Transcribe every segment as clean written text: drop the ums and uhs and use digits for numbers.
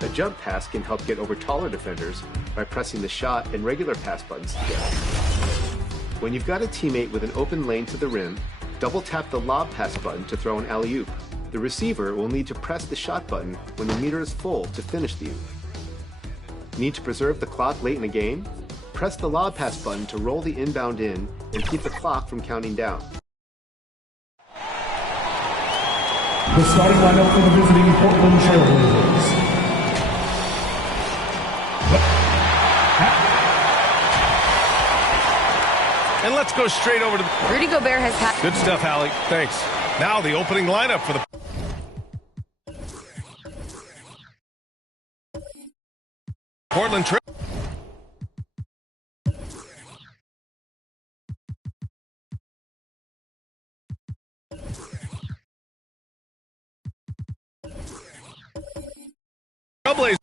A jump pass can help get over taller defenders by pressing the shot and regular pass buttons together. When you've got a teammate with an open lane to the rim, double tap the lob pass button to throw an alley-oop. The receiver will need to press the shot button when the meter is full to finish the oop. Need to preserve the clock late in a game? Press the lob pass button to roll the inbound in and keep the clock from counting down. The starting lineup for the visiting Portland Trailblazers. And let's go straight over to the... Rudy Gobert has had... Good stuff, Allie. Thanks. Now the opening lineup for the... Portland Trail... Trailblazers.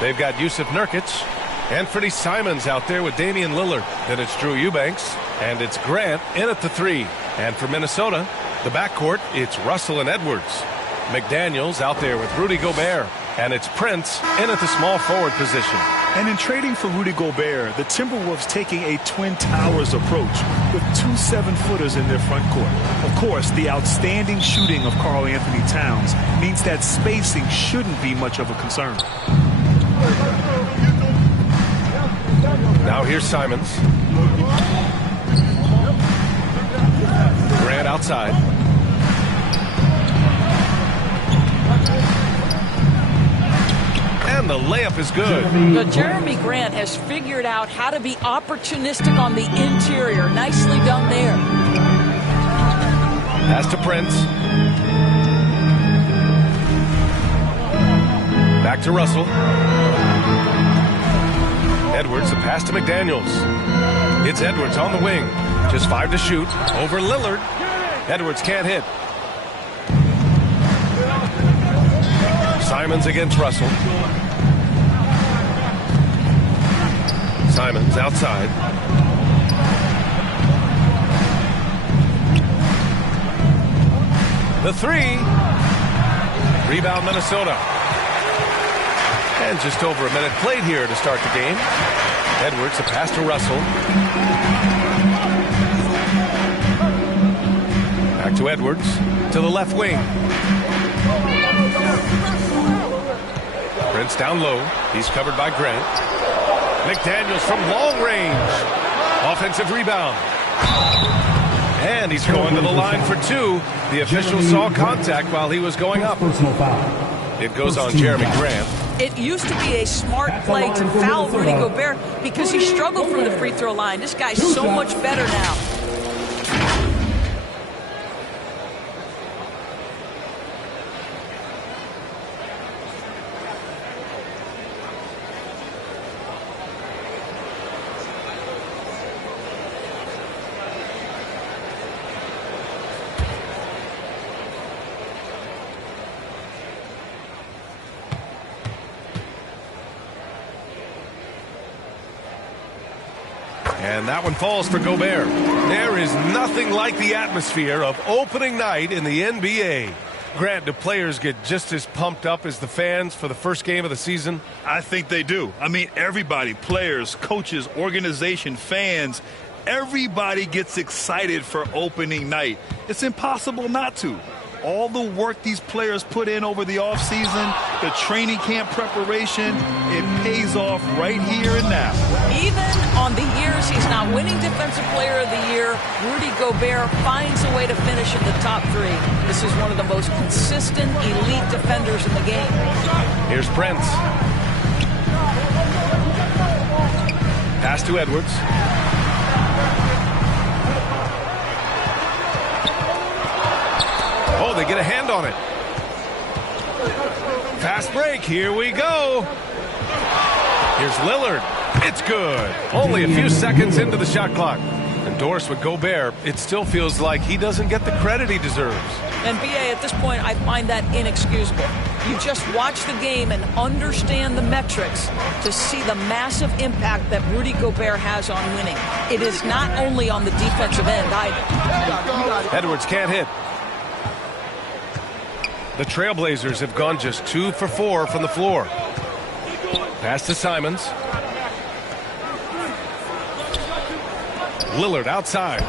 They've got Yusuf Nurkic and Freddie Simons out there with Damian Lillard. Then it's Drew Eubanks, and it's Grant in at the 3. And for Minnesota, the backcourt, it's Russell and Edwards. McDaniels out there with Rudy Gobert And it's Prince in at the small forward position. And in trading for Rudy Gobert, the Timberwolves taking a Twin Towers approach with 2 7-footers in their front court. Of course, the outstanding shooting of Karl Anthony Towns means that spacing shouldn't be much of a concern. Now here's Simons. Grant outside. And the layup is good. But Jeremy Grant has figured out how to be opportunistic on the interior. Nicely done there. Pass to Prince. Back to Russell. Edwards, the pass to McDaniels. It's Edwards on the wing. Just 5 to shoot. Over Lillard. Edwards can't hit. Simons against Russell. Simons outside. The 3. Rebound Minnesota. And just over a minute played here to start the game. Edwards, a pass to Russell. Back to Edwards. To the left wing. Prince down low. He's covered by Grant. McDaniels from long range. Offensive rebound. And he's going to the line for 2. The official saw contact while he was going up. It goes on Jeremy Grant. It used to be a smart play to foul Rudy Gobert because he struggled from the free throw line. This guy's so much better now. And that one falls for Gobert. There is nothing like the atmosphere of opening night in the NBA. Grant, do players get just as pumped up as the fans for the first game of the season? I think they do. I mean, everybody, players, coaches, organization, fans, everybody gets excited for opening night. It's impossible not to. All the work these players put in over the offseason, the training camp preparation, it pays off right here and now. Even on the years he's not winning Defensive Player of the Year, Rudy Gobert finds a way to finish in the top 3. This is one of the most consistent, elite defenders in the game. Here's Prince. Pass to Edwards. Oh, they get a hand on it. Fast break. Here we go. Here's Lillard. It's good. Only a few seconds into the shot clock. Endorsed with Gobert, it still feels like he doesn't get the credit he deserves. And B.A., at this point, I find that inexcusable. You just watch the game and understand the metrics to see the massive impact that Rudy Gobert has on winning. It is not only on the defensive end either. Edwards can't hit. The Trailblazers have gone just 2 for 4 from the floor. Pass to Simons. Lillard outside.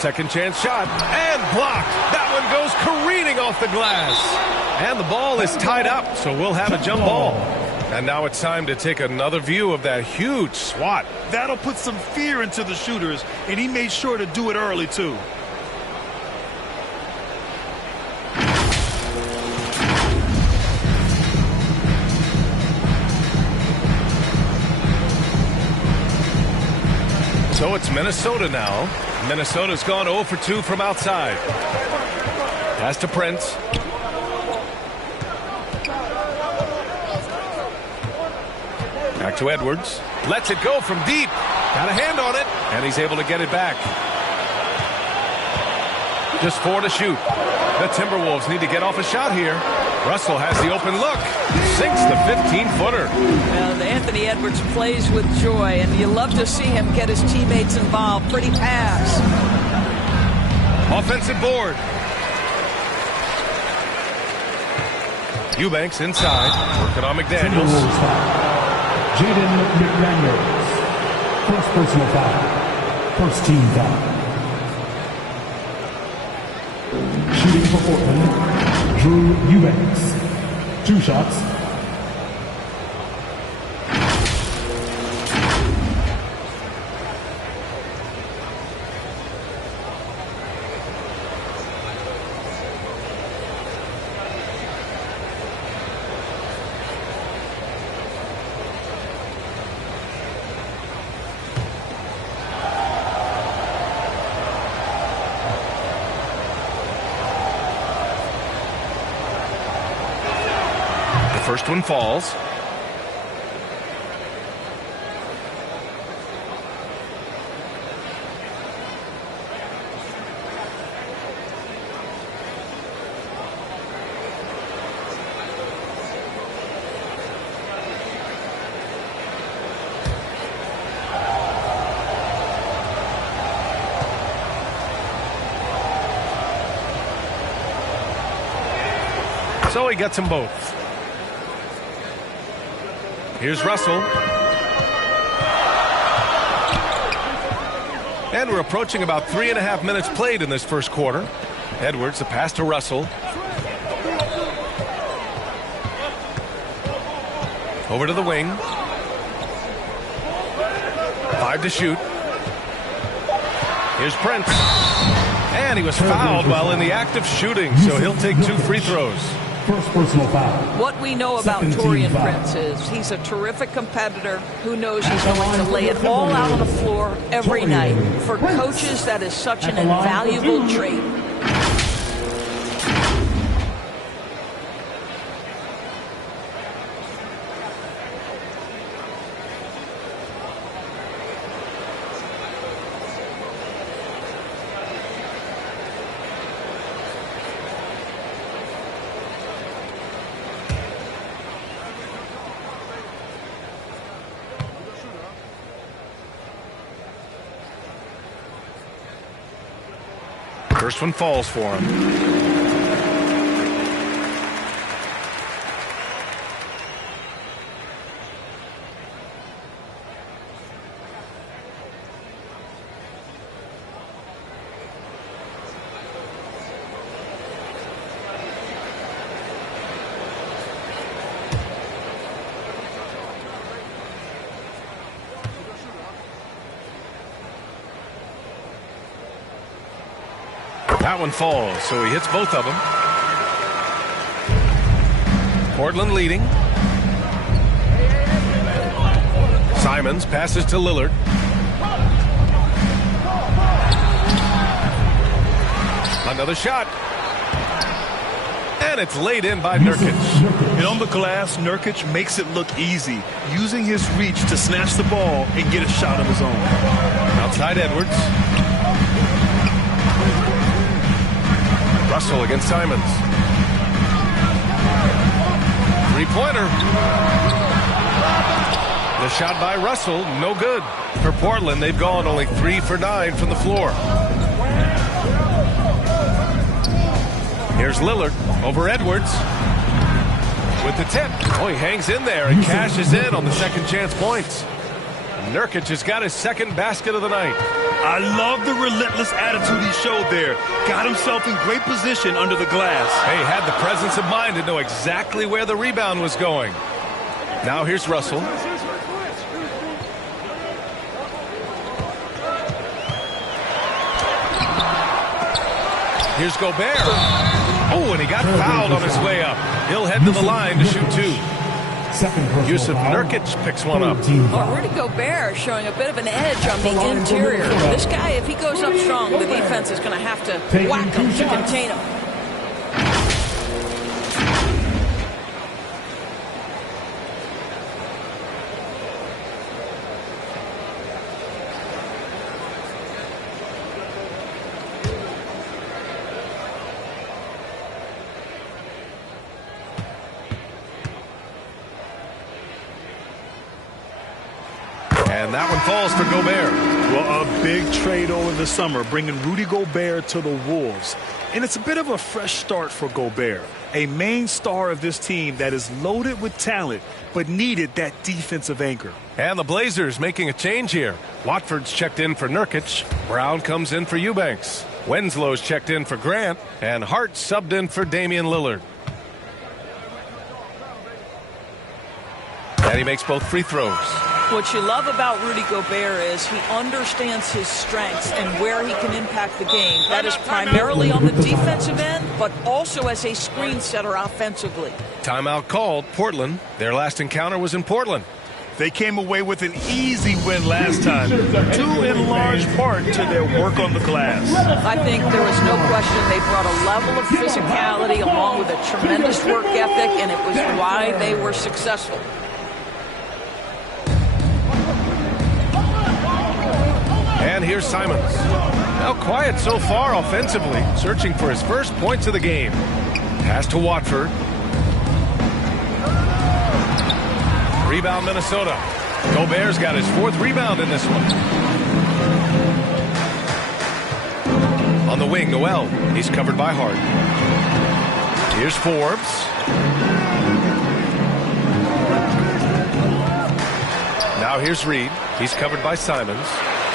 Second chance shot and blocked. That one goes careening off the glass. And the ball is tied up, so we'll have a jump ball. And now it's time to take another view of that huge swat. That'll put some fear into the shooters, and he made sure to do it early, too. So it's Minnesota now. Minnesota's gone 0 for 2 from outside. Pass to Prince. Back to Edwards. Lets it go from deep. Got a hand on it. And he's able to get it back. Just 4 to shoot. The Timberwolves need to get off a shot here. Russell has the open look. Sinks the 15-footer. Well, Anthony Edwards plays with joy, and you love to see him get his teammates involved. Pretty pass. Offensive board. Eubanks inside, working on McDaniels. Jaden McDaniels. First personal foul. First team foul. Shooting for Portland, Drew Eubanks. 2 shots. First one falls. So he gets them both. Here's Russell. And we're approaching about 3.5 minutes played in this first quarter. Edwards, the pass to Russell. Over to the wing. 5 to shoot. Here's Prince. And he was fouled while in the act of shooting, so he'll take 2 free throws. First personal foul. What we know about Taurean Prince is he's a terrific competitor who knows he's going to lay it all out on the floor every night. For coaches, that is such an invaluable trait. First one falls for him. That one falls, so he hits both of them. Portland leading. Simons passes to Lillard. Another shot. And it's laid in by Nurkic. And on the glass, Nurkic makes it look easy, using his reach to snatch the ball and get a shot of his own. Outside Edwards. Russell against Simons. 3-pointer. The shot by Russell, no good. For Portland, they've gone only 3 for 9 from the floor. Here's Lillard over Edwards with the tip. Oh, he hangs in there and cashes in on the second chance points. Nurkic has got his second basket of the night. I love the relentless attitude he showed there. Got himself in great position under the glass. He had the presence of mind to know exactly where the rebound was going. Now here's Russell. Here's Gobert. Oh, and he got fouled on his way up. He'll head to the line to shoot 2. Yusuf Nurkic picks one up. Rudy Gobert showing a bit of an edge on the interior. This guy, if he goes up strong, the defense is going to have to whack him to contain him. And that one falls for Gobert. Well, a big trade over the summer, bringing Rudy Gobert to the Wolves. And it's a bit of a fresh start for Gobert, a main star of this team that is loaded with talent, but needed that defensive anchor. And the Blazers making a change here. Watford's checked in for Nurkic. Brown comes in for Eubanks. Winslow's checked in for Grant. And Hart subbed in for Damian Lillard. And he makes both free throws. What you love about Rudy Gobert is he understands his strengths and where he can impact the game. That is primarily on the defensive end, but also as a screen setter offensively. Timeout called. Portland. Their last encounter was in Portland. They came away with an easy win last time, due in large part to their work on the glass. I think there was no question they brought a level of physicality along with a tremendous work ethic, and it was why they were successful. And here's Simons. Now quiet so far offensively, searching for his first points of the game. Pass to Watford. Rebound Minnesota. Gobert's got his fourth rebound in this one. On the wing, Noel. He's covered by Hart. Here's Forbes. Now here's Reed. He's covered by Simons.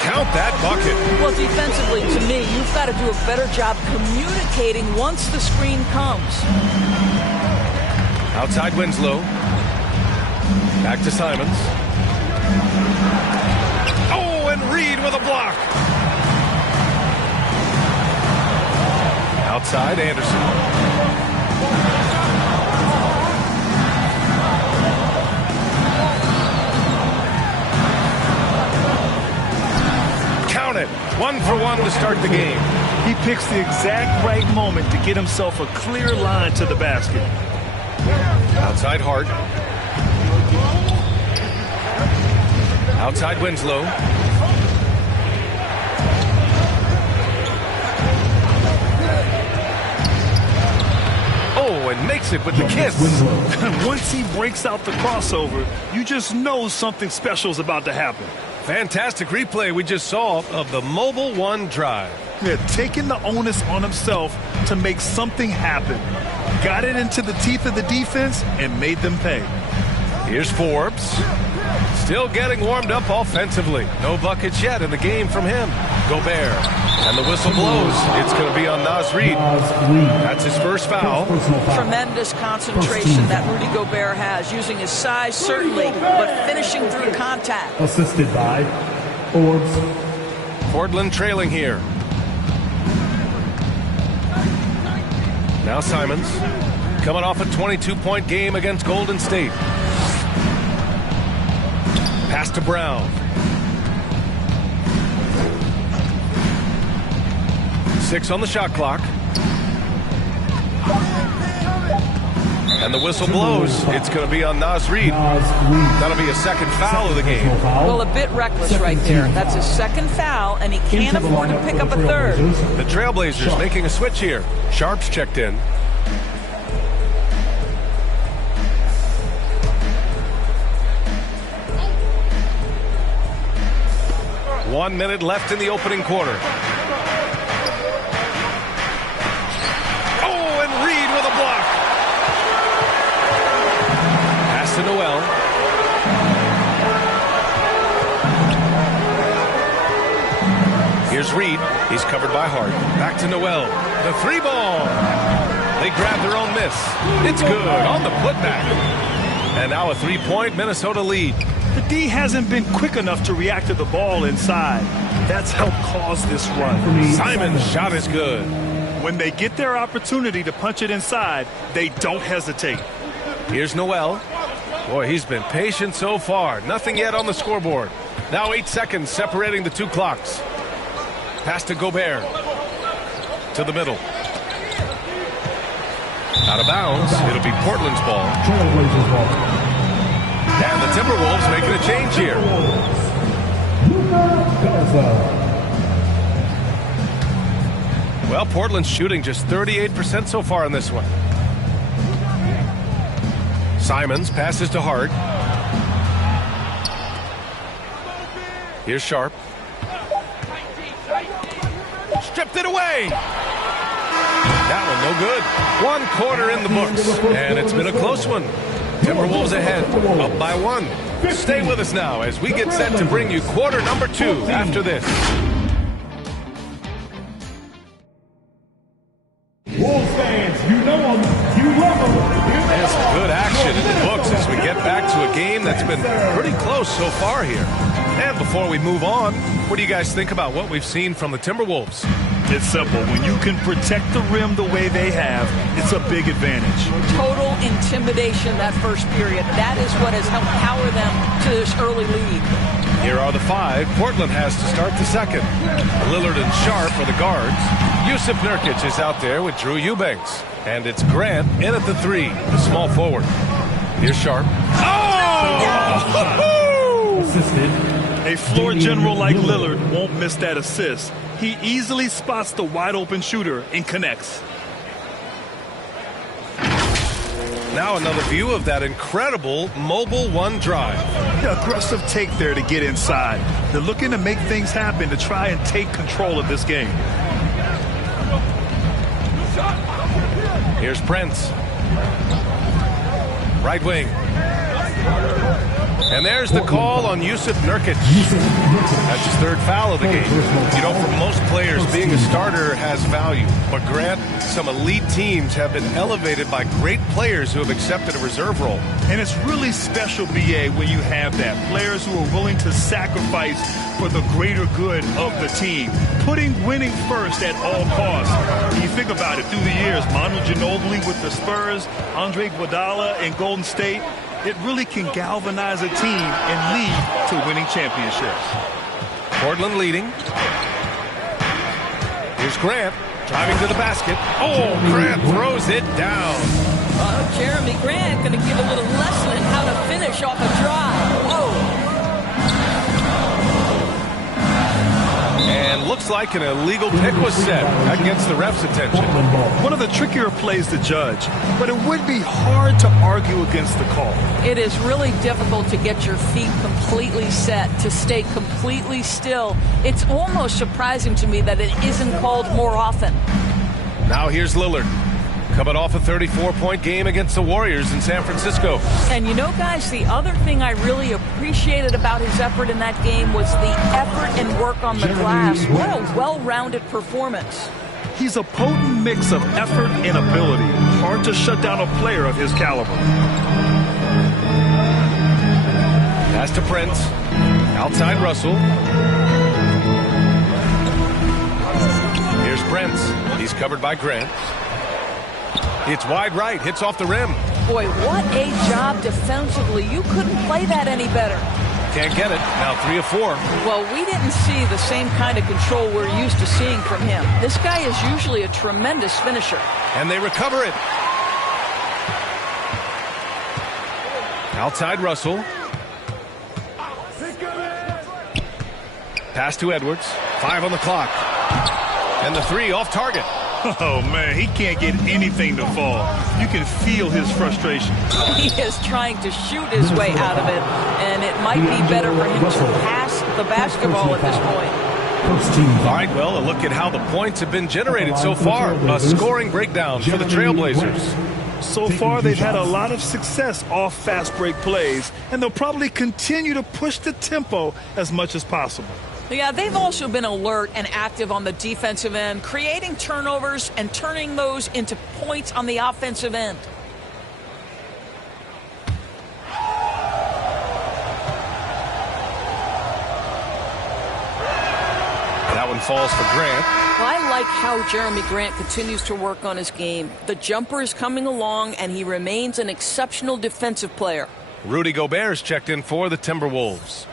Count that bucket. Well, defensively, to me, you've got to do a better job communicating once the screen comes. Outside Winslow. Back to Simons. Oh, and Reed with a block. Outside Anderson. It. 1 for 1 to start the game. He picks the exact right moment to get himself a clear line to the basket. Outside Hart. Outside Winslow. Oh, and makes it with the kiss. Once he breaks out the crossover, you just know something special is about to happen. Fantastic replay we just saw of the Mobile One drive. Yeah, taking the onus on himself to make something happen. Got it into the teeth of the defense and made them pay. Here's Forbes. Still getting warmed up offensively. No buckets yet in the game from him. Gobert. And the whistle blows. It's going to be on Naz Reid. That's his first foul. Tremendous concentration that Rudy Gobert has, using his size certainly, but finishing through contact. Assisted by Forbes. Portland trailing here. Now Simons. Coming off a 22-point game against Golden State. Pass to Brown. Six on the shot clock. And the whistle blows. It's going to be on Naz Reid. That'll be a second foul of the game. Well, a bit reckless right there. That's his second foul, and he can't afford to pick up a third. The Trailblazers making a switch here. Sharp's checked in. One minute left in the opening quarter. To Noel. Here's Reed. He's covered by Hart. Back to Noel. The three ball. They grab their own miss. It's good on the putback. And now a three-point Minnesota lead. The D hasn't been quick enough to react to the ball inside. That's helped cause this run. Simon's shot is good. When they get their opportunity to punch it inside, they don't hesitate. Here's Noel. Boy, he's been patient so far. Nothing yet on the scoreboard. Now 8 seconds separating the two clocks. Pass to Gobert. To the middle. Out of bounds. It'll be Portland's ball. And the Timberwolves making a change here. Well, Portland's shooting just 38% so far in this one. Simons passes to Hart. Here's Sharp. stripped it away. That one no good. 1 quarter in the books, and it's been a close one. Timberwolves ahead, up by 1. Stay with us now as we get set to bring you quarter number 2 after this. Wolves fans, you know them, you love them. There's some good action in the books as we get back to a game that's been pretty close so far here. And before we move on, what do you guys think about what we've seen from the Timberwolves? It's simple. When you can protect the rim the way they have, it's a big advantage. Total intimidation that first period. That is what has helped power them to this early lead. Here are the 5 Portland has to start the second. Lillard and Sharp are the guards. Jusuf Nurkic is out there with Drew Eubanks. And it's Grant in at the 3, the small forward. Here's Sharp. Oh! Assisted. A floor general like Lillard won't miss that assist. He easily spots the wide-open shooter and connects. Now another view of that incredible mobile 1 drive. The aggressive take there to get inside. They're looking to make things happen to try and take control of this game. Here's Prince. Right wing. And there's the call on Jusuf Nurkic. That's his 3rd foul of the game. You know, for most players, being a starter has value. But Grant, some elite teams have been elevated by great players who have accepted a reserve role. And it's really special, BA, when you have that. Players who are willing to sacrifice for the greater good of the team. Putting winning first at all costs. When you think about it, through the years, Manu Ginobili with the Spurs, Andre Iguodala in Golden State, it really can galvanize a team and lead to winning championships. Portland leading. Here's Grant driving to the basket. Oh, Grant throws it down. Jeremy Grant going to give a little lesson in how to finish off a drive. Whoa. And looks like an illegal pick was set. That gets the ref's attention. One of the trickier plays to judge, but it would be hard to argue against the call. It is really difficult to get your feet completely set, to stay completely still. It's almost surprising to me that it isn't called more often. Now here's Lillard. Coming off a 34-point game against the Warriors in San Francisco. And you know, guys, the other thing I really appreciated about his effort in that game was the effort and work on the glass. What a well-rounded performance. He's a potent mix of effort and ability. Hard to shut down a player of his caliber. Pass to Prince. Outside Russell. Here's Prince. He's covered by Grant. It's wide right, hits off the rim. Boy, what a job defensively. You couldn't play that any better. Can't get it. Now 3 of 4. Well, we didn't see the same kind of control we're used to seeing from him. This guy is usually a tremendous finisher. And they recover it. Outside Russell. Pass to Edwards. 5 on the clock. And the 3 off target. Oh, man, he can't get anything to fall. You can feel his frustration. He is trying to shoot his way out of it, and it might be better for him to pass the basketball at this point. All right, well, a look at how the points have been generated so far. A scoring breakdown for the Trailblazers. So far, they've had a lot of success off fast break plays, and they'll probably continue to push the tempo as much as possible. Yeah, they've also been alert and active on the defensive end, creating turnovers and turning those into points on the offensive end. That one falls for Grant. Well, I like how Jeremy Grant continues to work on his game. The jumper is coming along, and he remains an exceptional defensive player. Rudy Gobert's checked in for the Timberwolves.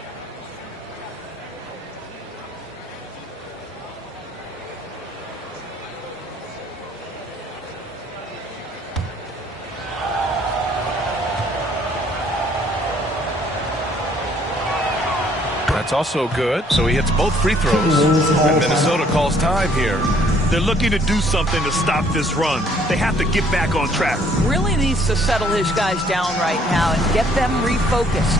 That's also good. So he hits both free throws. And Minnesota calls time here. They're looking to do something to stop this run. They have to get back on track. Really needs to settle his guys down right now and get them refocused.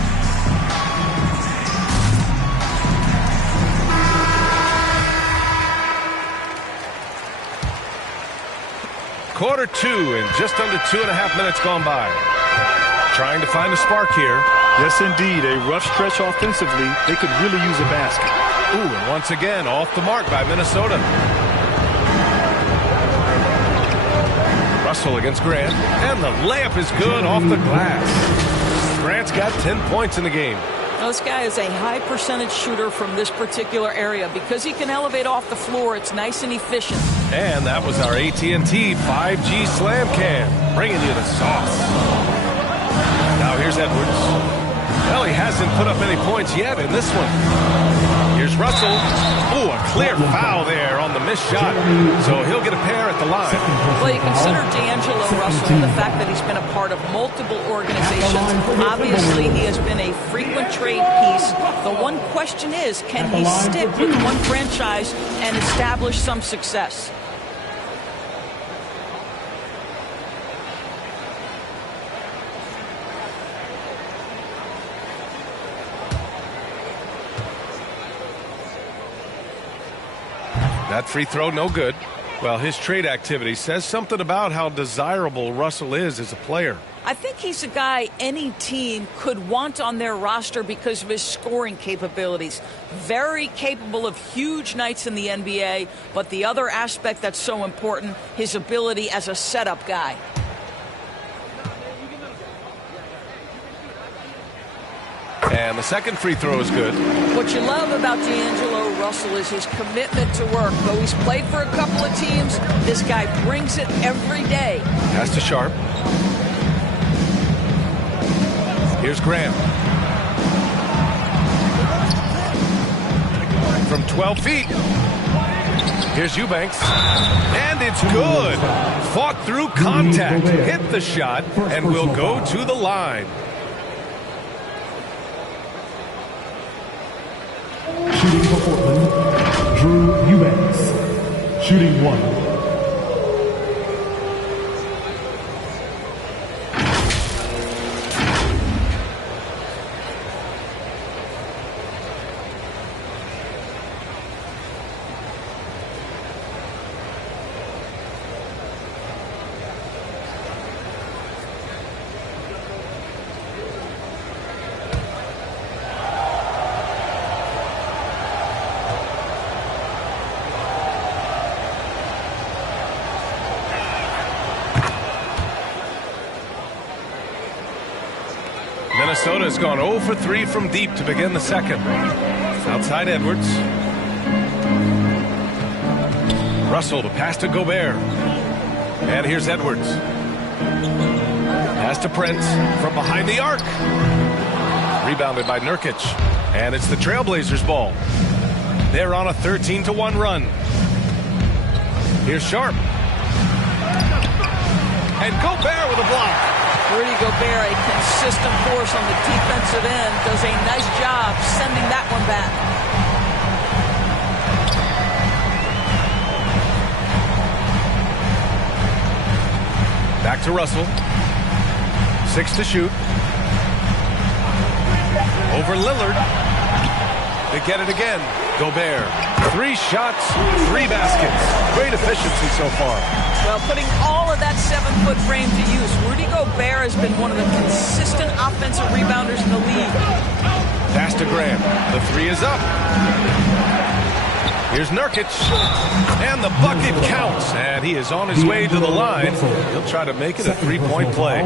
quarter two and just under 2.5 minutes gone by. Trying to find a spark here. Yes, indeed. A rough stretch offensively. They could really use a basket. Ooh, and once again, off the mark by Minnesota. Russell against Grant, and the layup is good off the glass. Grant's got 10 points in the game. This guy is a high percentage shooter from this particular area. Because he can elevate off the floor, it's nice and efficient. And that was our AT&T 5G Slam Cam, bringing you the sauce. Now here's Edwards. Well, he hasn't put up any points yet in this one. Here's Russell. Ooh, a clear foul there on the missed shot. So he'll get a pair at the line. Well, you consider D'Angelo Russell and the fact that he's been a part of multiple organizations. Obviously, he has been a frequent trade piece. The one question is, can he stick with one franchise and establish some success? That free throw, no good. Well, his trade activity says something about how desirable Russell is as a player. I think he's a guy any team could want on their roster because of his scoring capabilities. Very capable of huge nights in the NBA, but the other aspect that's so important, his ability as a setup guy. And the second free throw is good. What you love about D'Angelo Russell is his commitment to work. Though he's played for a couple of teams, this guy brings it every day. Pass to Sharp. Here's Graham. From 12 feet. Here's Eubanks. And it's good. Fought through contact. Hit the shot and will go to the line. Shooting for Portland, Drew Eubanks. Shooting 1. Minnesota has gone 0 for 3 from deep to begin the second. Outside Edwards. Russell to pass to Gobert. And here's Edwards. Pass to Prince from behind the arc. Rebounded by Nurkic. And it's the Trailblazers' ball. They're on a 13-1 run. Here's Sharp. And Gobert with a block. Rudy Gobert, a consistent force on the defensive end, does a nice job sending that one back. Back to Russell. 6 to shoot. Over Lillard. They get it again. Gobert. 3 shots, 3 baskets. Great efficiency so far. Well, putting all of that 7-foot frame to use, Rudy Gobert has been one of the consistent offensive rebounders in the league. Pass to Graham. The 3 is up. Here's Nurkic. And the bucket counts. And he is on his way to the line. He'll try to make it a 3-point play.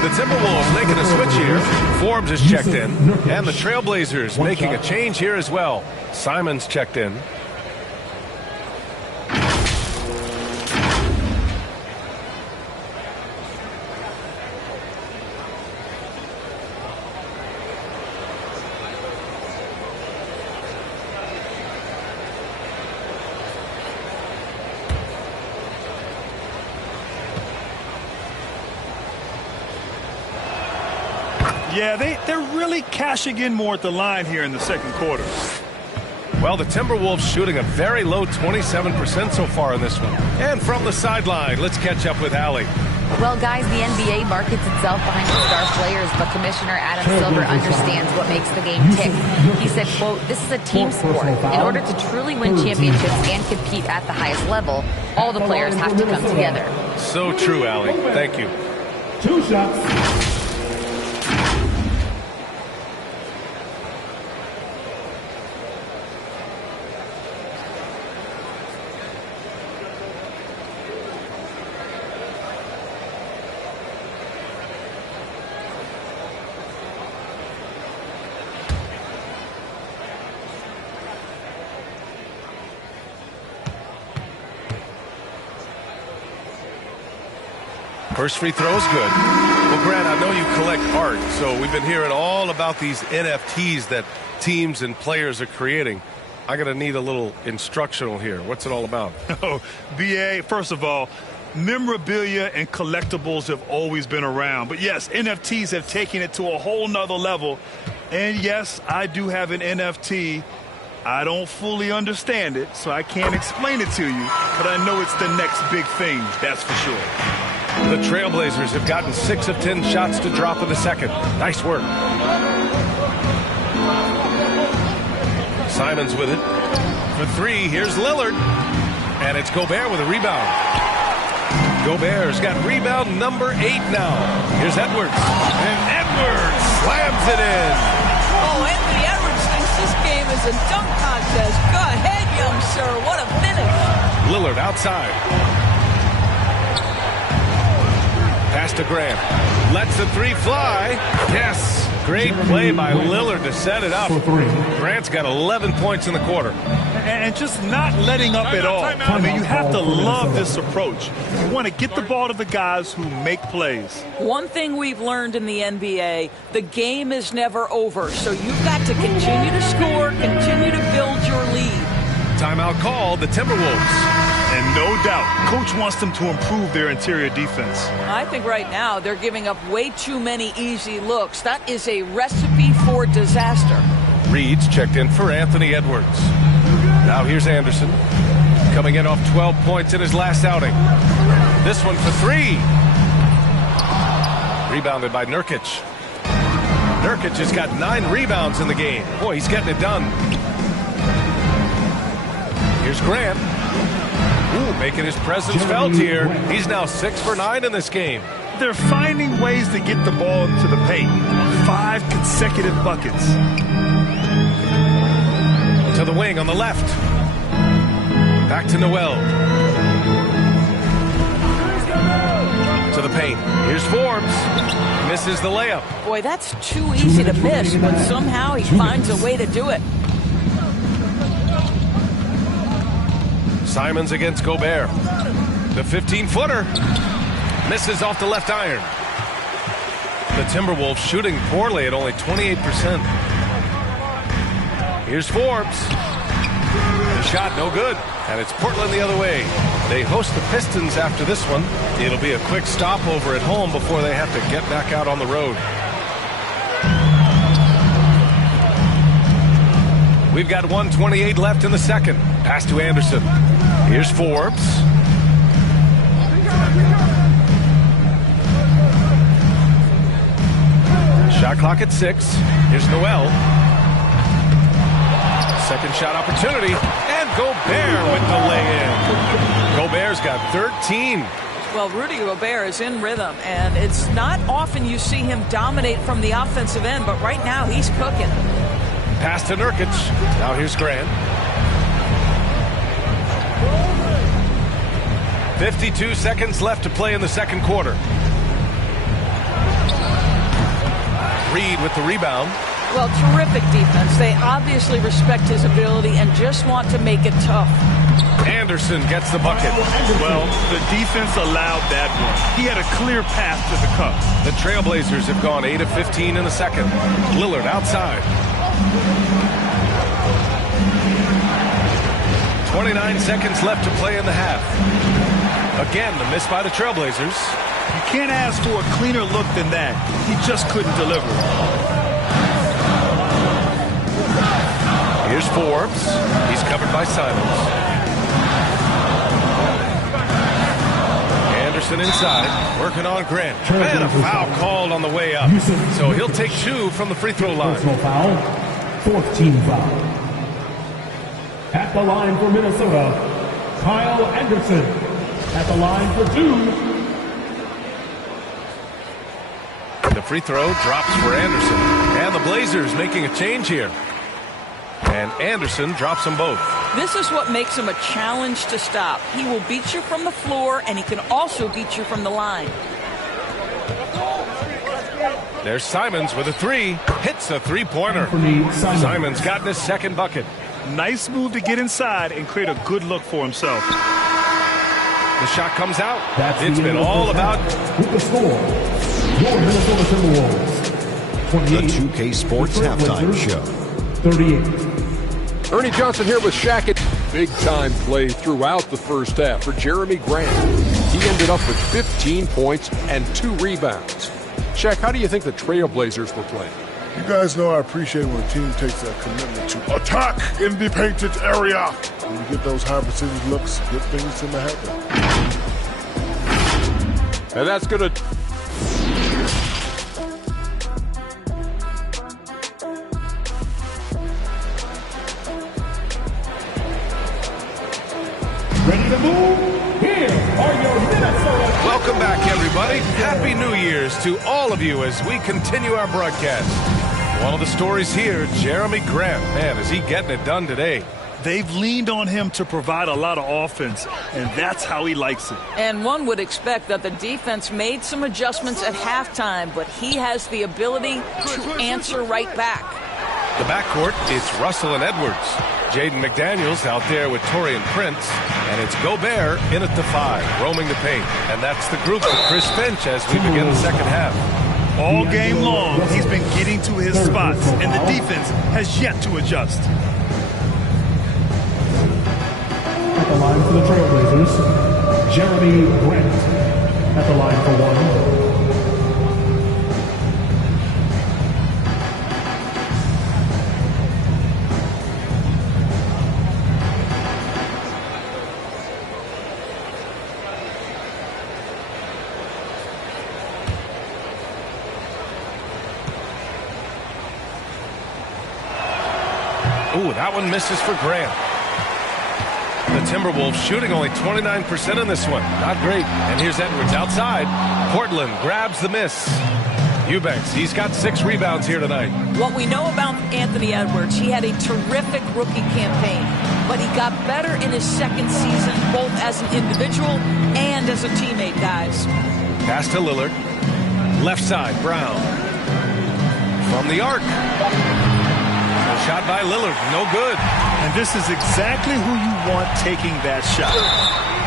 The Timberwolves making a switch here. Forbes is checked in. And the Trailblazers making a change here as well. Simon's checked in. Yeah, they're really cashing in more at the line here in the second quarter. Well, the Timberwolves shooting a very low 27% so far in this one. And from the sideline, let's catch up with Allie. Well, guys, the NBA markets itself behind its star players, but Commissioner Adam Silver understands what makes the game tick. He said, quote, "This is a team sport. In order to truly win championships and compete at the highest level, all the players have to come together." So true, Allie. Thank you. 2 shots. First free throw is good. Well, Grant, I know you collect art, so we've been hearing all about these NFTs that teams and players are creating. I'm going to need a little instructional here. What's it all about? Oh, BA, first of all, memorabilia and collectibles have always been around. But yes, NFTs have taken it to a whole nother level. And yes, I do have an NFT. I don't fully understand it, so I can't explain it to you. But I know it's the next big thing, that's for sure. The Trailblazers have gotten 6 of 10 shots to drop in the second. Nice work. Simons with it. For 3, here's Lillard. And it's Gobert with a rebound. Gobert's got rebound number 8 now. Here's Edwards. And Edwards slams it in. Oh, Anthony Edwards thinks this game is a dunk contest. Go ahead, young sir. What a finish. Lillard outside. Pass to Grant. Lets the 3 fly. Yes. Great play by Lillard to set it up. Grant's got 11 points in the quarter. And just not letting up at all. I mean, you have to love this approach. You want to get the ball to the guys who make plays. One thing we've learned in the NBA, the game is never over. So you've got to continue to score, continue to build your lead. Timeout called, the Timberwolves. And no doubt, coach wants them to improve their interior defense. I think right now they're giving up way too many easy looks. That is a recipe for disaster. Reed's checked in for Anthony Edwards. Now here's Anderson, coming in off 12 points in his last outing. This one for 3. Rebounded by Nurkic. Nurkic has got 9 rebounds in the game. Boy, he's getting it done. Here's Grant. Ooh, making his presence felt here. He's now 6 for 9 in this game. They're finding ways to get the ball into the paint. 5 consecutive buckets. To the wing on the left. Back to Noel. To the paint. Here's Forbes. Misses the layup. Boy, that's too easy to miss, but somehow he finds a way to do it. Simons against Gobert. The 15-footer. Misses off the left iron. The Timberwolves shooting poorly at only 28%. Here's Forbes. The shot no good. And it's Portland the other way. They host the Pistons after this one. It'll be a quick stopover at home before they have to get back out on the road. We've got 1:28 left in the second. Pass to Anderson. Here's Forbes. Shot clock at 6. Here's Noel. Second shot opportunity. And Gobert with the lay-in. Gobert's got 13. Well, Rudy Gobert is in rhythm, and it's not often you see him dominate from the offensive end, but right now he's cooking. Pass to Nurkic. Now here's Grant. 52 seconds left to play in the second quarter. Reed with the rebound. Well, terrific defense. They obviously respect his ability and just want to make it tough. Anderson gets the bucket. Well, the defense allowed that one. He had a clear path to the cup. The Trailblazers have gone 8 of 15 in the second. Lillard outside. 29 seconds left to play in the half. Again, the miss by the Trailblazers. You can't ask for a cleaner look than that. He just couldn't deliver. Here's Forbes. He's covered by Simons. Anderson inside, working on Grant. And a foul called on the way up. So he'll take 2 from the free throw line. Personal foul, 4th team foul. At the line for Minnesota, Kyle Anderson. At the line for 2. The free throw drops for Anderson. And the Blazers making a change here. And Anderson drops them both. This is what makes him a challenge to stop. He will beat you from the floor, and he can also beat you from the line. There's Simons with a 3. Hits a three-pointer. Simons gotten his second bucket. Nice move to get inside and create a good look for himself. The shot comes out. It's been all about... With the score, your Minnesota Timberwolves. The 2K Sports Halftime Show. 38. Ernie Johnson here with Shaq. Big-time play throughout the first half for Jeremy Grant. He ended up with 15 points and 2 rebounds. Shaq, how do you think the Trailblazers were playing? You guys know I appreciate when a team takes that commitment to attack in the painted area. When you get those high percentage looks, good things tend to happen. And that's going to... Ready to move? Here are your Minnesota. Welcome back, everybody. Happy New Year's to all of you as we continue our broadcast. One of the stories here, Jeremy Grant. Man, is he getting it done today. They've leaned on him to provide a lot of offense, and that's how he likes it. And one would expect that the defense made some adjustments at halftime, but he has the ability to answer right back. The backcourt, it's Russell and Edwards. Jaden McDaniels out there with Taurean Prince. And it's Gobert in at the 5, roaming the paint. And that's the group for Chris Finch as we begin the second half. All game long, he's been getting to his spots, and the defense has yet to adjust. At the line for the Trailblazers, Jeremy Grant. At the line for 1. Ooh, that one misses for Grant. The Timberwolves shooting only 29% in this one. Not great. And here's Edwards outside. Portland grabs the miss. Eubanks, he's got 6 rebounds here tonight. What we know about Anthony Edwards, he had a terrific rookie campaign, but he got better in his second season, both as an individual and as a teammate, guys. Pass to Lillard. Left side, Brown. From the arc. Shot by Lillard, no good. And this is exactly who you want taking that shot.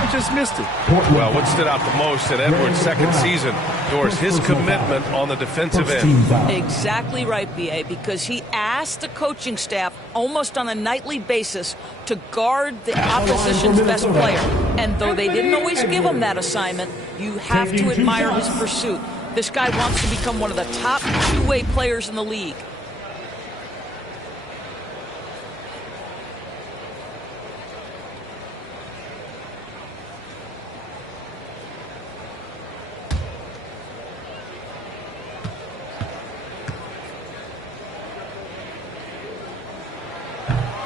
He just missed it. Well, what stood out the most in Edwards' second season, Doris, his commitment on the defensive end. Exactly right, B.A., because he asked the coaching staff almost on a nightly basis to guard the opposition's best player. And though they didn't always give him that assignment, you have to admire his pursuit. This guy wants to become one of the top two-way players in the league.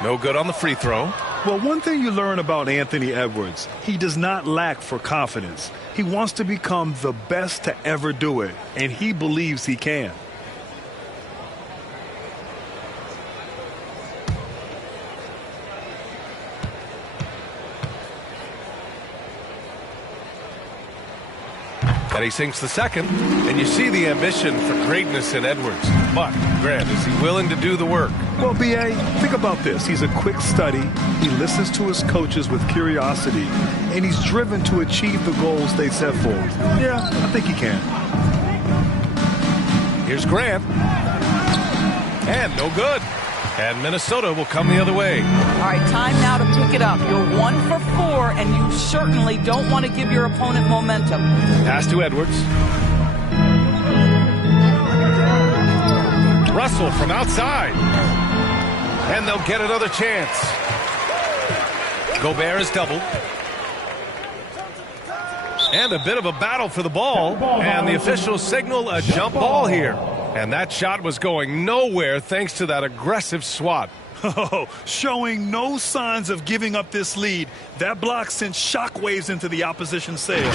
No good on the free throw. Well, one thing you learn about Anthony Edwards, he does not lack for confidence. He wants to become the best to ever do it, and he believes he can. And he sinks the second, and you see the ambition for greatness in Edwards. But, Grant, is he willing to do the work? Well, B.A., think about this. He's a quick study. He listens to his coaches with curiosity, and he's driven to achieve the goals they set for him. Yeah, I think he can. Here's Grant. And no good. And Minnesota will come the other way. All right, time now to pick it up. You're 1 for 4, and you certainly don't want to give your opponent momentum. Pass to Edwards. Russell from outside. And they'll get another chance. Gobert is doubled. And a bit of a battle for the ball. And the officials signal a jump ball here. And that shot was going nowhere thanks to that aggressive swat. Oh, showing no signs of giving up this lead. That block sent shockwaves into the opposition sails.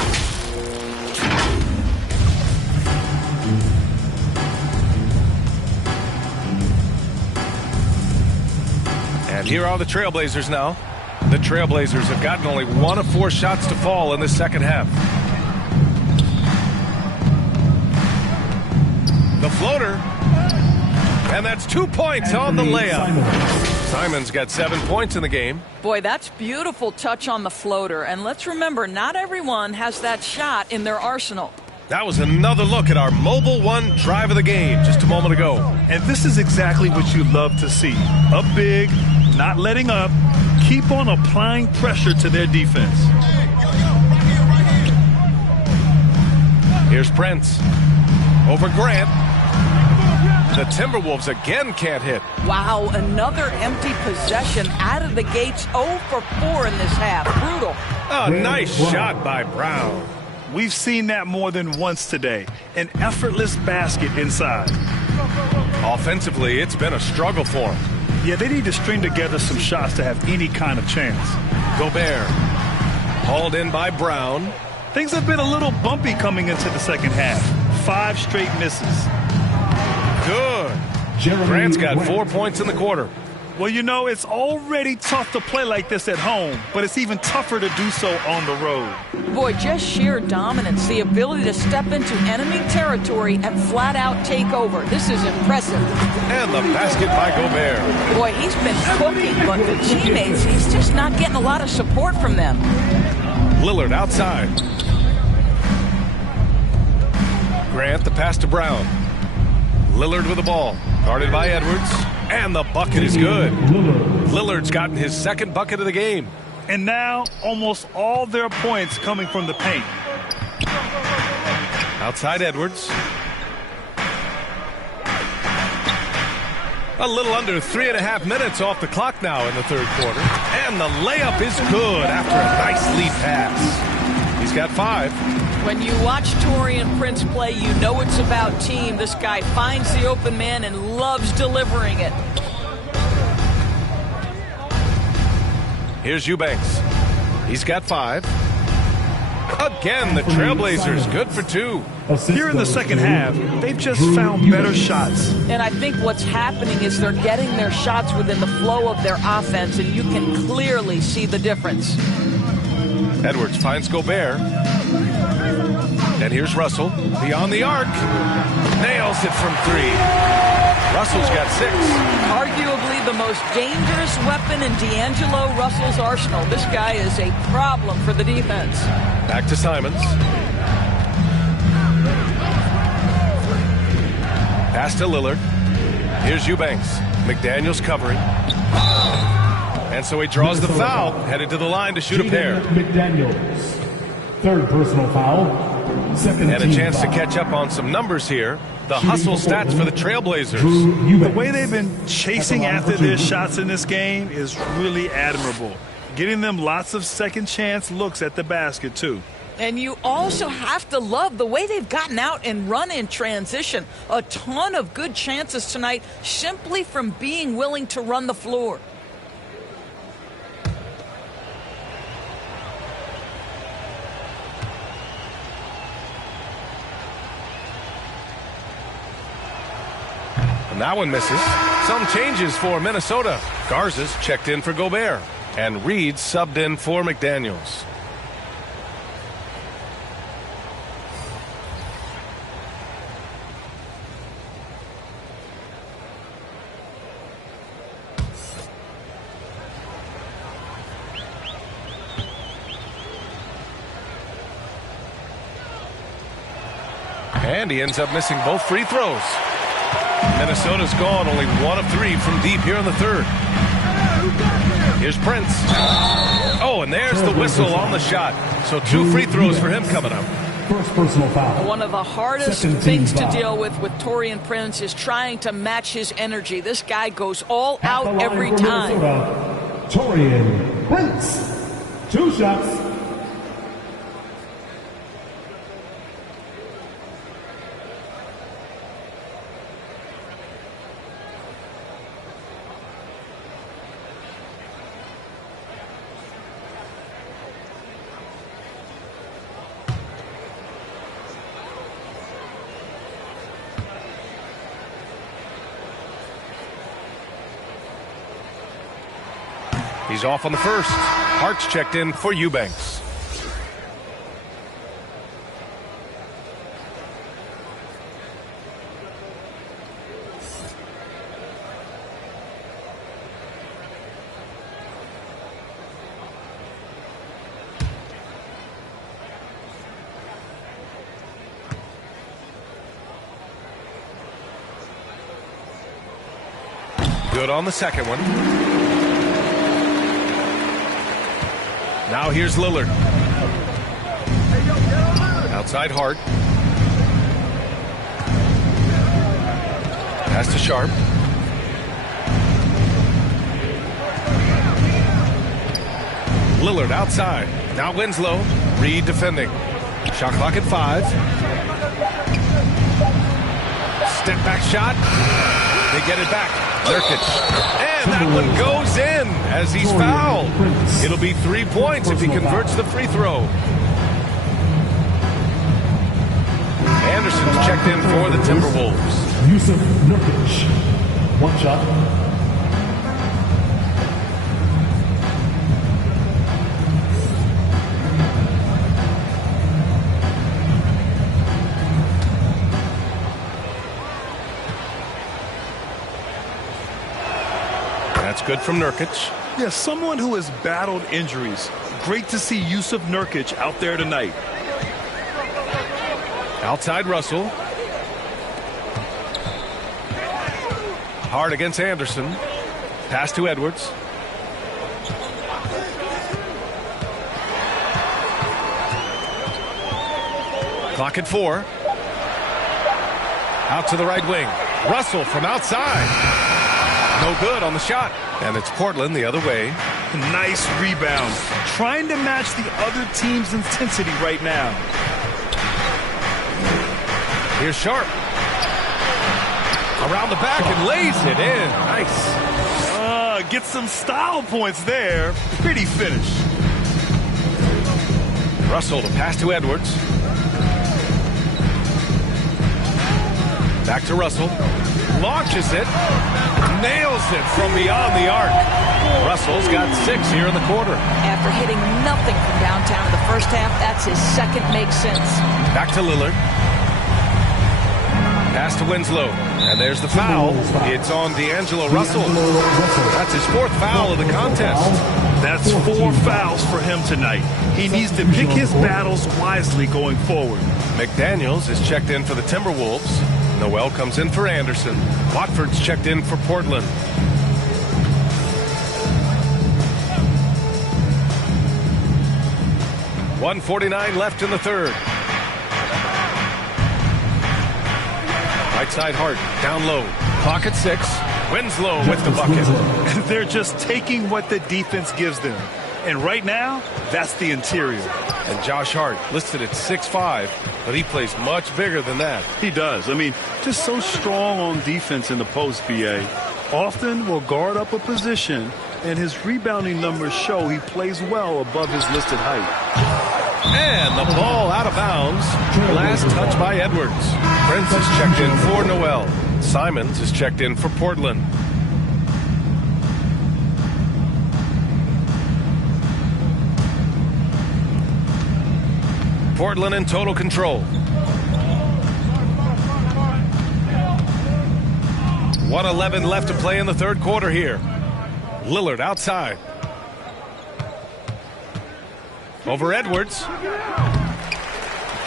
And here are the Trailblazers now. The Trailblazers have gotten only 1 of 4 shots to fall in the second half. The floater. And that's 2 points on the layup. Simons got 7 points in the game. Boy, that's beautiful touch on the floater. And let's remember, not everyone has that shot in their arsenal. That was another look at our Mobile One drive of the game just a moment ago. And this is exactly what you love to see. Up big, not letting up. Keep on applying pressure to their defense. Here's Prince. Over Grant. The Timberwolves again can't hit. Wow, another empty possession out of the gates. 0 for 4 in this half. Brutal. A nice shot by Brown. We've seen that more than once today. An effortless basket inside. Offensively, it's been a struggle for them. Yeah, they need to string together some shots to have any kind of chance. Gobert. Hauled in by Brown. Things have been a little bumpy coming into the second half. 5 straight misses. Good. Grant's got 4 points in the quarter. Well, you know, it's already tough to play like this at home, but it's even tougher to do so on the road. Boy, just sheer dominance, the ability to step into enemy territory and flat out take over. This is impressive. And the basket by Gobert. Boy, he's been cooking, but the teammates, he's just not getting a lot of support from them. Lillard outside. Grant, the pass to Brown. Lillard with the ball, guarded by Edwards, and the bucket is good. Lillard's gotten his second bucket of the game. And now, almost all their points coming from the paint. Outside Edwards. A little under 3.5 minutes off the clock now in the third quarter. And the layup is good after a nice lead pass. He's got 5. When you watch Taurean Prince play, you know it's about team. This guy finds the open man and loves delivering it. Here's Eubanks. He's got 5. Again, the Trailblazers good for 2. Here in the second half, they've just found better shots. And I think what's happening is they're getting their shots within the flow of their offense, and you can clearly see the difference. Edwards finds Gobert. And here's Russell, beyond the arc. Nails it from 3. Russell's got 6. Arguably the most dangerous weapon in D'Angelo Russell's arsenal. This guy is a problem for the defense. Back to Simons. Pass to Lillard. Here's Eubanks. McDaniels covering. And so he draws the foul, headed to the line to shoot a pair. McDaniels. Third personal foul. Second and a chance foul. to catch up on some numbers here. The hustle stats for the Trailblazers. The way they've been chasing after their shots in this game is really admirable. Getting them lots of second chance looks at the basket, too. And you also have to love the way they've gotten out and run in transition. A ton of good chances tonight simply from being willing to run the floor. And that one misses. Some changes for Minnesota. Garza's checked in for Gobert. And Reed subbed in for McDaniels. And he ends up missing both free throws. Minnesota's gone only 1 of 3 from deep here in the third. Here's Prince. Oh, and there's the whistle on the shot. So 2 free throws for him coming up. First personal foul. One of the hardest things to deal with Taurean Prince is trying to match his energy. This guy goes all out every time. Taurean Prince. 2 shots. He's off on the first. Hart's checked in for Eubanks. Good on the second one. Now here's Lillard. Outside Hart. Pass to Sharp. Lillard outside. Now Winslow. Reed defending. Shot clock at 5. Step back shot. They get it back. Nurkic. And that one goes in as he's fouled. It'll be 3 points if he converts the free throw. Anderson's checked in for the Timberwolves. Yusuf Nurkic. One shot. That's good from Nurkic. Yeah, someone who has battled injuries. Great to see Yusuf Nurkic out there tonight. Outside Russell. Hard against Anderson. Pass to Edwards. Clock at 4. Out to the right wing. Russell from outside. No good on the shot. And it's Portland the other way. Nice rebound. Trying to match the other team's intensity right now. Here's Sharp. Around the back and lays it in. Nice. Get some style points there. Pretty finish. Russell to pass to Edwards. Back to Russell. Launches it. Nails it from beyond the arc. Russell's got 6 here in the quarter. After hitting nothing from downtown in the first half, that's his second make sense. Back to Lillard. Pass to Winslow. And there's the foul. It's on D'Angelo Russell. That's his 4th foul of the contest. That's 4 fouls for him tonight. He needs to pick his battles wisely going forward. McDaniels is checked in for the Timberwolves. Noel comes in for Anderson. Watford's checked in for Portland. .149 left in the third. Right side Hart, down low. Clock at 6. Winslow with the bucket. They're just taking what the defense gives them. And right now, that's the interior. And Josh Hart listed at 6'5", but he plays much bigger than that. He does. I mean, just so strong on defense in the post, BA. Often will guard up a position, and his rebounding numbers show he plays well above his listed height. And the ball out of bounds. Last touch by Edwards. Prince is checked in for Noel. Simons is checked in for Portland. Portland in total control. 1:11 left to play in the third quarter here. Lillard outside. Over Edwards.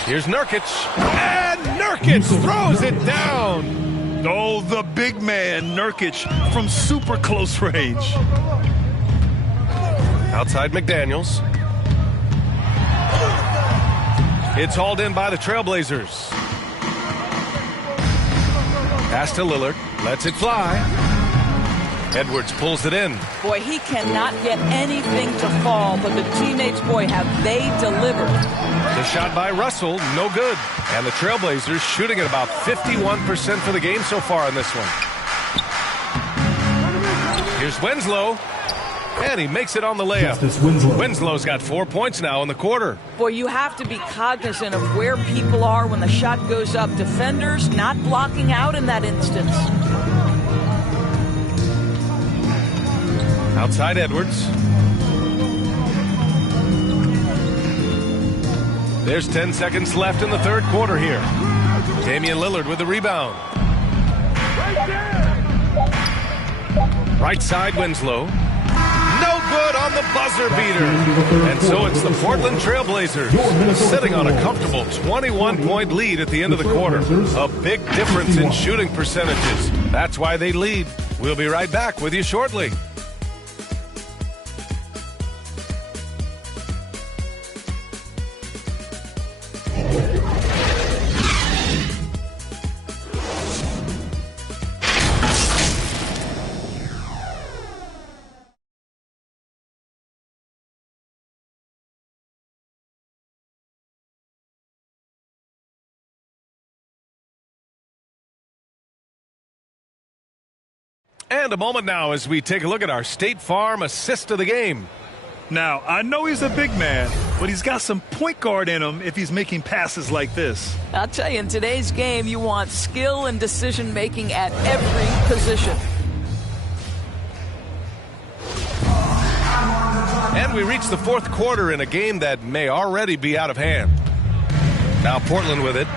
Here's Nurkic. And Nurkic throws it down. Oh, the big man, Nurkic, from super close range. Outside McDaniels. It's hauled in by the Trailblazers. Pass to Lillard. Lets it fly. Edwards pulls it in. Boy, he cannot get anything to fall, but the teammates, boy, have they delivered. The shot by Russell, no good. And the Trailblazers shooting at about 51% for the game so far in this one. Here's Winslow. And he makes it on the layup. Winslow's got 4 points now in the quarter. Boy, you have to be cognizant of where people are when the shot goes up. Defenders not blocking out in that instance. Outside Edwards. There's 10 seconds left in the third quarter here. Damian Lillard with the rebound. Right side, Winslow. No good on the buzzer beater. And so it's the Portland Trailblazers sitting on a comfortable 21-point lead at the end of the quarter. A big difference in shooting percentages. That's why they lead. We'll be right back with you shortly. And a moment now as we take a look at our State Farm assist of the game. Now, I know he's a big man, but he's got some point guard in him if he's making passes like this. I'll tell you, in today's game, you want skill and decision-making at every position. And we reach the fourth quarter in a game that may already be out of hand. Now Portland with it.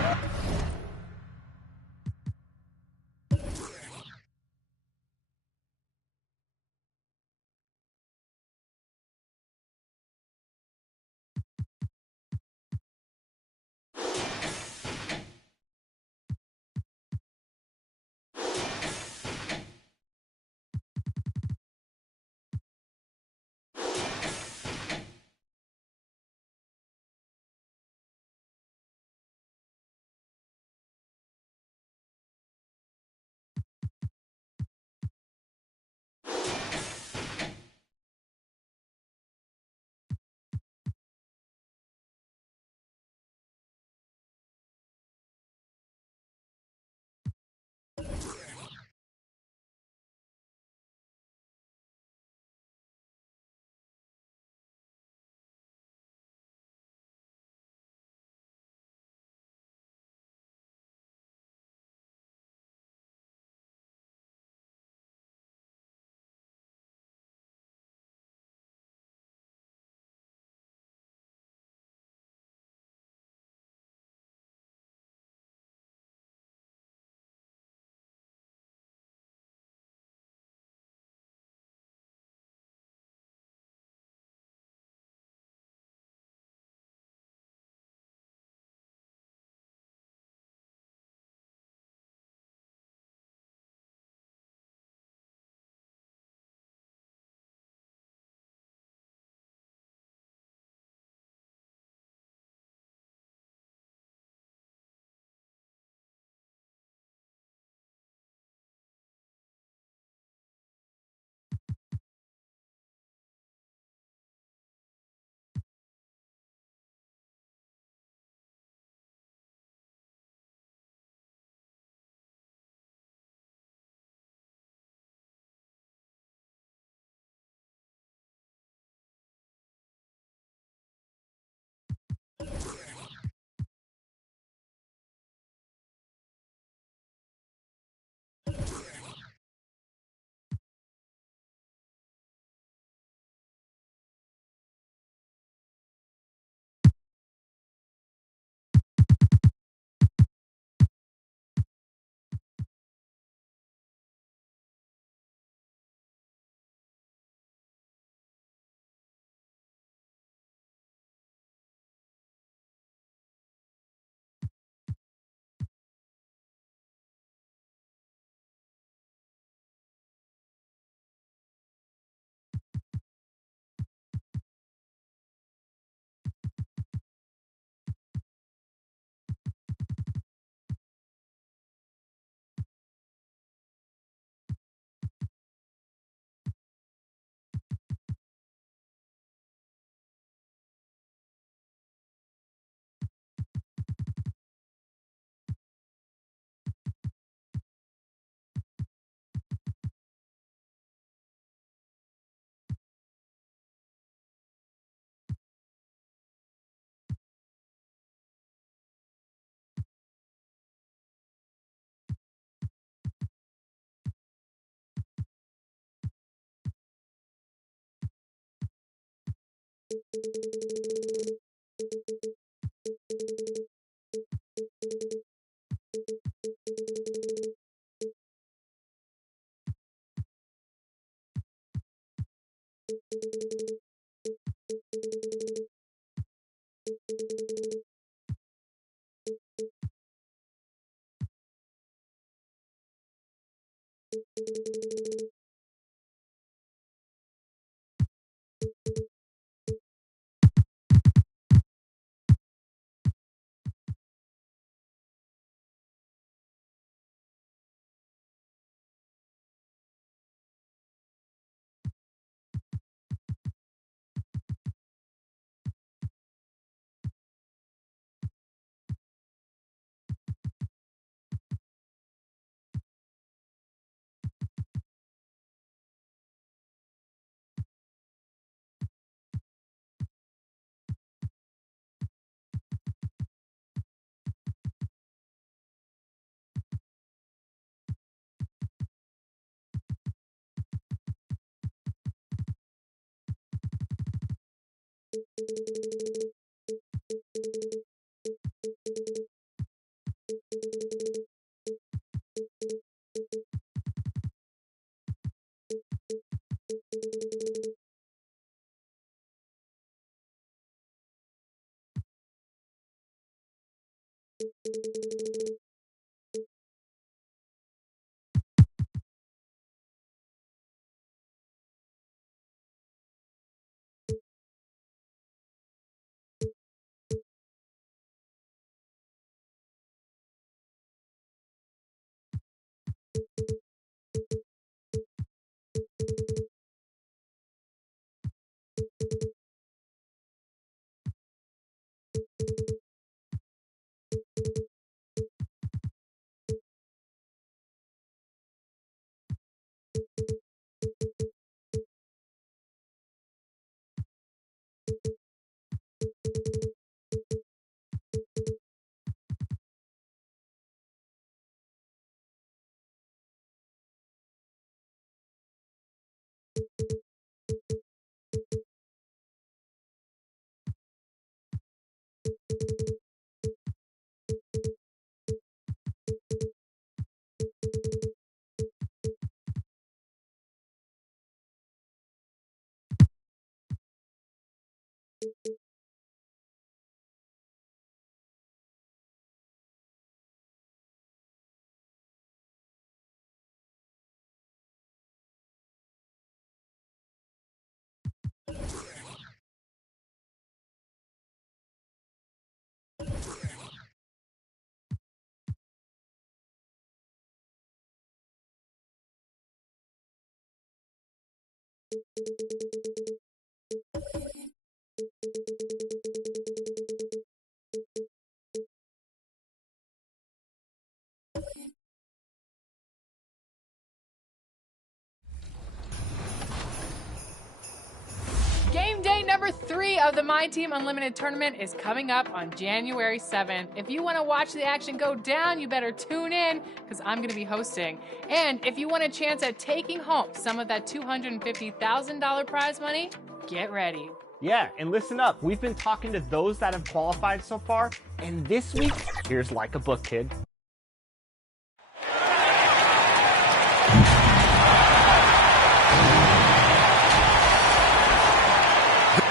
Game day number 3 of the My Team Unlimited tournament is coming up on January 7th. If you want to watch the action go down, you better tune in because I'm going to be hosting. And if you want a chance at taking home some of that $250,000 prize money, get ready. Yeah, and listen up. We've been talking to those that have qualified so far, and this week, here's like a book, kid.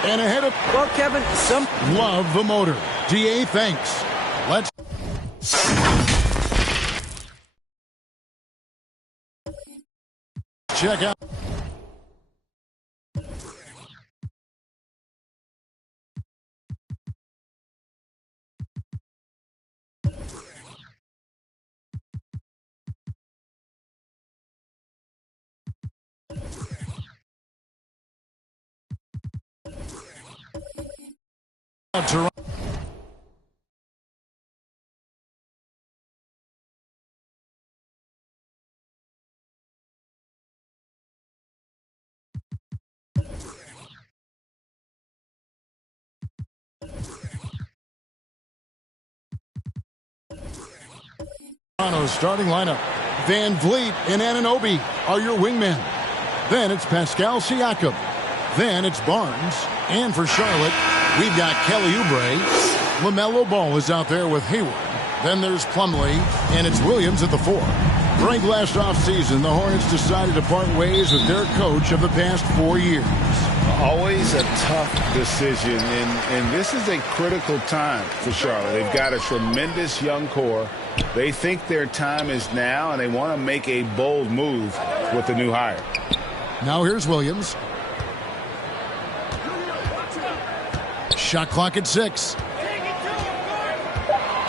And ahead of... Well, Kevin, love the motor. DA, thanks. Let's... check out... Toronto. Toronto's starting lineup. Van Vliet and Anunoby are your wingmen. Then it's Pascal Siakam. Then it's Barnes. And for Charlotte, we've got Kelly Oubre. LaMelo Ball is out there with Hayward. Then there's Plumlee, and it's Williams at the 4. During last offseason, the Hornets decided to part ways with their coach of the past 4 years. Always a tough decision, and this is a critical time for Charlotte. They've got a tremendous young core. They think their time is now, and they want to make a bold move with the new hire. Now here's Williams. Shot clock at 6.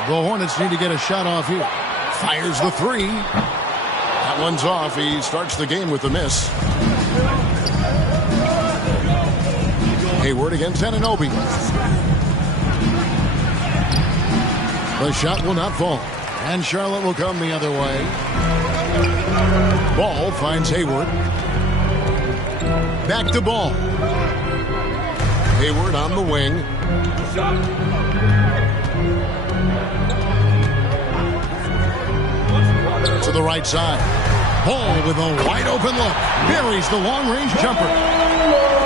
The Hornets need to get a shot off here. Fires the 3. That one's off. He starts the game with a miss. Hayward against Anunoby. The shot will not fall. And Charlotte will come the other way. Ball finds Hayward. Back to Ball. Hayward on the wing. To the right side. Ball with a wide open look. Buries the long-range jumper.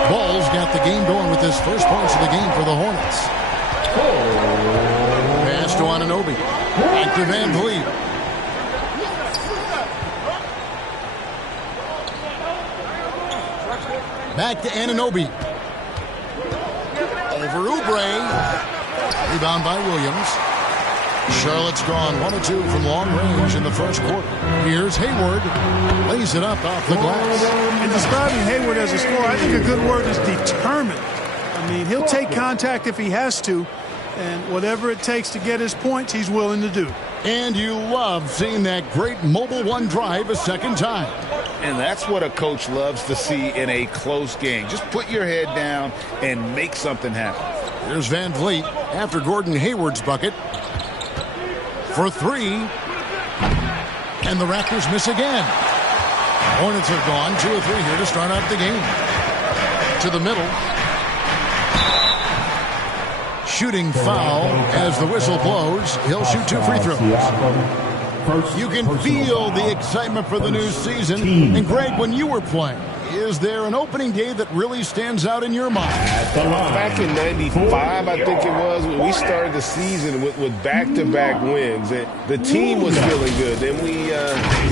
Ball's got the game going with his first points of the game for the Hornets. Pass to Anunoby. Back to Van Vliet. Back to Anunoby. Over Oubre. Rebound by Williams. Charlotte's gone 1 of 2 from long range in the first quarter. Here's Hayward. Lays it up off the glass. And describing Hayward as a scorer, I think a good word is determined. I mean, he'll take contact if he has to, and whatever it takes to get his points, he's willing to do. And you love seeing that great mobile one drive a second time. And that's what a coach loves to see in a close game. Just put your head down and make something happen. Here's Van Vliet after Gordon Hayward's bucket. For 3. And the Raptors miss again. Hornets have gone 2 of 3 here to start out the game. To the middle. Shooting foul as the whistle blows. He'll shoot 2 free throws. You can feel the excitement for the new season. And Greg, when you were playing, is there an opening day that really stands out in your mind? Back in '95, I think it was, when we started the season with back-to-back wins. The team was feeling good. Then we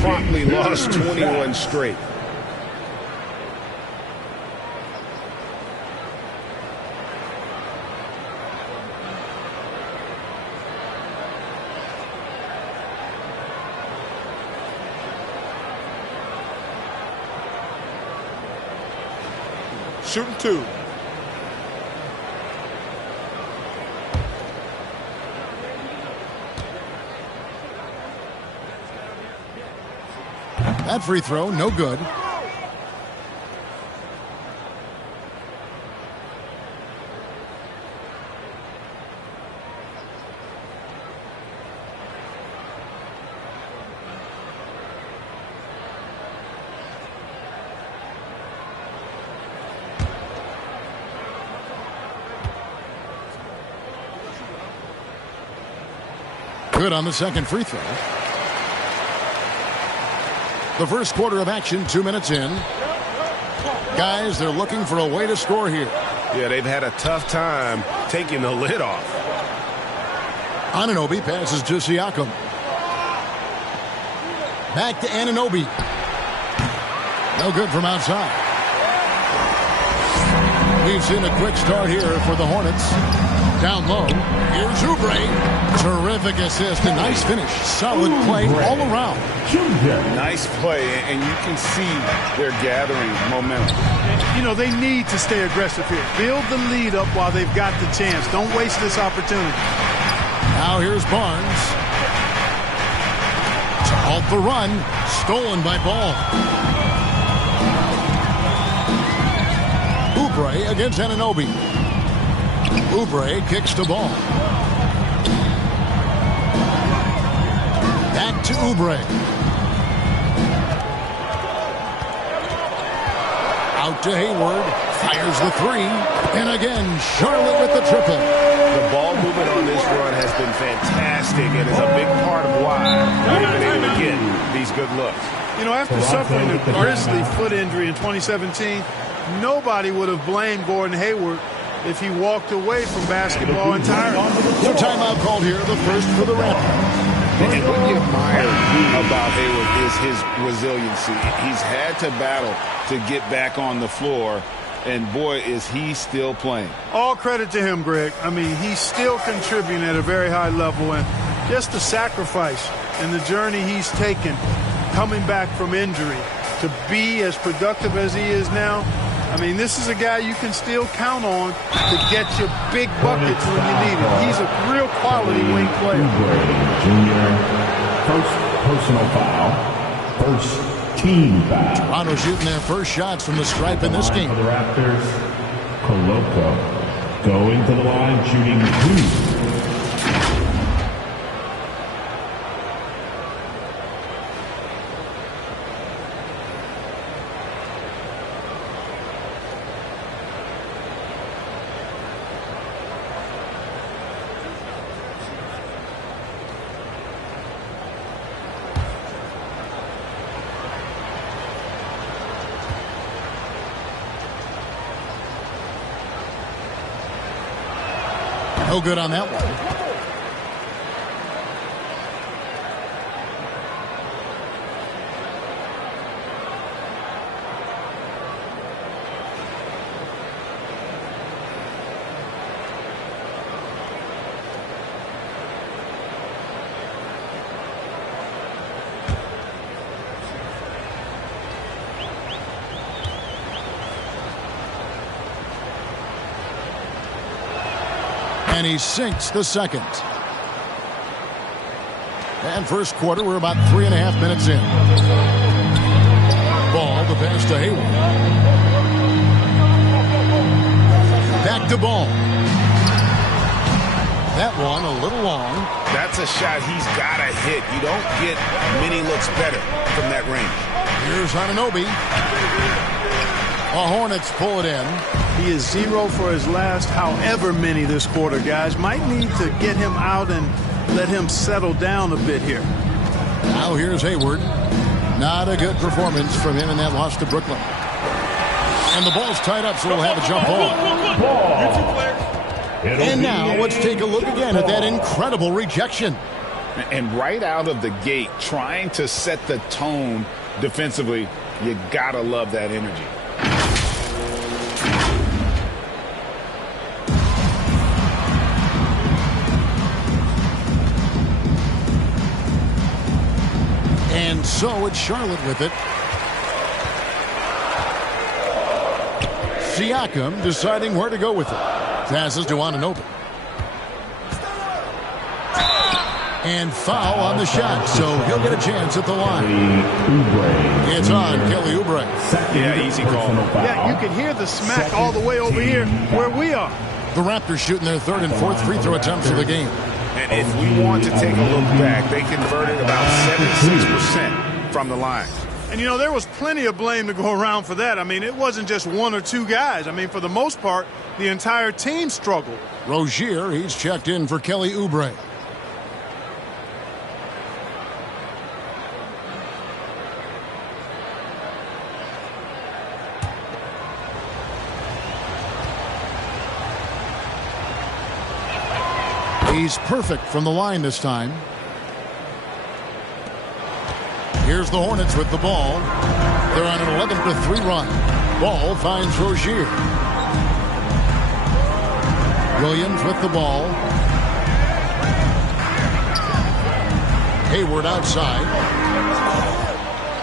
promptly lost 21 straight. Shooting 2. That free throw, no good. Good on the second free throw. The first quarter of action, 2 minutes in. Guys, they're looking for a way to score here. Yeah, they've had a tough time taking the lid off. Anunoby passes to Siakam. Back to Anunoby. No good from outside. We've seen a quick start here for the Hornets. Down low. Here's Oubre. Terrific assist. A nice finish. Solid play all around. Nice play, and you can see they're gathering momentum. You know, they need to stay aggressive here. Build the lead up while they've got the chance. Don't waste this opportunity. Now here's Barnes. To halt the run. Stolen by Ball. Oubre against Anunoby. Oubre kicks the ball. Back to Oubre. Out to Hayward. Fires the 3. And again, Charlotte with the triple. The ball movement on this run has been fantastic and is a big part of why they've been able to get these good looks. You know, after suffering a grisly foot injury in 2017, nobody would have blamed Gordon Hayward if he walked away from basketball entirely. No timeout called here, the first for the Raptors. And what you admire about Hayward is his resiliency. He's had to battle to get back on the floor, and boy, is he still playing. All credit to him, Greg. I mean, he's still contributing at a very high level, and just the sacrifice and the journey he's taken coming back from injury to be as productive as he is now. I mean, this is a guy you can still count on to get your big buckets when you need it. He's a real quality wing player. Junior, first personal foul, first team foul. Toronto shooting their first shots from the stripe in this game. For the Raptors, Koloko going to the line, shooting 2. No good on that one. And he sinks the second. And first quarter, we're about 3.5 minutes in. Ball, the pass to Hayward. Back to Ball. That one a little long. That's a shot he's got to hit. You don't get many looks better from that range. Here's Anunoby. The Hornets pull it in. He is 0 for his last however many this quarter, guys. Might need to get him out and let him settle down a bit here. Now here's Hayward. Not a good performance from him in that loss to Brooklyn. And the ball's tied up, so we'll have a jump ball. And now let's take a look again at that incredible rejection. And right out of the gate, trying to set the tone defensively, you gotta love that energy. And so it's Charlotte with it. Siakam deciding where to go with it. Passes to Anunoby. And foul on the shot, so he'll get a chance at the line. It's on Kelly Oubre. Yeah, easy call. Yeah, you can hear the smack all the way over here where we are. The Raptors shooting their third and fourth free throw attempts of the game. And if we want to take a look back, they converted about 76% from the line. And, you know, there was plenty of blame to go around for that. I mean, it wasn't just one or two guys. I mean, for the most part, the entire team struggled. Rozier, he's checked in for Kelly Oubre. He's perfect from the line this time. Here's the Hornets with the ball. They're on an 11-3 run. Ball finds Rozier. Williams with the ball. Hayward outside.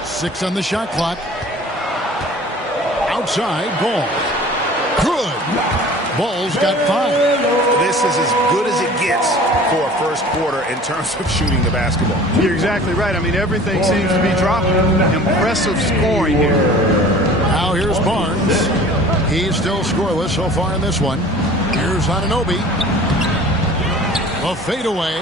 6 on the shot clock. Outside, Ball. Good. Ball's got 5. This is as good as it gets for a first quarter in terms of shooting the basketball. You're exactly right. I mean, everything seems to be dropping. Impressive scoring here. Now here's Barnes. He's still scoreless so far in this one. Here's Anunoby. A fadeaway.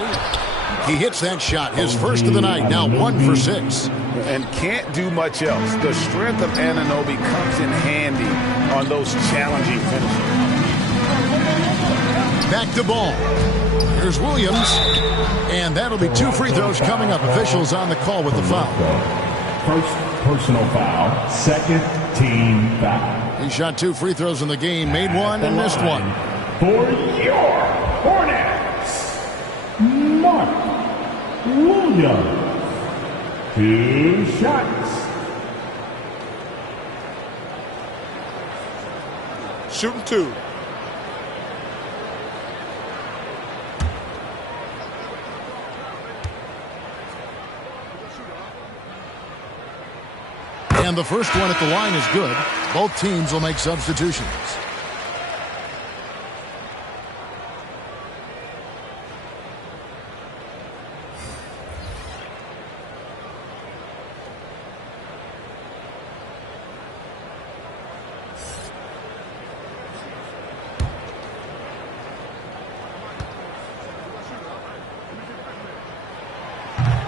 He hits that shot, his first of the night, now 1 for 6. And can't do much else. The strength of Anunoby comes in handy on those challenging finishes. Back to Ball. Here's Williams. And that'll be 2 free throws coming up. Officials on the call with the foul. First personal foul, second team foul. He shot 2 free throws in the game, made 1 and missed 1. For your Hornets, Mark Williams. 2 shots. shooting 2. And the first one at the line is good. Both teams will make substitutions.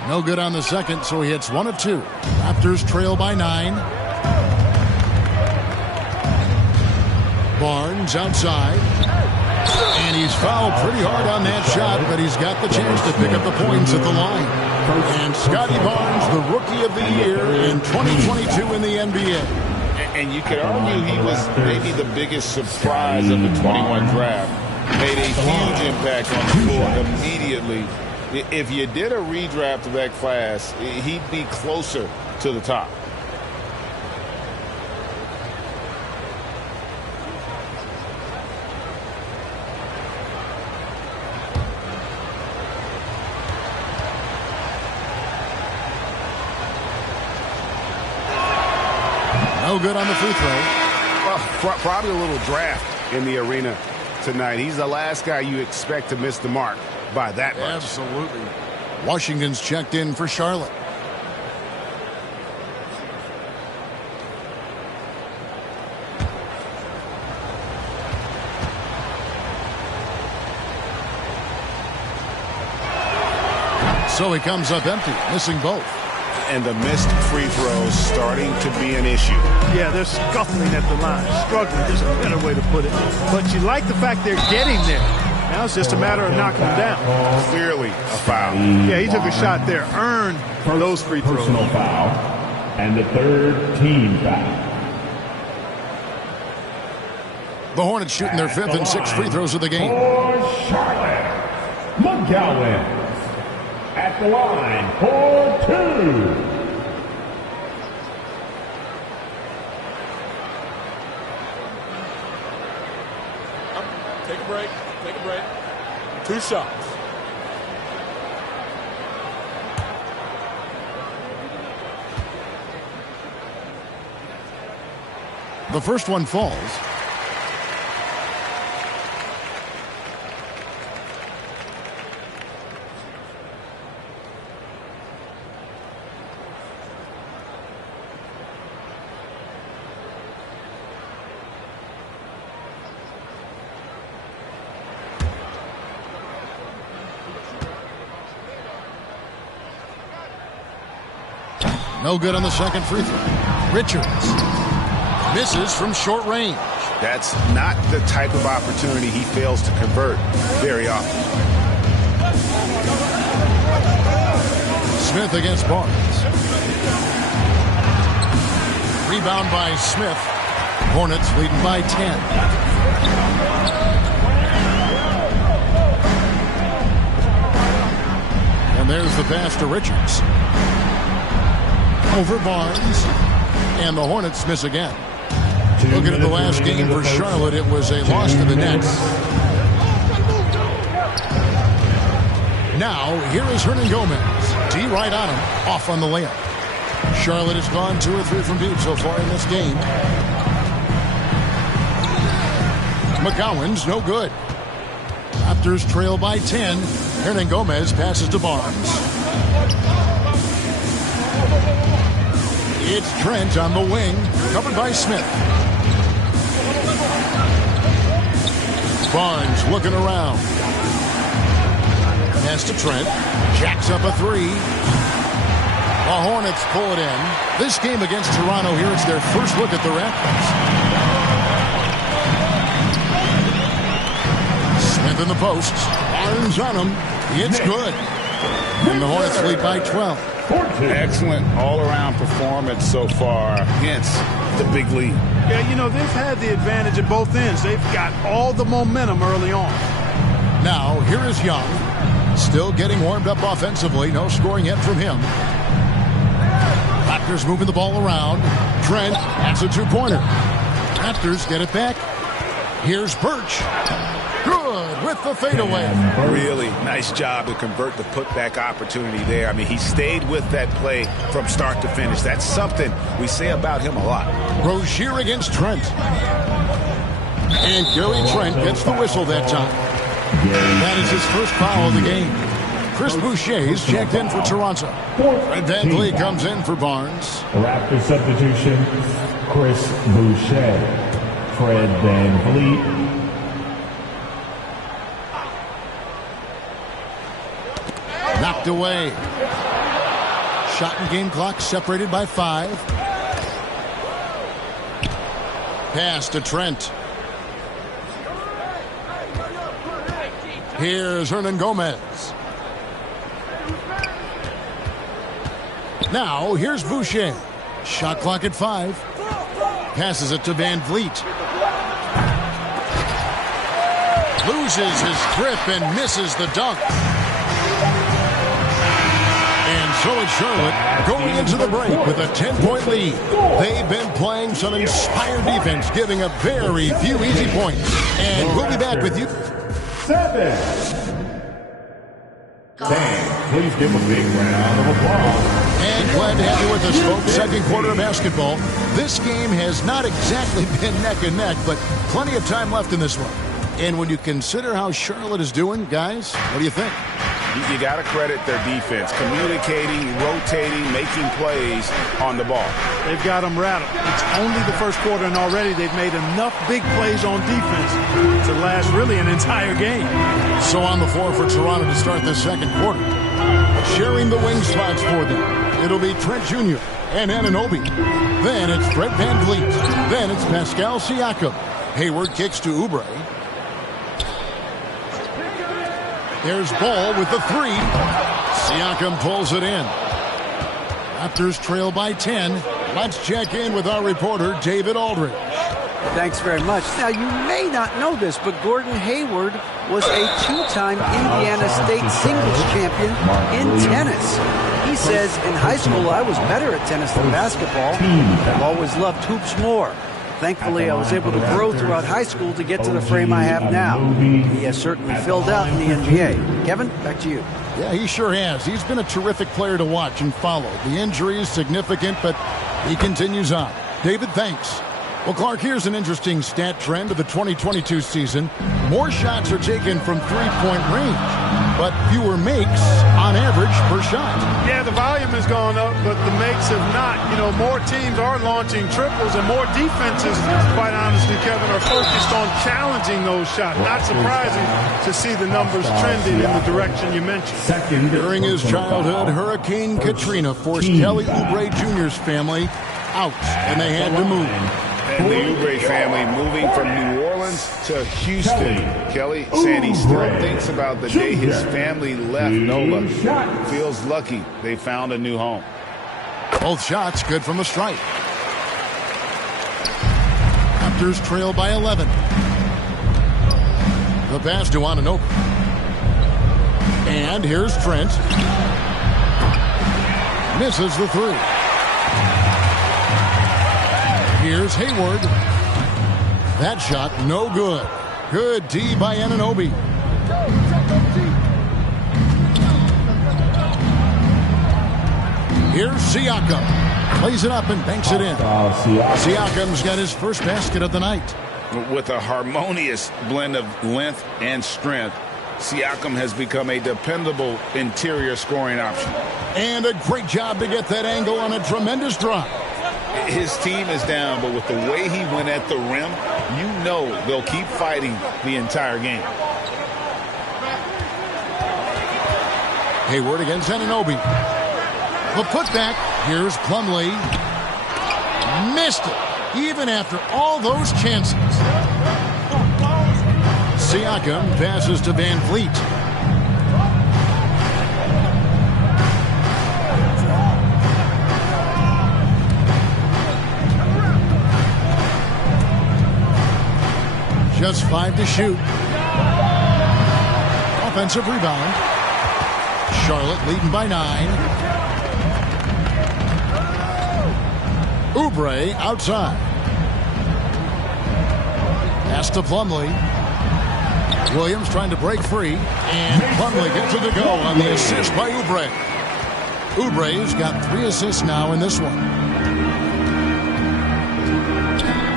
No good on the second, so he hits 1 of 2. Raptors trail by 9. Barnes outside. And he's fouled pretty hard on that shot, but he's got the chance to pick up the points at the line. And Scotty Barnes, the Rookie of the Year in 2022 in the NBA. And you could argue he was maybe the biggest surprise of the 21 draft. Made a huge impact on the floor immediately. If you did a redraft of that class, he'd be closer to the top. No good on the free throw. Well, probably a little draft in the arena tonight. He's the last guy you expect to miss the mark by that much. Absolutely. Washington's checked in for Charlotte. So he comes up empty, missing both. And the missed free throws starting to be an issue. Yeah, they're scuffling at the line, struggling. There's a better way to put it. But you like the fact they're getting there. Now it's just a matter of knocking them down. Clearly a foul. Yeah, he took a shot there, earned those free throws. Personal foul, and the third team foul. The Hornets shooting their 5th and 6th free throws of the game. For Charlotte, McGowan at the line for 2. Take a break. Take a break. 2 shots. The first one falls. No good on the second free throw. Richards misses from short range. That's not the type of opportunity he fails to convert very often. Smith against Barnes. Rebound by Smith. Hornets leading by 10. And there's the pass to Richards. Over Barnes. And the Hornets miss again. Looking at the last game for Charlotte, it was a loss to the Nets. Now, here is Hernangomez. D right on him, off on the layup. Charlotte has gone 2 or 3 from deep so far in this game. McGowan's no good. Raptors trail by 10. Hernangomez passes to Barnes. It's Trent on the wing, covered by Smith. Barnes looking around. Pass to Trent. Jacks up a 3. The Hornets pull it in. This game against Toronto here, it's their first look at the Raptors. Smith in the posts. Barnes on him. It's good. And the Hornets lead by 12. Excellent all-around performance so far against the big lead. Yeah, you know, they've had the advantage at both ends. They've got all the momentum early on. Now, here is Young. Still getting warmed up offensively. No scoring yet from him. Raptors moving the ball around. Trent has a 2-pointer. Raptors get it back. Here's Birch. Good with the fadeaway. Really nice job to convert the putback opportunity there. I mean, he stayed with that play from start to finish. That's something we say about him a lot. Rozier against Trent. And Gary Trent gets the whistle that time. That is his first foul of the game. Chris Boucher is checked in for Toronto. Fred VanVleet comes in for Barnes. Raptor substitution, Chris Boucher. Fred VanVleet. Knocked away. Shot and game clock separated by 5. Pass to Trent. Here's Hernan Gomez. Now, here's Boucher. Shot clock at 5. Passes it to VanVleet. Loses his grip and misses the dunk. And so is Charlotte going into the break with a 10-point lead. They've been playing some inspired defense, giving up very few easy points. And we'll be back with you. 7. Please give a big round of applause. And glad to have you with us, folks. Second quarter of basketball. This game has not exactly been neck and neck, but plenty of time left in this one. And when you consider how Charlotte is doing, guys, what do you think? You got to credit their defense, communicating, rotating, making plays on the ball. They've got them rattled. It's only the first quarter, and already they've made enough big plays on defense to last really an entire game. So on the floor for Toronto to start this second quarter. Sharing the wing spots for them, it'll be Trent Jr. and Anunoby. Then it's Fred VanVleet. Then it's Pascal Siakam. Hayward kicks to Oubre. There's Ball with the 3. Siakam pulls it in. Raptors trail by 10. Let's check in with our reporter, David Aldridge. Thanks very much. Now, you may not know this, but Gordon Hayward was a 2-time Indiana State singles champion in tennis. He says, in high school, I was better at tennis than basketball. I've always loved hoops more. Thankfully, I was able to grow throughout high school to get to the frame I have now. He has certainly filled out in the NBA. Kevin, back to you. Yeah, he sure has. He's been a terrific player to watch and follow. The injury is significant, but he continues on. David, thanks. Well, Clark, here's an interesting stat trend of the 2022 season. More shots are taken from three-point range, but fewer makes on average per shot. Yeah, the volume has gone up, but the makes have not. You know, more teams are launching triples, and more defenses, quite honestly, Kevin, are focused on challenging those shots. Not surprising to see the numbers trending in the direction you mentioned. During his childhood, Hurricane Katrina forced Kelly Oubre Jr.'s family out, and they had to move. And the Oubre family moving from New Orleans to Houston. Kelly saying he still thinks about the day his family left NOLA. Feels lucky they found a new home. Both shots good from the stripe. Raptors trail by 11. The pass to Anunoby. And here's Trent. Misses the 3. Here's Hayward. That shot no good. Good D by Anunoby. Here's Siakam. Plays it up and banks it in. Siakam's got his first basket of the night. With a harmonious blend of length and strength, Siakam has become a dependable interior scoring option. And a great job to get that angle on a tremendous drive. His team is down, but with the way he went at the rim, you know they'll keep fighting the entire game. Hayward against Anunoby. The putback. Here's Plumlee. Missed it, even after all those chances. Siakam passes to VanVleet. Just 5 to shoot. Offensive rebound. Charlotte leading by 9. Oubre outside. Pass to Plumlee. Williams trying to break free, and Plumlee gets it to go on the assist by Oubre. Oubre's got 3 assists now in this one.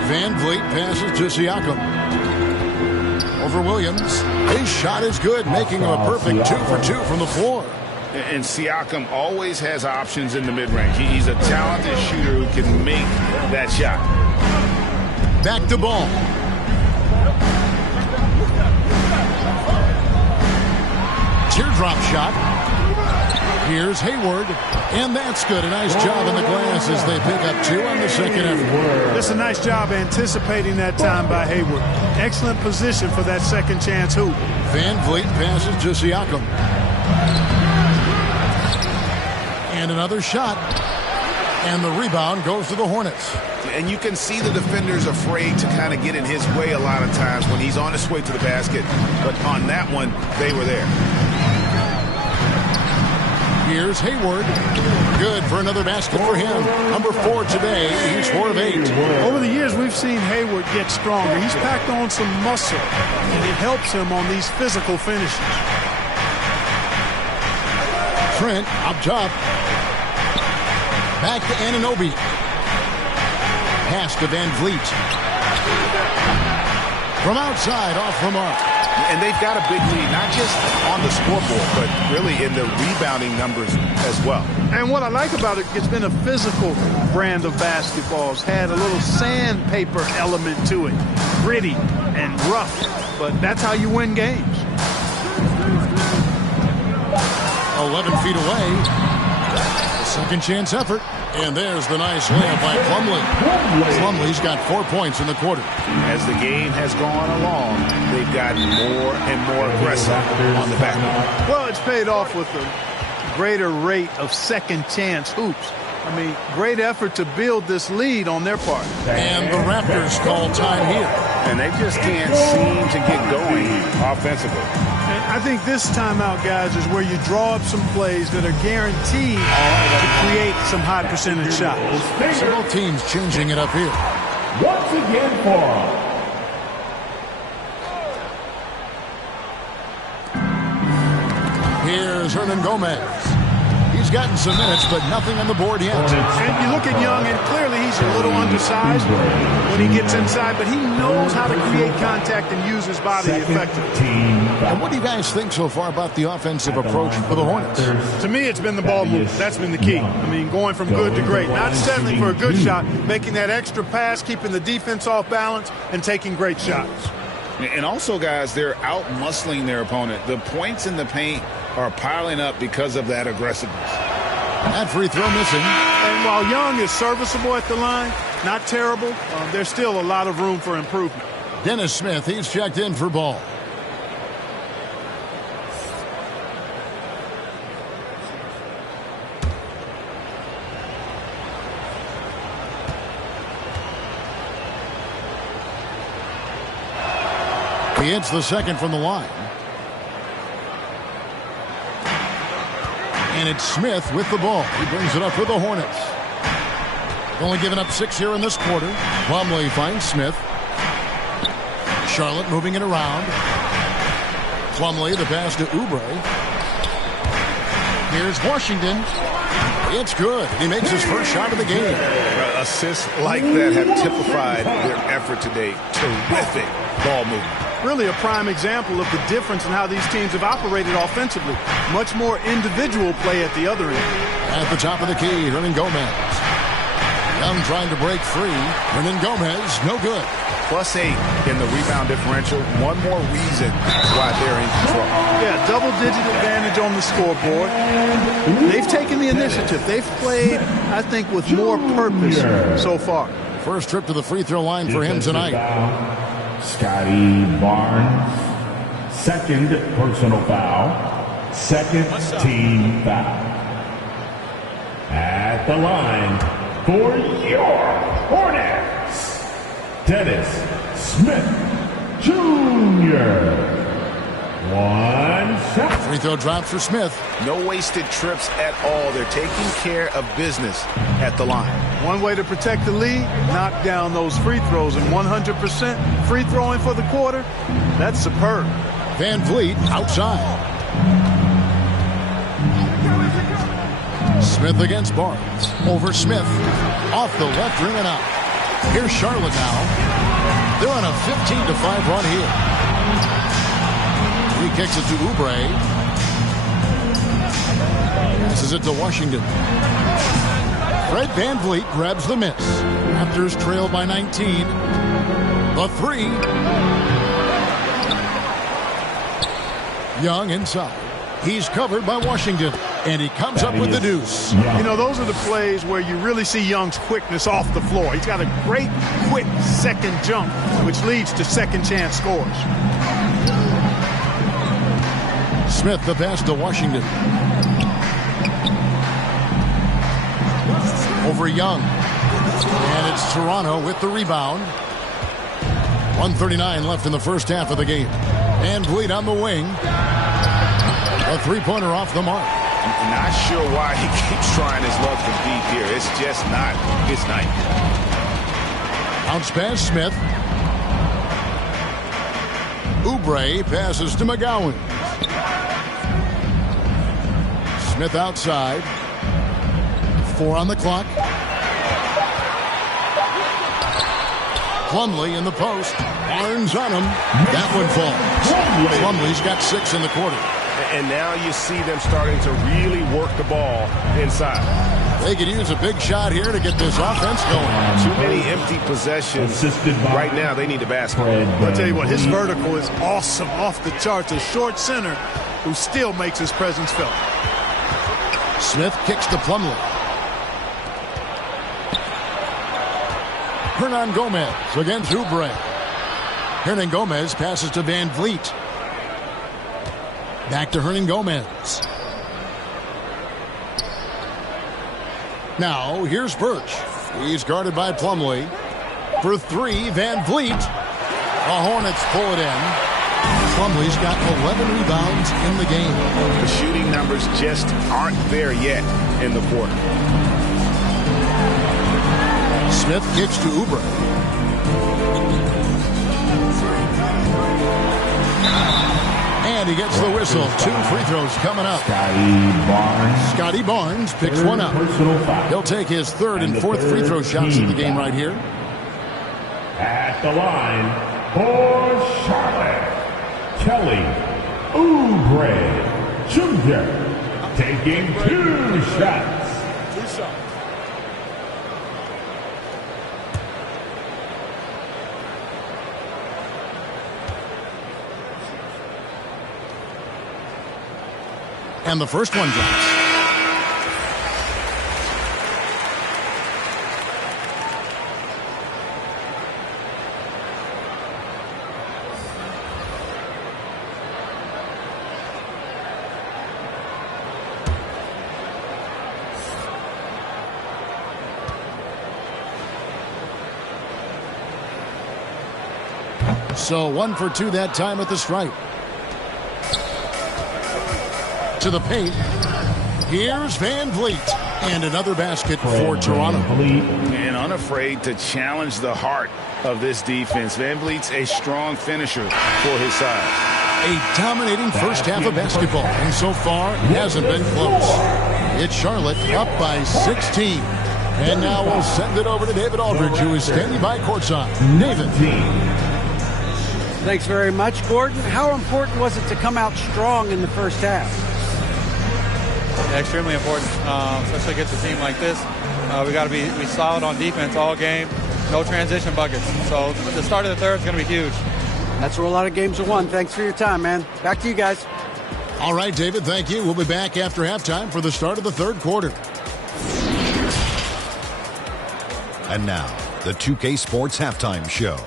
Van Vliet passes to Siakam. Over Williams. His shot is good, making him a perfect 2 for 2 from the floor. And Siakam always has options in the mid-range. He's a talented shooter who can make that shot. Back to Ball. Teardrop shot. Here's Hayward, and that's good. A nice job in the glass as they pick up 2 on the second effort. That's a nice job anticipating that time by Hayward. Excellent position for that second chance hoop. Van Vliet passes to Siakam. And another shot. And the rebound goes to the Hornets. And you can see the defenders afraid to kind of get in his way a lot of times when he's on his way to the basket. But on that one, they were there. Here's Hayward. Good for another basket for him. Number 4 today. He's 4 of 8. Over the years, we've seen Hayward get stronger. He's packed on some muscle, and it helps him on these physical finishes. Trent up top. Back to Anunoby. Pass to Van Vliet. From outside, off the mark. And they've got a big lead, not just on the scoreboard, but really in the rebounding numbers as well. And what I like about it, it's been a physical brand of basketball. It's had a little sandpaper element to it. Gritty and rough, but that's how you win games. 11 feet away. Second chance effort. And there's the nice layup by Plumlee. Plumlee's got 4 points in the quarter. As the game has gone along, they've gotten more and more aggressive on the back end. Well, it's paid off with a greater rate of second chance hoops. I mean, great effort to build this lead on their part. And the Raptors call time here. And they just can't seem to get going offensively. And I think this timeout, guys, is where you draw up some plays that are guaranteed to create some high percentage shots. Several teams changing it up here. Once again for here's Hernan Gomez. He's gotten some minutes, but nothing on the board yet. And you look at Young, and clearly he's a little undersized when he gets inside, but he knows how to create contact and use his body effectively. And what do you guys think so far about the offensive approach for the Hornets? To me, it's been the ball movement. That's been the key. I mean, going from good to great. Not settling for a good shot, making that extra pass, keeping the defense off balance, and taking great shots. And also, guys, they're out-muscling their opponent. The points in the paint are piling up because of that aggressiveness. That free throw missing. And while Young is serviceable at the line, not terrible, there's still a lot of room for improvement. Dennis Smith, he's checked in for Ball. He hits the second from the line. And it's Smith with the ball. He brings it up for the Hornets. Only given up 6 here in this quarter. Plumlee finds Smith. Charlotte moving it around. Plumlee, the pass to Oubre. Here's Washington. It's good. He makes his first shot of the game. Assists like that have typified their effort today. Terrific ball movement. Really a prime example of the difference in how these teams have operated offensively. Much more individual play at the other end. At the top of the key, Hernan Gomez. Young trying to break free. Hernan Gomez, no good. +8 in the rebound differential. One more reason why they're in control. Yeah, double-digit advantage on the scoreboard. They've taken the initiative. They've played, I think, with more purpose so far. First trip to the free throw line for him tonight. Scotty Barnes. Second personal foul. Second team foul. At the line for your Hornets, Dennis Smith Jr. 1 Free throw drops for Smith. No wasted trips at all. They're taking care of business at the line. One way to protect the lead, knock down those free throws, and 100% free throwing for the quarter, that's superb. Van Vliet outside. Smith against Barnes. Over Smith. Off the left ring and out. Here's Charlotte now. They're on a 15-5 run here. He kicks it to Oubre. Passes it to Washington. Fred Van Vliet grabs the miss. Raptors trail by 19. The three. Young inside. He's covered by Washington. And he comes up with the deuce. You know, those are the plays where you really see Young's quickness off the floor. He's got a great, quick second jump, which leads to second chance scores. Smith the pass to Washington. Over Young. And it's Toronto with the rebound. 1:39 left in the first half of the game. Van Vliet on the wing. A three-pointer off the mark. I'm not sure why he keeps trying his luck from deep here. It's just not his night. Bounce pass Smith. Oubre passes to McGowan. Smith outside. 4 on the clock. Plumlee in the post. Barnes on him. That one falls. Plumlee's got 6 in the quarter. And now you see them starting to really work the ball inside. They could use a big shot here to get this offense going. Too many empty possessions. Right now, they need a basket. I'll tell you what, his vertical is awesome, off the charts. A short center who still makes his presence felt. Smith kicks to Plumlee. Hernan Gomez against Oubre. Hernan Gomez passes to Van Vliet. Back to Hernan Gomez. Now, here's Birch. He's guarded by Plumlee. For 3, Van Vliet. The Hornets pull it in. Plumlee's got 11 rebounds in the game. The shooting numbers just aren't there yet in the quarter. Smith kicks to Oubre. And he gets the whistle. 2 free throws coming up. Scotty Barnes picks one up. He'll take his 3rd and 4th free throw shots of the game right here. At the line for Charlotte, Kelly Oubre Jr. taking 2 shots. 2 shots. And the first one drops. So 1 for 2 that time at the stripe. To the paint. Here's Van Vliet. And another basket for Toronto. And unafraid to challenge the heart of this defense. Van Vliet's a strong finisher for his size. A dominating first half of basketball. And so far, hasn't been close. It's Charlotte up by 16. And now we'll send it over to David Aldridge, who is standing by courtside. David. Thanks very much, Gordon. How important was it to come out strong in the first half? Yeah, extremely important, especially against a team like this. We got to be solid on defense all game. No transition buckets. So the start of the third is going to be huge. That's where a lot of games are won. Thanks for your time, man. Back to you guys. All right, David, thank you. We'll be back after halftime for the start of the third quarter. And now, the 2K Sports Halftime Show.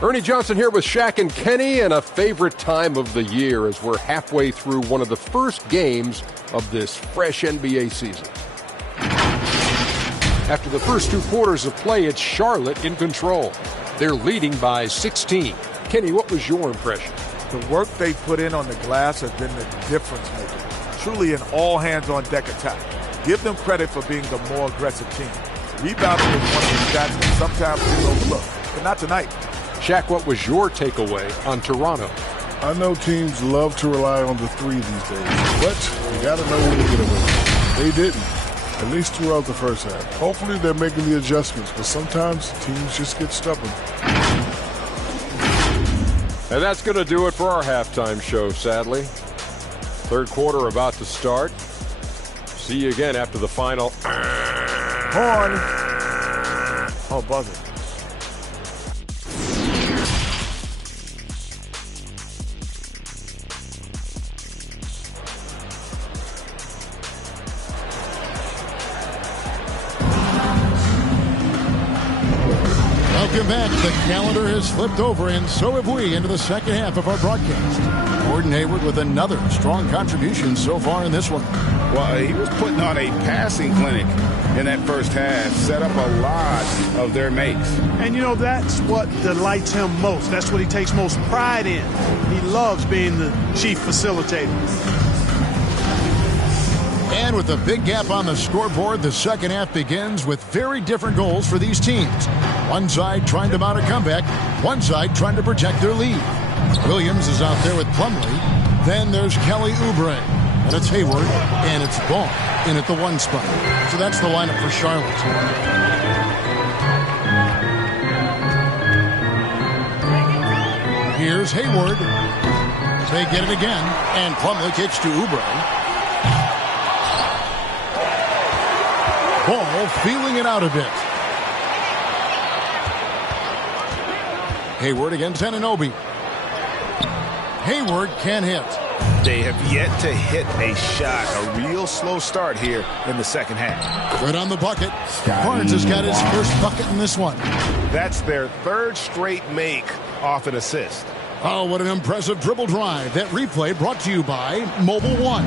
Ernie Johnson here with Shaq and Kenny, and a favorite time of the year as we're halfway through one of the first games of this fresh NBA season. After the first 2 quarters of play, it's Charlotte in control. They're leading by 16. Kenny, what was your impression? The work they put in on the glass has been the difference maker. Truly an all-hands-on-deck attack. Give them credit for being the more aggressive team. Rebounding is one of the stats that sometimes is overlooked, but not tonight. Shaq, what was your takeaway on Toronto? I know teams love to rely on the three these days, but you got to know when to get away. They didn't, at least throughout the first half. Hopefully they're making the adjustments, but sometimes teams just get stubborn. And that's going to do it for our halftime show, sadly. Third quarter about to start. See you again after the final. Horn. Oh, buzzer. Welcome back. The calendar has flipped over, and so have we, into the second half of our broadcast. Gordon Hayward with another strong contribution so far in this one. Well, he was putting on a passing clinic in that first half, set up a lot of their makes. And, you know, that's what delights him most. That's what he takes most pride in. He loves being the chief facilitator. And with a big gap on the scoreboard, the second half begins with very different goals for these teams. One side trying to mount a comeback, one side trying to protect their lead. Williams is out there with Plumlee. Then there's Kelly Oubre. And it's Hayward, and it's Ball in at the one spot. So that's the lineup for Charlotte. Here's Hayward. They get it again, and Plumlee kicks to Oubre. Ball feeling it out a bit. Hayward against Anunoby. Hayward can hit. They have yet to hit a shot, a real slow start here in the second half. Good on the bucket. Barnes has got his first bucket in this one. That's their third straight make off an assist. Oh, what an impressive dribble drive. That replay brought to you by Mobile One.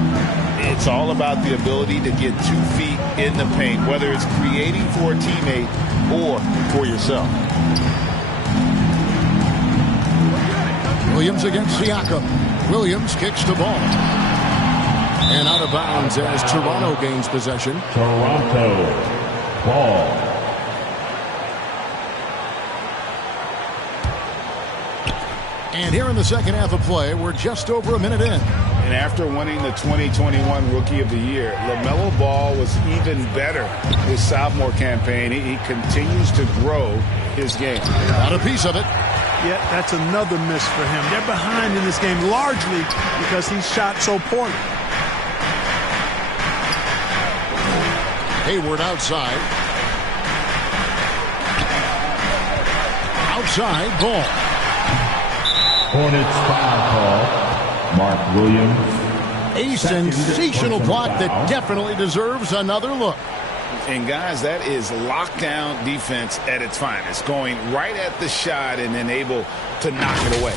It's all about the ability to get 2 feet in the paint, whether it's creating for a teammate or for yourself. Williams against Siakam. Williams kicks the ball. And out of bounds as Toronto gains possession. Toronto ball. And here in the second half of play, we're just over a minute in. And after winning the 2021 Rookie of the Year, LaMelo Ball was even better his sophomore campaign. He continues to grow his game. Got a piece of it. Yeah, that's another miss for him. They're behind in this game largely because he shot so poorly. Hayward outside. Outside, Ball. Hornets foul call. Mark Williams. A sensational block that definitely deserves another look. And guys, that is lockdown defense at its finest, going right at the shot and then able to knock it away.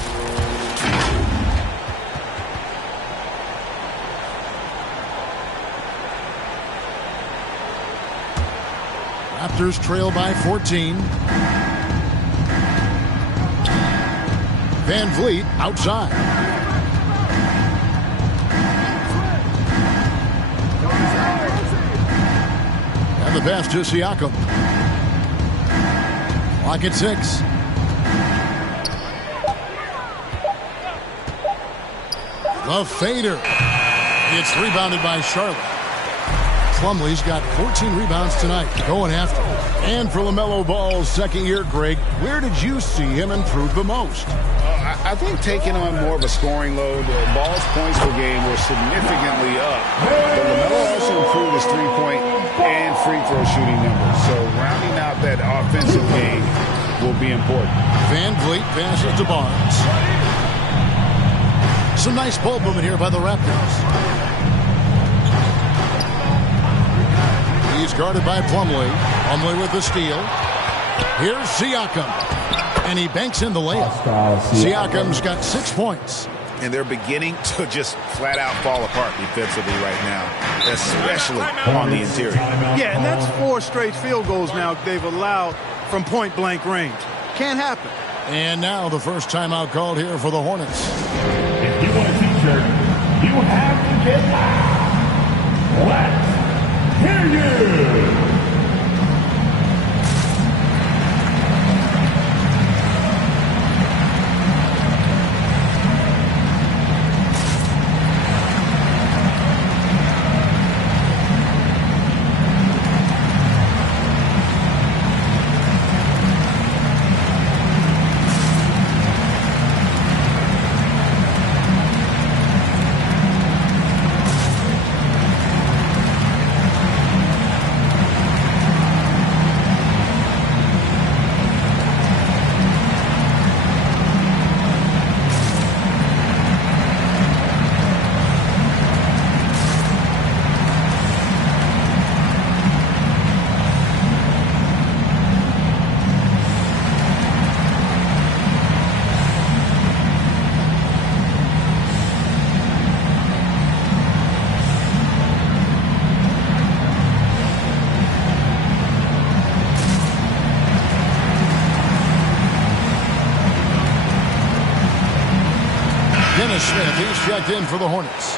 Raptors trail by 14. Van Vliet outside. And the pass to Siakam. Clock at 6. The fader. It's rebounded by Charlotte. Plumlee's got 14 rebounds tonight, going after it. And for LaMelo Ball's second year, Greg, where did you see him improve the most? I think taking on more of a scoring load, Ball's points per game were significantly up. But LaMelo also improved his three-point and free throw shooting numbers. So rounding out that offensive game will be important. Van Vliet passes to Barnes. Some nice ball movement here by the Raptors. He's guarded by Plumlee. Plumlee with the steal. Here's Siakam. And he banks in the layup. Siakam's got 6 points. And they're beginning to just flat out fall apart defensively right now, especially on the interior. Yeah, and that's 4 straight field goals now they've allowed from point-blank range. Can't happen. And now the first timeout called here for the Hornets. If you want a t-shirt, you have to get loud. Let's hear you. Dennis Smith, he's checked in for the Hornets.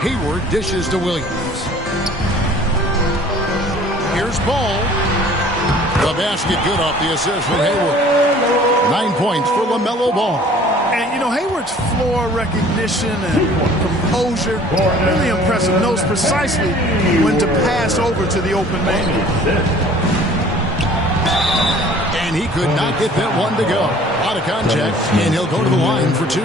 Hayward dishes to Williams. Here's Ball. The basket good off the assist from Hayward. 9 points for LaMelo Ball. And, you know, Hayward's floor recognition and composure, really impressive. Knows precisely when to pass over to the open man. And he could not get that one to go. Out of contact, and he'll go to the line for two.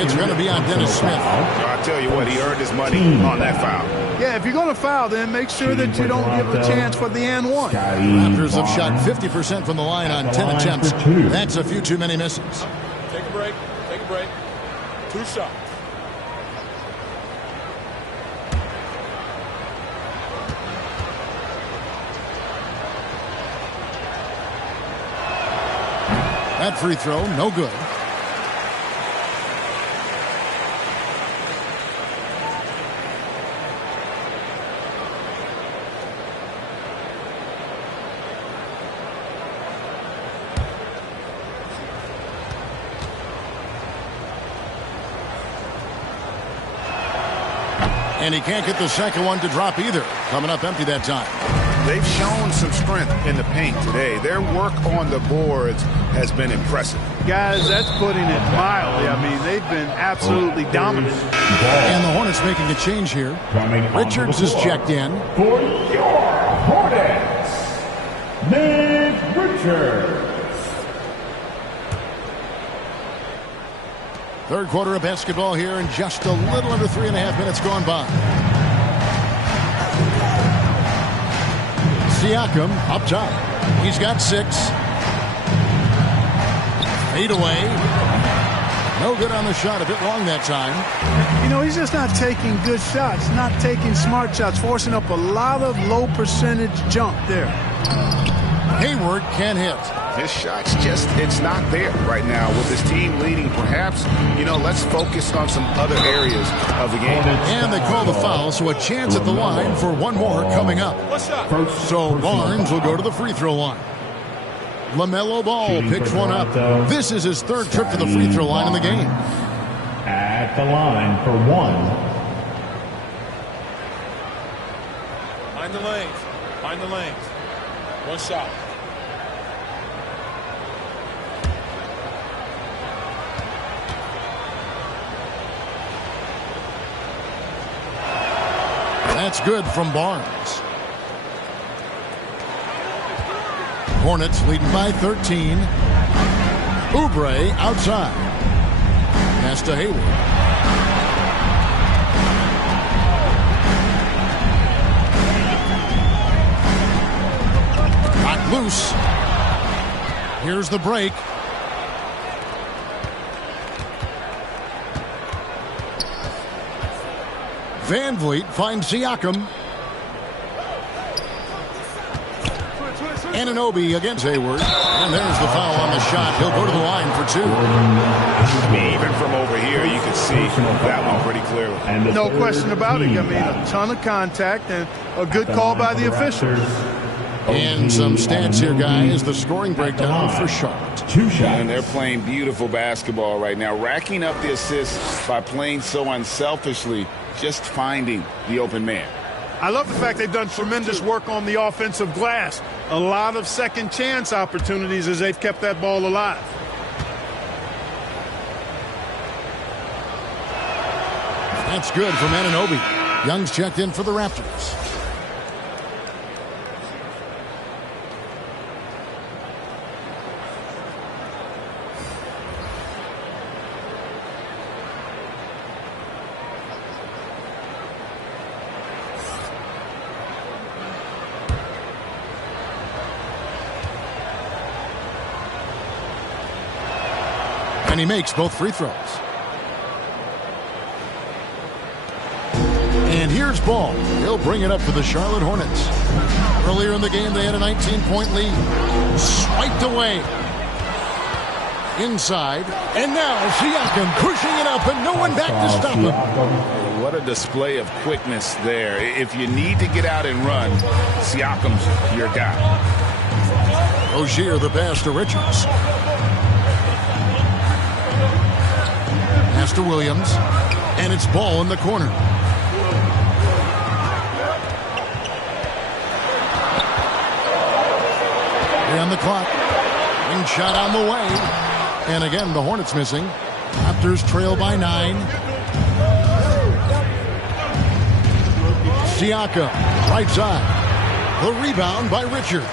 It's going to be on Dennis Smith. I'll tell you what, he earned his money on that foul. Yeah, if you're going to foul, then make sure that you don't give a chance for the and one. Raptors have shot 50% from the line on 10 attempts. That's a few too many misses. Take a break. Take a break. 2 shots. That free throw, no good. And he can't get the second one to drop either. Coming up empty that time. They've shown some strength in the paint today. Their work on the boards has been impressive. Guys, that's putting it mildly. I mean, they've been absolutely dominant. And the Hornets making a change here. Richards is checked in. For your Hornets, Nick Richards. Third quarter of basketball here, and just a little under 3.5 minutes gone by. Siakam up top. He's got 6. Fade away. No good on the shot. A bit long that time. You know, he's just not taking good shots, not taking smart shots, forcing up a lot of low percentage jump there. Hayward can't hit. His shot's just, it's not there right now with his team leading. Perhaps, you know, let's focus on some other areas of the game. And they call the foul, so a chance at the line for one more coming up. So Barnes will go to the free throw line. LaMelo Ball picks one up. This is his third trip to the free throw line in the game. At the line for one. Find the lanes. Find the lanes. One shot. That's good from Barnes. Hornets leading by 13. Oubre outside. Pass to Hayward. Got loose. Here's the break. VanVleet finds Siakam. Anunoby against Hayward. And there's the foul on the shot. He'll go to the line for 2. Even from over here, you can see that one pretty clearly. No question about it. I mean, a ton of contact and a good call by the officials. And some stats here, guys. The scoring breakdown for Charlotte. And they're playing beautiful basketball right now, racking up the assists by playing so unselfishly, just finding the open man. I love the fact they've done tremendous work on the offensive glass. A lot of second chance opportunities as they've kept that ball alive. That's good from Anunoby. Young's checked in for the Raptors. And he makes both free throws. And here's Ball. He'll bring it up for the Charlotte Hornets. Earlier in the game, they had a 19-point lead. Swiped away. Inside. And now Siakam pushing it up and no one back to stop him. What a display of quickness there. If you need to get out and run, Siakam's your guy. Rozier the pass to Richards. Pass to Williams. And it's Ball in the corner. On the clock. Ring shot on the way. And again, the Hornets missing. Raptors trail by 9. Siakam, right side. The rebound by Richards.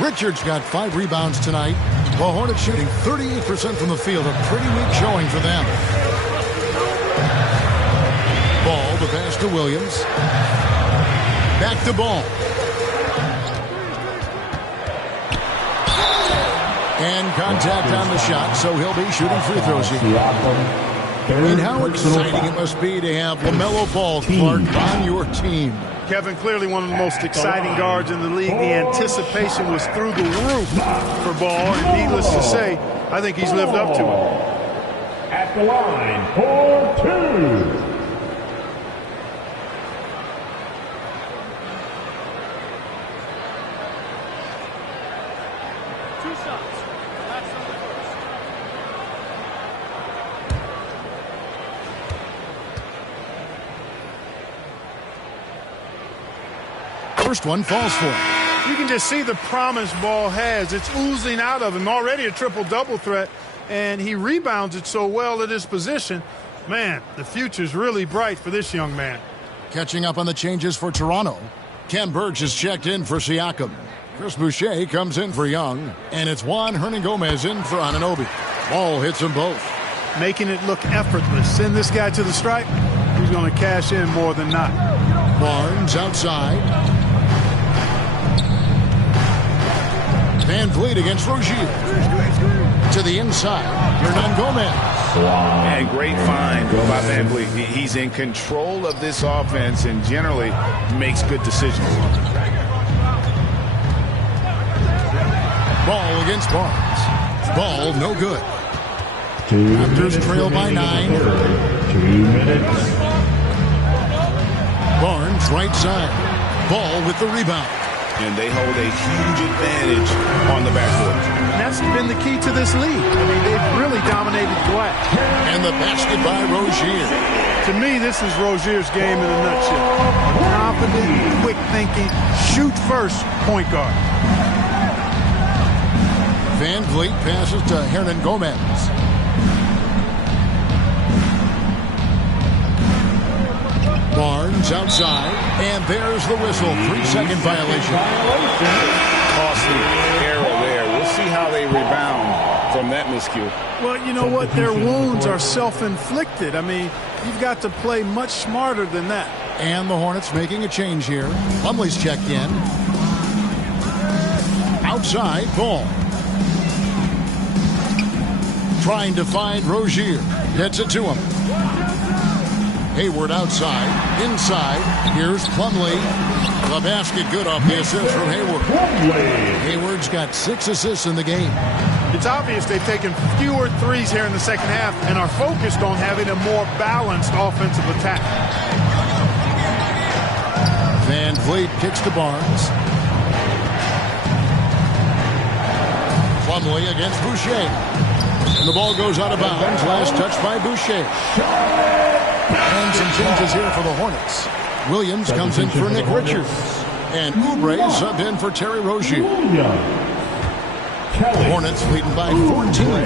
Richards got 5 rebounds tonight. The Hornets shooting 38% from the field. A pretty weak showing for them. Ball, the pass to Williams. Back to Ball. And contact on the shot, so he'll be shooting free throws here. And how exciting it must be to have LaMelo Ball, Clark, on your team. Kevin, clearly one of the most exciting guards in the league. The anticipation was through the roof for Ball, and needless to say, I think he's lived up to it. At the line for 2. First one falls for him. You can just see the promise Ball has. It's oozing out of him. Already a triple-double threat, and he rebounds it so well at his position. Man, the future's really bright for this young man. Catching up on the changes for Toronto. Ken Burks is checked in for Siakam. Chris Boucher comes in for Young. And it's Juan Hernangomez in for Anunoby. Ball hits them both. Making it look effortless. Send this guy to the stripe. He's going to cash in more than not. Barnes outside. Van Vliet against Rozier. To the inside. Hernangomez. And great find by Van Vliet. He's in control of this offense and generally makes good decisions. Ball against Barnes. Ball no good. Raptors trail by 9. 2 minutes. Barnes right side. Ball with the rebound. And they hold a huge advantage on the backcourt. And that's been the key to this league. I mean, they've really dominated glass. And the basket by Rozier. To me, this is Rozier's game in a nutshell. Confident, quick thinking, shoot first point guard. Van Vliet passes to Hernangomez. Barnes outside, and there's the whistle. 3-second violation. Costly error there. We'll see how they rebound from that miscue. Well, you know what? Their wounds are self-inflicted. I mean, you've got to play much smarter than that. And the Hornets making a change here. Plumlee's checked in. Outside, Ball. Trying to find Rozier. Gets it to him. Hayward outside. Inside. Here's Plumlee. The basket good off the assist from Hayward. Hayward's got 6 assists in the game. It's obvious they've taken fewer threes here in the second half and are focused on having a more balanced offensive attack. Van Vliet kicks to Barnes. Plumlee against Boucher. And the ball goes out of bounds. Last touch by Boucher. And some changes here for the Hornets. Williams comes in for Nick Richards. And Oubre subbed in for Terry Rozier. Hornets leading by 14.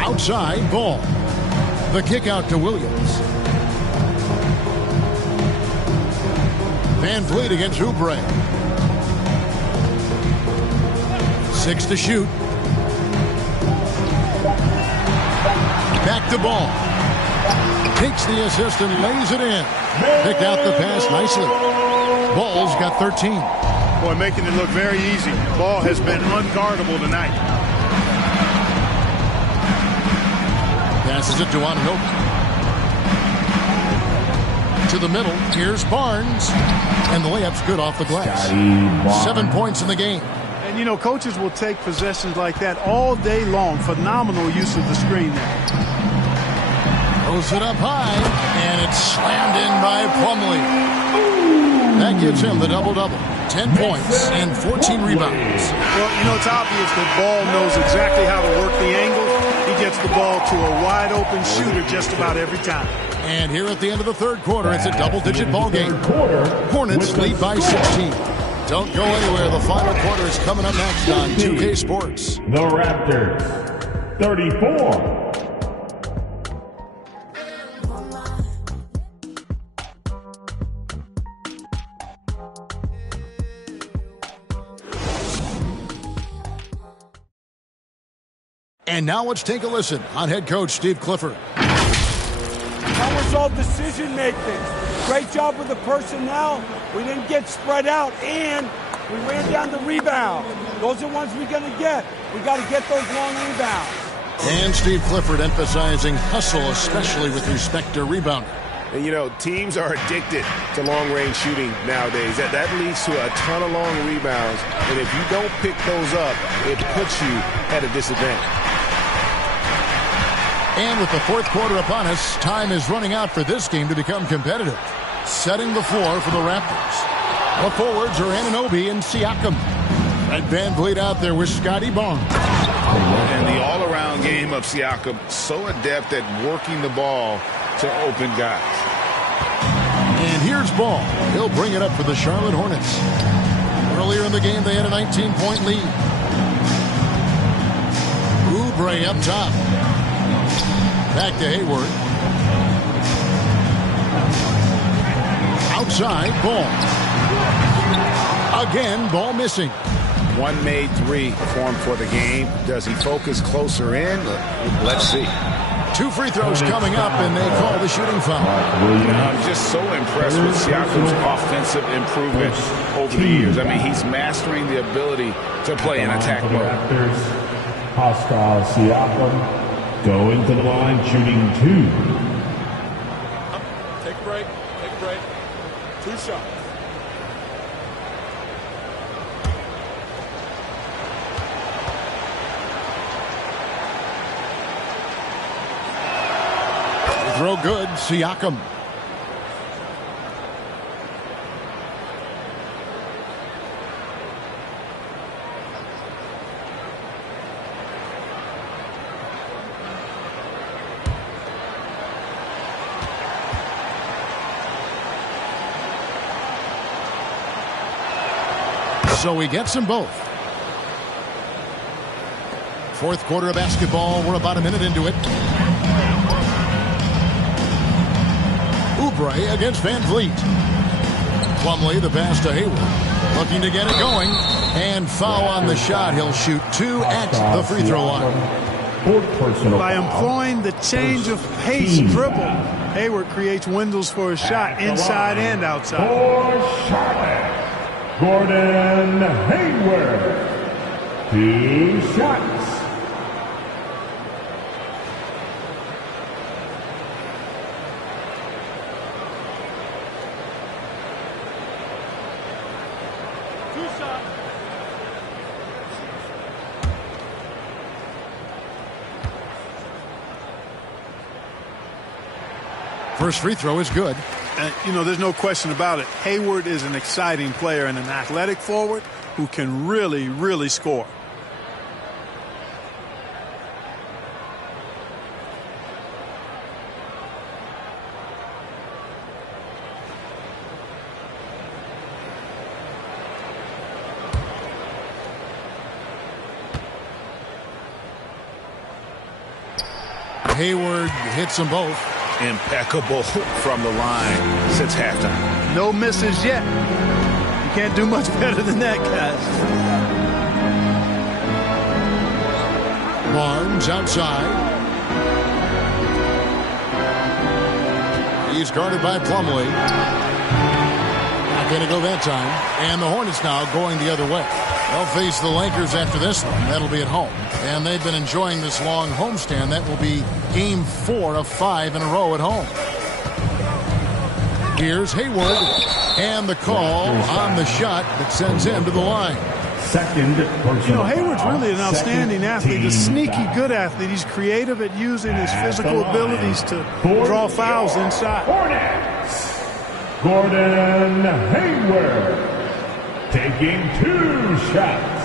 Outside ball. The kick out to Williams. Van Vliet against Oubre. 6 to shoot. Back to ball. Takes the assist and lays it in. Picked out the pass nicely. Ball's got 13. Boy, making it look very easy. Ball has been unguardable tonight. Passes it to Anunoby. To the middle. Here's Barnes. And the layup's good off the glass. 7 points in the game. And, you know, coaches will take possessions like that all day long. Phenomenal use of the screen there. Throws it up high, and it's slammed in by Plumlee. That gives him the double-double. 10 points and 14 rebounds. Well, you know, it's obvious that Ball knows exactly how to work the angles. He gets the ball to a wide-open shooter just about every time. And here at the end of the third quarter, it's a double-digit ball game. Hornets lead by 16. Don't go anywhere. The final quarter is coming up next on 2K Sports. The Raptors, 34. And now let's take a listen on head coach Steve Clifford. That was all decision making. Great job with the personnel. We didn't get spread out, and we ran down the rebound. Those are ones we're going to get. We got to get those long rebounds. And Steve Clifford emphasizing hustle, especially with respect to rebounding. And, you know, teams are addicted to long-range shooting nowadays. That leads to a ton of long rebounds. And if you don't pick those up, it puts you at a disadvantage. And with the fourth quarter upon us, time is running out for this game to become competitive. Setting the floor for the Raptors. The forwards are Anunoby and Siakam. And Van Vliet out there with Scotty Barnes. And the all-around game of Siakam, so adept at working the ball to open guys. And here's Ball. He'll bring it up for the Charlotte Hornets. Earlier in the game, they had a 19-point lead. Oubre up top. Back to Hayward. Outside, Ball. Again, Ball missing. One made three formed for the game. Does he focus closer in? Let's see. 2 free throws coming up, and they call the shooting foul. I'm just so impressed with Siakam's offensive improvement over the years. I mean, he's mastering the ability to play in attack mode. Pascal Siakam going to the line, shooting 2. Take a break. Take a break. 2 shots. Throw good, Siakam. So he gets them both. Fourth quarter of basketball. We're about a minute into it. Oubre against Van Vliet. Plumlee, the pass to Hayward. Looking to get it going. And foul on the shot. He'll shoot 2 at the free throw line. By employing the change of pace dribble, Hayward creates windows for a shot inside and outside. For Charlotte, Gordon Hayward. 2 shots. First free throw is good. And, you know, there's no question about it. Hayward is an exciting player and an athletic forward who can really, really score. Hayward hits them both. Impeccable from the line since halftime. No misses yet. You can't do much better than that, guys. Barnes outside. He's guarded by Plumlee. Not going to go that time. And the Hornets now going the other way. They'll face the Lakers after this one. That'll be at home. And they've been enjoying this long homestand. That will be game 4 of 5 in a row at home. Here's Hayward. And the call on the shot that sends him to the line. Second personal. You know, Hayward's really an outstanding athlete, a sneaky good athlete. He's creative at using his physical abilities to draw fouls inside. Hornets. Gordon Hayward taking 2 shots.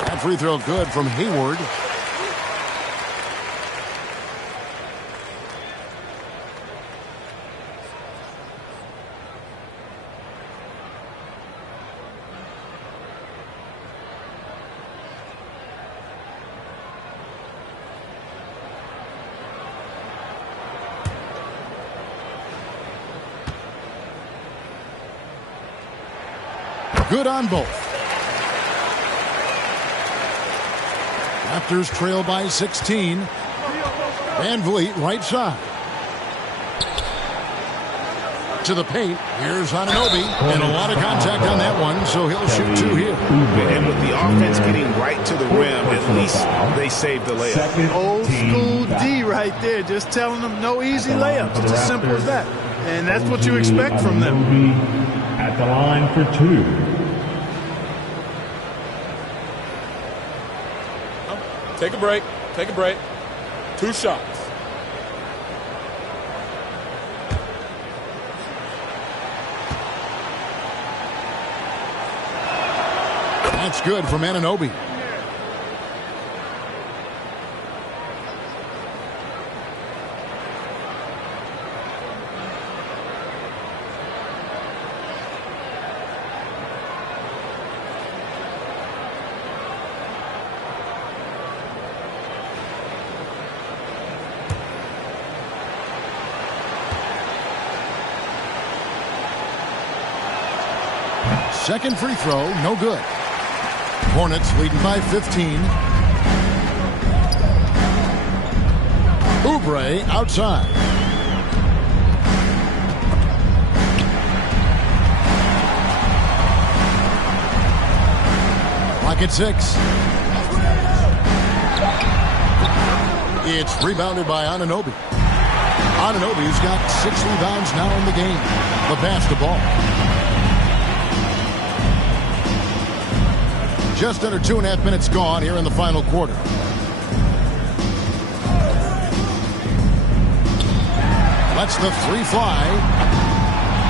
That free throw good from Hayward. Good on both. Raptors trail by 16. Van Vliet right side. To the paint. Here's Anunoby. And a lot of contact on that one, so he'll shoot 2 here. And with the offense getting right to the rim, at least they saved the layup. Old school D right there, just telling them no easy layups. It's as simple as that. And that's what you expect from them. At the line for 2. Take a break. Take a break. 2 shots. That's good from Anunoby. Second free throw, no good. Hornets leading by 15. Oubre outside. Clock at 6. It's rebounded by Anunoby. Anunoby's got 6 rebounds now in the game. The pass to ball. Just under 2.5 minutes gone here in the final quarter. Lets the 3 fly.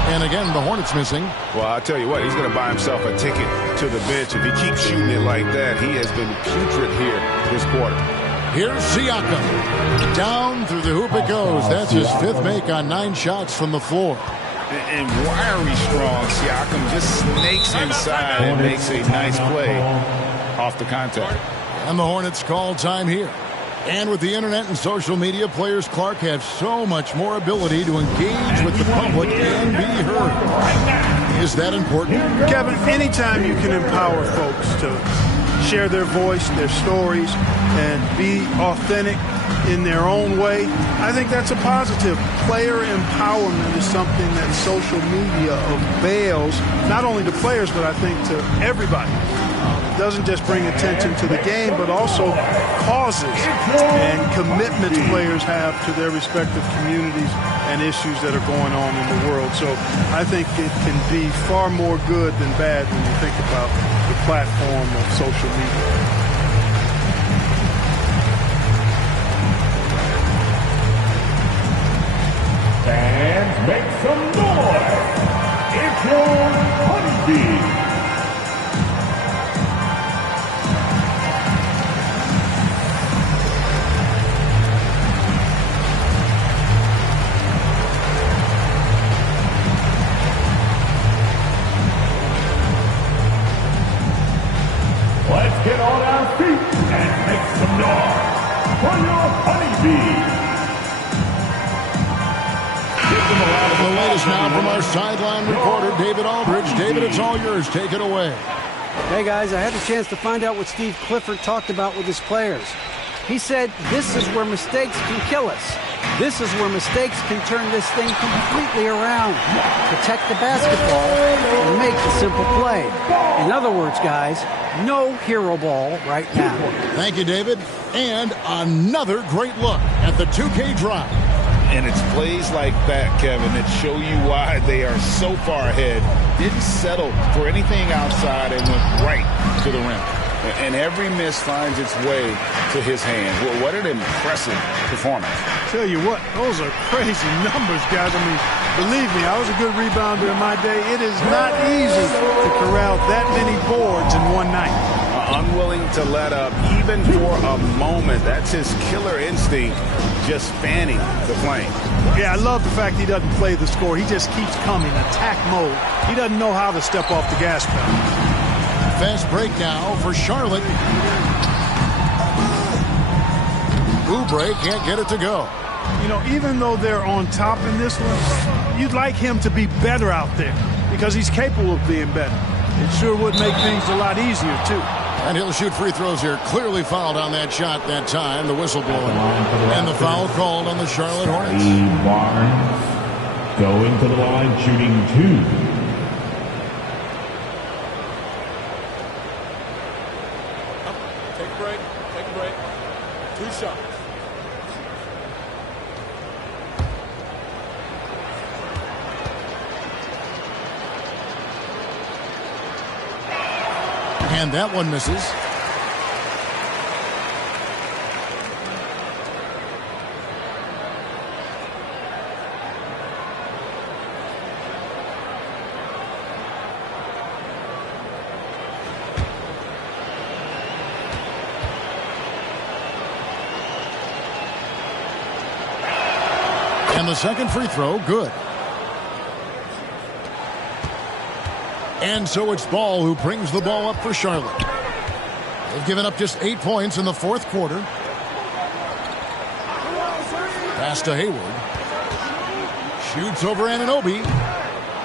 And again, the Hornets missing. Well, I'll tell you what, he's going to buy himself a ticket to the bench. If he keeps shooting it like that, he has been putrid here this quarter. Here's Siakam. Down through the hoop it goes. That's his 5th make on 9 shots from the floor. And wiry strong, Siakam just snakes inside and makes a nice play off the contact. And the Hornets call time here. And with the internet and social media, players Clark have so much more ability to engage with the public and be heard. Is that important? Kevin, anytime you can empower folks to share their voice, their stories, and be authentic in their own way, I think that's a positive. Player empowerment is something that social media avails, not only to players, but I think to everybody. doesn't just bring attention to the game, but also causes and commitments players have to their respective communities and issues that are going on in the world. So I think it can be far more good than bad when you think about the platform of social media. Fans, make some noise! It's your Honeybee! Let's get on our feet and make some noise for your Honeybee! The latest now from our sideline reporter, David Aldridge. David, it's all yours. Take it away. Hey, guys, I had a chance to find out what Steve Clifford talked about with his players. He said, this is where mistakes can kill us. This is where mistakes can turn this thing completely around. Protect the basketball and make the simple play. In other words, guys, no hero ball right now. Thank you, David. And another great look at the 2K drive. And it's plays like that, Kevin, that show you why they are so far ahead. Didn't settle for anything outside and went right to the rim. And every miss finds its way to his hand. Well, what an impressive performance. Tell you what, those are crazy numbers, guys. I mean, believe me, I was a good rebounder in my day. It is not easy to corral that many boards in one night. Unwilling to let up even for a moment. That's his killer instinct, just fanning the flame. Yeah, I love the fact he doesn't play the score. He just keeps coming, attack mode. He doesn't know how to step off the gas pedal. Fast break now for Charlotte. Oubre can't get it to go. You know, even though they're on top in this one, you'd like him to be better out there because he's capable of being better. It sure would make things a lot easier, too. And he'll shoot free throws here. Clearly fouled on that shot that time. The whistle blowing. And the foul called on the Charlotte Hornets. Barnes going to the line, shooting 2. Take a break. Take a break. 2 shots. And that one misses. And the second free throw, good. And so it's Ball who brings the ball up for Charlotte. They've given up just 8 points in the fourth quarter. Pass to Hayward. Shoots over Anunoby.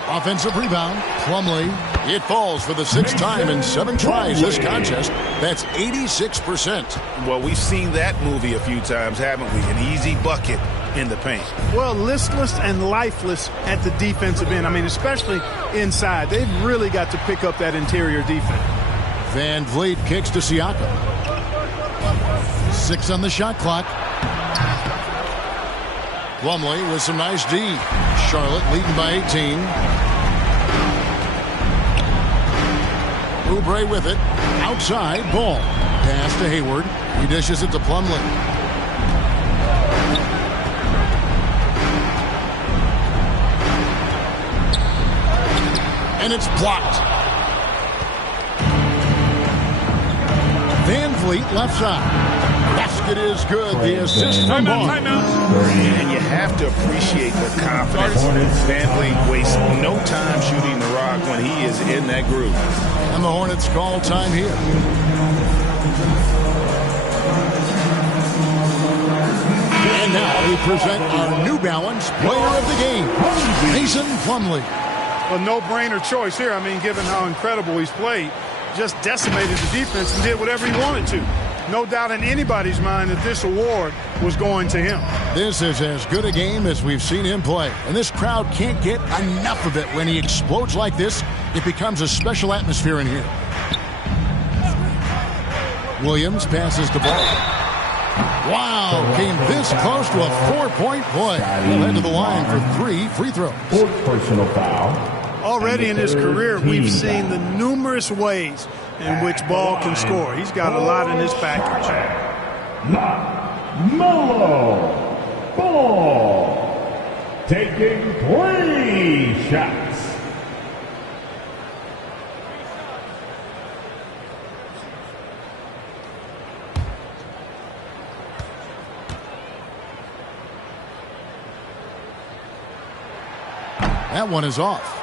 Offensive rebound. Plumlee. It falls for the 6th time in 7 tries this contest. That's 86%. Well, we've seen that movie a few times, haven't we? An easy bucket in the paint. Well, listless and lifeless at the defensive end. I mean, especially inside. They've really got to pick up that interior defense. Van Vliet kicks to Siakam. 6 on the shot clock. Plumlee with some nice D. Charlotte leading by 18. Oubre with it. Outside, Ball. Pass to Hayward. He dishes it to Plumlee. And it's blocked. Van Vliet left side. Basket is good. The assist from Ball. And you have to appreciate the confidence. Van Vliet wastes no time shooting the rock when he is in that groove. And the Hornets call time here. And now we present our New Balance player of the game, Mason Plumlee. A no-brainer choice here. I mean, given how incredible he's played, just decimated the defense and did whatever he wanted to. No doubt in anybody's mind that this award was going to him. This is as good a game as we've seen him play. And this crowd can't get enough of it. When he explodes like this, it becomes a special atmosphere in here. Williams passes the ball. Wow, came this close to a 4-point play. He'll head to the line for 3 free throws. Fourth personal foul. Already in his career, we've seen the numerous ways in which Ball can score. He's got a lot in his package. Melo Ball taking 3 shots. That one is off.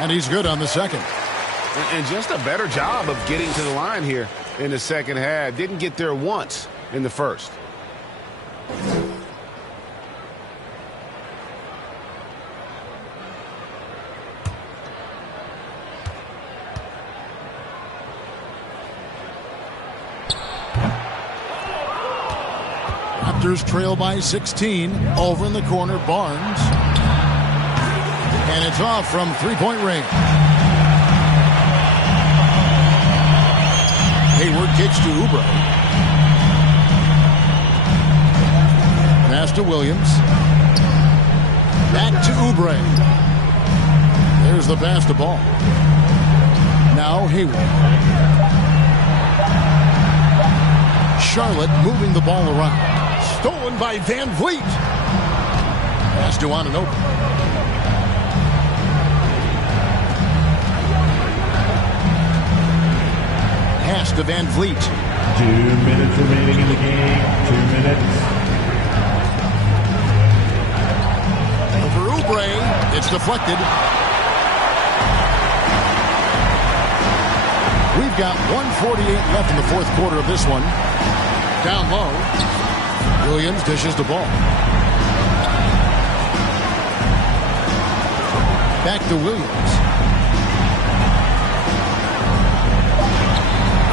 And he's good on the second. And just a better job of getting to the line here in the second half. Didn't get there once in the first. Raptors trail by 16. Over in the corner, Barnes. And it's off from three-point range. Hayward kicks to Oubre. Pass to Williams. Back to Oubre. There's the pass to Ball. Now Hayward. Charlotte moving the ball around. Stolen by Van Vliet. Pass to Anunoby. Pass to Van Vliet. 2 minutes remaining in the game. 2 minutes. Over Oubre. It's deflected. We've got 1:48 left in the fourth quarter of this one. Down low. Williams dishes the ball. Back to Williams.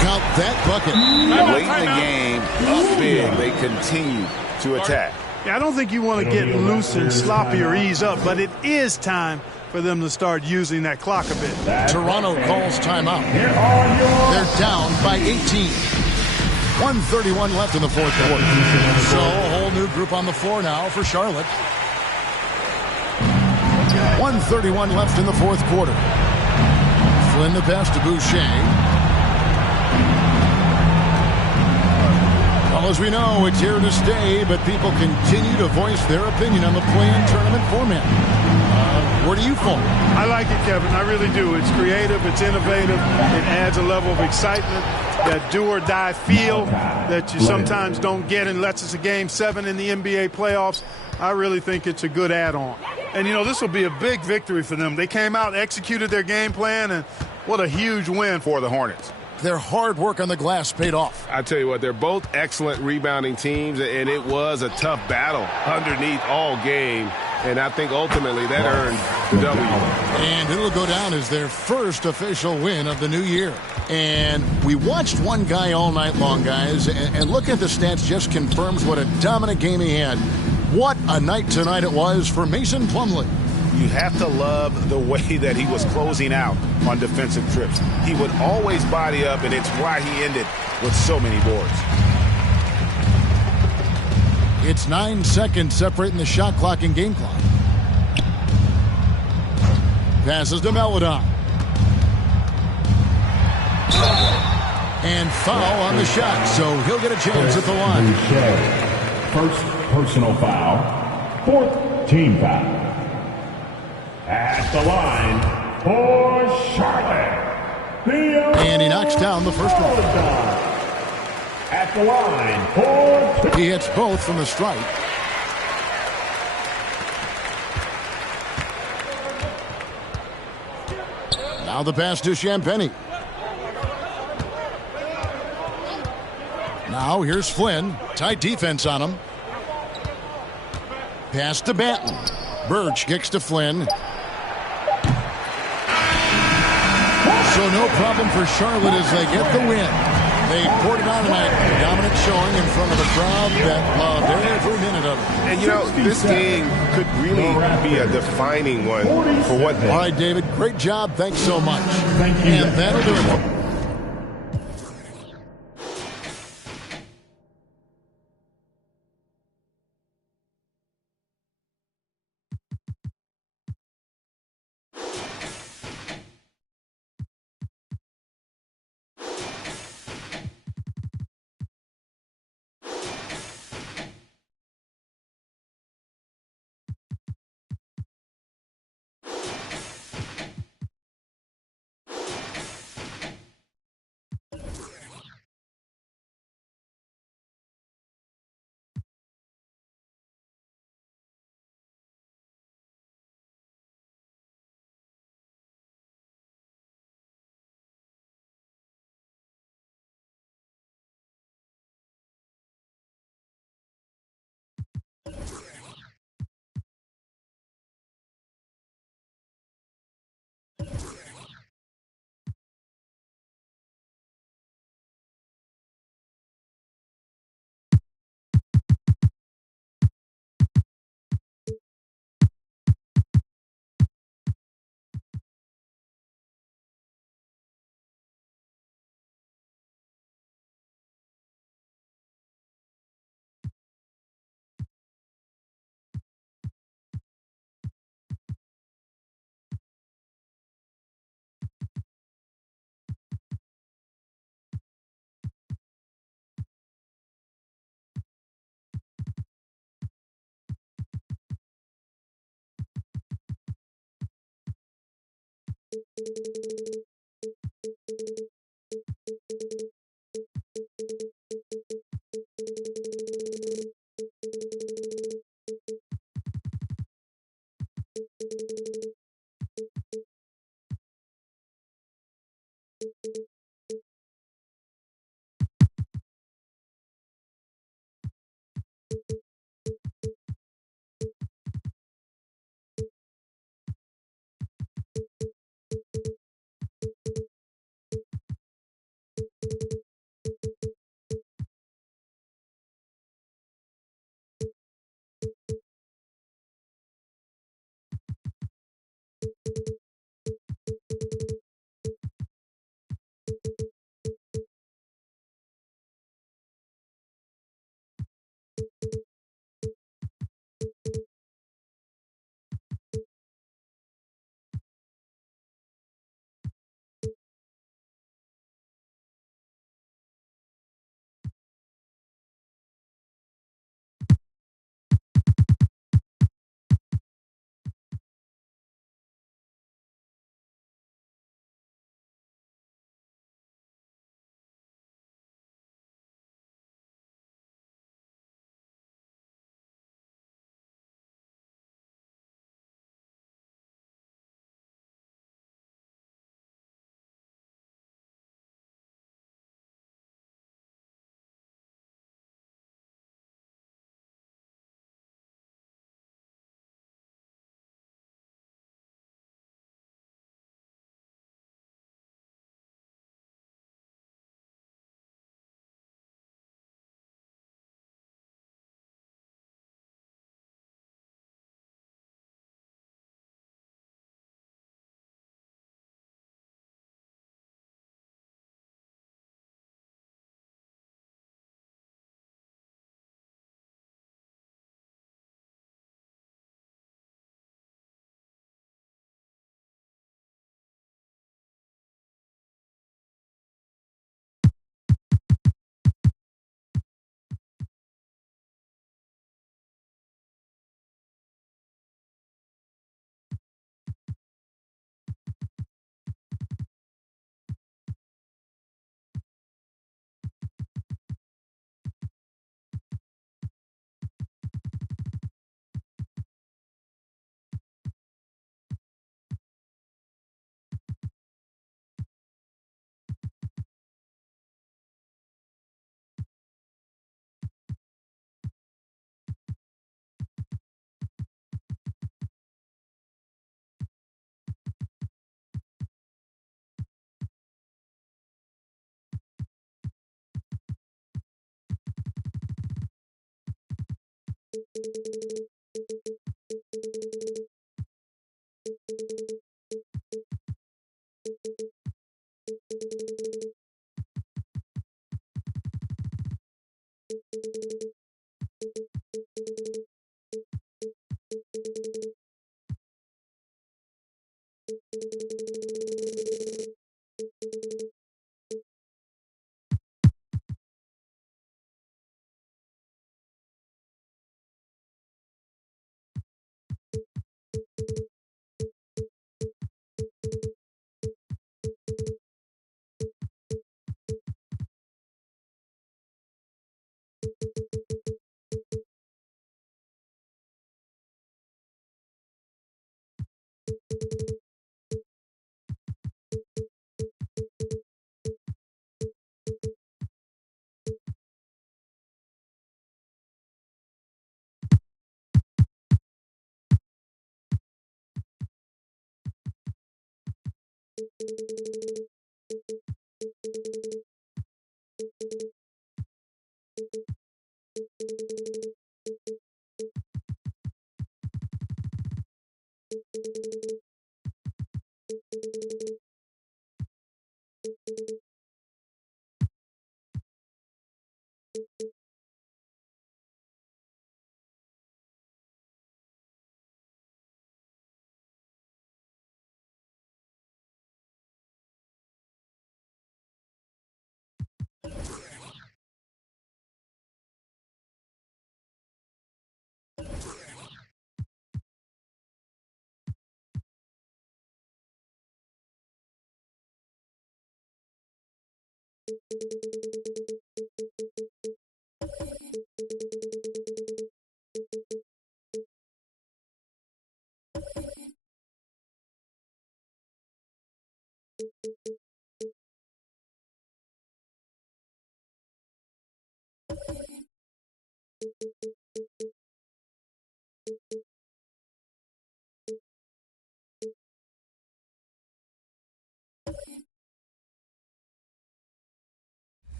Count that bucket. Late in the game, up big, they continue to attack. Yeah, I don't think you want to get loose and sloppy or ease up, but it is time for them to start using that clock a bit. Toronto calls timeout. They're down by 18. 1:31 left in the fourth quarter. So a whole new group on the floor now for Charlotte. 1:31 left in the fourth quarter. Flynn the pass to Boucher. Well, as we know, it's here to stay, but people continue to voice their opinion on the play-in tournament format. Where do you fall? I like it, Kevin. I really do. It's creative. It's innovative. It adds a level of excitement, that do-or-die feel that you sometimes don't get unless it's a Game 7 in the NBA playoffs. I really think it's a good add-on. And, you know, this will be a big victory for them. They came out, executed their game plan, and what a huge win for the Hornets. Their hard work on the glass paid off. I tell you what, they're both excellent rebounding teams, and it was a tough battle underneath all game. And I think ultimately that earned the W. And it'll go down as their first official win of the new year. And we watched one guy all night long, guys, and looking at the stats just confirms what a dominant game he had. What a night tonight it was for Mason Plumlee. You have to love the way that he was closing out on defensive trips. He would always body up, and it's why he ended with so many boards. It's 9 seconds separating the shot clock and game clock. Passes to Melodon. And foul on the shot, so he'll get a chance at the line. First personal foul. Fourth team foul. At the line for Charlotte. And he knocks down the first one. At the line for... He hits both from the stripe. Now the pass to Champagnie. Now here's Flynn. Tight defense on him. pass to Banton. Birch kicks to Flynn. So no problem for Charlotte as they get the win. They poured it on tonight. A dominant showing in front of a crowd that loved every minute of it. And, you know, this game could really be a defining one for one thing. All right, David, great job. Thanks so much. Thank you. And that'll do it.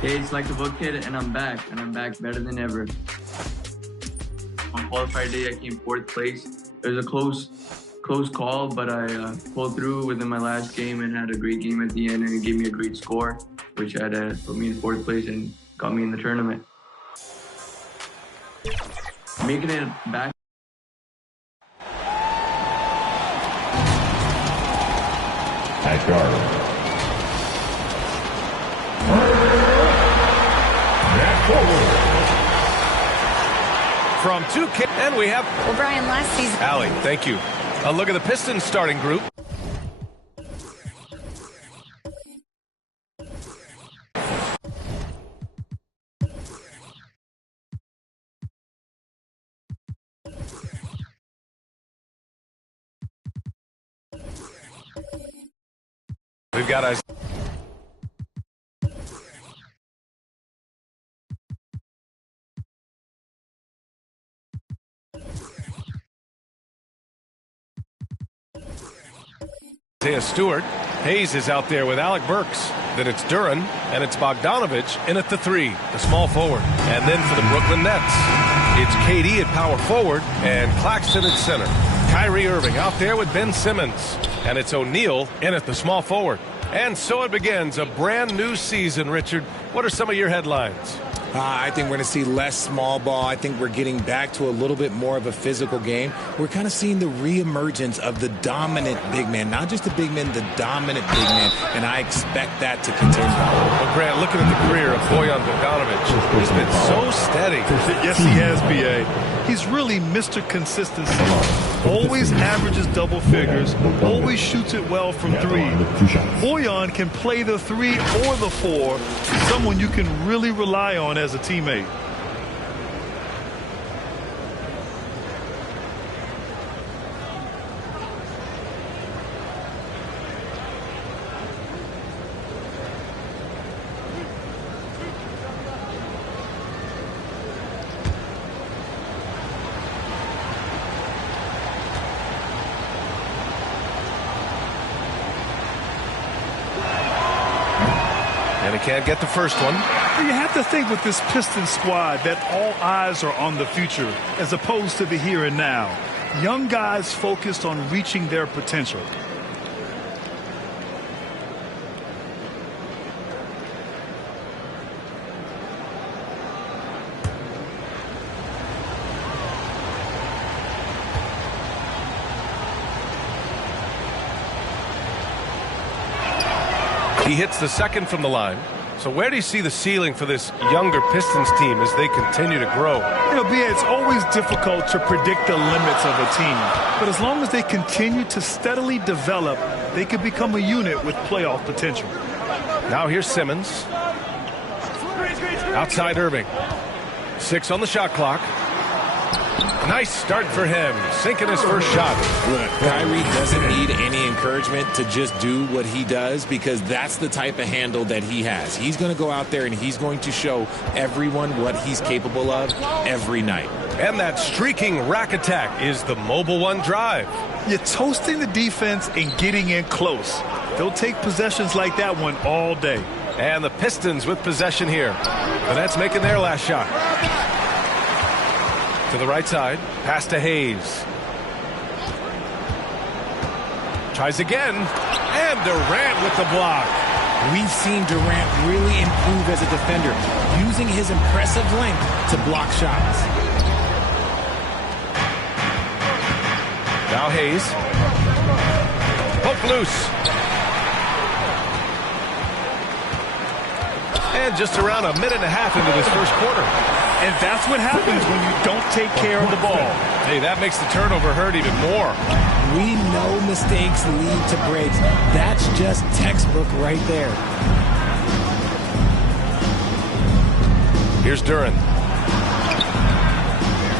Hey, it's like a book kid, and I'm back better than ever. On qualifier day, I came 4th place. It was a close call, but I pulled through within my last game and had a great game at the end, and it gave me a great score, which had put me in 4th place and got me in the tournament. Making it back. At guard. From 2K, and we have... Well, Brian, last season... Allie, thank you. A look at the Pistons starting group. We've got Isaiah. Isaiah Stewart. Hayes is out there with Alec Burks. Then it's Duran, and it's Bogdanovich in at the 3, the small forward. And then for the Brooklyn Nets, it's KD at power forward and Claxton at center. Kyrie Irving out there with Ben Simmons. And it's O'Neal in at the small forward. And so it begins a brand new season, Richard. What are some of your headlines? I think we're going to see less small ball. I think we're getting back to a little bit more of a physical game. We're kind of seeing the reemergence of the dominant big man, not just the big man, the dominant big man, and I expect that to continue. Well, Grant, looking at the career of Bojan Bogdanovic, he's been so steady. Yes, he has, B.A. He's really Mr. Consistency. Always averages double figures, always shoots it well from 3. Bojan can play the 3 or the 4, someone you can really rely on as a teammate. And he can't get the first one. You have to think with this Pistons squad that all eyes are on the future as opposed to the here and now. Young guys focused on reaching their potential. He hits the second from the line. So where do you see the ceiling for this younger Pistons team as they continue to grow? You know, BA, it's always difficult to predict the limits of a team. But as long as they continue to steadily develop, they could become a unit with playoff potential. Now here's Simmons. Outside Irving. 6 on the shot clock. Nice start for him, sinking his first shot. Look, Kyrie doesn't need any encouragement to just do what he does because that's the type of handle that he has. He's going to go out there and he's going to show everyone what he's capable of every night. And that streaking rack attack is the Mobile One drive. You're toasting the defense and getting in close. They'll take possessions like that one all day. And the Pistons with possession here. The Nets making their last shot. To the right side, pass to Hayes. Tries again, and Durant with the block. We've seen Durant really improve as a defender, using his impressive length to block shots. Now Hayes. Poke loose. And just around a minute and a half into this first quarter. And that's what happens when you don't take care of the ball. Hey, that makes the turnover hurt even more. We know mistakes lead to breaks. That's just textbook right there. Here's Duren.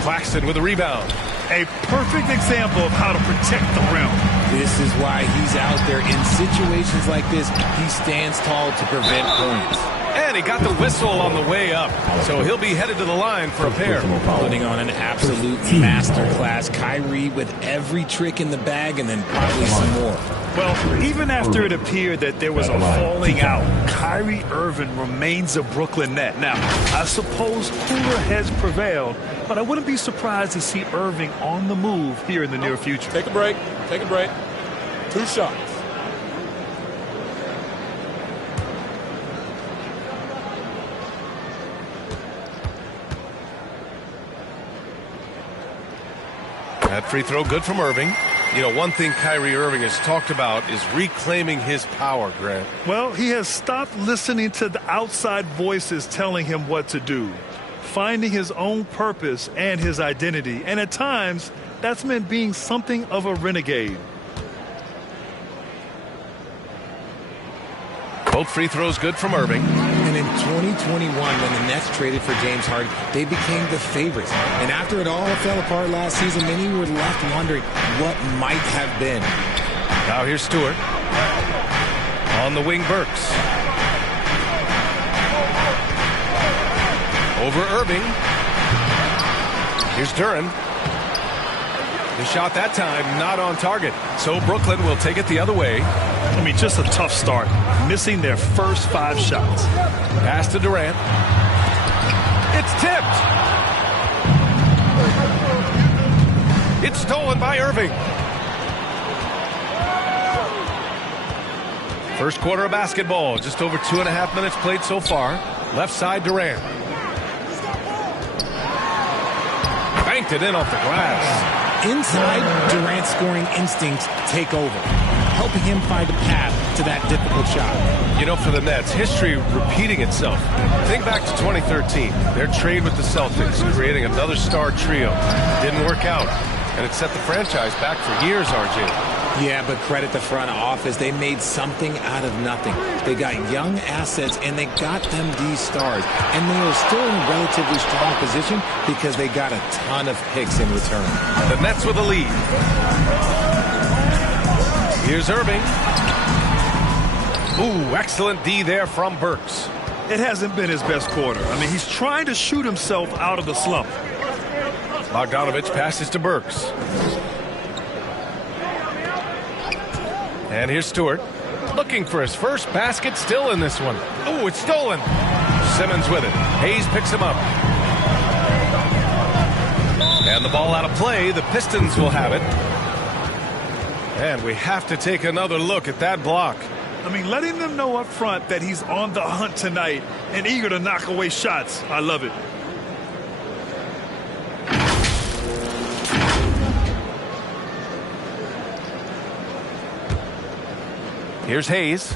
Claxton with a rebound. A perfect example of how to protect the rim. This is why he's out there. In situations like this, he stands tall to prevent points. And he got the whistle on the way up. So he'll be headed to the line for a pair. Putting on an absolute masterclass. Kyrie with every trick in the bag and then probably some more. Well, even after it appeared that there was a falling out, Kyrie Irving remains a Brooklyn Net. Now, I suppose cooler heads prevailed, but I wouldn't be surprised to see Irving on the move here in the near future. Take a break. Take a break. 2 shots. That free throw good from Irving. You know, one thing Kyrie Irving has talked about is reclaiming his power, Grant. Well, he has stopped listening to the outside voices telling him what to do, finding his own purpose and his identity. And at times, that's meant being something of a renegade. Both free throws good from Irving. And in 2021, when the Nets traded for James Harden, they became the favorites. And after it all fell apart last season, many were left wondering what might have been. Now here's Stewart. On the wing, Burks. Over Irving. Here's Duren. The shot that time not on target. So Brooklyn will take it the other way. I mean, just a tough start. Missing their first 5 shots. Pass to Durant. It's tipped. It's stolen by Irving. First quarter of basketball. Just over 2.5 minutes played so far. Left side, Durant. Banked it in off the glass. Inside, Durant's scoring instincts take over, helping him find a path to that difficult shot. You know, for the Nets, history repeating itself. Think back to 2013. Their trade with the Celtics, creating another star trio. Didn't work out, and it set the franchise back for years, RJ. Yeah, but credit the front office. They made something out of nothing. They got young assets, and they got them these stars. And they are still in a relatively strong position because they got a ton of picks in return. The Nets with a lead. Here's Irving. Ooh, excellent D there from Burks. It hasn't been his best quarter. I mean, he's trying to shoot himself out of the slump. Bogdanovich passes to Burks. And here's Stewart. Looking for his first basket, still in this one. Oh, it's stolen. Simmons with it. Hayes picks him up. And the ball out of play. The Pistons will have it. And we have to take another look at that block. I mean, letting them know up front that he's on the hunt tonight and eager to knock away shots. I love it. Here's Hayes.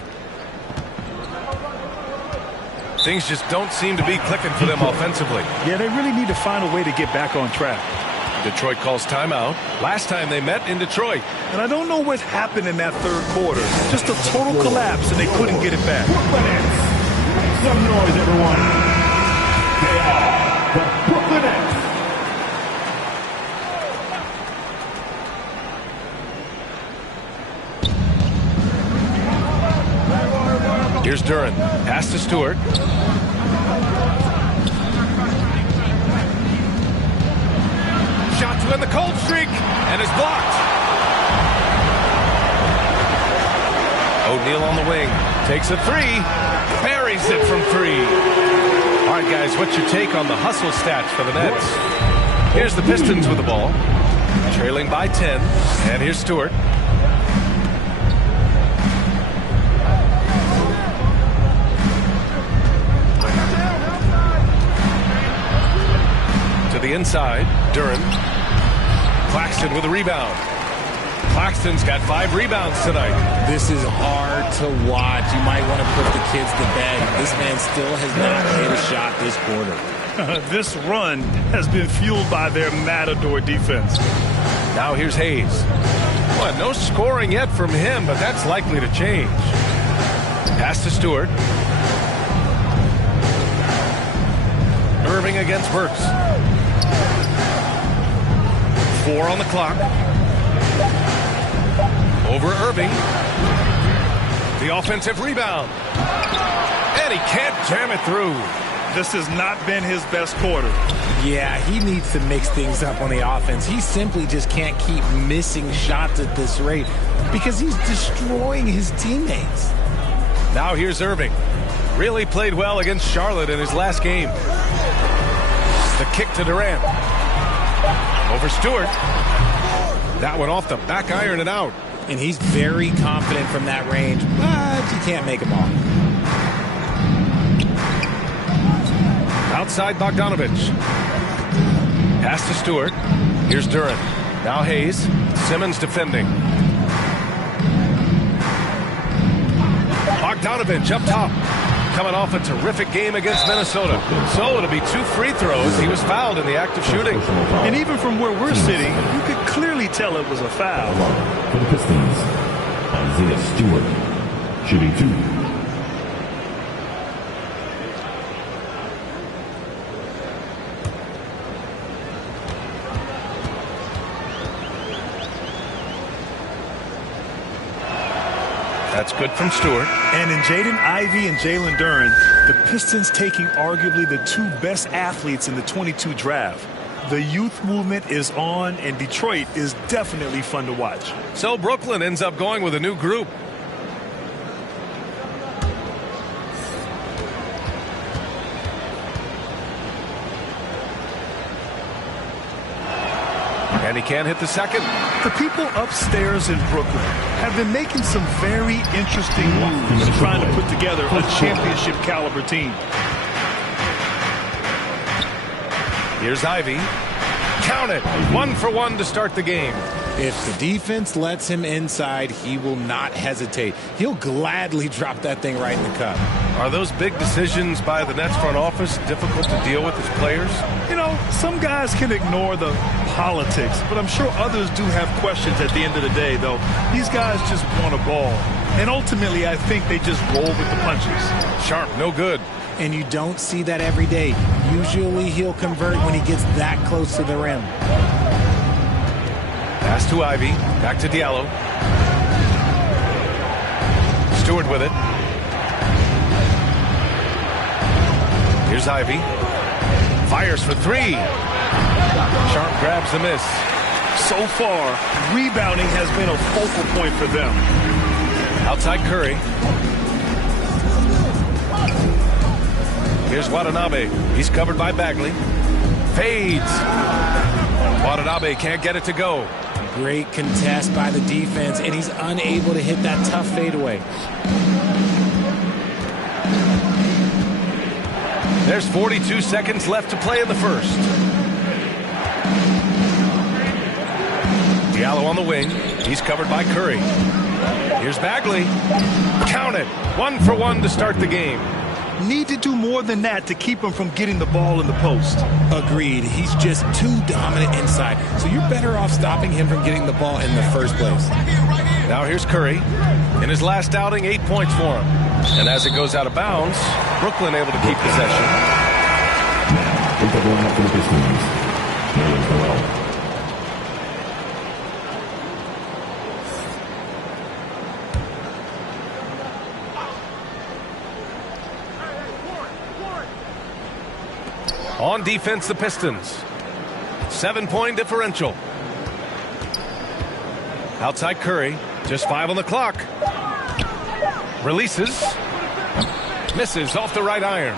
Things just don't seem to be clicking for them offensively. Yeah, they really need to find a way to get back on track. Detroit calls timeout. Last time they met in Detroit. And I don't know what happened in that third quarter. Just a total collapse, and they couldn't get it back. Make some noise, everyone. They are the Brooklyn Nets. Here's Duren. Pass to Stewart. Shot to end the cold streak, and is blocked. O'Neal on the wing. Takes a three. Buries it from three. All right, guys, what's your take on the hustle stats for the Nets? Here's the Pistons with the ball. Trailing by 10. And here's Stewart. The inside, Duren. Claxton with a rebound. Claxton's got 5 rebounds tonight. This is hard to watch. You might want to put the kids to bed. This man still has not hit a shot this quarter. This run has been fueled by their Matador defense. Now here's Hayes. Well, no scoring yet from him, but that's likely to change. Pass to Stewart. Irving against Burks. 4 on the clock. Over Irving. The offensive rebound. And he can't jam it through. This has not been his best quarter. Yeah, he needs to mix things up on the offense. He simply just can't keep missing shots at this rate because he's destroying his teammates. Now here's Irving. Really played well against Charlotte in his last game. The kick to Durant. Over Stewart. That one off the back iron and out. And he's very confident from that range, but you can't make him all. Outside Bogdanovich. Pass to Stewart. Here's Duren. Now Hayes. Simmons defending. Bogdanovich up top. Coming off a terrific game against Minnesota. So it'll be 2 free throws. He was fouled in the act of shooting. And even from where we're sitting, you could clearly tell it was a foul. For the Pistons, Isaiah Stewart, shooting 2. That's good from Stewart. And in Jaden Ivey and Jalen Duren, the Pistons taking arguably the 2 best athletes in the 22 draft. The youth movement is on, and Detroit is definitely fun to watch. So Brooklyn ends up going with a new group. And he can't hit the second. The people upstairs in Brooklyn have been making some very interesting moves trying to put together a championship caliber team. Here's Ivey. Count it. 1 for 1 to start the game. If the defense lets him inside, he will not hesitate. He'll gladly drop that thing right in the cup. Are those big decisions by the Nets front office difficult to deal with as players? You know, some guys can ignore the politics, but I'm sure others do have questions at the end of the day, though. These guys just want a ball. And ultimately, I think they just roll with the punches. Sharp, no good. And you don't see that every day. Usually he'll convert when he gets that close to the rim. Pass to Ivey. Back to Diallo. Stewart with it. Here's Ivey. Fires for 3. Sharp grabs the miss. So far, rebounding has been a focal point for them. Outside Curry. Here's Watanabe. He's covered by Bagley. Fades. Watanabe can't get it to go. Great contest by the defense, and he's unable to hit that tough fadeaway. There's 42 seconds left to play in the first. Diallo on the wing. He's covered by Curry. Here's Bagley. Count it. 1 for 1 to start the game. need to do more than that to keep him from getting the ball in the post. Agreed. He's just too dominant inside. So you're better off stopping him from getting the ball in the first place. Now here's Curry. In his last outing, 8 points for him. And as it goes out of bounds, Brooklyn able to keep possession. On defense, the Pistons. 7-point differential. Outside Curry. Just 5 on the clock. Releases. Misses off the right iron.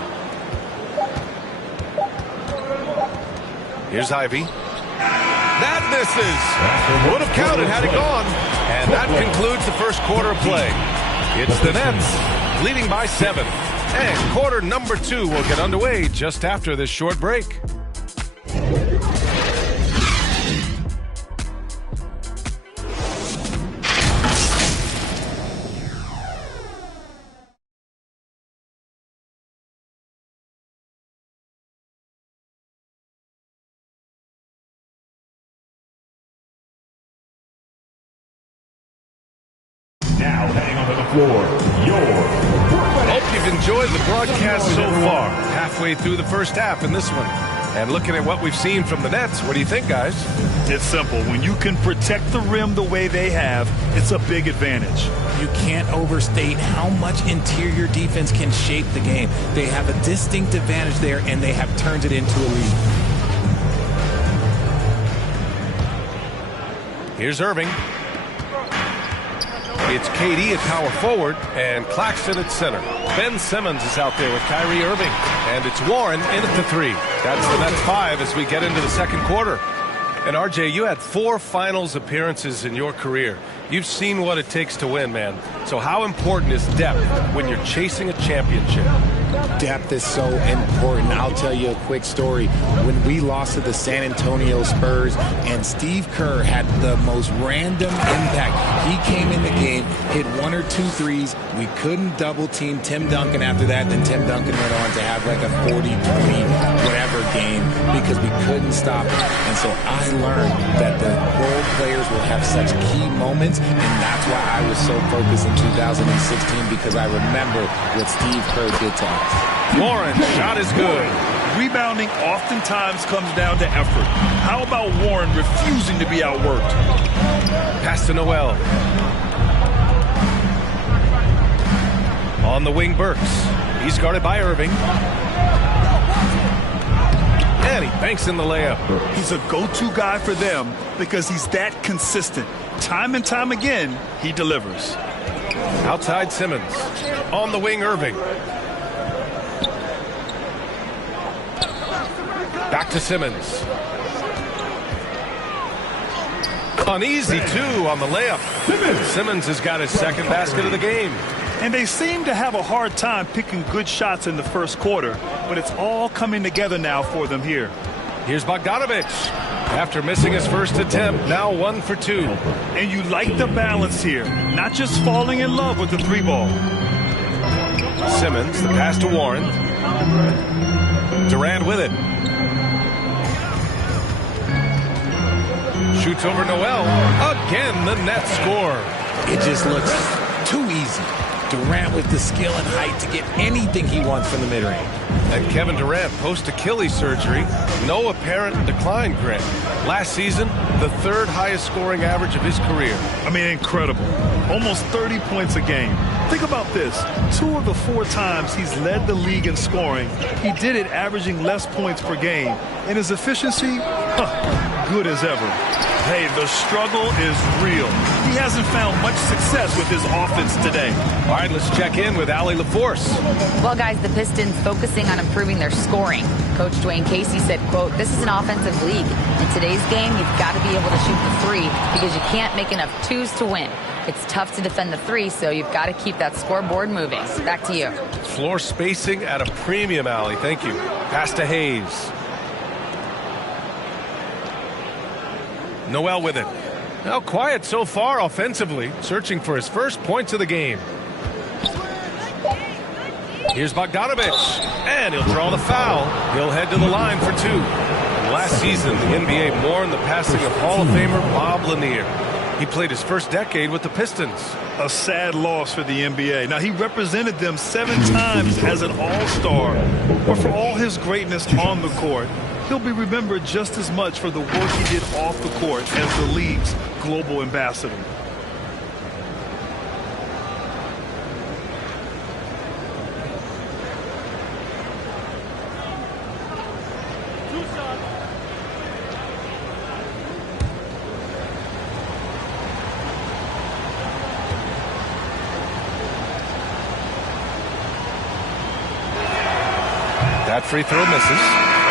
Here's Ivy. That misses. Would have counted had it gone. And that concludes the first quarter of play. It's the Nets leading by 7. And quarter number 2 will get underway just after this short break. Now heading onto the floor, Hope you've enjoyed the broadcast so far. Halfway through the first half in this one. And looking at what we've seen from the Nets, what do you think, guys? It's simple. When you can protect the rim the way they have, it's a big advantage. You can't overstate how much interior defense can shape the game. They have a distinct advantage there, and they have turned it into a lead. Here's Irving. It's KD at power forward and Claxton at center. Ben Simmons is out there with Kyrie Irving. And it's Warren in at the 3. That's the Nets 5 as we get into the second quarter. And RJ, you had 4 finals appearances in your career. You've seen what it takes to win, man. So how important is depth when you're chasing a championship? Depth is so important. I'll tell you a quick story. When we lost to the San Antonio Spurs and Steve Kerr had the most random impact. He came in the game, hit 1 or 2 threes. We couldn't double team Tim Duncan after that. Then Tim Duncan went on to have like a 40, 20, whatever game because we couldn't stop it. And so I learned that the role players will have such key moments, and that's why I was so focused in 2016 because I remember what Steve Kerr did to us. Warren, shot is good. Rebounding oftentimes comes down to effort. How about Warren refusing to be outworked? Pass to Noel. On the wing, Burks. He's guarded by Irving. And he banks in the layup. He's a go-to guy for them because he's that consistent. Time and time again, he delivers. Outside Simmons. On the wing, Irving. Back to Simmons. Uneasy, too, on the layup. Simmons has got his second basket of the game. And they seem to have a hard time picking good shots in the first quarter, but it's all coming together now for them here. Here's Bogdanovic. After missing his first attempt, now 1 for 2. And you like the balance here, not just falling in love with the 3-ball. Simmons, the pass to Warren. Durant with it. Shoots over Noel. Again, the Nets score. It just looks too easy. Durant with the skill and height to get anything he wants from the mid-range. And Kevin Durant, post-Achilles surgery, no apparent decline, Grant. Last season, the 3rd highest scoring average of his career. I mean, incredible. Almost 30 points a game. Think about this. 2 of the 4 times he's led the league in scoring, he did it averaging less points per game. And his efficiency, good as ever. Hey, the struggle is real. He hasn't found much success with his offense today. All right, let's check in with Allie LaForce. Well, guys, the Pistons focusing on improving their scoring. Coach Dwayne Casey said, quote, "This is an offensive league. In today's game, you've got to be able to shoot the 3 because you can't make enough 2s to win. It's tough to defend the 3, so you've got to keep that scoreboard moving." Back to you. Floor spacing at a premium, Allie. Thank you. Pass to Hayes. Noel with it. Now quiet so far offensively, searching for his first points of the game. Here's Bogdanovich, and he'll draw the foul. He'll head to the line for 2. And last season, the NBA mourned the passing of Hall of Famer Bob Lanier. He played his first decade with the Pistons. A sad loss for the NBA. Now, he represented them 7 times as an all-star. But for all his greatness on the court, he'll be remembered just as much for the work he did off the court as the league's global ambassador. That free throw misses.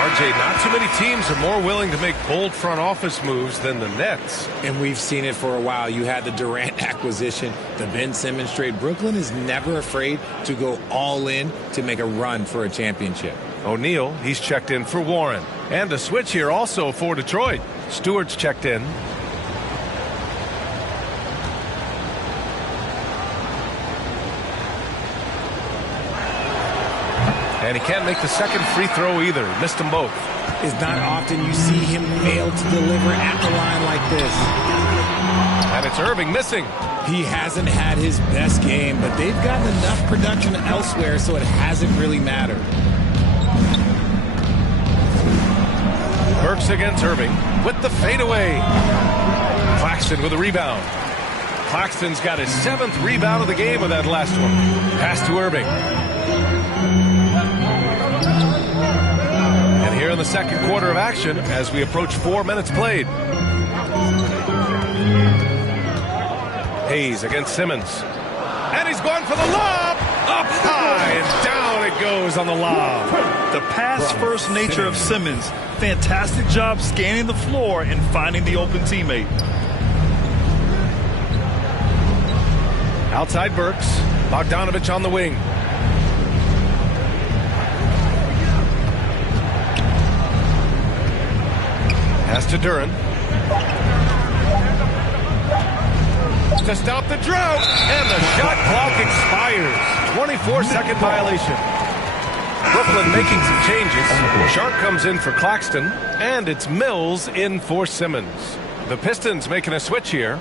RJ, not too many teams are more willing to make bold front office moves than the Nets. And we've seen it for a while. You had the Durant acquisition, the Ben Simmons trade. Brooklyn is never afraid to go all in to make a run for a championship. O'Neal, he's checked in for Warren. And a switch here also for Detroit. Stewart's checked in. And he can't make the second free throw either. Missed them both. It's not often you see him fail to deliver at the line like this. And it's Irving missing. He hasn't had his best game, but they've gotten enough production elsewhere, so it hasn't really mattered. Burks against Irving with the fadeaway. Claxton with a rebound. Claxton's got his 7th rebound of the game with that last one. Pass to Irving. And here in the second quarter of action, as we approach 4 minutes played. Hayes against Simmons. And he's going for the lob. Up high and down it goes on the lob. The pass-first nature of Simmons. Fantastic job scanning the floor and finding the open teammate. Outside Burks. Bogdanovich on the wing. Pass to Duren. To stop the drought. And the shot clock expires. 24-second violation. Brooklyn making some changes. Sharp comes in for Claxton. And it's Mills in for Simmons. The Pistons making a switch here.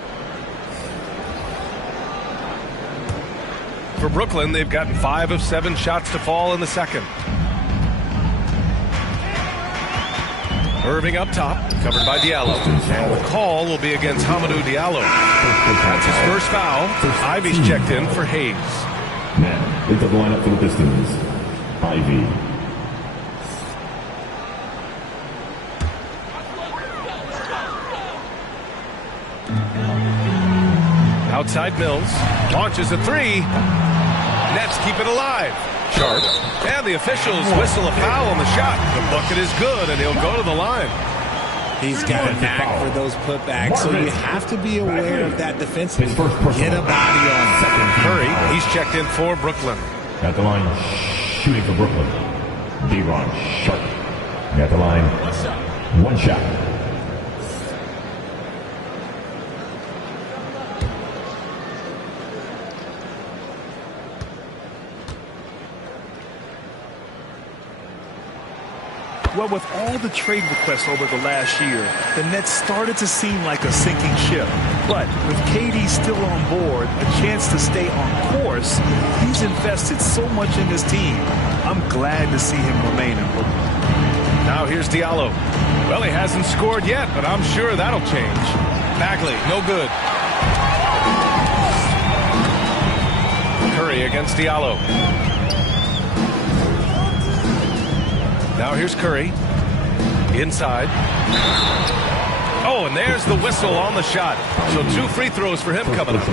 For Brooklyn, they've gotten 5 of 7 shots to fall in the second. Irving up top, covered by Diallo. And the call will be against Hamidou Diallo. That's his first foul. Ivy's checked in for Hayes. Now, into the lineup for the Pistons, Ivy. Outside Mills. Launches a 3. Nets keep it alive. Sharp. And the officials whistle a foul on the shot. The bucket is good, and he'll go to the line. He's got a knack for those putbacks, so you have to be aware of that defensively. Get a body on. Curry, he's checked in for Brooklyn. At the line, shooting for Brooklyn. De'Ron Sharp. At the line, one shot. Well, with all the trade requests over the last year, the Nets started to seem like a sinking ship. But with KD still on board, a chance to stay on course, he's invested so much in this team. I'm glad to see him remain in Brooklyn. Now here's Diallo. Well, he hasn't scored yet, but I'm sure that'll change. Bagley, no good. Curry against Diallo. Now here's Curry. Inside. Oh, and there's the whistle on the shot. So 2 free throws for him coming up.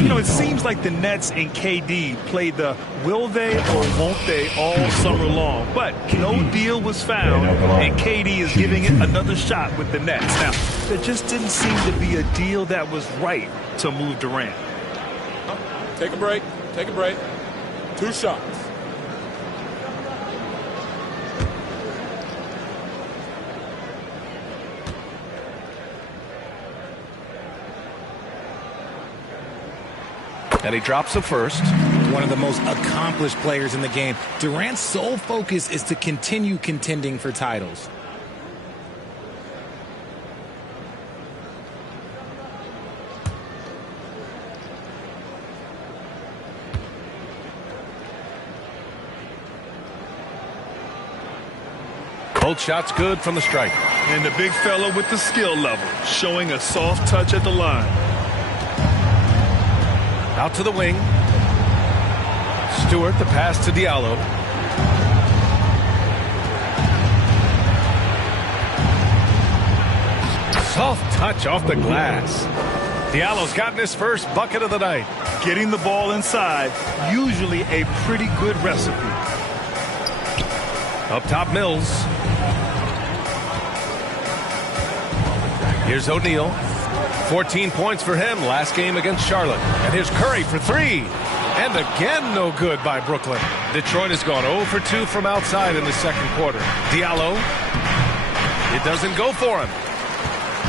You know, it seems like the Nets and KD played the will they or won't they all summer long. But no deal was found, and KD is giving it another shot with the Nets. Now, there just didn't seem to be a deal that was right to move Durant. Take a break. Take a break. 2 shots. And he drops the first. one of the most accomplished players in the game. Durant's sole focus is to continue contending for titles. Both shots good from the stripe. And the big fella with the skill level, showing a soft touch at the line. Out to the wing. Stewart, the pass to Diallo. Soft touch off the glass. Diallo's gotten his first bucket of the night. Getting the ball inside, usually a pretty good recipe. Up top, Mills. Here's O'Neal. 14 points for him last game against Charlotte. And here's Curry for three. And again, no good by Brooklyn. Detroit has gone 0 for 2 from outside in the second quarter. Diallo. It doesn't go for him.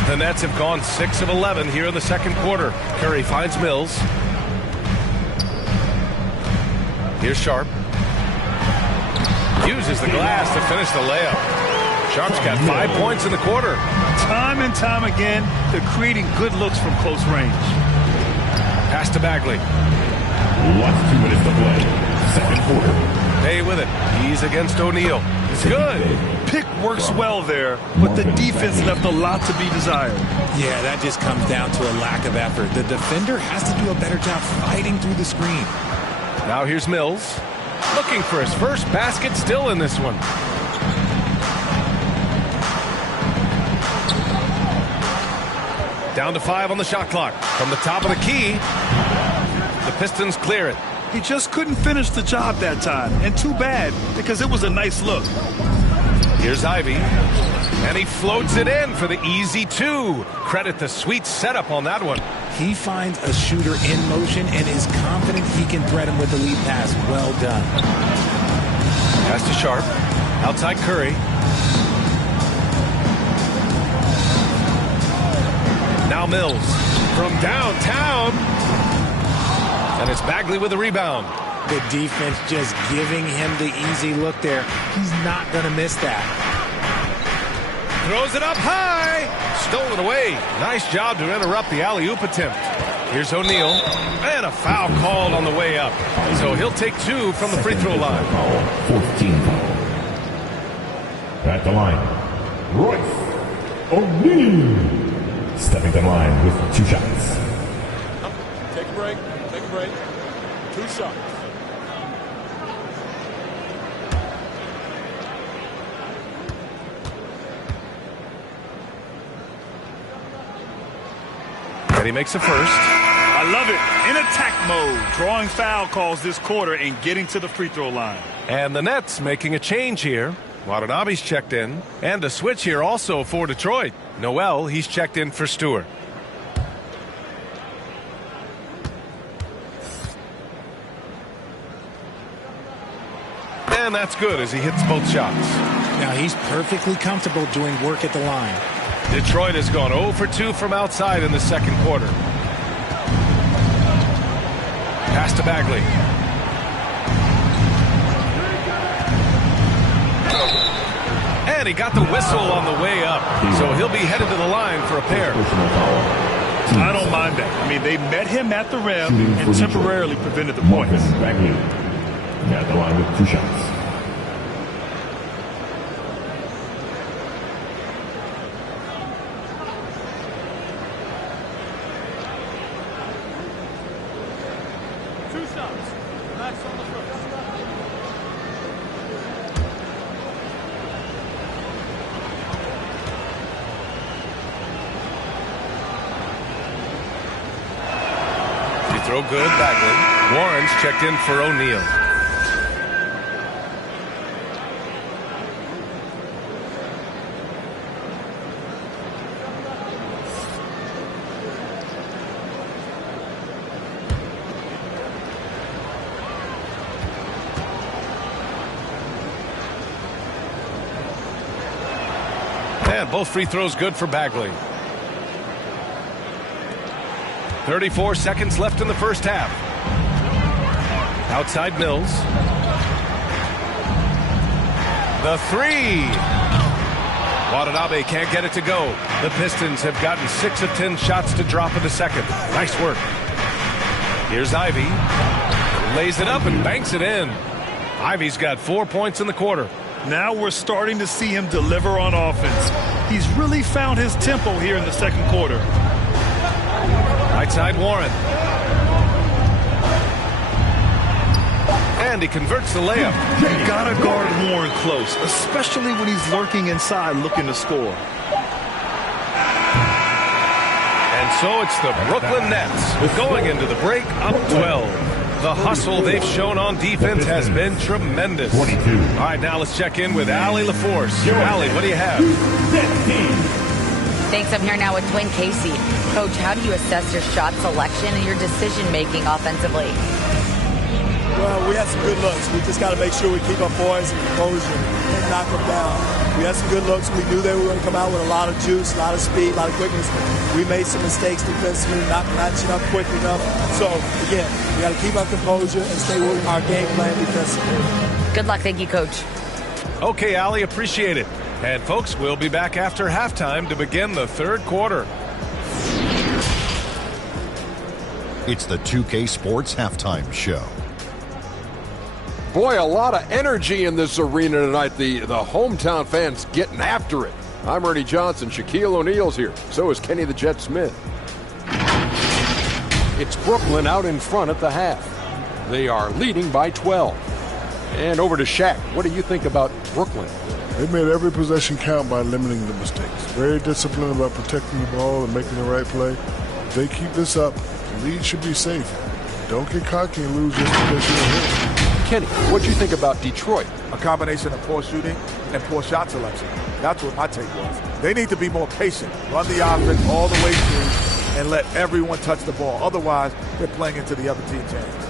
The Nets have gone 6 of 11 here in the second quarter. Curry finds Mills. Here's Sharp. Uses the glass to finish the layup. Sharp's got 5 points in the quarter. Time and time again, they're creating good looks from close range. Pass to Bagley. Last 2 minutes to play. Second quarter. Hey with it. He's against O'Neal. It's good. Pick works well there, but the defense left a lot to be desired. Yeah, that just comes down to a lack of effort. The defender has to do a better job fighting through the screen. Now here's Mills. Looking for his first basket still in this one. Down to 5 on the shot clock. From the top of the key, the Pistons clear it. He just couldn't finish the job that time. And too bad, because it was a nice look. Here's Ivy. And he floats it in for the easy 2. Credit the sweet setup on that one. He finds a shooter in motion and is confident he can thread him with the lead pass. Well done. Pass to Sharp. Outside Curry. Now Mills from downtown. And it's Bagley with the rebound. The defense just giving him the easy look there. He's not going to miss that. Throws it up high. Stolen away. Nice job to interrupt the alley-oop attempt. Here's O'Neal. And a foul called on the way up. So he'll take 2 from the free throw line. 14 foul. At the line, Royce O'Neal. Stepping to the line with 2 shots. Take a break. Take a break. 2 shots. And he makes a first. I love it. In attack mode. Drawing foul calls this quarter and getting to the free throw line. And the Nets making a change here. Watanabe's checked in. And a switch here also for Detroit. Noel, he's checked in for Stewart. And that's good as he hits both shots. Now he's perfectly comfortable doing work at the line. Detroit has gone 0 for 2 from outside in the second quarter. Pass to Bagley. And he got the whistle on the way up. So he'll be headed to the line for a pair. I don't mind that. I mean, they met him at the rim and temporarily prevented the points. Bagley at the line with 2 shots. Throw good, Bagley. Warren's checked in for O'Neal. And both free throws good for Bagley. 34 seconds left in the first half. Outside Mills. The three. Watanabe can't get it to go. The Pistons have gotten 6 of 10 shots to drop in the second. Nice work. Here's Ivy. Lays it up and banks it in. Ivy's got 4 points in the quarter. Now we're starting to see him deliver on offense. He's really found his tempo here in the second quarter. Right side Warren. And he converts the layup. You gotta guard Warren close, especially when he's lurking inside looking to score. And so it's the Brooklyn Nets going into the break up 12. The hustle they've shown on defense has been tremendous. 22. All right, now let's check in with Allie LaForce. Allie, what do you have? Thanks. I'm here now with Dwayne Casey. Coach, how do you assess your shot selection and your decision-making offensively? Well, we had some good looks. We just got to make sure we keep our poise and composure and knock them down. We had some good looks. We knew they were going to come out with a lot of juice, a lot of speed, a lot of quickness. We made some mistakes defensively, not matching up quick enough. So, again, we got to keep our composure and stay with our game plan defensively. Good luck. Thank you, Coach. Okay, Allie, appreciate it. And, folks, we'll be back after halftime to begin the third quarter. It's the 2K Sports Halftime Show. Boy, a lot of energy in this arena tonight. The hometown fans getting after it. I'm Ernie Johnson. Shaquille O'Neal's here. So is Kenny the Jet Smith. It's Brooklyn out in front at the half. They are leading by 12. And over to Shaq. What do you think about Brooklyn? They made every possession count by limiting the mistakes. Very disciplined about protecting the ball and making the right play. If they keep this up, the lead should be safe. Don't get cocky and lose just because you're ahead. Kenny, what do you think about Detroit? A combination of poor shooting and poor shot selection. That's what my take was. They need to be more patient, run the offense all the way through, and let everyone touch the ball. Otherwise, they're playing into the other team's hands.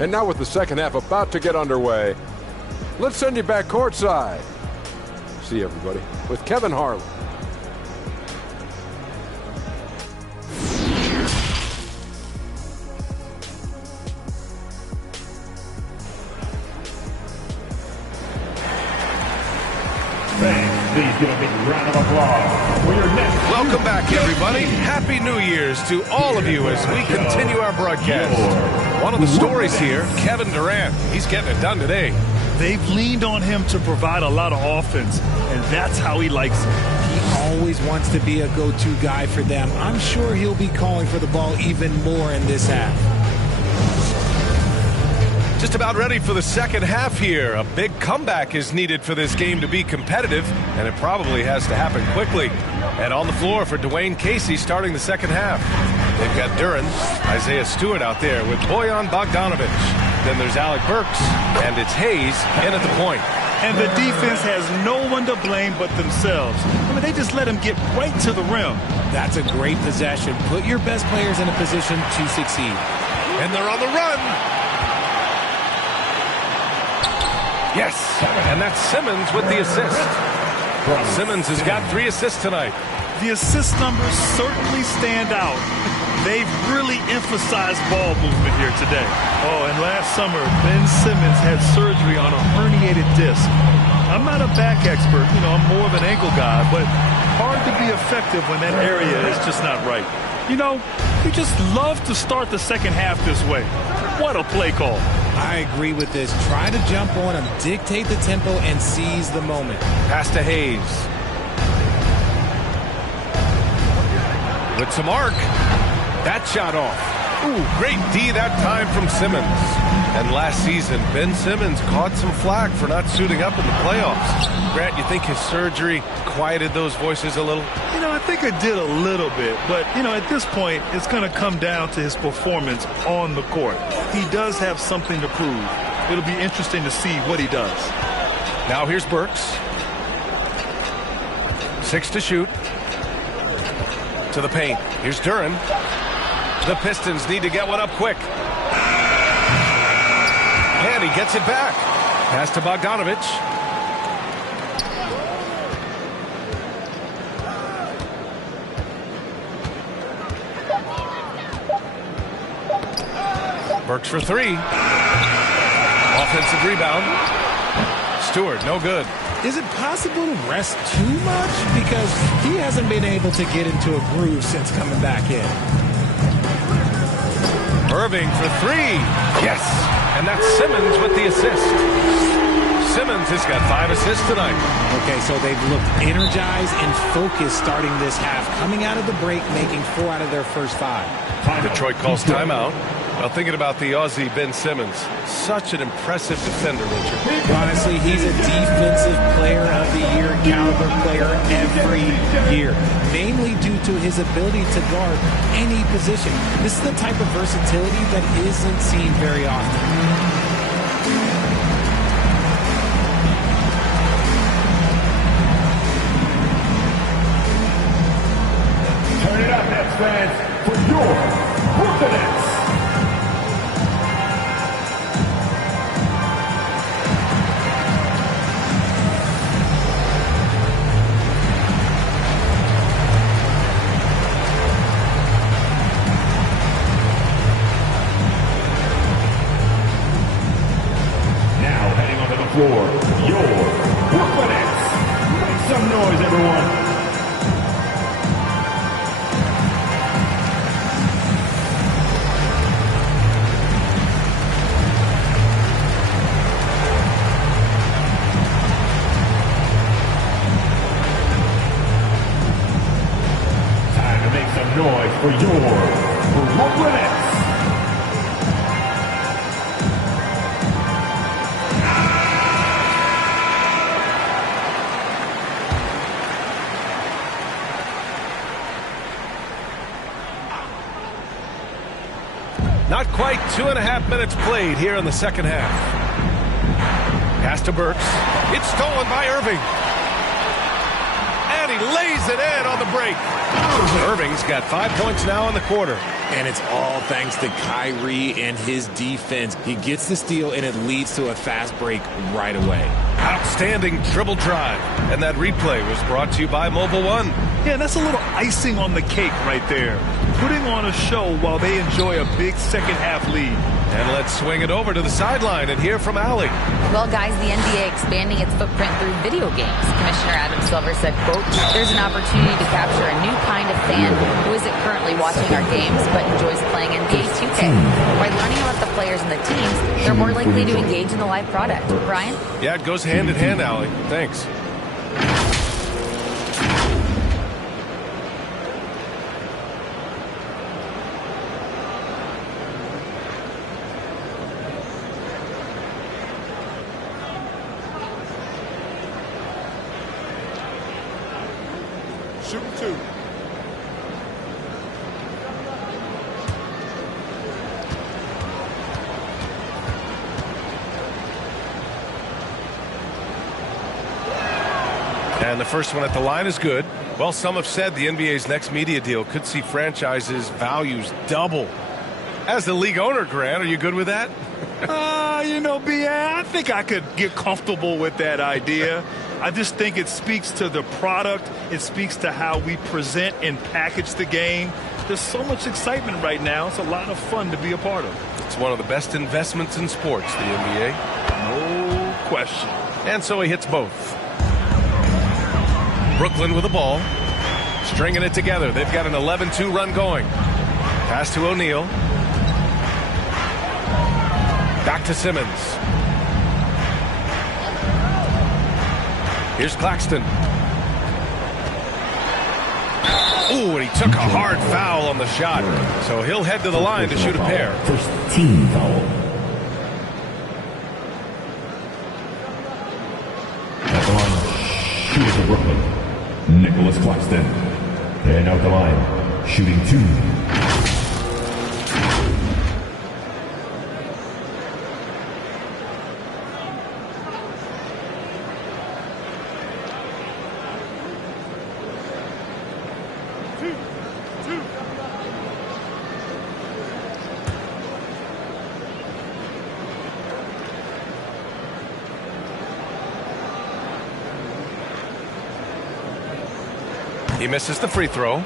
And now with the second half about to get underway, let's send you back courtside. See everybody with Kevin Harlan. Please give a big round of applause for your next. Welcome back, everybody. Happy New Year's to all of you as we continue our broadcast. One of the stories here, Kevin Durant. He's getting it done today. They've leaned on him to provide a lot of offense, and that's how he likes it. He always wants to be a go-to guy for them. I'm sure he'll be calling for the ball even more in this half. Just about ready for the second half here. A big comeback is needed for this game to be competitive, and it probably has to happen quickly. And on the floor for Dwayne Casey starting the second half. They've got Duren, Isaiah Stewart out there with Bojan Bogdanovic. Then there's Alec Burks, and it's Hayes in at the point. And the defense has no one to blame but themselves. I mean, they just let him get right to the rim. That's a great possession. Put your best players in a position to succeed. And they're on the run. Yes, and that's Simmons with the assist. Simmons has got 3 assists tonight. The assist numbers certainly stand out. They've really emphasized ball movement here today. Oh, and last summer, Ben Simmons had surgery on a herniated disc. I'm not a back expert, I'm more of an ankle guy, but hard to be effective when that area is just not right. You just love to start the second half this way. What a play call. I agree with this. Try to jump on him, dictate the tempo, and seize the moment. Pass to Hayes. With some arc. That shot off. Ooh, great D that time from Simmons. And last season, Ben Simmons caught some flack for not suiting up in the playoffs. Grant, you think his surgery quieted those voices a little? I think it did a little bit. But, at this point, it's going to come down to his performance on the court. He does have something to prove. It'll be interesting to see what he does. Now here's Burks. 6 to shoot. To the paint. Here's Duren. The Pistons need to get one up quick. And he gets it back. Pass to Bogdanovic. Burks for three. Offensive rebound. Stewart, no good. Is it possible to rest too much? Because he hasn't been able to get into a groove since coming back in. Irving for three. Yes. And that's Simmons with the assist. Simmons has got 5 assists tonight. Okay, so they've looked energized and focused starting this half. Coming out of the break, making 4 out of their first 5. Detroit calls timeout. Well, thinking about the Aussie Ben Simmons, such an impressive defender, Richard. Honestly, he's a defensive player of the year caliber player every year, mainly due to his ability to guard any position. This is the type of versatility that isn't seen very often. Turn it up, Nets fans, for your Brooklyn Nets. Now heading onto the floor, your Brooklyn Nets. Make some noise, everyone. Noise for your Brooklyn Nets. Not quite 2.5 minutes played here in the second half. Pass to Burks. It's stolen by Irving. And he lays it in on the break. Irving's got 5 points now in the quarter. And it's all thanks to Kyrie and his defense. He gets the steal, and it leads to a fast break right away. Outstanding dribble drive. And that replay was brought to you by Mobile One. Yeah, that's a little icing on the cake right there. Putting on a show while they enjoy a big second half lead. And let's swing it over to the sideline and hear from Allie. Well, guys, the NBA expanding its footprint through video games. Commissioner Adam Silver said, quote, there's an opportunity to capture a new kind of fan who isn't currently watching our games but enjoys playing NBA 2K. By learning about the players and the teams, they're more likely to engage in the live product. Brian? Yeah, it goes hand in hand, Allie. Thanks. Shooting 2. And the first one at the line is good. Well, some have said the NBA's next media deal could see franchises' values double. As the league owner, Grant, are you good with that? You know, B.A., I think I could get comfortable with that idea. I just think it speaks to the product. It speaks to how we present and package the game. There's so much excitement right now. It's a lot of fun to be a part of. It's one of the best investments in sports, the NBA. No question. And so he hits both. Brooklyn with the ball. Stringing it together. They've got an 11-2 run going. Pass to O'Neal. Back to Simmons. Here's Claxton. Ooh, and he took a hard foul on the shot. So he'll head to the line to shoot a pair. First team foul. At the line, shooting for Brooklyn, Nicholas Claxton. And out the line, shooting 2. He misses the free throw.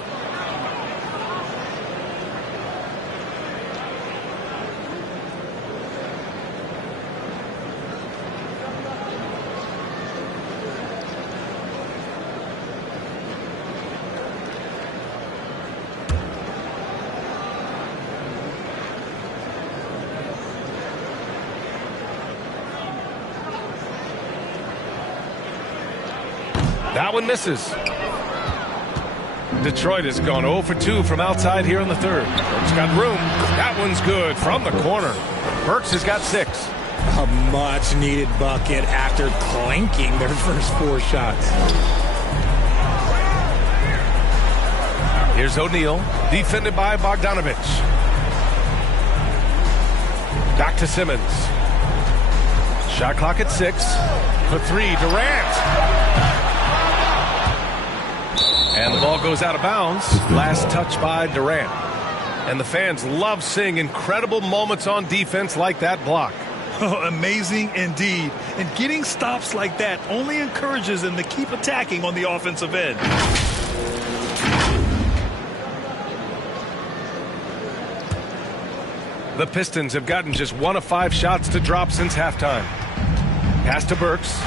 That one misses. Detroit has gone 0 for 2 from outside here in the third. Burks got room. That one's good from the corner. Burks has got 6. A much-needed bucket after clanking their first 4 shots. Here's O'Neal, defended by Bogdanovich. Back to Simmons. Shot clock at 6. For 3, Durant. And the ball goes out of bounds. Last touch by Durant. And the fans love seeing incredible moments on defense like that block. Oh, amazing indeed. And getting stops like that only encourages them to keep attacking on the offensive end. The Pistons have gotten just 1 of 5 shots to drop since halftime. Pass to Burks.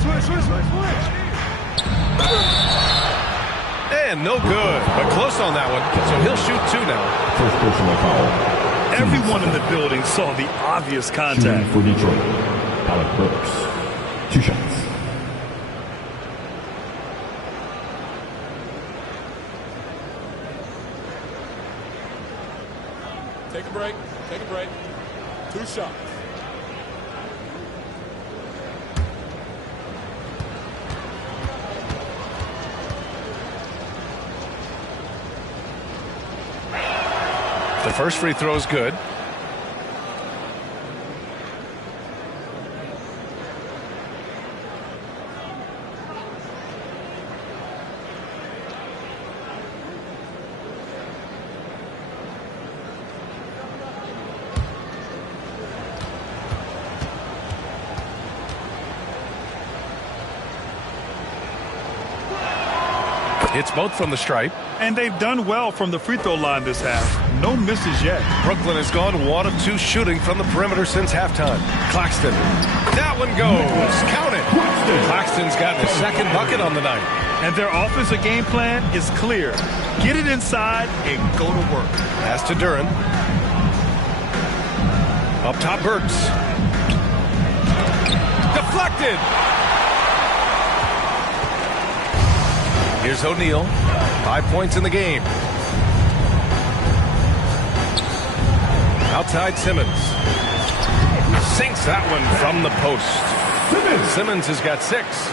Switch. And no good, but close on that one. So he'll shoot 2 now. First personal foul. Everyone in the building saw the obvious contact. Shooting for Detroit, Alec Burks. 2 shots. Take a break. 2 shots. The first free throw is good. It's both from the stripe. And they've done well from the free throw line this half. No misses yet. Brooklyn has gone 1 of 2 shooting from the perimeter since halftime. Claxton. That one goes. Count it. Claxton's gotten his 2nd bucket on the night. And their offensive game plan is clear. Get it inside and go to work. Pass to Duren. Up top, Burks. Deflected. Here's O'Neal. 5 points in the game. Outside Simmons. Sinks that one from the post. Simmons has got 6.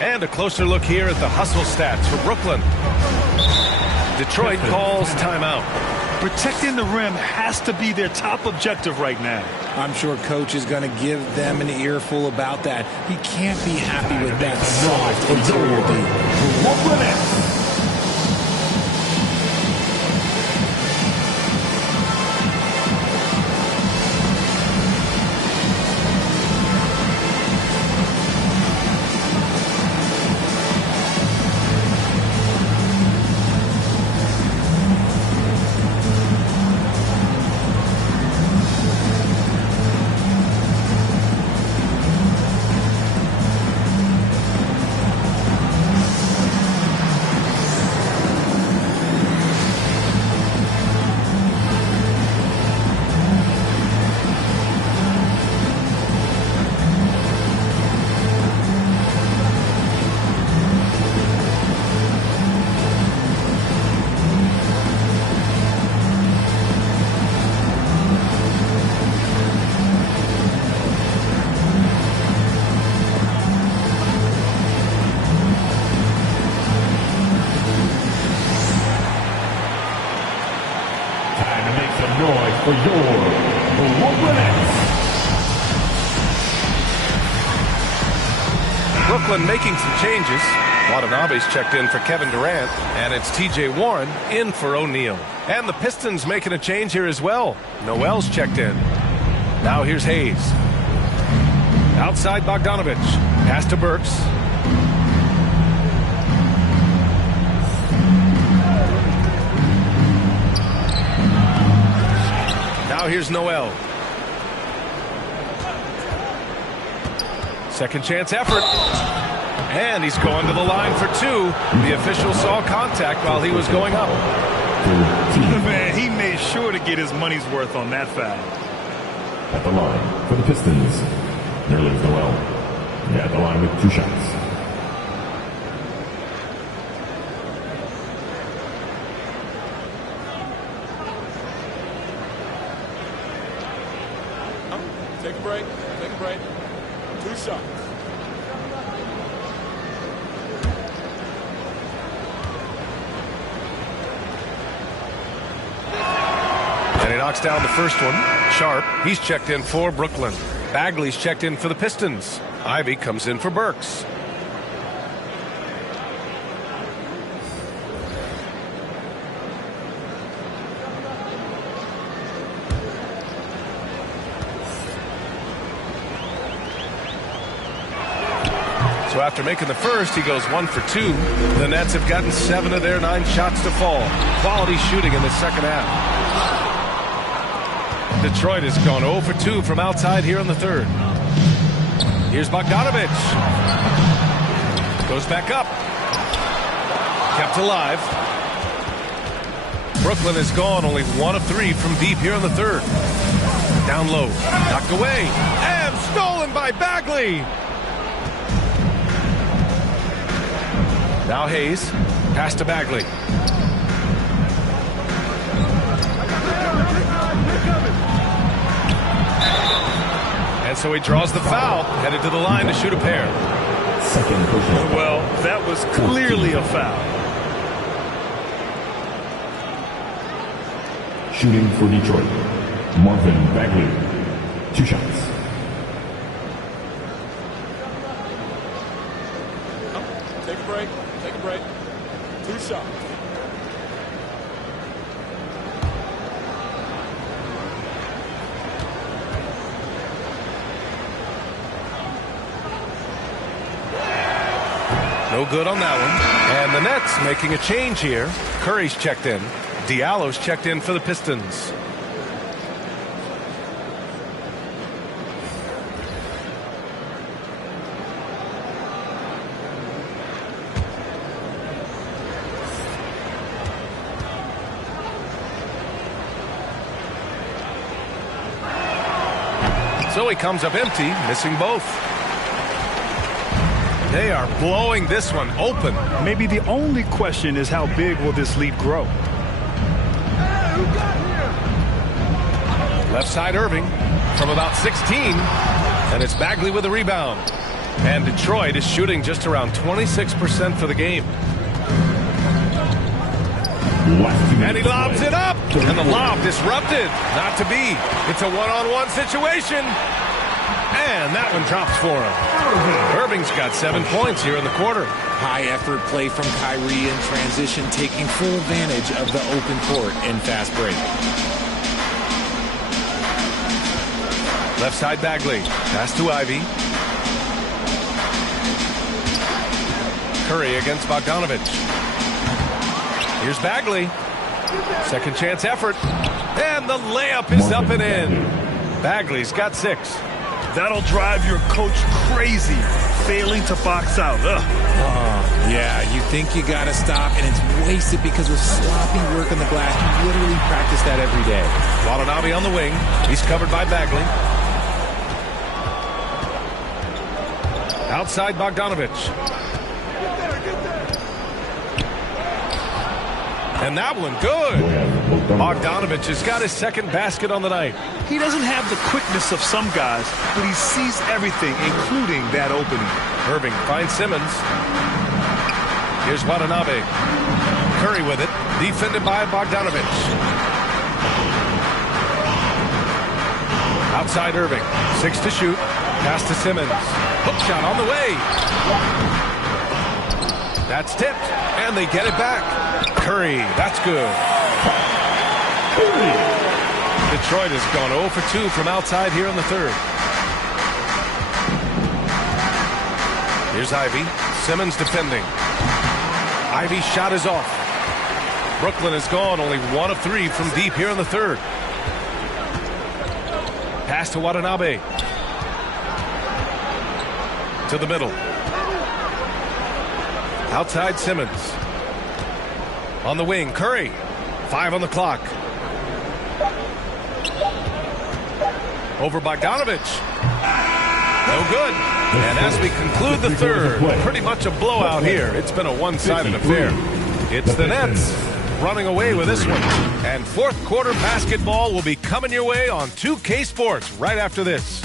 And a closer look here at the hustle stats for Brooklyn. Detroit calls timeout. Protecting the rim has to be their top objective right now. I'm sure Coach is going to give them an earful about that. He can't be happy with that soft interior D. For your Brooklyn Nets. Brooklyn making some changes. Watanabe's checked in for Kevin Durant, and it's T.J. Warren in for O'Neal. And the Pistons making a change here as well. Noel's checked in. Now here's Hayes. Outside Bogdanovich. Pass to Burks. Now here's Noel. Second chance effort. And he's going to the line for 2. The official saw contact while he was going up. Man, he made sure to get his money's worth on that foul. At the line for the Pistons, Nerlens Noel at the line with 2 shots. Take a break. Take a break. 2 shots. And he knocks down the first one. Sharp, he's checked in for Brooklyn. Bagley's checked in for the Pistons. Ivy comes in for Burks. So after making the first, he goes 1 for 2. The Nets have gotten 7 of their 9 shots to fall. Quality shooting in the second half. Detroit has gone 0 for 2 from outside here in the third. Here's Bogdanovic. Goes back up. Kept alive. Brooklyn is gone only 1 of 3 from deep here in the third. Down low. Knocked away. And stolen by Bagley. Now Hayes. Pass to Bagley. And so he draws the foul, headed to the line to shoot a pair. Second personal. Well, that was clearly a foul. Shooting for Detroit, Marvin Bagley, 2 shots. Take a break. Take a break. 2 shots. No good on that one. And the Nets making a change here. Curry's checked in. Diallo's checked in for the Pistons. So he comes up empty, missing both. They are blowing this one open. Maybe the only question is how big will this lead grow? Left side Irving from about 16. And it's Bagley with the rebound. And Detroit is shooting just around 26% for the game. And he lobs it up. And the lob disrupted. Not to be. It's a one-on-one situation. And that one drops for him. Irving's got 7 points here in the quarter. High effort play from Kyrie in transition, taking full advantage of the open court in fast break. Left side Bagley. Pass to Ivy. Curry against Bogdanovic. Here's Bagley. Second chance effort. And the layup is up and in. Bagley's got 6. That'll drive your coach crazy, failing to box out. Yeah, you think you got to stop, and it's wasted because of sloppy work on the glass. You literally practice that every day. Watanabe on the wing. He's covered by Bagley. Outside Bogdanovic. And that one good. Bogdanovic has got his second basket on the night. He doesn't have the quickness of some guys, but he sees everything, including that opening. Irving finds Simmons. Here's Watanabe. Curry with it. Defended by Bogdanovic. Outside Irving. 6 to shoot. Pass to Simmons. Hook shot on the way. That's tipped. And they get it back. Curry. That's good. Detroit has gone 0 for 2 from outside here in the third. Here's Ivy. Simmons defending. Ivy's shot is off. Brooklyn has gone only 1 of 3 from deep here in the third. Pass to Watanabe. To the middle. Outside Simmons. On the wing, Curry. 5 on the clock. Over Bogdanovic. No good. And as we conclude the third, pretty much a blowout here. It's been a one-sided affair. It's the Nets running away with this one. And fourth quarter basketball will be coming your way on 2K Sports right after this.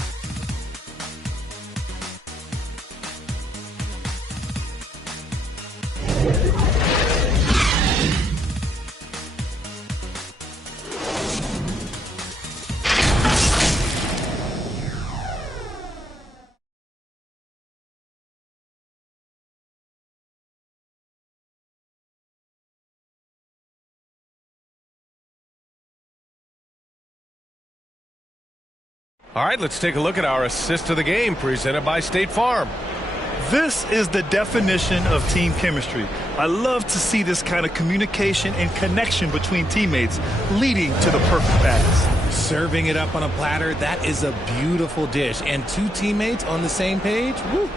All right, let's take a look at our assist of the game presented by State Farm. This is the definition of team chemistry. I love to see this kind of communication and connection between teammates leading to the perfect pass. Serving it up on a platter, that is a beautiful dish. And two teammates on the same page, woo.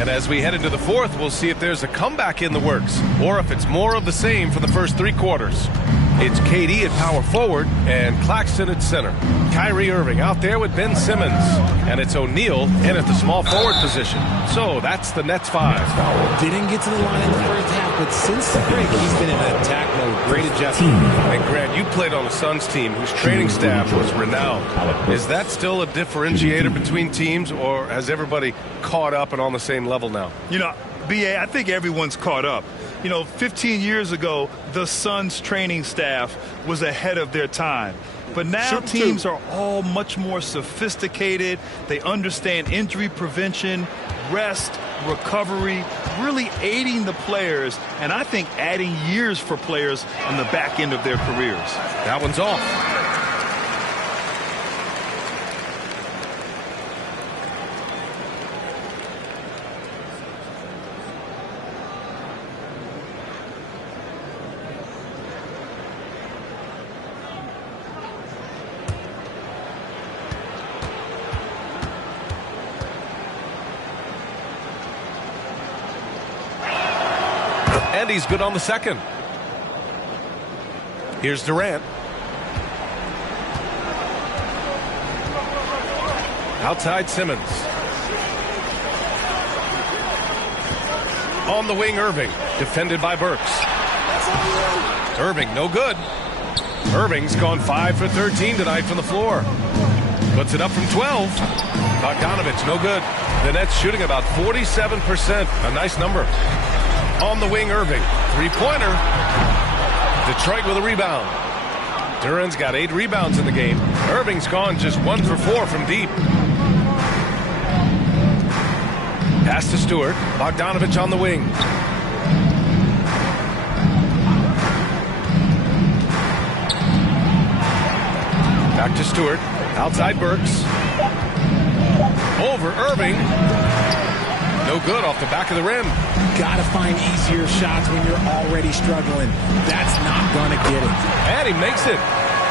And as we head into the fourth, we'll see if there's a comeback in the works or if it's more of the same for the first three quarters. It's KD at power forward and Claxton at center. Kyrie Irving out there with Ben Simmons. And it's O'Neal in at the small forward position. So that's the Nets 5. Didn't get to the line in the first half, but since the break, he's been in attack mode. Great adjustment. And Grant, you played on a Suns team whose training staff was renowned. Is that still a differentiator between teams, or has everybody caught up and on the same level now? You know, B.A., I think everyone's caught up. You know, 15 years ago, the Suns training staff was ahead of their time. But now teams are all much more sophisticated. They understand injury prevention, rest, recovery, really aiding the players, and I think adding years for players on the back end of their careers. That one's off. And he's good on the second. Here's Durant. Outside Simmons. On the wing, Irving. Defended by Burks. Irving, no good. Irving's gone 5 for 13 tonight from the floor. Puts it up from 12. Bogdanovich, no good. The Nets shooting about 47%. A nice number. On the wing, Irving. Three-pointer. Detroit with a rebound. Duran's got 8 rebounds in the game. Irving's gone just 1 for 4 from deep. Pass to Stewart. Bogdanovich on the wing. Back to Stewart. Outside Burks. Over Irving. No good off the back of the rim. Gotta find easier shots when you're already struggling. That's not gonna get it. And he makes it.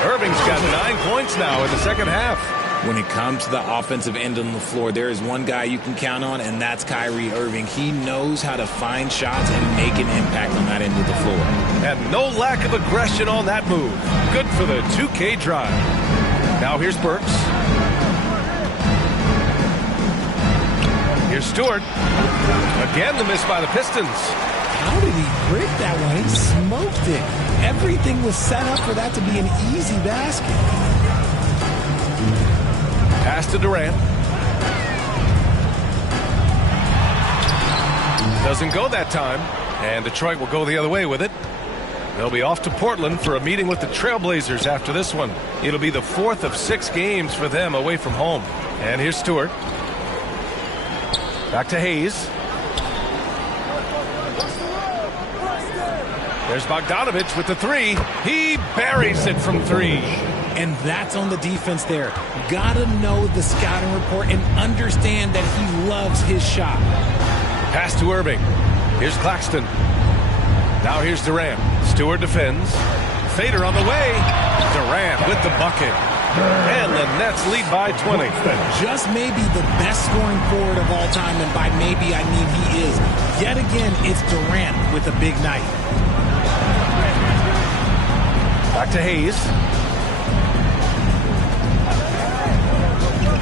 Irving's got 9 points now in the second half. When it comes to the offensive end on the floor, there is one guy you can count on, and that's Kyrie Irving. He knows how to find shots and make an impact on that end of the floor. And no lack of aggression on that move. Good for the 2K drive. Now here's Burks. Here's Stewart. Again, the miss by the Pistons. How did he break that one? He smoked it. Everything was set up for that to be an easy basket. Pass to Durant. Doesn't go that time. And Detroit will go the other way with it. They'll be off to Portland for a meeting with the Trailblazers after this one. It'll be the 4th of 6 games for them away from home. And here's Stewart. Back to Hayes. There's Bogdanovich with the 3. He buries it from 3. And that's on the defense there. Gotta know the scouting report and understand that he loves his shot. Pass to Irving. Here's Claxton. Now here's Durant. Stewart defends. Fader on the way. Durant with the bucket. And the Nets lead by 20. Just maybe the best scoring forward of all time, and by maybe I mean he is. Yet again, it's Durant with a big night. Back to Hayes.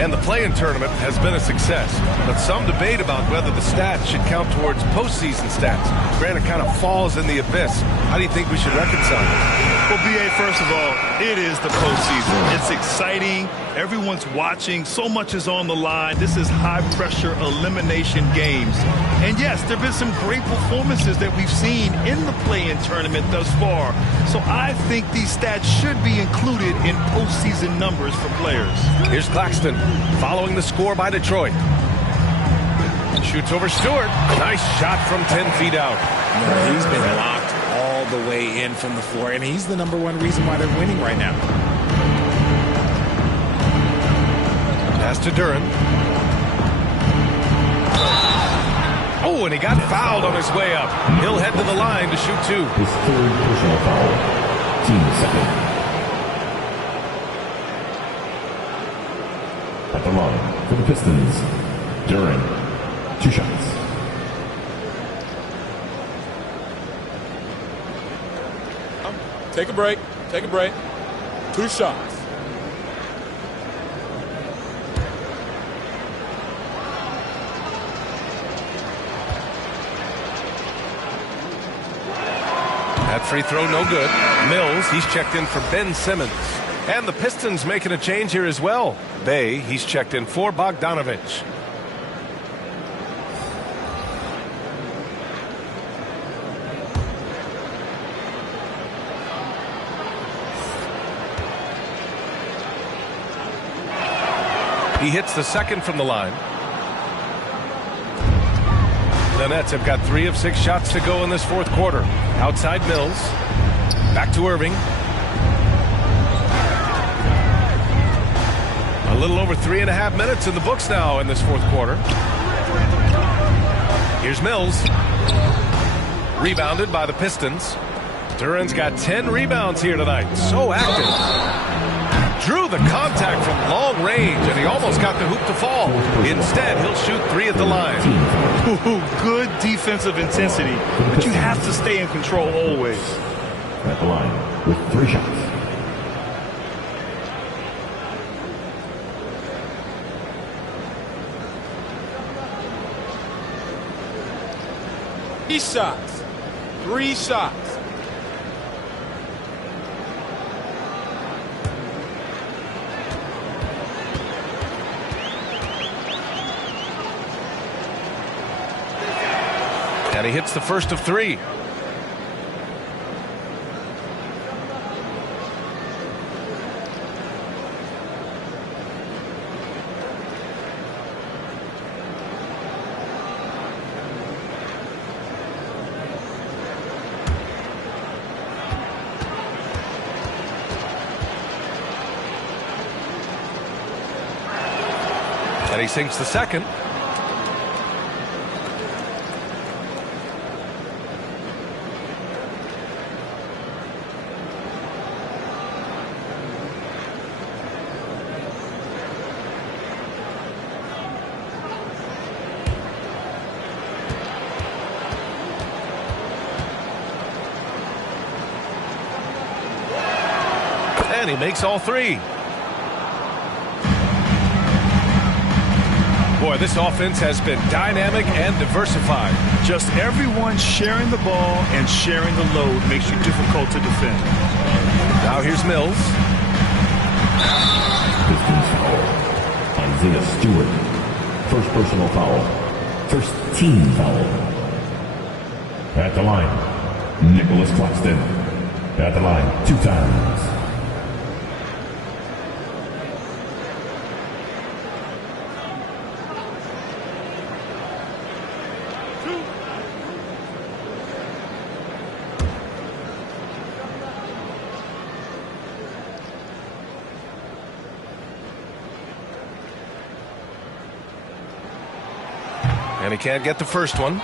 And the play-in tournament has been a success, but some debate about whether the stats should count towards postseason stats. Granted, kind of falls in the abyss. How do you think we should reconcile it? Well, B.A., first of all, it is the postseason. It's exciting. Everyone's watching. So much is on the line. This is high-pressure elimination games. And, yes, there have been some great performances that we've seen in the play-in tournament thus far. So I think these stats should be included in postseason numbers for players. Here's Claxton following the score by Detroit. Shoots over Stewart. Nice shot from 10 feet out. No, he's been locked all the way in from the floor, and he's the #1 reason why they're winning right now. Pass to Duren. Oh, and he got fouled on his way up. He'll head to the line to shoot 2. His third personal foul. Team second. At the line for the Pistons, Duren. 2 shots. Take a break. Take a break. 2 shots. That free throw no good. Mills, he's checked in for Ben Simmons. And the Pistons making a change here as well. Bay, he's checked in for Bogdanovich. He hits the second from the line. The Nets have got 3 of 6 shots to go in this fourth quarter. Outside Mills. Back to Irving. A little over 3.5 minutes in the books now in this fourth quarter. Here's Mills. Rebounded by the Pistons. Duren's got 10 rebounds here tonight. So active. Drew the contact from long range, and he almost got the hoop to fall. Instead, he'll shoot 3 at the line. Good defensive intensity, but you have to stay in control always. At the line with 3 shots. Shots. 3 shots. And he hits the first of 3. And he sinks the second. And he makes all 3. Boy, this offense has been dynamic and diversified. Just everyone sharing the ball and sharing the load makes you difficult to defend. Now here's Mills. Pistons foul. Isaiah Stewart. First personal foul. First team foul. At the line, Nicholas Claxton. At the line 2 times. And he can't get the first one.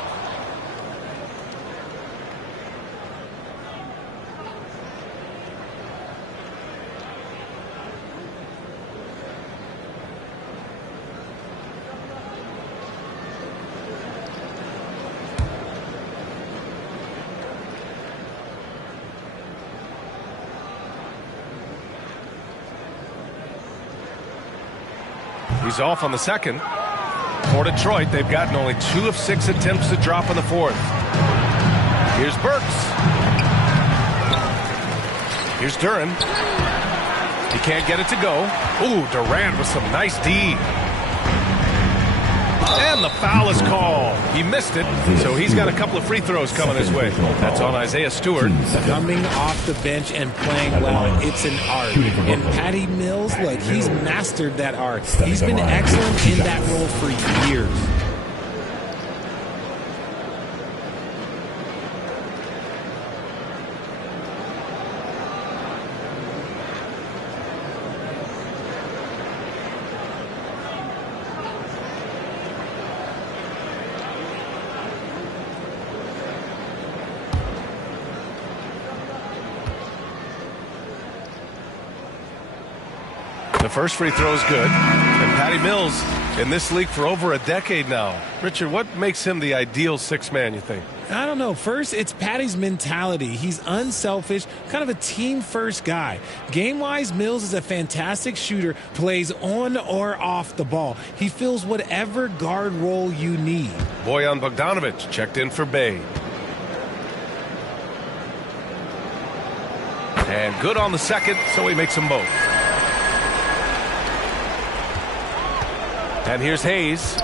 He's off on the second. For Detroit, they've gotten only 2 of 6 attempts to drop in the fourth. Here's Burks. Here's Duren. He can't get it to go. Ooh, Durant with some nice D. And the foul is called. He missed it, so he's got a couple of free throws coming his way. That's on Isaiah Stewart. Coming off the bench and playing well, it's an art. And Patty Mills, look, he's mastered that art. He's been excellent in that role for years. The first free throw is good. And Patty Mills in this league for over a decade now. Richard, what makes him the ideal sixth man, you think? I don't know. First, it's Patty's mentality. He's unselfish, kind of a team-first guy. Game-wise, Mills is a fantastic shooter, plays on or off the ball. He fills whatever guard role you need. Bojan Bogdanovic checked in for Bay. And good on the second, so he makes them both. And here's Hayes.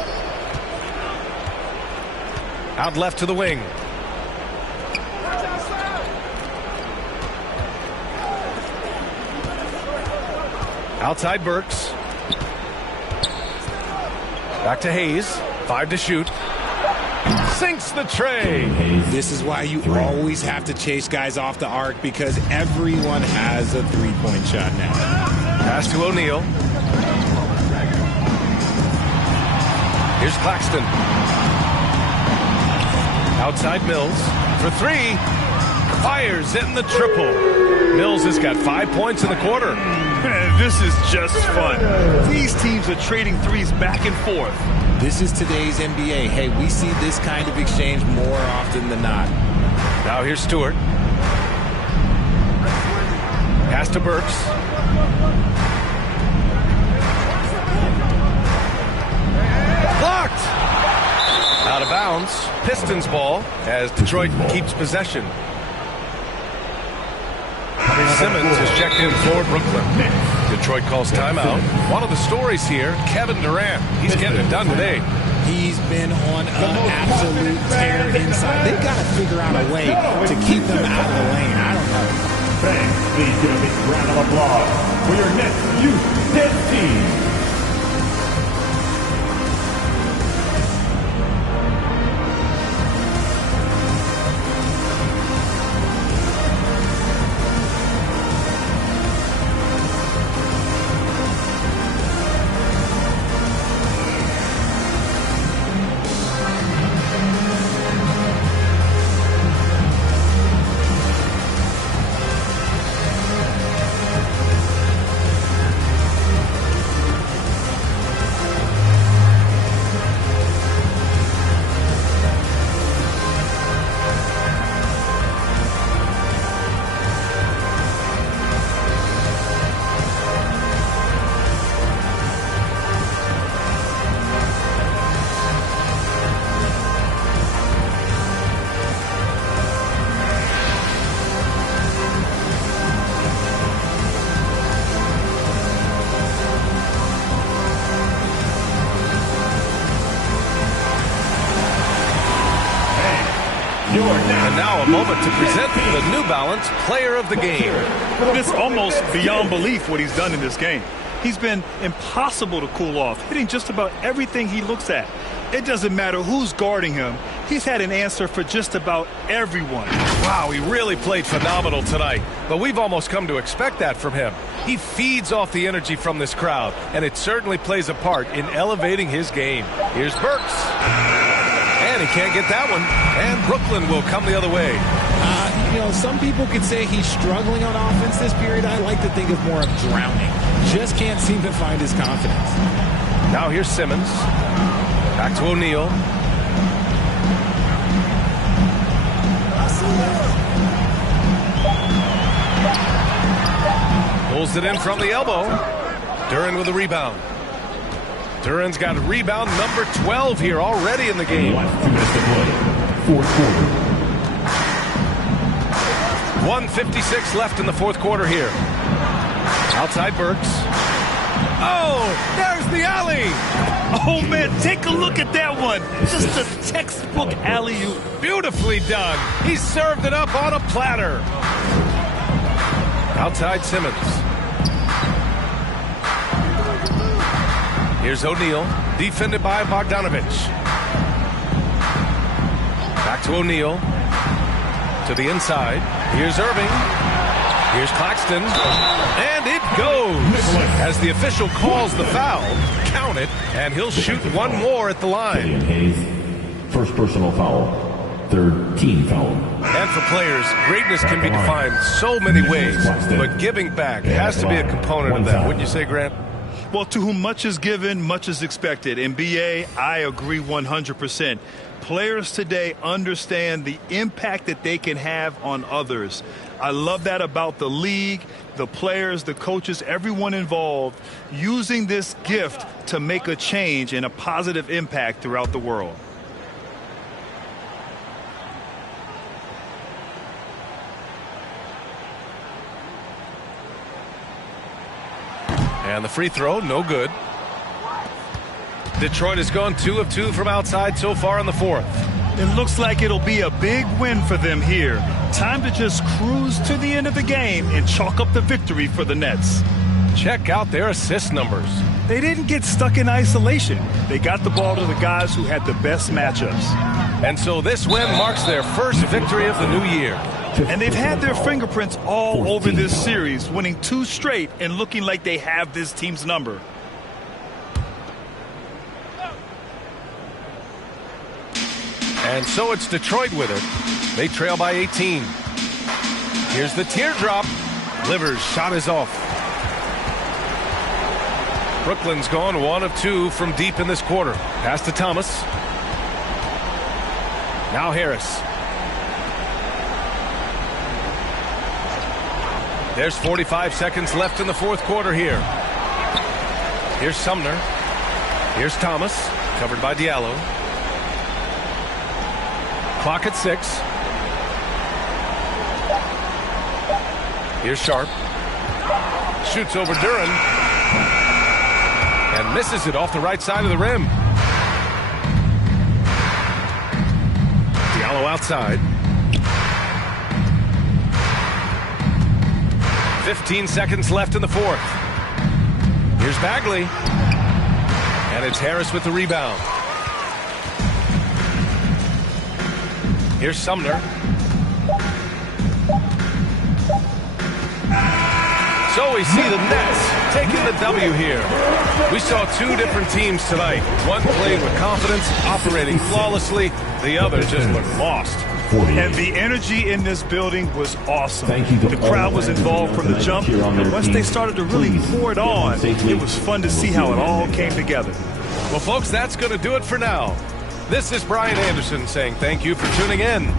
Out left to the wing. Outside Burks. Back to Hayes. 5 to shoot. Sinks the tray. This is why you always have to chase guys off the arc, because everyone has a three-point shot now. Pass to O'Neal. Here's Claxton. Outside Mills for 3. Fires in the triple. Mills has got 5 points in the quarter. Man, this is just fun. These teams are trading threes back and forth. This is today's NBA. Hey, we see this kind of exchange more often than not. Now here's Stewart. Pass to Burks. Blocked! Out of bounds. Pistons ball as Detroit keeps possession. Simmons is checked in for Brooklyn. Detroit calls timeout. One of the stories here, Kevin Durant. He's getting it done today. He's been on an absolute tear inside. They've got to figure out a way to keep him out of the lane. I don't know. Fans, please give a big round of applause for your next youth 10 team. And now a moment to present the New Balance Player of the Game. It's almost beyond belief what he's done in this game. He's been impossible to cool off, hitting just about everything he looks at. It doesn't matter who's guarding him. He's had an answer for just about everyone. Wow, he really played phenomenal tonight. But we've almost come to expect that from him. He feeds off the energy from this crowd, and it certainly plays a part in elevating his game. Here's Burks. And he can't get that one. And Brooklyn will come the other way. You know, some people could say he's struggling on offense this period. I like to think of more of drowning. Just can't seem to find his confidence. Now here's Simmons. Back to O'Neal. Pulls it in from the elbow. Duren with the rebound. Duran's got rebound number 12 here already in the game. Last 2 minutes to play. Fourth quarter. 1:56 left in the fourth quarter here. Outside Burks. Oh, there's the alley. Oh, man, take a look at that one. Just a textbook alley-oop. Beautifully done. He served it up on a platter. Outside Simmons. Here's O'Neal, defended by Bogdanovich. Back to O'Neal. To the inside. Here's Irving. Here's Claxton. And it goes. As the official calls the foul, count it, and he'll shoot one more at the line. Hayes, first personal foul. Third team foul. And for players, greatness can be defined so many ways, but giving back has to be a component of that. Wouldn't you say, Grant? Well, to whom much is given, much is expected. In BA, I agree 100%. Players today understand the impact that they can have on others. I love that about the league, the players, the coaches, everyone involved, using this gift to make a change and a positive impact throughout the world. And the free throw, no good. Detroit has gone 2 of 2 from outside so far in the fourth. It looks like it'll be a big win for them here. Time to just cruise to the end of the game and chalk up the victory for the Nets. Check out their assist numbers. They didn't get stuck in isolation. They got the ball to the guys who had the best matchups. And so this win marks their first victory of the new year. And they've had their fingerprints all over this series, winning 2 straight and looking like they have this team's number. And so it's Detroit with it. They trail by 18. Here's the teardrop. Livers' shot is off. Brooklyn's gone 1 of 2 from deep in this quarter. Pass to Thomas. Now Harris. There's 45 seconds left in the fourth quarter here. Here's Sumner. Here's Thomas, covered by Diallo. Clock at 6. Here's Sharp. Shoots over Duran. And misses it off the right side of the rim. Diallo outside. 15 seconds left in the fourth. Here's Bagley. And it's Harris with the rebound. Here's Sumner. So we see the Nets taking the W here. We saw 2 different teams tonight. One played with confidence, operating flawlessly. The other just looked lost. And the energy in this building was awesome. The crowd was involved from the jump, and once they started to really pour it on, it was fun to see how it all came together. Well, folks, that's going to do it for now. This is Brian Anderson saying thank you for tuning in.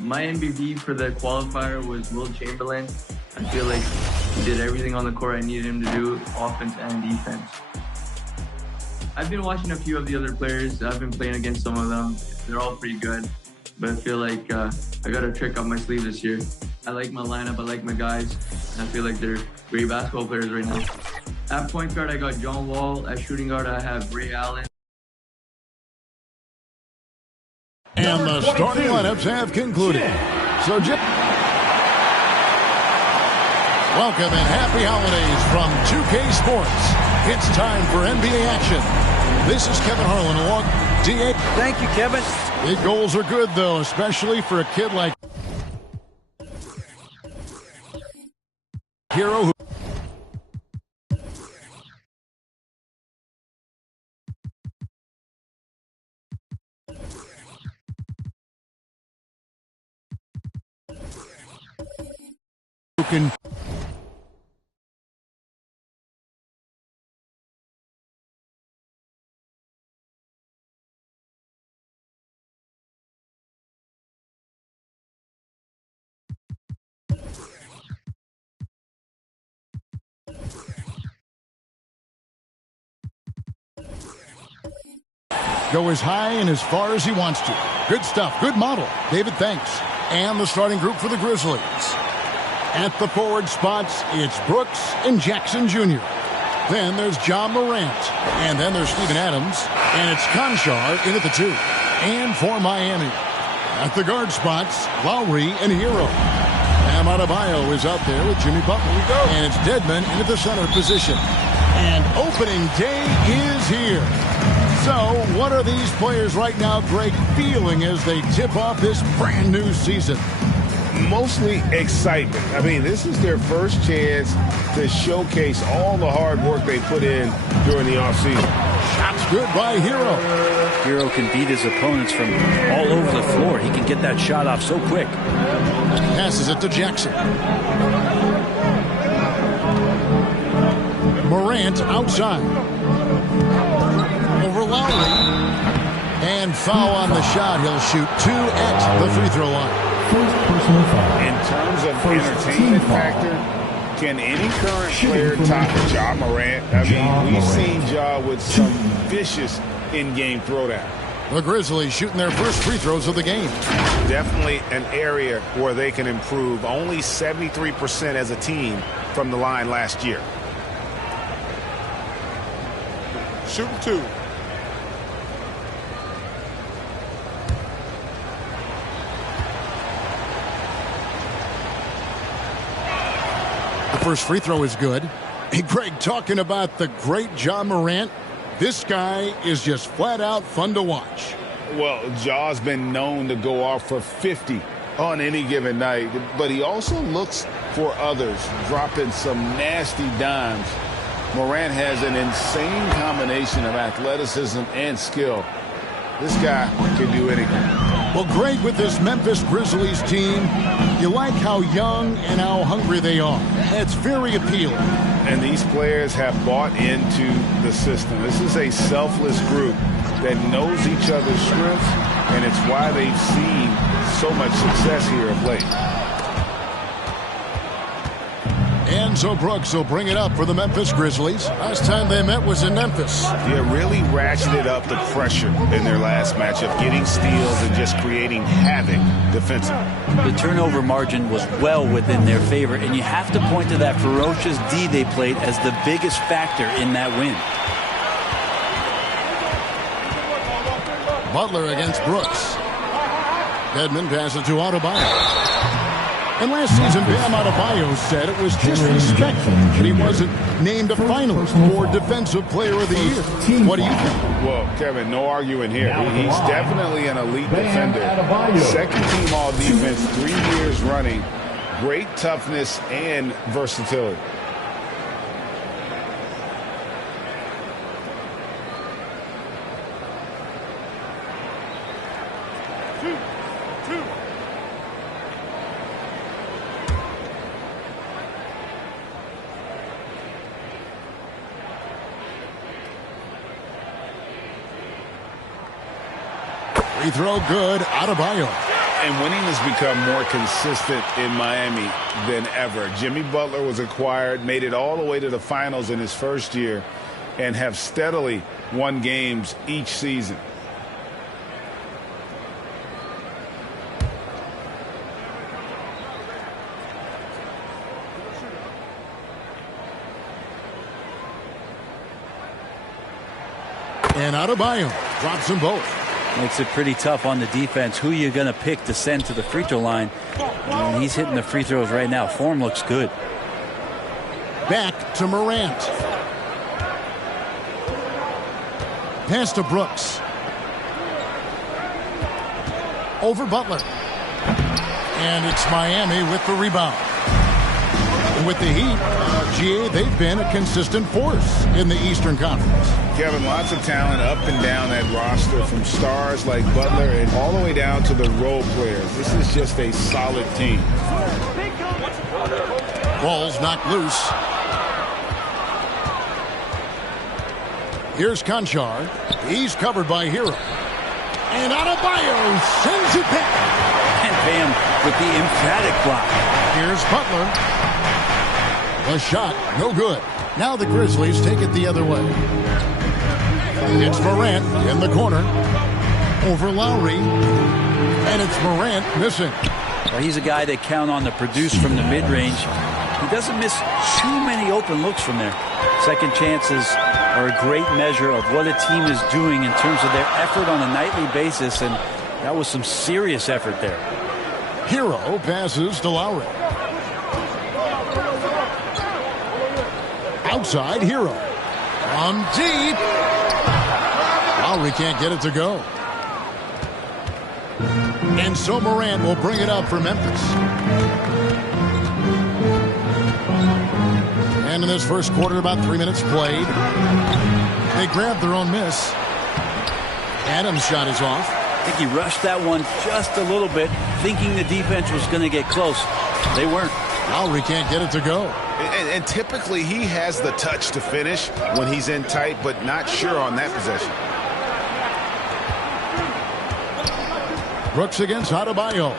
My MVP for the qualifier was Will Chamberlain. I feel like he did everything on the court I needed him to do, offense and defense. I've been watching a few of the other players. I've been playing against some of them. They're all pretty good, but I feel like I got a trick up my sleeve this year. I like my lineup, I like my guys, and I feel like they're great basketball players right now. At point guard, I got John Wall. At shooting guard, I have Ray Allen. And the starting lineups have concluded. So, welcome and happy holidays from 2K Sports. It's time for NBA action. This is Kevin Harlan along DA. Thank you, Kevin. Big goals are good, though, especially for a kid like Hero who can go as high and as far as he wants to. Good stuff. Good model. David, thanks. And the starting group for the Grizzlies. At the forward spots, it's Brooks and Jackson Jr. Then there's John Morant. And then there's Steven Adams. And it's Conchar in at the 2. And for Miami, at the guard spots, Lowry and Hero. Bam Adebayo is out there with Jimmy Butler. Here we go. And it's Dedmon in at the center position. And opening day is here. So, what are these players right now, Greg, feeling as they tip off this brand new season? Mostly excitement. I mean, this is their first chance to showcase all the hard work they put in during the offseason. Shots good by Hero. Hero can beat his opponents from all over the floor. He can get that shot off so quick. Passes it to Jackson. Morant outside. Over Lowry. And foul on the shot. He'll shoot 2 at the free throw line. In terms of entertainment factor, can any current player top Ja Morant? I mean, we've seen Ja with some vicious in-game throwdown. The Grizzlies shooting their first free throws of the game. Definitely an area where they can improve. Only 73% as a team from the line last year. Shooting 2. The first free throw is good. Hey, Greg, talking about the great Ja Morant, this guy is just flat out fun to watch. Well, Ja's been known to go off for 50 on any given night, but he also looks for others, dropping some nasty dimes. Morant has an insane combination of athleticism and skill. This guy can do anything. Well, Greg, with this Memphis Grizzlies team, you like how young and how hungry they are. It's very appealing. And these players have bought into the system. This is a selfless group that knows each other's strengths, and it's why they've seen so much success here of late. Enzo Brooks will bring it up for the Memphis Grizzlies. Last time they met was in Memphis. Yeah, really ratcheted up the pressure in their last matchup, getting steals and just creating havoc defensively. The turnover margin was well within their favor, and you have to point to that ferocious D they played as the biggest factor in that win. Butler against Brooks. Dedmon passes to Adebayo. And last season, Bam Adebayo said it was disrespectful that he wasn't named a finalist for Defensive Player of the Year. What do you think? Well, Kevin, no arguing here. He's definitely an elite defender. Second team all defense, 3 years running. Great toughness and versatility. Free throw good, Adebayo. And winning has become more consistent in Miami than ever. Jimmy Butler was acquired, made it all the way to the finals in his first year, and have steadily won games each season. And Adebayo drops them both. Makes it pretty tough on the defense. Who you going to pick to send to the free throw line? And he's hitting the free throws right now. Form looks good. Back to Morant. Pass to Brooks. Over Butler. And it's Miami with the rebound. And with the Heat, GA, they've been a consistent force in the Eastern Conference. Kevin, lots of talent up and down that roster, from stars like Butler and all the way down to the role players. This is just a solid team. Ball's knocked loose. Here's Conchar. He's covered by Hero. And Adebayo sends it back. And Bam with the emphatic block. Here's Butler. A shot, no good. Now the Grizzlies take it the other way. It's Morant in the corner. Over Lowry. And it's Morant missing. Well, he's a guy they count on to produce from the mid-range. He doesn't miss too many open looks from there. Second chances are a great measure of what a team is doing in terms of their effort on a nightly basis, and that was some serious effort there. Hero passes to Lowry. Outside, Hero. From deep. Lowry can't get it to go. And so Morant will bring it up for Memphis. And in this first quarter, about 3 minutes played. They grabbed their own miss. Adams' shot is off. I think he rushed that one just a little bit, thinking the defense was going to get close. They weren't. Lowry can't get it to go. And typically he has the touch to finish when he's in tight, but not sure on that possession. Brooks against Adebayo.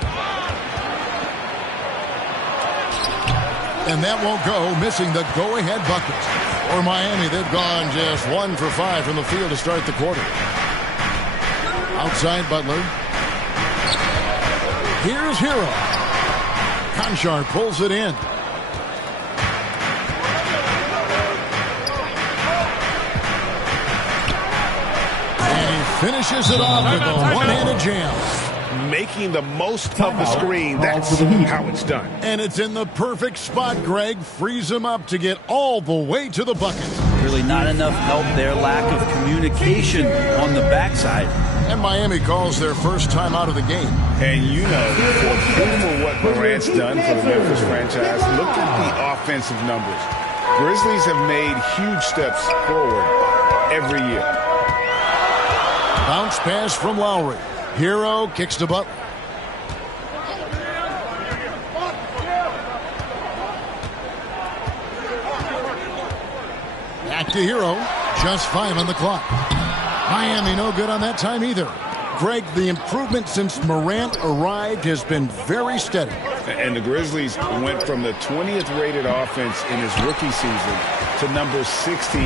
And that won't go, missing the go-ahead bucket. For Miami, they've gone just 1 for 5 from the field to start the quarter. Outside Butler. Here's Hero. Conchar pulls it in. And he finishes it off with a one-handed jam. making the most of the screen. That's how it's done. And it's in the perfect spot, Greg. Frees him up to get all the way to the bucket. Really not enough help there. Lack of communication on the backside. And Miami calls their first time out of the game. And you know, for what Morant's done for the Memphis franchise, look at the offensive numbers. Grizzlies have made huge steps forward every year. Bounce pass from Lowry. Hero kicks to Butler. Back to Hero. Just 5 on the clock. Miami no good on that time either. Greg, the improvement since Morant arrived has been very steady. And the Grizzlies went from the 20th rated offense in his rookie season to number 16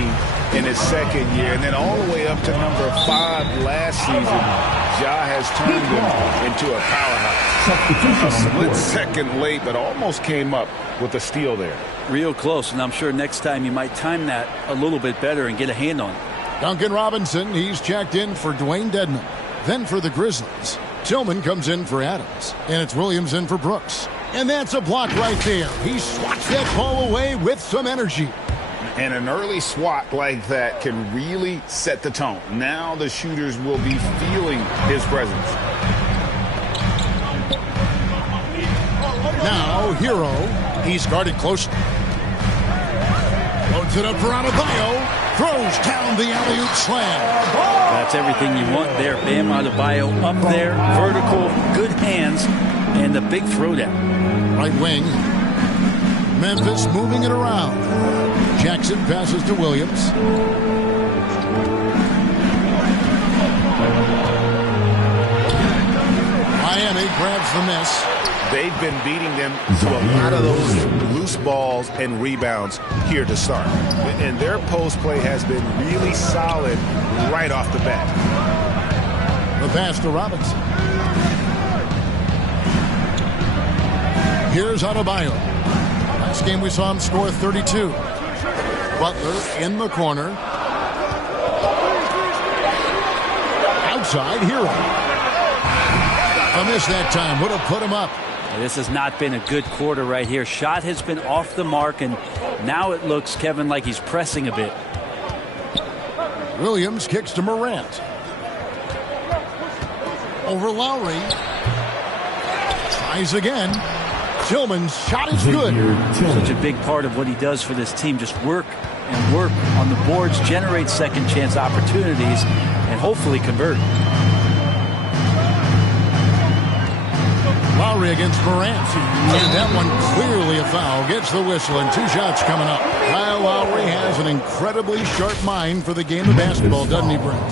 in his second year, and then all the way up to number 5 last season. Ja has turned them into a powerhouse. A split second late, but almost came up with a steal there. Real close, and I'm sure next time you might time that a little bit better and get a hand on it. Duncan Robinson, he's checked in for Dwayne Dedmon. Then for the Grizzlies, Tillman comes in for Adams, and it's Williams in for Brooks. And that's a block right there. He swats that ball away with some energy. And an early swat like that can really set the tone. Now the shooters will be feeling his presence. Now Hero, he's guarded closely. Loads it up for Adebayo. Throws down the alley-oop slam. That's everything you want there. Bam Adebayo up there, vertical, good hands, and the big throwdown. Right wing. Memphis moving it around. Jackson passes to Williams. Miami grabs the miss. They've been beating them to a lot of those loose balls and rebounds here to start. And their post play has been really solid right off the bat. The pass to Robinson. Here's Adebayo. Last game we saw him score 32. Butler in the corner. Outside, Hero. A miss that time. Would have put him up. This has not been a good quarter right here. Shot has been off the mark, and now it looks, Kevin, like he's pressing a bit. Williams kicks to Morant. Over Lowry. Tries again. Tillman's shot is good. Such a big part of what he does for this team. Just work and work on the boards, generate second chance opportunities, and hopefully convert. Lowry against Morant. And that one clearly a foul. Gets the whistle, and 2 shots coming up. Kyle Lowry has an incredibly sharp mind for the game of basketball, doesn't he, Brent?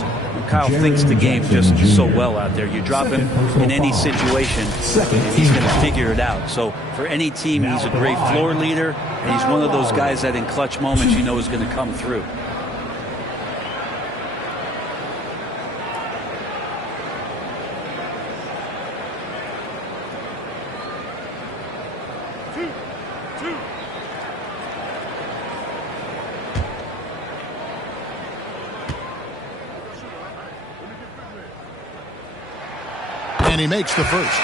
Kyle thinks the game just so well out there. You drop him in any situation, and he's going to figure it out. So for any team, he's a great floor leader, and he's one of those guys that in clutch moments you know is going to come through. And he makes the first.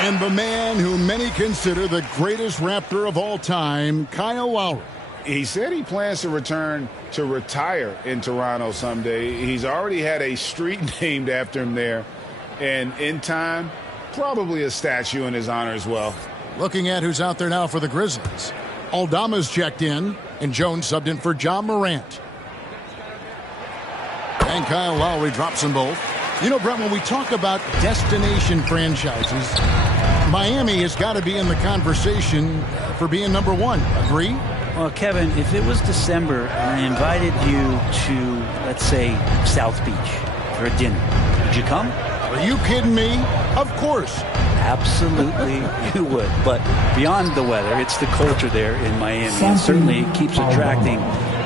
And the man who many consider the greatest Raptor of all time, Kyle Lowry. He said he plans to return to retire in Toronto someday. He's already had a street named after him there. And in time, probably a statue in his honor as well. Looking at who's out there now for the Grizzlies. Aldama's checked in, and Jones subbed in for Ja Morant. And Kyle Lowry drops them both. You know, Brent, when we talk about destination franchises, Miami has got to be in the conversation for being number 1. Agree? Well, Kevin, if it was December and I invited you to, let's say, South Beach for a dinner, would you come? Are you kidding me? Of course. Absolutely, you would. But beyond the weather, it's the culture there in Miami. And certainly it keeps attracting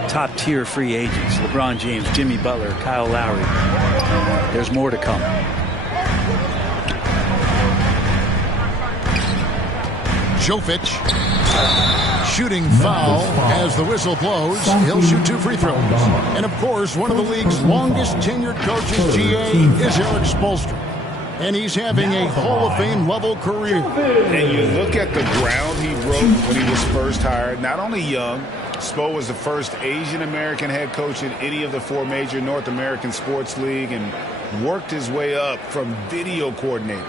top-tier free agents. LeBron James, Jimmy Butler, Kyle Lowry. There's more to come. Jovic. Shooting foul as the whistle blows. He'll shoot 2 free throws. And, of course, one of the league's longest tenured coaches, GA, is Eric Spoelstra. and he's having a Hall of Fame level career. And you look at the ground he broke when he was first hired. Not only young, Spo was the first Asian American head coach in any of the 4 major North American sports league and worked his way up from video coordinator.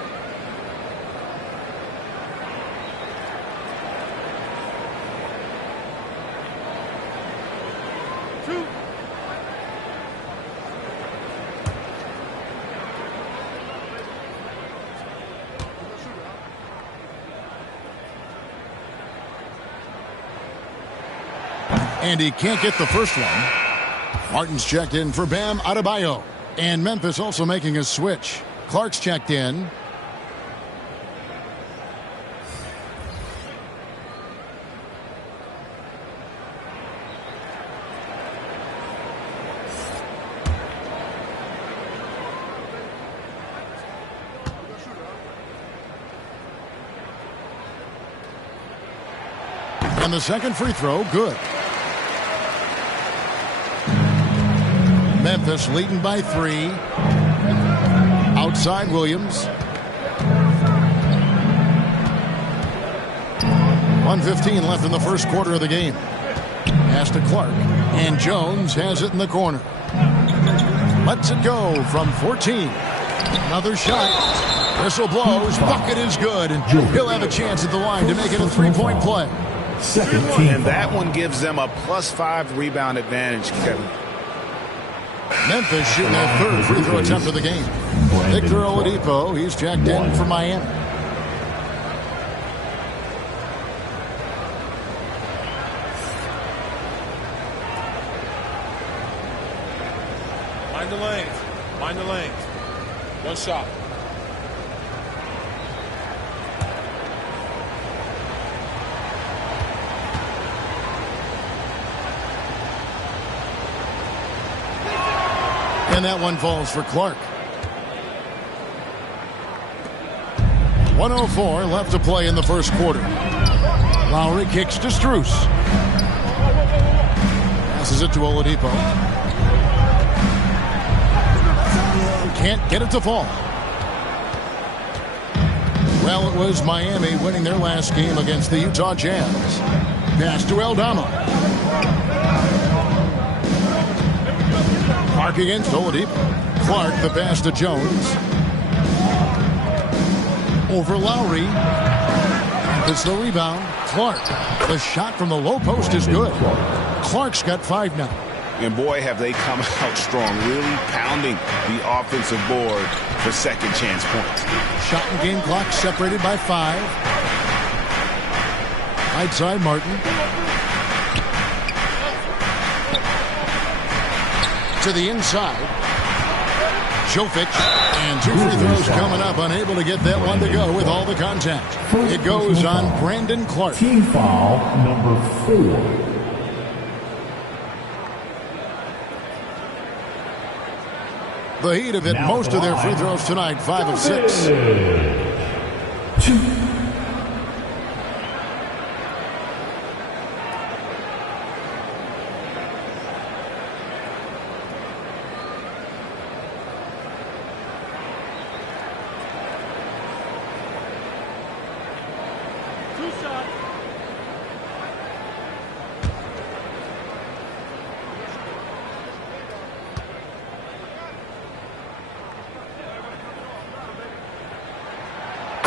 And he can't get the first one. Martin's checked in for Bam Adebayo. And Memphis also making a switch. Clark's checked in. And the second free throw, good. Memphis leading by 3. Outside Williams. 1:15 left in the first quarter of the game. Pass to Clark. And Jones has it in the corner. Lets it go from 14. Another shot. Whistle blows. Bucket is good. And he'll have a chance at the line to make it a 3-point play. And that one gives them a +5 rebound advantage, Kevin. Memphis shooting their third free throw attempt of the game. Victor Oladipo, he's checked in for Miami. Mind the lanes. Mind the lanes. One shot. And that one falls for Clark. 1:04 left to play in the first quarter. Lowry kicks to Strus. Passes it to Oladipo. Can't get it to fall. Well, it was Miami winning their last game against the Utah Jazz. Pass to Aldama. Clark against Oladipo. Clark the pass to Jones. Over Lowry. It's the rebound. Clark. The shot from the low post is good. Clark's got 5 now. And boy, have they come out strong, really pounding the offensive board for second chance points. Shot and game clock separated by 5. Right side Martin. To the inside. Jovic. And 2 free throws coming up. Unable to get that one to go with all the contact. It goes on Brandon Clark. Team foul number 4. The Heat have hit most of their free throws tonight, 5 of 6.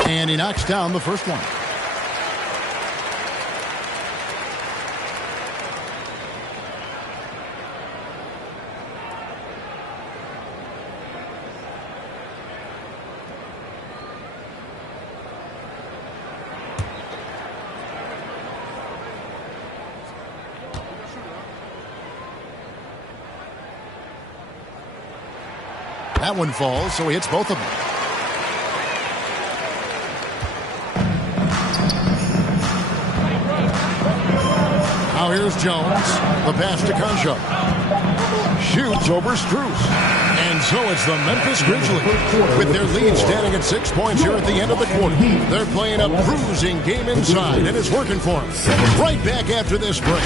And he knocks down the first one. That one falls, so he hits both of them. Now here's Jones. The pass to Concho. Shoots over Strus. And so it's the Memphis Grizzlies with their lead standing at 6 points here at the end of the quarter. They're playing a bruising game inside, and it's working for them. Right back after this break.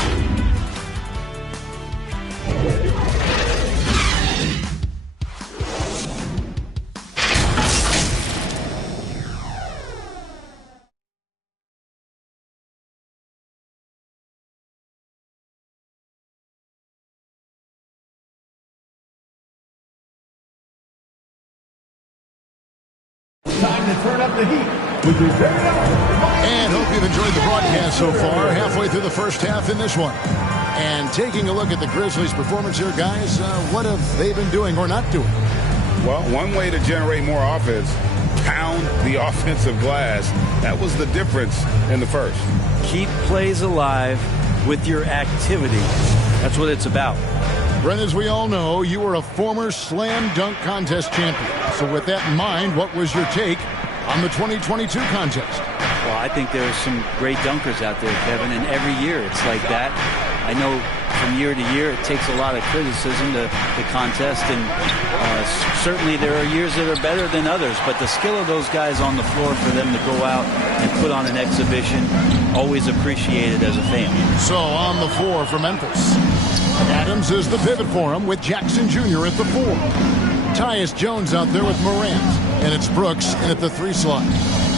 It's time to turn up the heat with your very own. And hope you've enjoyed the broadcast so far. Halfway through the first half in this one. And taking a look at the Grizzlies' performance here, guys, what have they been doing or not doing? Well, one way to generate more offense, pound the offensive glass. That was the difference in the first. Keep plays alive with your activity. That's what it's about. Brent, as we all know, you were a former slam dunk contest champion. So with that in mind, what was your take on the 2022 contest? Well, I think there are some great dunkers out there, Kevin, and every year it's like that. I know from year to year it takes a lot of criticism to the contest, and certainly there are years that are better than others, but the skill of those guys on the floor for them to go out and put on an exhibition, always appreciated as a fan. So on the floor for Memphis, Adams is the pivot for him with Jackson Jr. at the 4. Tyus Jones out there with Morant, and it's Brooks in at the 3 slot.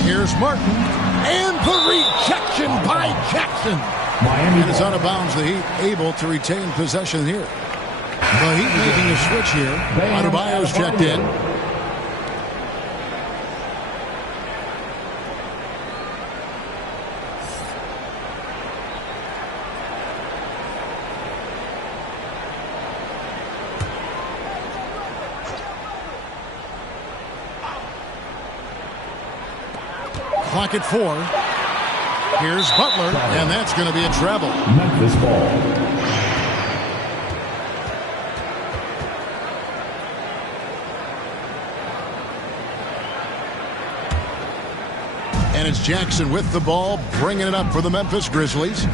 Here's Martin, and the rejection by Jackson. Miami. And it's out of bounds. The Heat able to retain possession here. The Heat making a switch here. Adebayo's checked in. Clock at 4. Here's Butler, and that's going to be a travel. Memphis ball. And it's Jackson with the ball, bringing it up for the Memphis Grizzlies.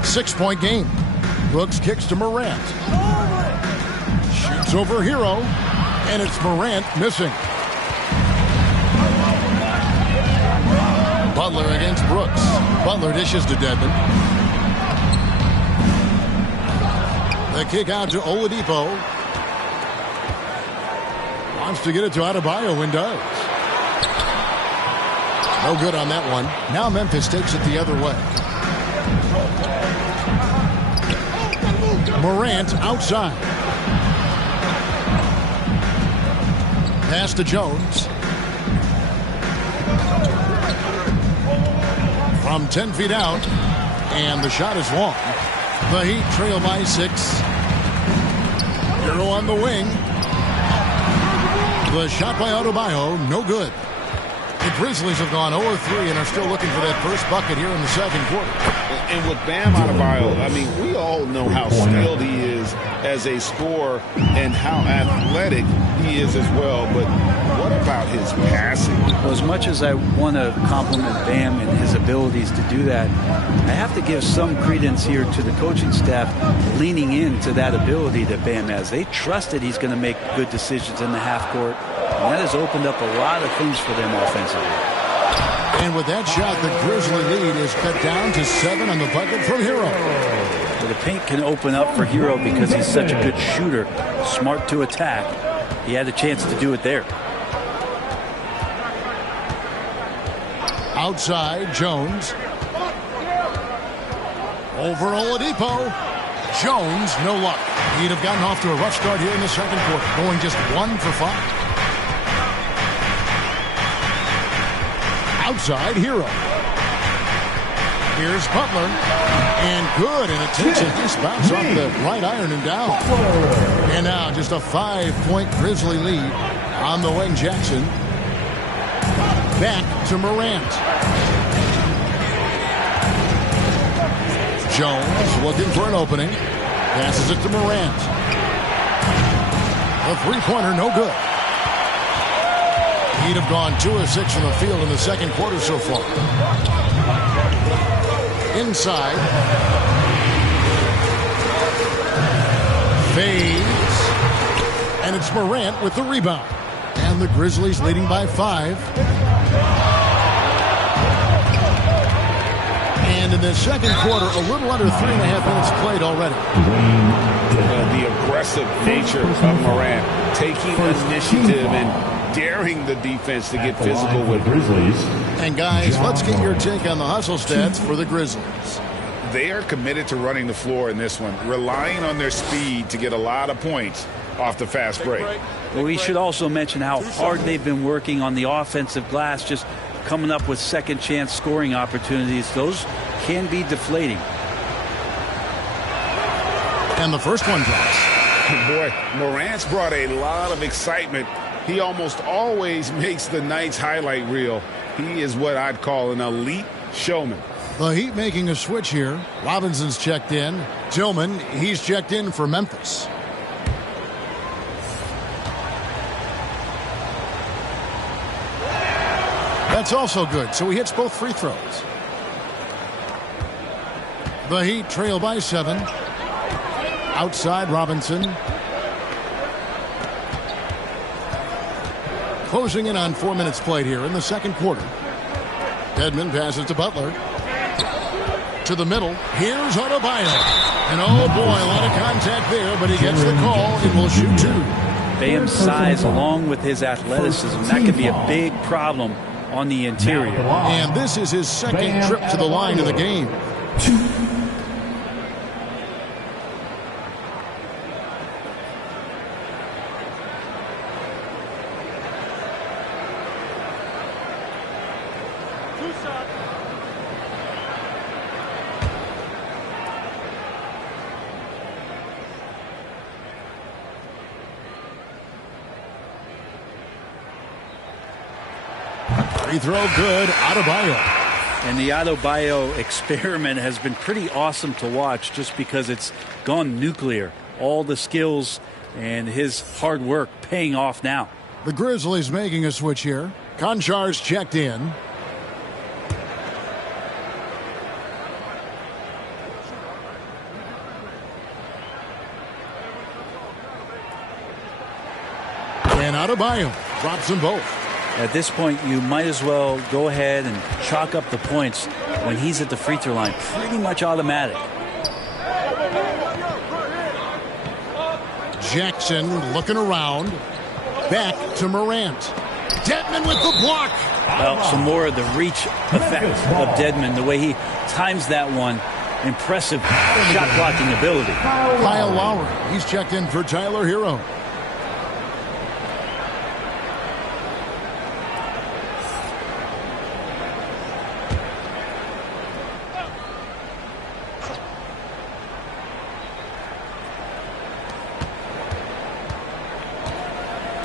6-point game. Brooks kicks to Morant. Shoots over Hero, and it's Morant missing. Butler against Brooks. Butler dishes to Dedmon. The kick out to Oladipo. Wants to get it to Adebayo and does. No good on that one. Now Memphis takes it the other way. Morant outside. Pass to Jones. From 10 feet out, and the shot is long. The Heat trail by 6. Hero on the wing. The shot by Adebayo, no good. The Grizzlies have gone 0-3 and are still looking for that first bucket here in the second quarter. And with Bam Adebayo, I mean, we all know how skilled he is as a scorer and how athletic he is as well. But what about his passing? Well, as much as I want to compliment Bam and his abilities to do that, I have to give some credence here to the coaching staff leaning into that ability that Bam has. They trust that he's going to make good decisions in the half court, and that has opened up a lot of things for them offensively. And with that shot, the Grizzly lead is cut down to 7 on the bucket from Hero. Well, the paint can open up for Hero because he's such a good shooter, smart to attack. He had a chance to do it there. Outside, Jones. Over Oladipo. Jones, no luck. He'd have gotten off to a rough start here in the second quarter, going just 1 for 5. Outside, Hero. Here's Butler. And good, and it takes a nice bounce off the right iron and down. And now just a 5-point Grizzly lead on the wing. Jackson. Back to Morant. Jones looking for an opening. Passes it to Morant. A three-pointer, no good. He'd have gone 2 of 6 from the field in the second quarter so far. Inside. Fades. And it's Morant with the rebound. And the Grizzlies leading by 5. And in the second quarter, a little under 3.5 minutes played already. The aggressive nature of Morant, taking initiative and daring the defense to get physical with Grizzlies. And guys, let's get your take on the hustle stats for the Grizzlies. They are committed to running the floor in this one, relying on their speed to get a lot of points off the fast break. Well, we should also mention how hard they've been working on the offensive glass, just coming up with second chance scoring opportunities. Those can be deflating. And the first one drops. Boy, Morant's brought a lot of excitement. He almost always makes the night's highlight reel. He is what I'd call an elite showman. The Heat making a switch here. Robinson's checked in. Tillman, he's checked in for Memphis. That's also good, so he hits both free throws. The Heat trail by 7. Outside Robinson. Closing in on 4 minutes played here in the second quarter. Dedmon passes to Butler. To the middle. Here's Adebayo. And oh boy, a lot of contact there, but he gets the call and will shoot 2. Bam's size along with his athleticism, that could be a big problem on the interior. And this is his second trip to the line of the game. 2 shots. Free throw good, Adebayo. And the Adebayo experiment has been pretty awesome to watch just because it's gone nuclear. All the skills and his hard work paying off now. The Grizzlies making a switch here. Konchar's checked in. And Adebayo drops them both. At this point, you might as well go ahead and chalk up the points when he's at the free throw line. Pretty much automatic. Jackson looking around. Back to Morant. Dedmon with the block. Well, some more of the reach effect of Dedmon, the way he times that one. Impressive shot blocking ability. Kyle Lowry, he's checked in for Tyler Hero.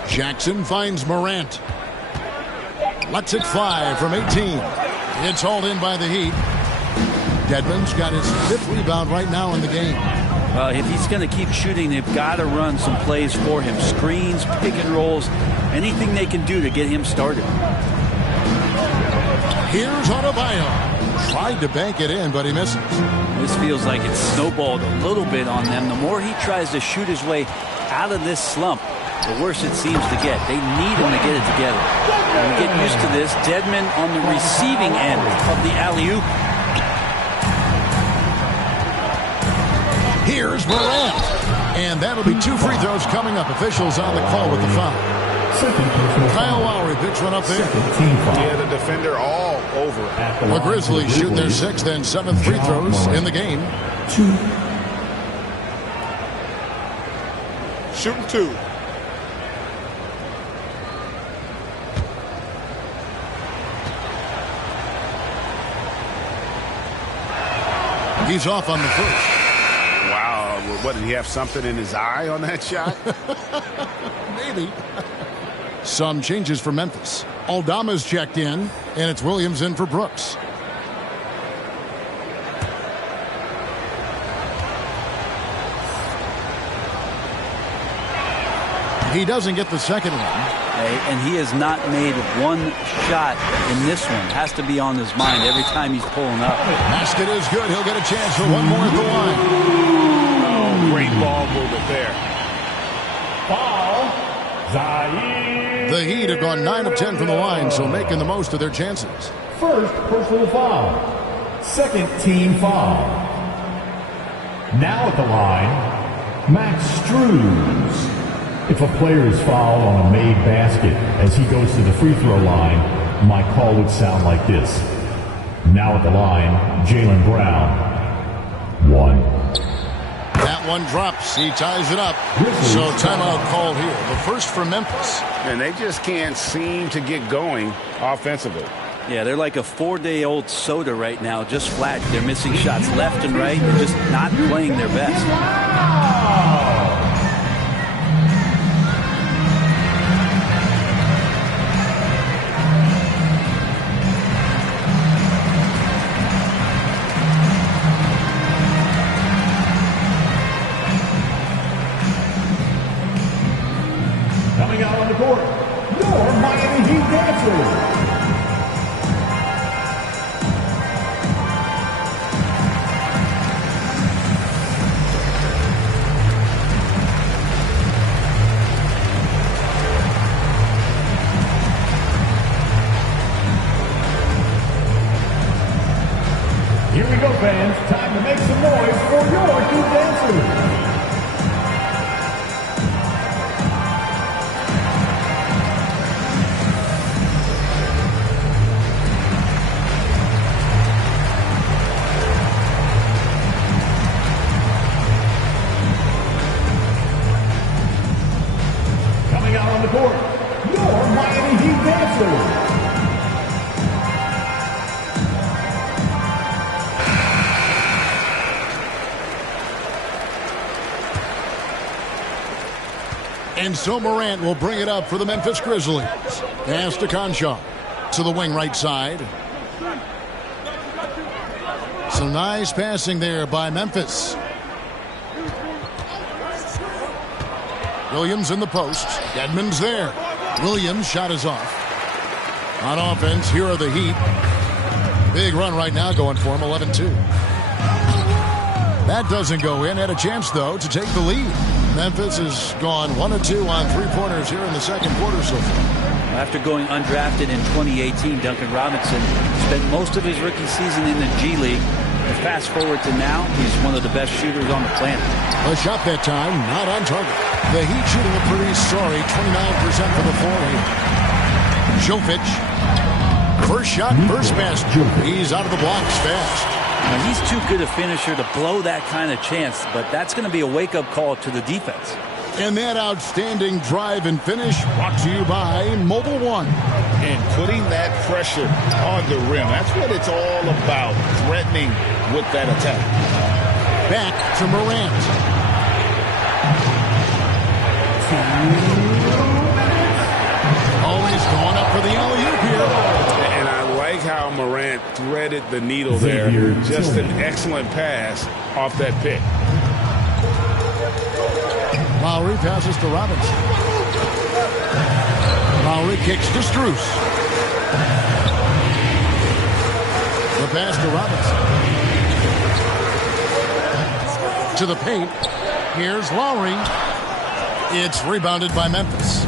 Jackson finds Morant. Lets it fly from 18. It's hauled in by the Heat. Dedmon's got his 5th rebound right now in the game. Well, if he's going to keep shooting, they've got to run some plays for him. Screens, pick and rolls, anything they can do to get him started. Here's Adebayo. Tried to bank it in, but he misses. This feels like it's snowballed a little bit on them. The more he tries to shoot his way out of this slump, the worse it seems to get. They need him to get it together. And we get used to this. Dedmon on the receiving end of the alley-oop. Here's Morant. And that'll be 2 free throws coming up. Officials on the call with the foul. Kyle Lowry picks one up there. Yeah, the defender all over it. The Grizzlies shoot their 6th and 7th free throws in the game. Shooting 2. He's off on the first. Wow. What, did he have something in his eye on that shot? Maybe. Some changes for Memphis. Aldama's checked in, and it's Williams in for Brooks. He doesn't get the second one. And he has not made one shot in this one. Has to be on his mind every time he's pulling up. Basket is good. He'll get a chance for one more at the line. Oh, great ball movement there. Foul, Zaire. The Heat have gone 9 of 10 from the line, so making the most of their chances. First personal foul. Second team foul. Now at the line, Max Strus. If a player is fouled on a made basket as he goes to the free throw line, my call would sound like this. Now at the line, Jaylen Brown. 1. That one drops. He ties it up. So timeout called here. The first for Memphis. And they just can't seem to get going offensively. Yeah, they're like a 4-day-old soda right now, just flat. They're missing shots left and right. They're just not playing their best. Coming out on the court, your Miami Heat dancers. Here we go, fans. Time to make some noise for your Heat dancers. Coming out on the court, your Miami Heat dancers. And so Morant will bring it up for the Memphis Grizzlies. Pass to Conchar. To the wing right side. Some nice passing there by Memphis. Williams in the post. Edmonds there. Williams' shot is off. On offense, here are the Heat. Big run right now going for him, 11-2. That doesn't go in. Had a chance, though, to take the lead. Memphis has gone 1 of 2 on three-pointers here in the second quarter so far. After going undrafted in 2018, Duncan Robinson spent most of his rookie season in the G League. And fast forward to now, he's one of the best shooters on the planet. A shot that time, not on target. The Heat shooting a pretty sorry 29% for the floor here. Jovic. First shot, first pass. He's out of the blocks fast. Now, he's too good a finisher to blow that kind of chance, but that's going to be a wake-up call to the defense. And that outstanding drive and finish brought to you by Mobile One. And putting that pressure on the rim. That's what it's all about, threatening with that attack. Back to Morant. Always going up for the alley-oop here. And I like how Morant threaded the needle there. Just an excellent pass off that pick. Lowry passes to Robinson. Lowry kicks to Strus. The pass to Robinson. To the paint. Here's Lowry. It's rebounded by Memphis.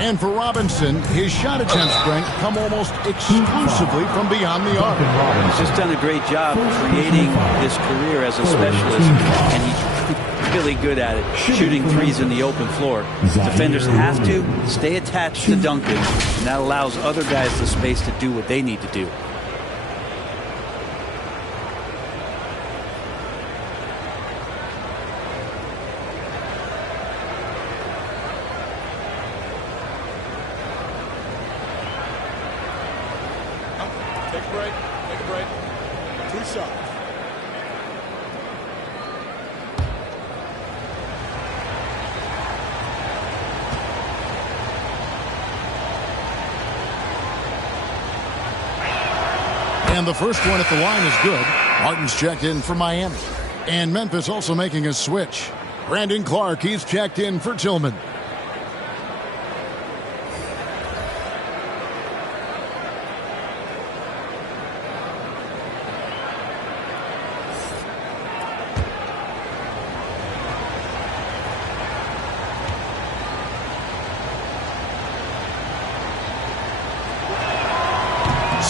And for Robinson, his shot attempts, Brent, come almost exclusively from beyond the arc. He's just done a great job creating his career as a specialist, and he's really good at it, shooting threes in the open floor. Defenders have to stay attached to Duncan, and that allows other guys the space to do what they need to do. Take a break. 2 shots. And the first one at the line is good. Martin's checked in for Miami. And Memphis also making a switch. Brandon Clark, he's checked in for Tillman.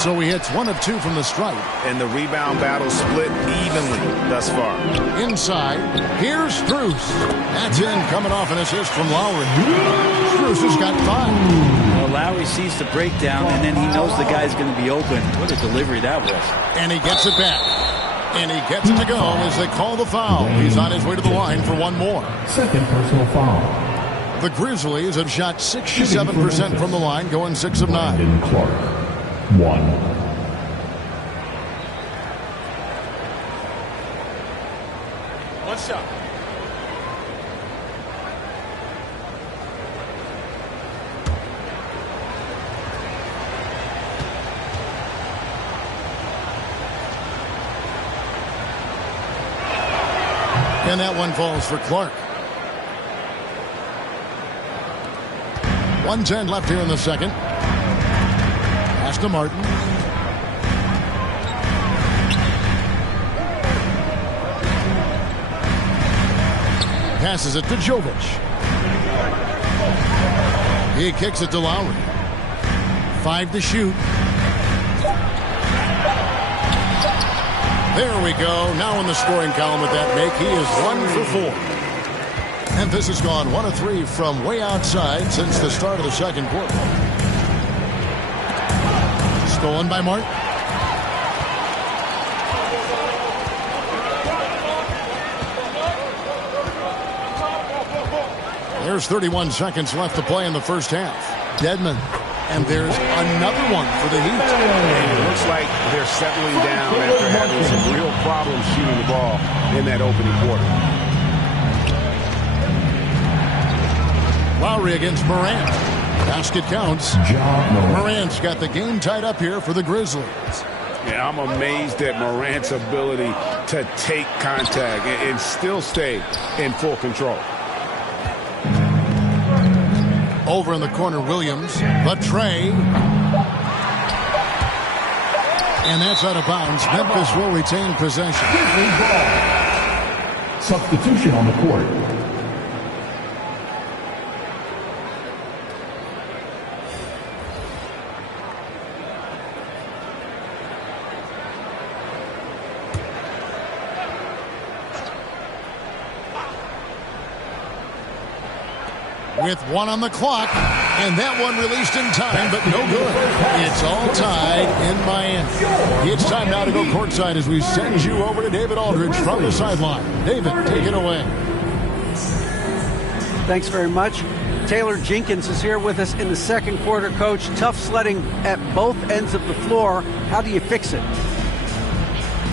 So he hits 1 of 2 from the stripe. And the rebound battle split evenly thus far. Inside, here's Strus. That's in, coming off an assist from Lowry. Strus has got 5. Well, Lowry sees the breakdown, and then he knows the guy's going to be open. What a delivery that was. And he gets it back. And he gets it to go as they call the foul. He's on his way to the line for one more. Second personal foul. The Grizzlies have shot 67% from the line, going 6 of 9. Brandon Clark, 1. One shot. And that one falls for Clark. 1:10 left here in the second. Pass to Martin. Passes it to Jovic. He kicks it to Lowry. 5 to shoot. There we go. Now in the scoring column with that make, he is 1 for 4. Memphis has gone 1 of 3 from way outside since the start of the second quarter. Stolen by Martin. There's 31 seconds left to play in the first half. Dedmon. And there's another one for the Heat. And it looks like they're settling down after having some real problems shooting the ball in that opening quarter. Lowry against Morant. Basket counts. Morant's got the game tied up here for the Grizzlies. Yeah, I'm amazed at Morant's ability to take contact and still stay in full control. Over in the corner, Williams. The tray. And that's out of bounds. Memphis will retain possession. Substitution on the court. With 1 on the clock, and that one released in time, but no good. It's all tied in Miami. It's time now to go courtside as we send you over to David Aldridge from the sideline. David, take it away. Thanks very much. Taylor Jenkins is here with us in the second quarter, Coach. Tough sledding at both ends of the floor. How do you fix it?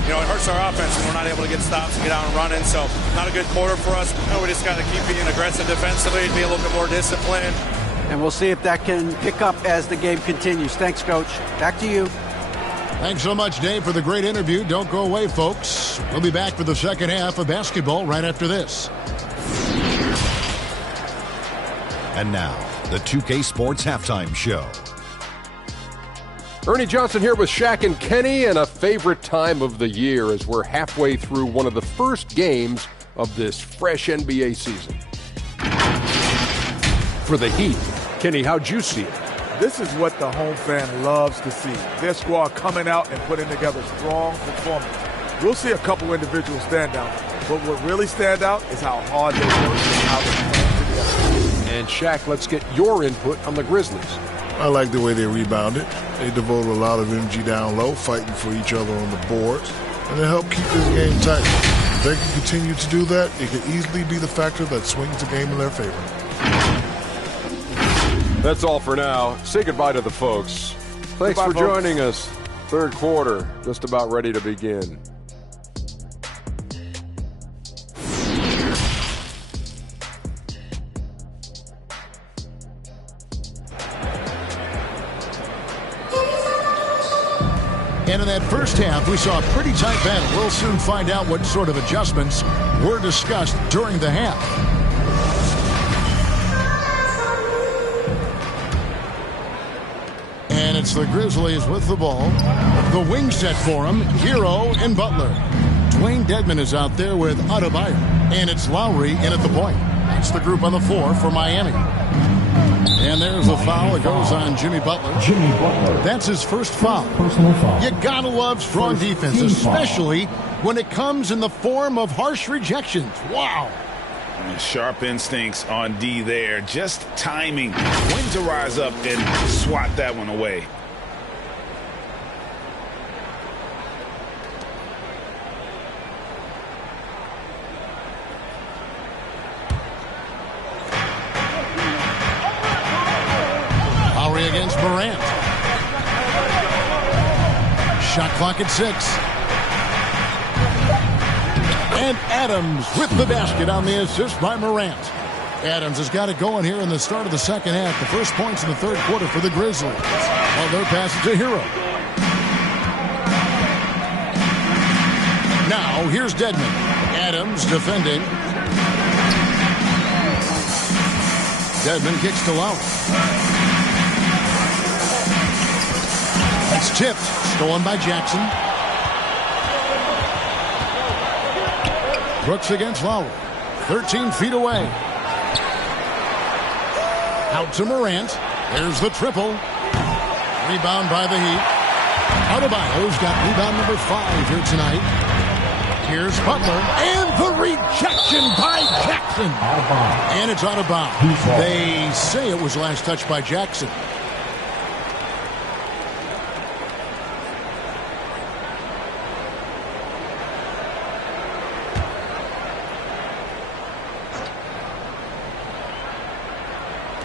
You know, it hurts our offense when we're not able to get stops and get out and running. So not a good quarter for us. You know, we just got to keep being aggressive defensively and be a little bit more disciplined. And we'll see if that can pick up as the game continues. Thanks, Coach. Back to you. Thanks so much, Dave, for the great interview. Don't go away, folks. We'll be back for the second half of basketball right after this. And now, the 2K Sports Halftime Show. Ernie Johnson here with Shaq and Kenny, and a favorite time of the year as we're halfway through one of the first games of this fresh NBA season. For the Heat, Kenny, how'd you see it? This is what the home fan loves to see. Their squad coming out and putting together strong performance. We'll see a couple individual standouts, but what really stand out is how hard they work and how they play together. And Shaq, let's get your input on the Grizzlies. I like the way they rebounded. They devoted a lot of energy down low, fighting for each other on the boards, and they helped keep this game tight. If they can continue to do that, it could easily be the factor that swings the game in their favor. That's all for now. Say goodbye to the folks. Thanks for joining us. Third quarter, just about ready to begin. And in that first half, we saw a pretty tight battle. We'll soon find out what sort of adjustments were discussed during the half. And it's the Grizzlies with the ball. The wing set for them, Hero and Butler. Dwayne Dedmon is out there with Adebayo. And it's Lowry in at the point. That's the group on the floor for Miami. And there's a foul that goes on Jimmy Butler. That's his first foul. Personal foul. You gotta love strong defense, especially when it comes in the form of harsh rejections. Wow. Sharp instincts on D there. Just timing when to rise up and swat that one away. Morant. Shot clock at 6. And Adams with the basket on the assist by Morant. Adams has got it going here in the start of the second half. The first points in the third quarter for the Grizzlies. Well, their pass is a hero. Now, here's Dedmon. Adams defending. Dedmon kicks to Lowry. It's tipped. Stolen by Jackson. Brooks against Lowry. 13 feet away. Out to Morant. There's the triple. Rebound by the Heat. Adebayo's got rebound number 5 here tonight. Here's Butler. And the rejection by Jackson. And it's out of bounds. They say it was last touched by Jackson.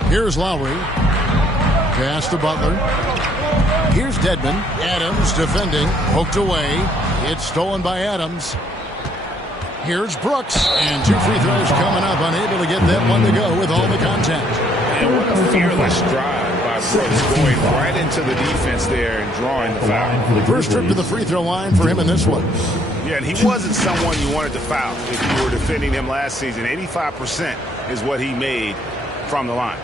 Here's Lowry. Pass to Butler. Here's Dedmon. Adams defending. Poked away. It's stolen by Adams. Here's Brooks. And 2 free throws coming up. Unable to get that one to go with all the contact. And what a fearless drive by Brooks, going right into the defense there and drawing the foul. First trip to the free throw line for him in this one. Yeah, and he wasn't someone you wanted to foul if you were defending him last season. 85% is what he made from the line.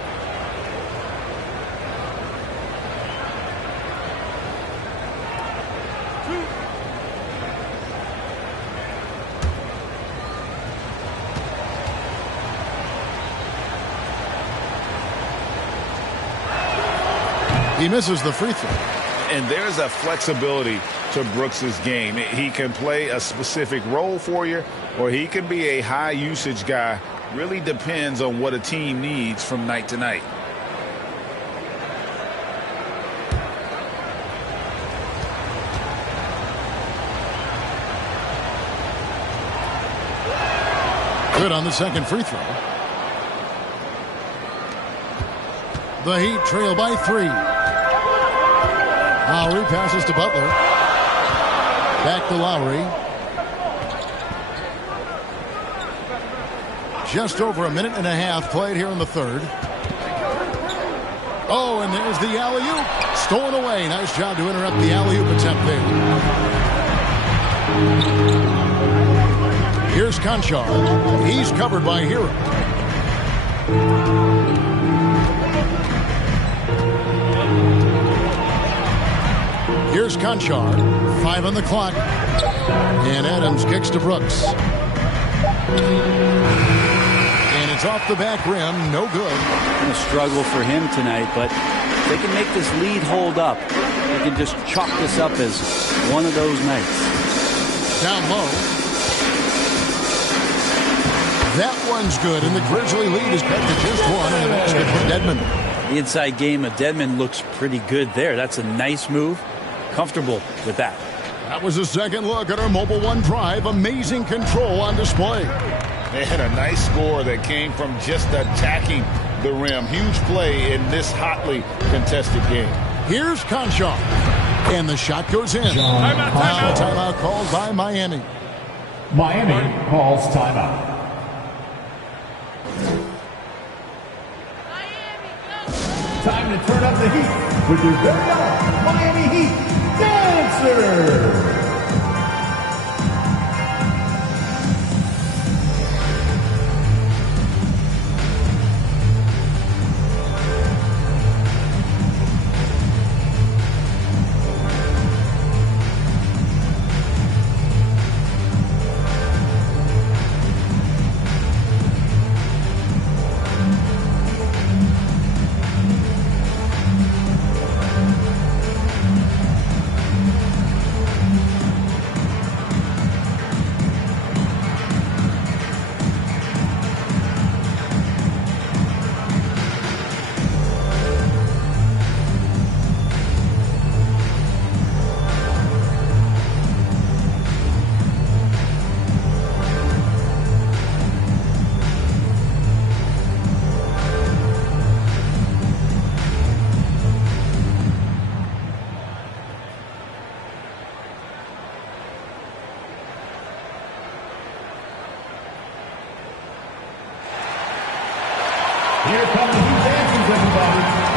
He misses the free throw. And there's a flexibility to Brooks's game. He can play a specific role for you, or he can be a high usage guy. Really depends on what a team needs from night to night. Good on the second free throw. The Heat trail by 3. Lowry passes to Butler. Back to Lowry. Just over a minute and a half played here in the third. Oh, and there's the alley-oop. Stolen away. Nice job to interrupt the alley-oop attempt there. Here's Conchar. He's covered by Hero. Here's Conchar. 5 on the clock. And Adams kicks to Brooks. And it's off the back rim. No good. A struggle for him tonight, but they can make this lead hold up. They can just chalk this up as one of those nights. Down low. That one's good, and the Grizzly lead is cut to just 1 in the basket for Dedmon. The inside game of Dedmon looks pretty good there. That's a nice move. Comfortable with that. That was a second look at our Mobile One Drive. Amazing control on display. They had a nice score that came from just attacking the rim. Huge play in this hotly contested game. Here's Conchar. And the shot goes in. Timeout called by Miami. Miami calls timeout. Time to turn up the heat with your very own Miami Heat Dancer.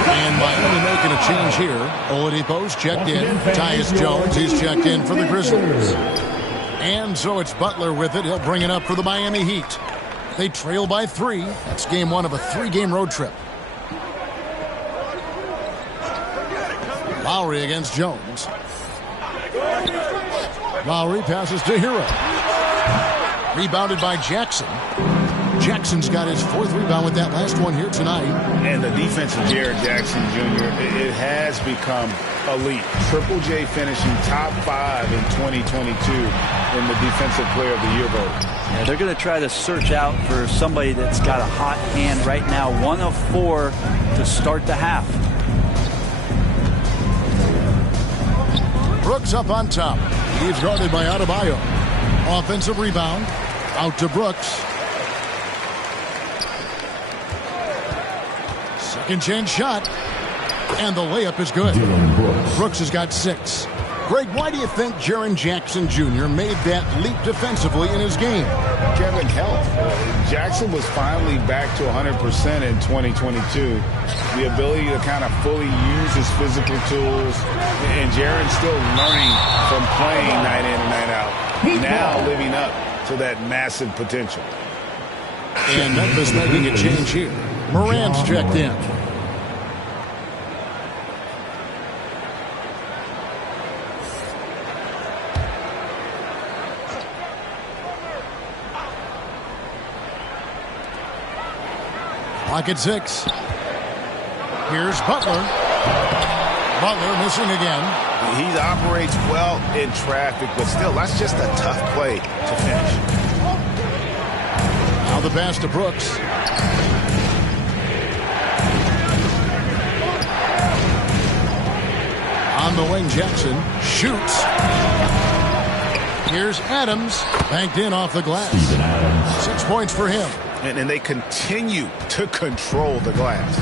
And Miami making a change here. Oladipo's checked in. Tyus Jones, he's checked in for the Grizzlies. And so it's Butler with it. He'll bring it up for the Miami Heat. They trail by 3. That's game 1 of a 3-game road trip. Lowry against Jones. Lowry passes to Hero. Rebounded by Jackson. Jackson's got his 4th rebound with that last one here tonight. And the defense of Jaren Jackson Jr., it has become elite. Triple J finishing top 5 in 2022 in the Defensive Player of the Year vote. Yeah, they're going to try to search out for somebody that's got a hot hand right now. 1 of 4 to start the half. Brooks up on top. He's guarded by Adebayo. Offensive rebound. Out to Brooks. Second chance shot. And the layup is good. Brooks has got 6. Greg, why do you think Jaren Jackson Jr. made that leap defensively in his game? Kevin, health. Jackson was finally back to 100% in 2022. The ability to kind of fully use his physical tools. And Jaren's still learning from playing night in and night out. Now living up to that massive potential. And Memphis making a change here. Morant's checked in. Clock at 6. Here's Butler. Butler missing again. He operates well in traffic, but still, that's just a tough play to finish. Now the pass to Brooks. On the wing, Jackson shoots. Here's Adams. Banked in off the glass. 6 points for him. And they continue to control the glass.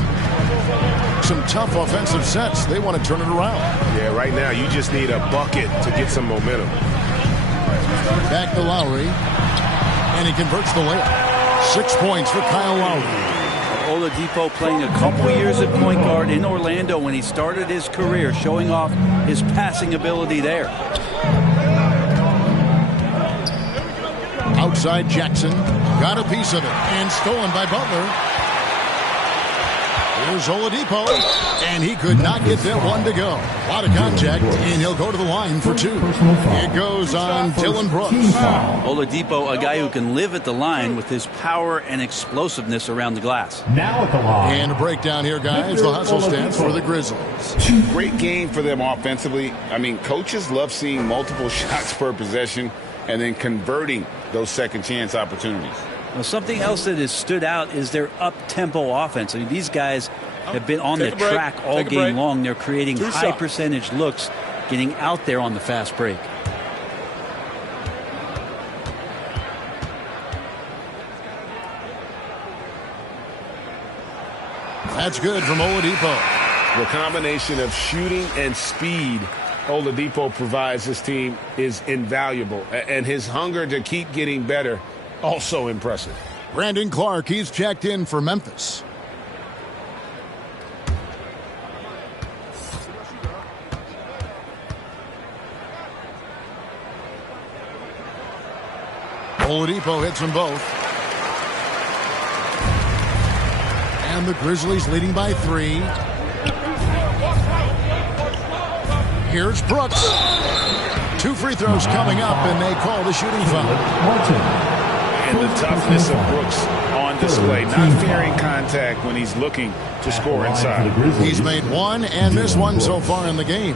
Some tough offensive sets. They want to turn it around. Yeah, right now you just need a bucket to get some momentum. Back to Lowry. And he converts the layup. 6 points for Kyle Lowry. Oladipo playing a couple years at point guard in Orlando when he started his career, showing off his passing ability there. Outside Jackson. Got a piece of it. And stolen by Butler. Here's Oladipo. And he could not get that one to go. A lot of contact. And he'll go to the line for 2. It goes on Dylan Brooks. Oladipo, a guy who can live at the line with his power and explosiveness around the glass. Now at the line. And a breakdown here, guys. The hustle stance for the Grizzlies. Great game for them offensively. I mean, coaches love seeing multiple shots per possession and then converting those second chance opportunities. Well, something else that has stood out is their up-tempo offense. I mean, these guys have been on the track all game long. They're creating high percentage looks, getting out there on the fast break. That's good from Oladipo. The combination of shooting and speed Oladipo provides this team is invaluable. And his hunger to keep getting better, also impressive. Brandon Clark, he's checked in for Memphis. Oladipo hits them both. And the Grizzlies leading by 3. Here's Brooks. 2 free throws coming up, and they call the shooting foul. And the toughness of Brooks on display, not fearing contact when he's looking to score inside. He's made 1 and missed 1 so far in the game.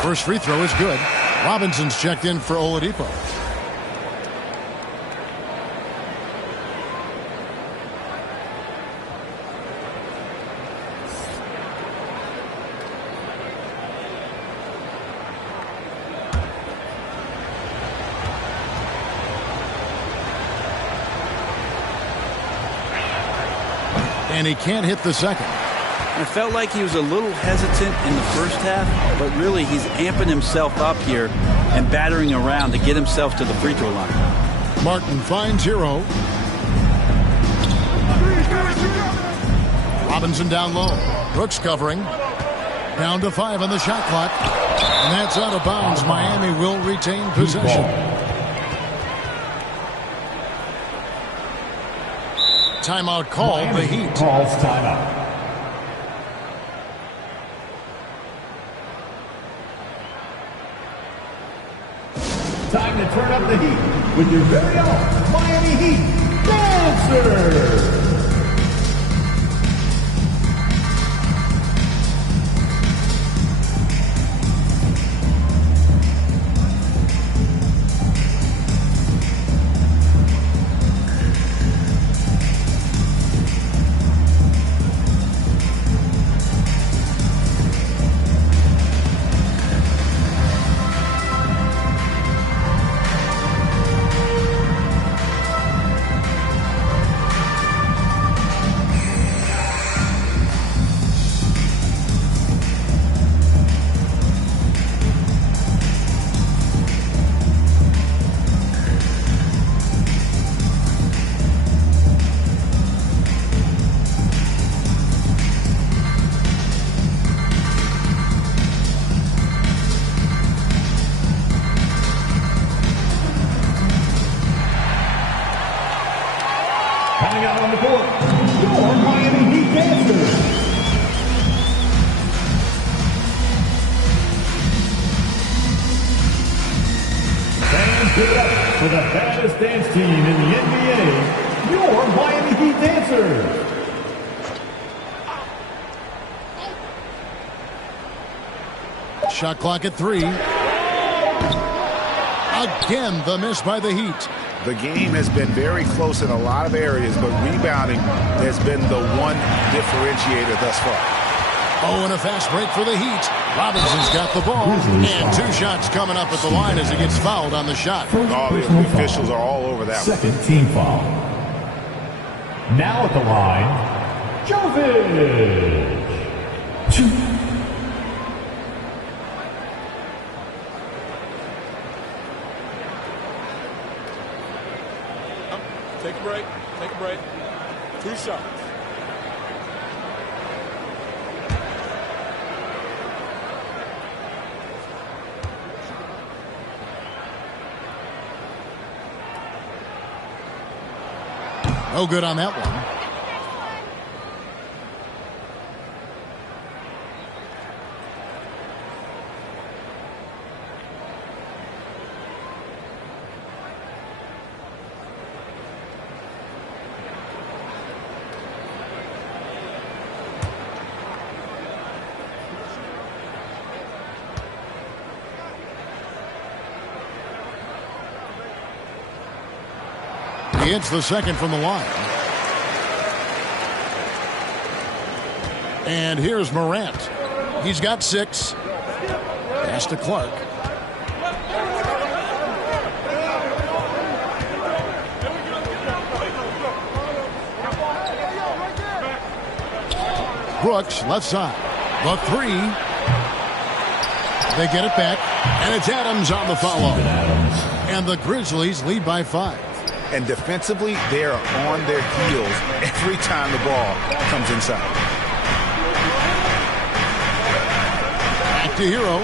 First free throw is good. Robinson's checked in for Oladipo. And he can't hit the second. It felt like he was a little hesitant in the first half, but really he's amping himself up here and battering around to get himself to the free throw line. Martin finds Hero. Robinson down low. Brooks covering. Down to 5 on the shot clock. And that's out of bounds. Miami will retain possession. Timeout called. The Heat calls timeout. Time to turn up the heat with your very own Miami Heat Dancers. Coming out on the court, your Miami Heat Dancers. Fans, give it up for the baddest dance team in the NBA, your Miami Heat Dancers. Shot clock at 3. Again, the miss by the Heat. The game has been very close in a lot of areas, but rebounding has been the one differentiator thus far. Oh, and a fast break for the Heat. Robinson's got the ball. And 2 shots coming up at the line as he gets fouled on the shot. Oh, the officials are all over that one. Second team foul. Now at the line, Jovic. Take a break. Take a break. 2 shots. No good on that one. He hits the second from the line. And here's Morant. He's got 6. Pass to Clark. Brooks, left side. The 3. They get it back. And it's Adams on the follow. And the Grizzlies lead by 5. And defensively, they are on their heels every time the ball comes inside. Back to Hero.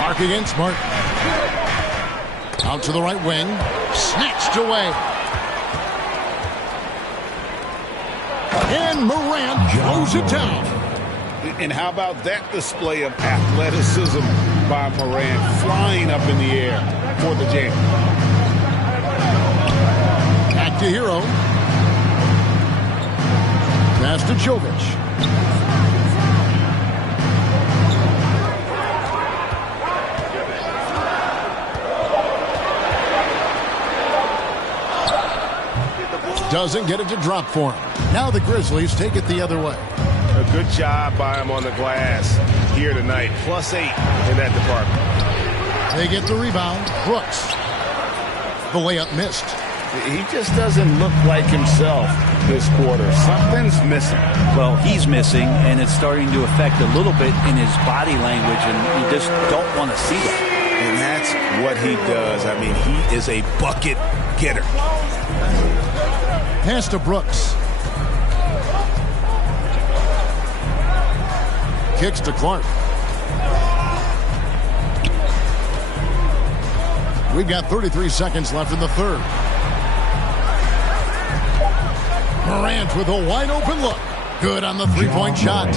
Mark against Martin. Out to the right wing. Snatched away. And Morant throws it down. And how about that display of athleticism by Morant, flying up in the air for the jam. Back to Hero. Pass to Jovic. Doesn't get it to drop for him. Now the Grizzlies take it the other way. A good job by him on the glass here tonight. +8 in that department. They get the rebound. Brooks. The layup missed. He just doesn't look like himself this quarter. Something's missing. Well, he's missing, and it's starting to affect a little bit in his body language, and you just don't want to see that. And that's what he does. I mean, he is a bucket getter. Pass to Brooks. Kicks to Clark. We've got 33 seconds left in the third. Morant with a wide open look. Good on the three-point shot.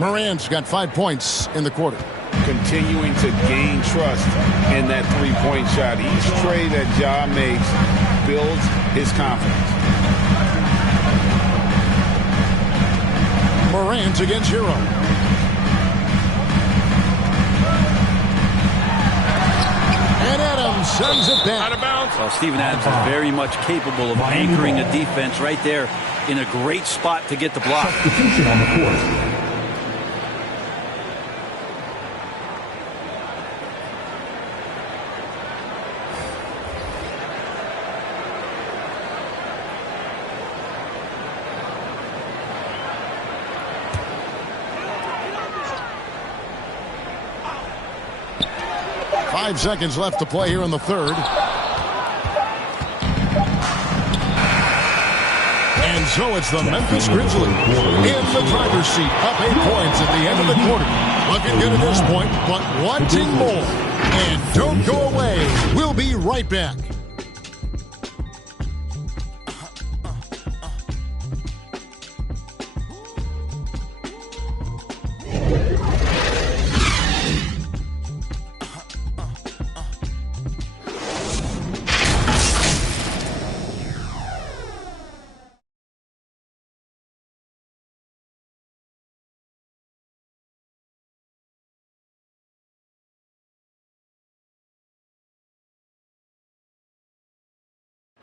Morant's got 5 points in the quarter. Continuing to gain trust in that three-point shot. Each trade that Ja makes builds his confidence. Morant against Hero. And Adams sends it back. Out of bounds. Well, Steven Adams is very much capable of anchoring a defense right there in a great spot to get the block. Substitution on the court. Five seconds left to play here in the third. And so it's the Memphis Grizzlies in the driver's seat, up 8 points at the end of the quarter. Looking good at this point, but wanting more. And don't go away. We'll be right back.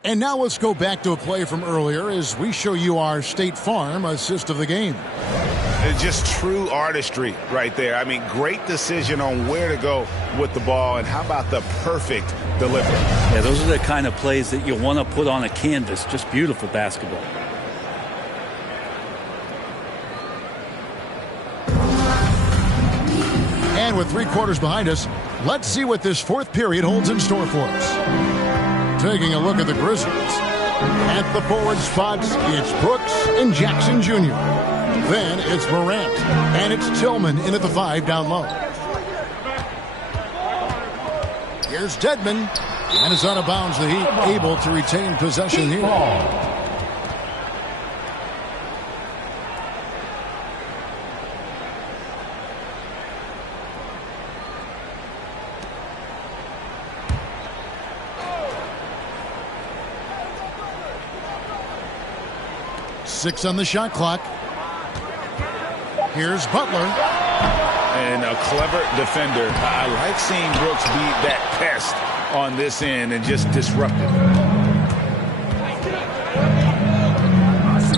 And now let's go back to a play from earlier as we show you our State Farm assist of the game. It's just true artistry right there. I mean, great decision on where to go with the ball, and how about the perfect delivery? Yeah, those are the kind of plays that you want to put on a canvas. Just beautiful basketball. And with 3 quarters behind us, let's see what this fourth period holds in store for us. Taking a look at the Grizzlies. At the forward spots, it's Brooks and Jackson Jr. Then it's Morant, and it's Tillman in at the 5 down low. Here's Dedmon, and it's out of bounds. The Heat able to retain possession here. Six on the shot clock. Here's Butler. And a clever defender. I like seeing Brooks be that pest on this end and just disrupt it.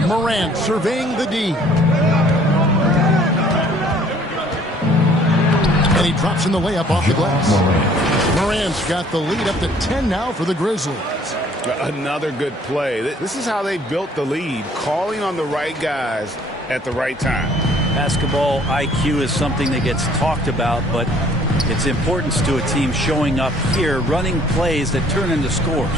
Morant surveying the D. And he drops in the layup off the glass. Morant's got the lead up to 10 now for the Grizzlies. Another good play. This is how they built the lead, calling on the right guys at the right time. Basketball IQ is something that gets talked about, but its importance to a team showing up here, running plays that turn into scores.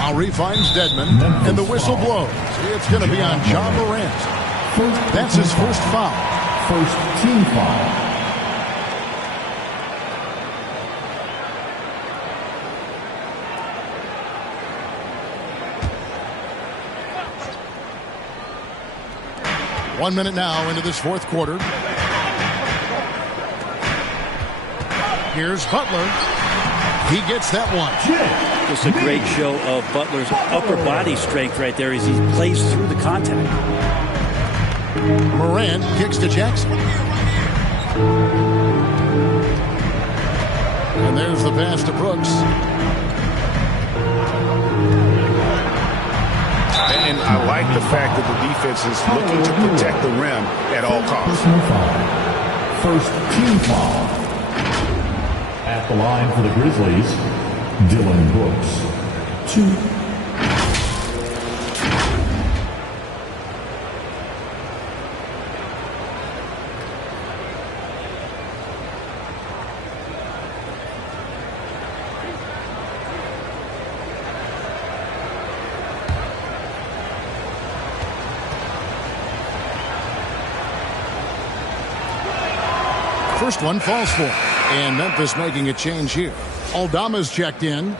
Henry finds Dedmon, and the whistle blows. It's going to be on Ja Morant. That's his first foul. First team foul. One minute now into this fourth quarter. Here's Butler. He gets that one. Just a great show of Butler's upper body strength right there as he plays through the contact. Morant kicks to Jackson. And there's the pass to Brooks. And I like the fact that the defense is looking to protect the rim at all costs. First team foul. At the line for the Grizzlies, Dylan Brooks. 2. first one falls for him. And Memphis making a change here. Aldama's checked in.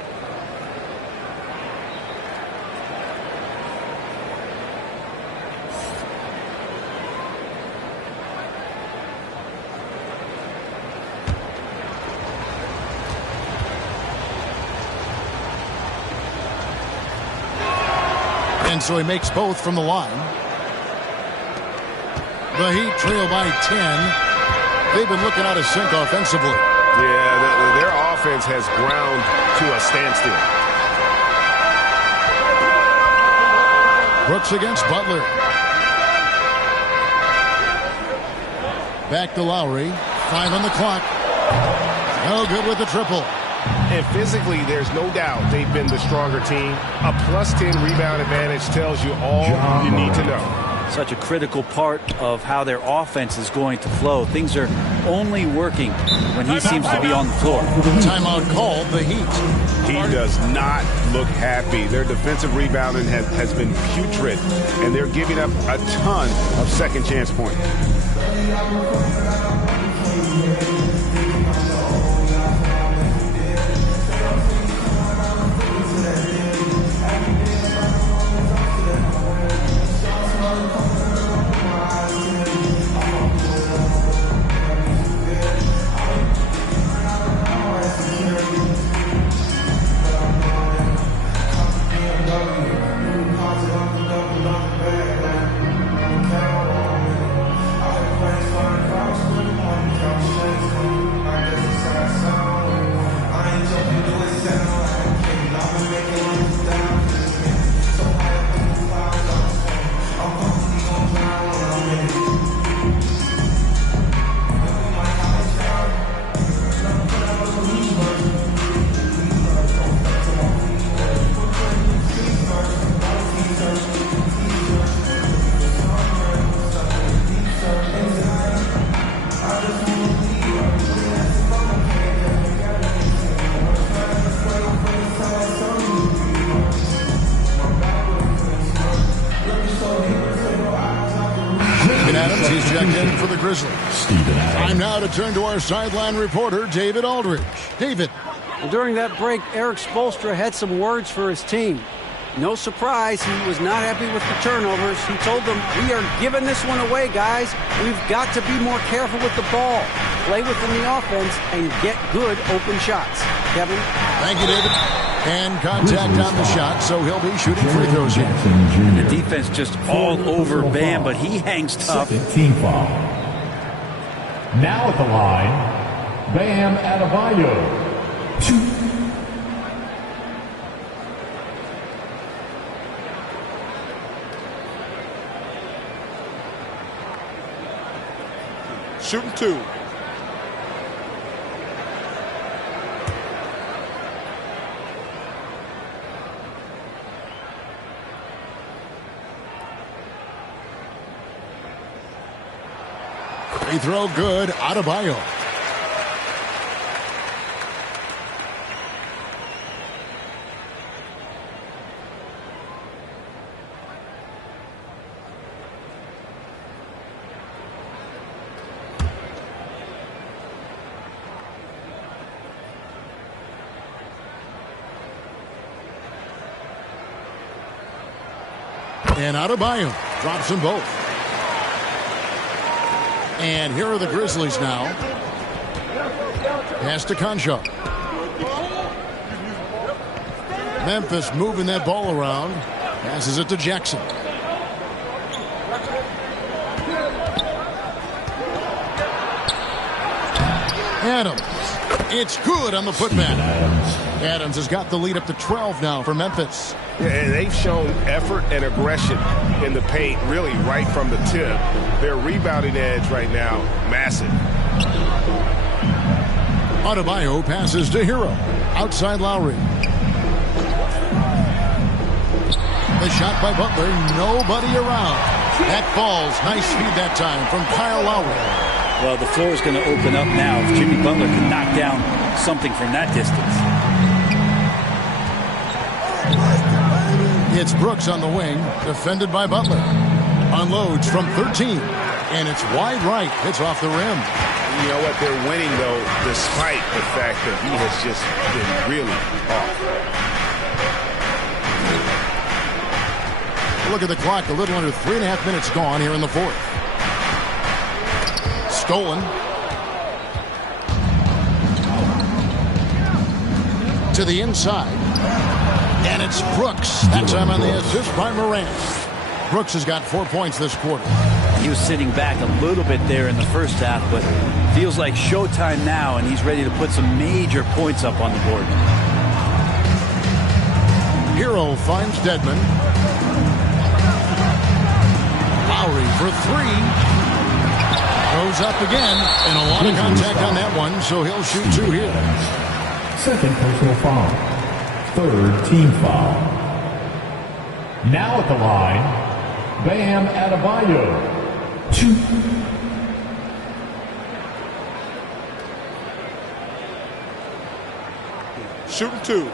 And so he makes both from the line. The Heat trail by 10. They've been looking out of sync offensively. Yeah, their offense has ground to a standstill. Brooks against Butler. Back to Lowry. 5 on the clock. No good with the triple. And physically, there's no doubt they've been the stronger team. A +10 rebound advantage tells you all you need to know. Such a critical part of how their offense is going to flow. Things are only working when he seems to be on the floor. Timeout called the Heat. He does not look happy. Their defensive rebounding has been putrid, and they're giving up a ton of second chance points. Time now to turn to our sideline reporter, David Aldridge. David. Well, during that break, Eric Spoelstra had some words for his team. No surprise, he was not happy with the turnovers. He told them, we are giving this one away, guys. We've got to be more careful with the ball, play within the offense, and get good open shots. Kevin? Thank you, David. And contact on the shot, so he'll be shooting free throws here. The defense just all over Bam, but he hangs tough. Team foul. Now at the line, Bam Adebayo. 2. Shooting 2. Free throw good. Adebayo. And Adebayo drops them both. And here are the Grizzlies now. Pass to Concha. Memphis moving that ball around. Passes it to Jackson. Adams. It's good on the putback. Adams has got the lead up to 12 now for Memphis. Yeah, and they've shown effort and aggression in the paint, really right from the tip. Their rebounding edge right now, massive. Adebayo passes to Hero. Outside Lowry. The shot by Butler, nobody around. That falls. Nice feed that time from Kyle Lowry. Well, the floor is going to open up now if Jimmy Butler can knock down something from that distance. It's Brooks on the wing, defended by Butler. Unloads from 13, and it's wide right. It's off the rim. You know what? They're winning, though, despite the fact that he has just been really off. Look at the clock. A little under 3.5 minutes gone here in the fourth. Stolen. To the inside. And it's Brooks. That time on the assist by Morant. Brooks has got 4 points this quarter. He was sitting back a little bit there in the first half, but feels like showtime now, and he's ready to put some major points up on the board. Hero finds Dedmon. Lowry for three. Goes up again, and a lot of contact on that one, so he'll shoot two here. Second personal foul. Third team foul. Now at the line, Bam Adebayo. 2. Shooting 2.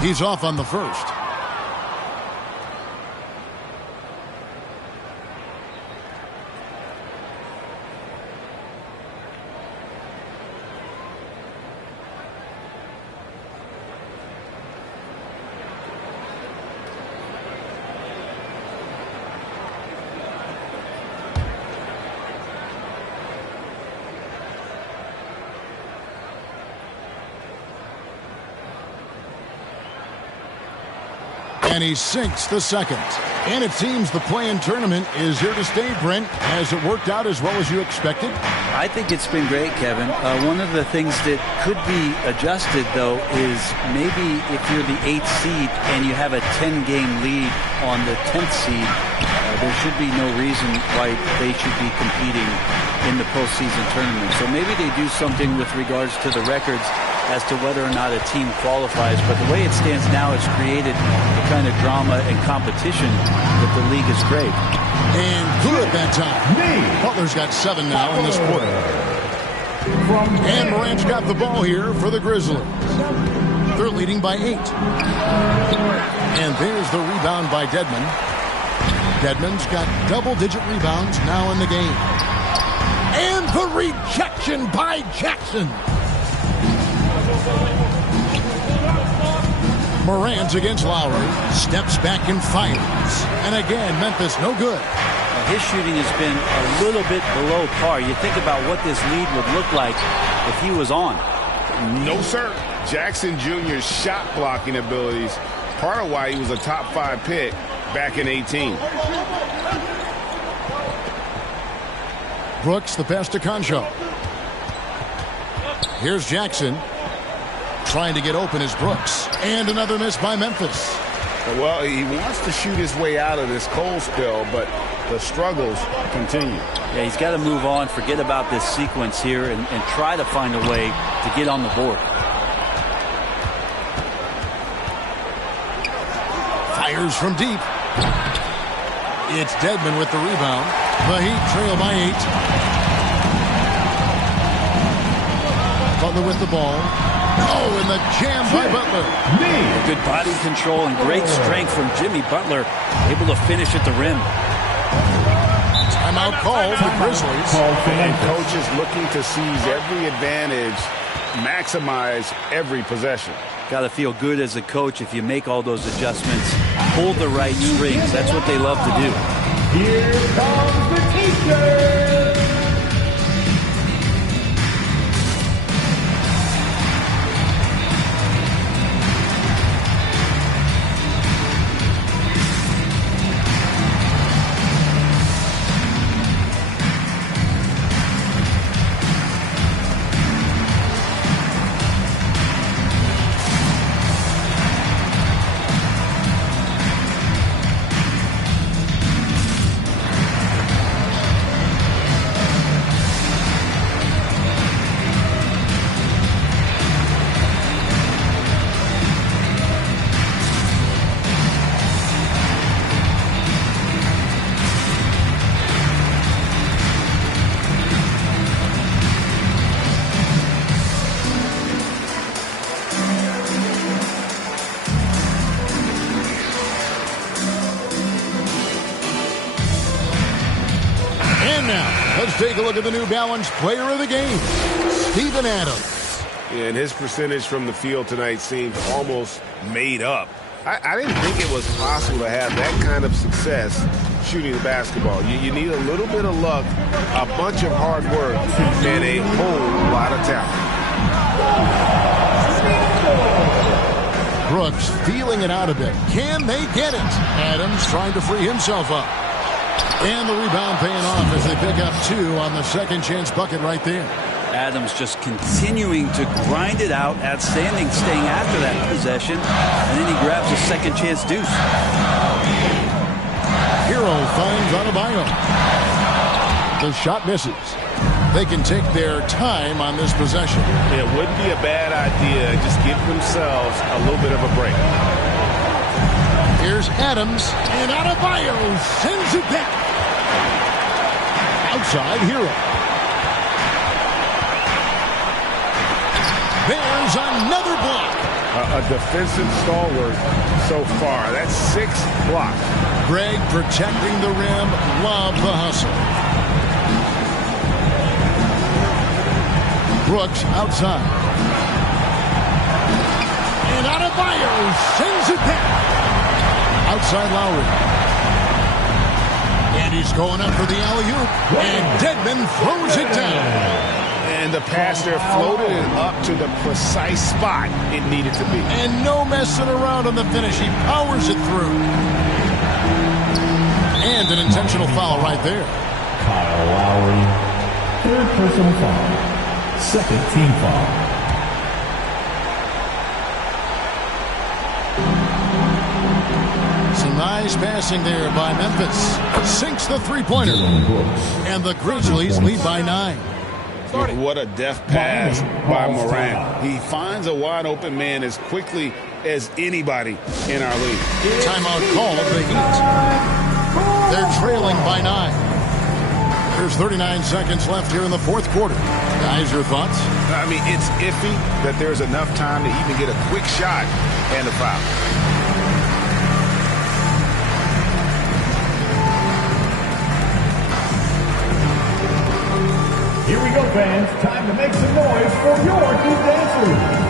He's off on the first. And he sinks the second. And it seems the play-in tournament is here to stay, Brent. Has it worked out as well as you expected? I think it's been great, Kevin. One of the things that could be adjusted, though, is maybe if you're the 8th seed and you have a 10-game lead on the 10th seed, there should be no reason why they should be competing in the postseason tournament. So maybe they do something with regards to the records as to whether or not a team qualifies. But the way it stands now, it's created the kind of drama and competition that the league is great. And good that time. Butler's got 7 now in this quarter. And Morant's got the ball here for the Grizzlies. They're leading by 8. And there's the rebound by Dedmon. Dedmon's got double-digit rebounds now in the game. And the rejection by Jackson. Morant against Lowry. Steps back and fires. And again, Memphis no good. His shooting has been a little bit below par. You think about what this lead would look like if he was on. No, sir. Jackson Jr.'s shot blocking abilities, part of why he was a top 5 pick back in 18. Brooks, the pass to Concho. Here's Jackson. Trying to get open is Brooks. And another miss by Memphis. Well, he wants to shoot his way out of this cold spell, but the struggles continue. Yeah, he's got to move on, forget about this sequence here, and try to find a way to get on the board. Fires from deep. It's Dedmon with the rebound. The Heat trail by 8. Butler with the ball. Oh, and the jam by Butler. Good body control and great strength from Jimmy Butler. Able to finish at the rim. Timeout call for Grizzlies. And coaches looking to seize every advantage, maximize every possession. Got to feel good as a coach if you make all those adjustments. Pull the right strings. That's what they love to do. Here comes the teacher. And now, let's take a look at the New Balance player of the game, Steven Adams. Yeah, and his percentage from the field tonight seems almost made up. I didn't think it was possible to have that kind of success shooting the basketball. You need a little bit of luck, a bunch of hard work, and a whole lot of talent. Brooks feeling it out a bit. Can they get it? Adams trying to free himself up. And the rebound paying off as they pick up 2 on the second chance bucket right there. Adams just continuing to grind it out, outstanding staying after that possession, and then he grabs a second chance deuce. Hero finds Adebayo. The shot misses. They can take their time on this possession. It wouldn't be a bad idea. Just give themselves a little bit of a break. Here's Adams, and Adebayo sends it back. Outside Hero. There's another block. A defensive stalwart so far. That's 6 blocks. Greg protecting the rim. Love the hustle. Brooks outside. And Adebayo sends it back. Outside Lowry. And he's going up for the alley-oop. And Dedmon throws it down. And the pass there floated it up to the precise spot it needed to be. And no messing around on the finish. He powers it through. And an intentional foul right there. Kyle Lowry, 3rd personal foul. 2nd team foul. Some nice passing there by Memphis. Sinks the three-pointer. And the Grizzlies lead by 9. What a deft pass by Morant. He finds a wide-open man as quickly as anybody in our league. Timeout called the Heat. They're trailing by 9. There's 39 seconds left here in the 4th quarter. Guys, your thoughts? I mean, it's iffy that there's enough time to even get a quick shot and a foul. Here we go, fans. Time to make some noise for your Heat dancers.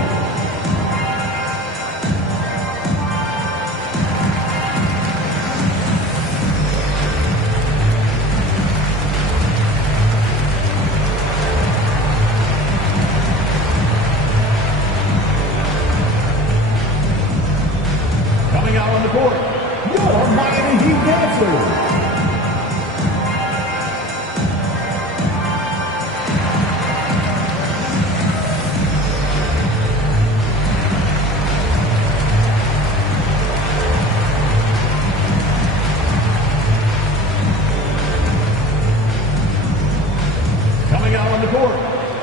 Coming out on the court,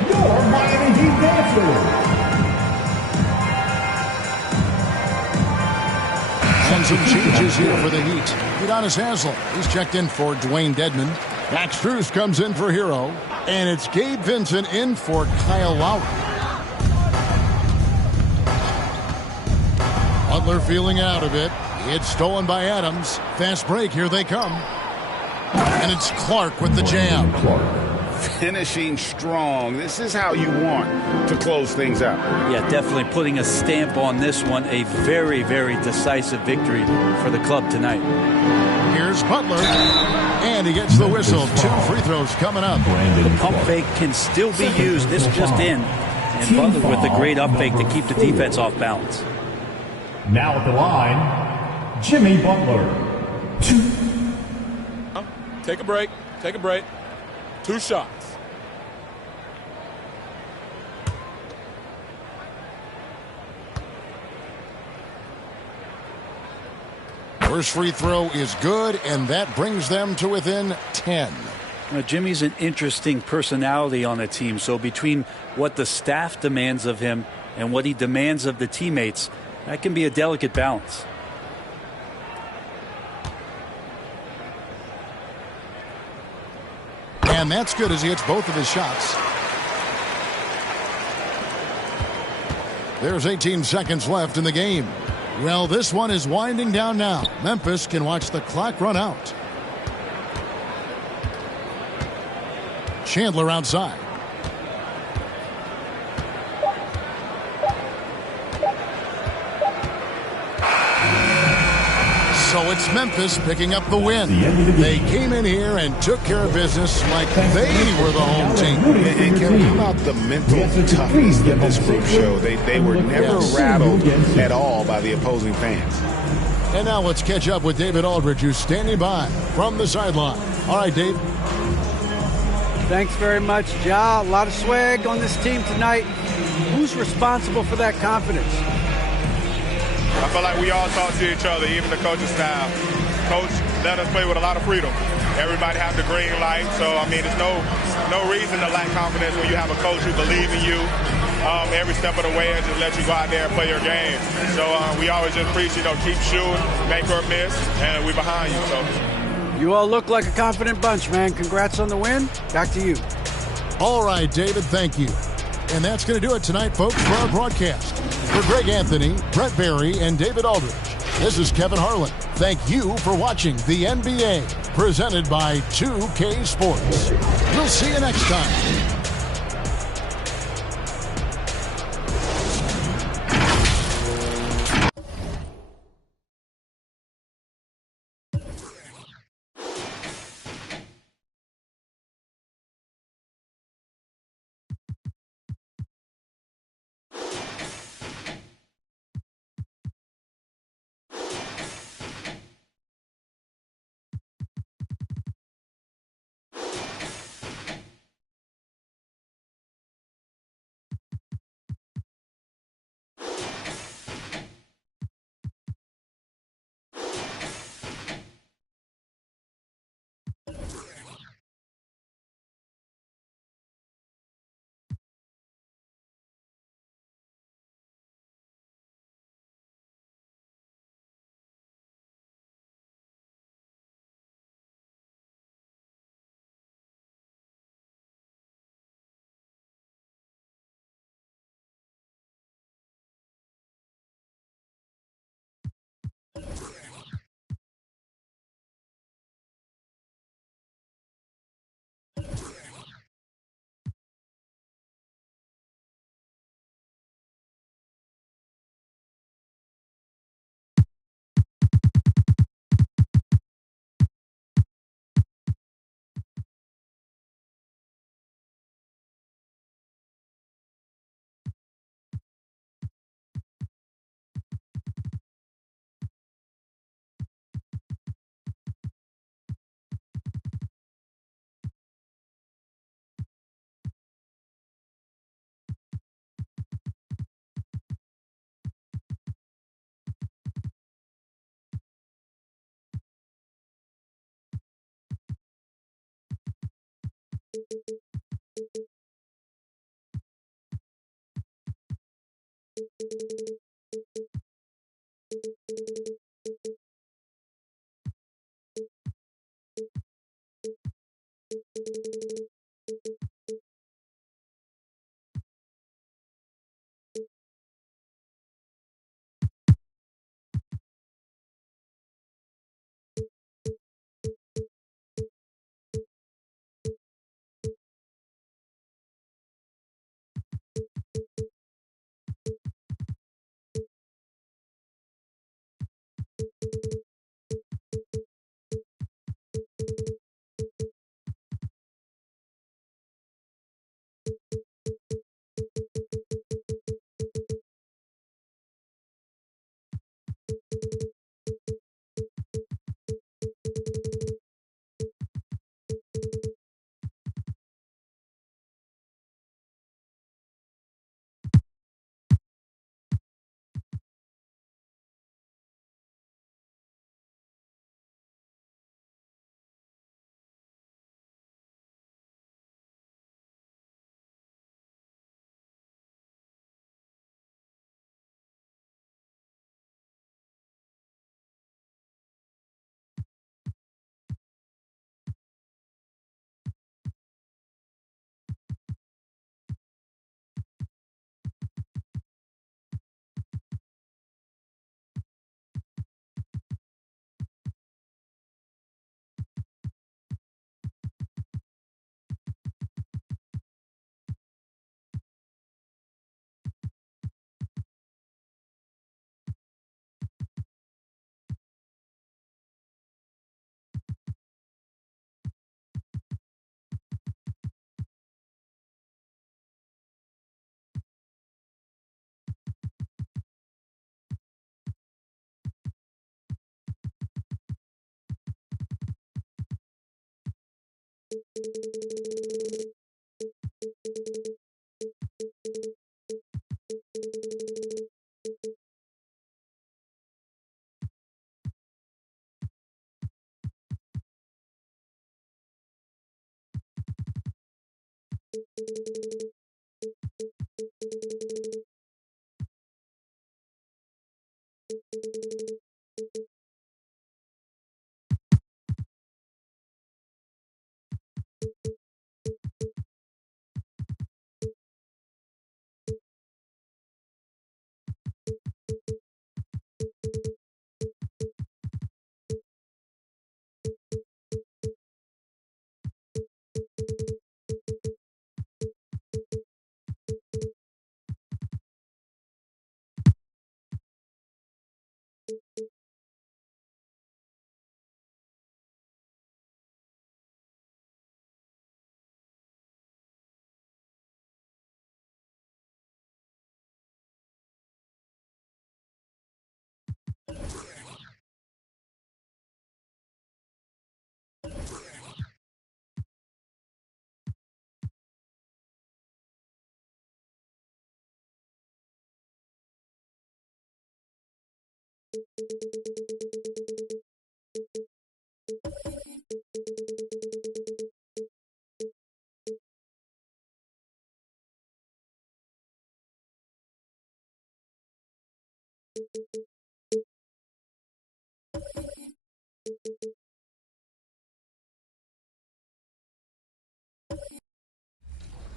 your Miami Heat dancers. Some changes here for the Heat. Udonis Haslem, he's checked in for Dwayne Dedmon. Max Strus comes in for Hero. And it's Gabe Vincent in for Kyle Lowry. Butler feeling out of it. It's stolen by Adams. Fast break, here they come. And it's Clark with the jam. Finishing strong. This is how you want to close things out. Yeah, definitely putting a stamp on this one. A very, very decisive victory for the club tonight. Here's Butler. And he gets the whistle. 2 free throws coming up. The pump fake can still be used. This just in. And Butler with a great up fake to keep the defense off balance. Now at the line, Jimmy Butler. 2. Take a break. Take a break. 2 shots. First free throw is good, and that brings them to within 10. Jimmy's an interesting personality on the team, so between what the staff demands of him and what he demands of the teammates, that can be a delicate balance. And that's good as he hits both of his shots. There's 18 seconds left in the game. Well, this one is winding down now. Memphis can watch the clock run out. Chandler outside. So it's Memphis picking up the win. They came in here and took care of business like they were the home team. And Kevin, how about the mental toughness that this group showed? They were never rattled at all by the opposing fans. And now let's catch up with David Aldridge, who's standing by from the sideline. All right, Dave. Thanks very much, Ja. A lot of swag on this team tonight. Who's responsible for that confidence? I feel like we all talk to each other, even the coaching staff. Coach let us play with a lot of freedom. Everybody have the green light, so I mean, there's no reason to lack confidence when you have a coach who believes in you every step of the way and just let you go out there and play your game. So we always just preach, keep shooting, make or miss, and we're behind you. So you all look like a confident bunch, man. Congrats on the win. Back to you. All right, David, thank you. And that's going to do it tonight, folks, for our broadcast. For Greg Anthony, Brett Barry, and David Aldridge, this is Kevin Harlan. Thank you for watching the NBA, presented by 2K Sports. We'll see you next time.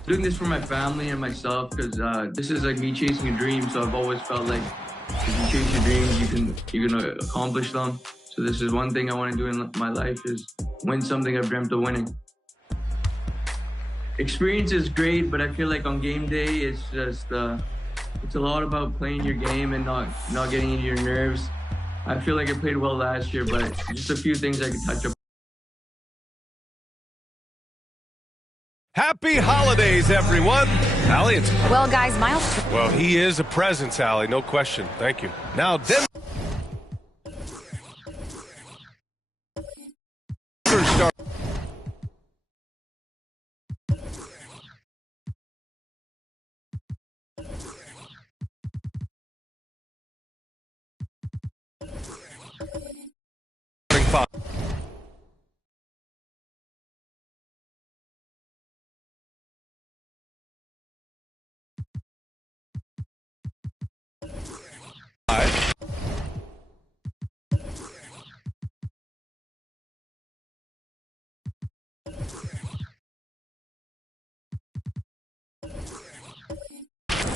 Doing this for my family and myself because this is like me chasing a dream. So I've always felt like if you chase your dreams, you can accomplish them. So this is one thing I want to do in my life is win something I've dreamt of winning. Experience is great, but I feel like on game day, it's just it's a lot about playing your game and not getting into your nerves. I feel like I played well last year, but just a few things I could touch up. Happy holidays, everyone. Allie, it's... Well, guys, Miles... Well, he is a presence, Allie, no question. Thank you. Now, Denver...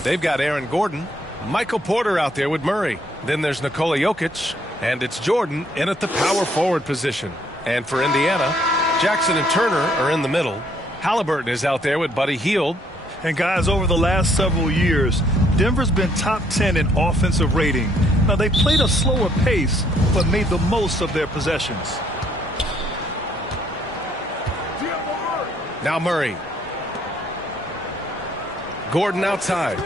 They've got Aaron Gordon, Michael Porter out there with Murray. Then there's Nikola Jokic, and it's Jordan in at the power forward position. And for Indiana, Jackson and Turner are in the middle. Halliburton is out there with Buddy Hield. And guys, over the last several years, Denver's been top 10 in offensive rating. Now, they played a slower pace, but made the most of their possessions. Now Murray. Gordon outside.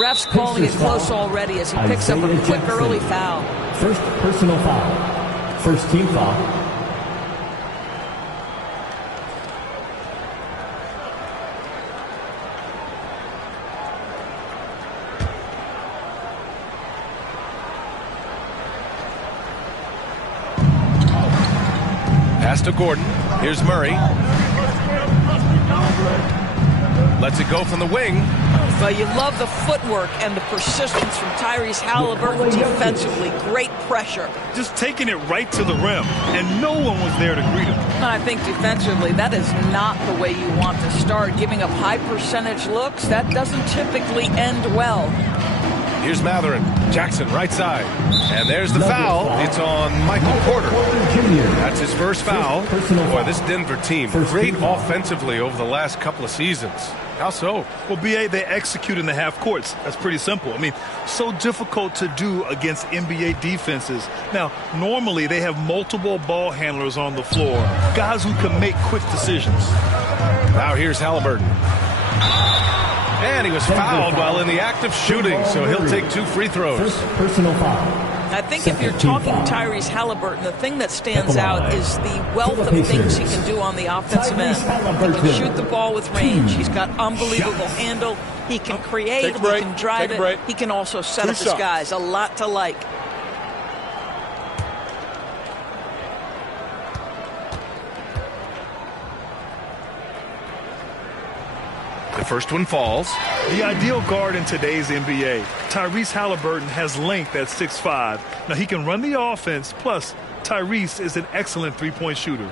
Ref's calling it close already as he picks up a quick early foul. First personal foul. First team foul. Pass to Gordon. Here's Murray. Lets it go from the wing. But you love the footwork and the persistence from Tyrese Halliburton defensively. Great pressure. Just taking it right to the rim, and no one was there to greet him. And I think defensively, that is not the way you want to start. Giving up high percentage looks, that doesn't typically end well. Here's Matherin. Jackson, right side. And there's the foul. It's on Michael Porter. That's his first foul. Boy, this Denver team, great offensively over the last couple of seasons. How so? Well, B.A., they execute in the half courts. That's pretty simple. I mean, so difficult to do against NBA defenses. Now, normally they have multiple ball handlers on the floor, guys who can make quick decisions. Now here's Halliburton. And he was fouled while in the act of shooting, so he'll take 2 free throws. First personal foul. Now I think if you're talking Tyrese Halliburton, the thing that stands out is the wealth of things he can do on the offensive end. He can shoot the ball with range. He's got unbelievable handle. He can create. He can drive it. He can also set up his guys. A lot to like. The first one falls. The ideal guard in today's NBA. Tyrese Halliburton has length at 6'5". Now he can run the offense, plus Tyrese is an excellent three-point shooter.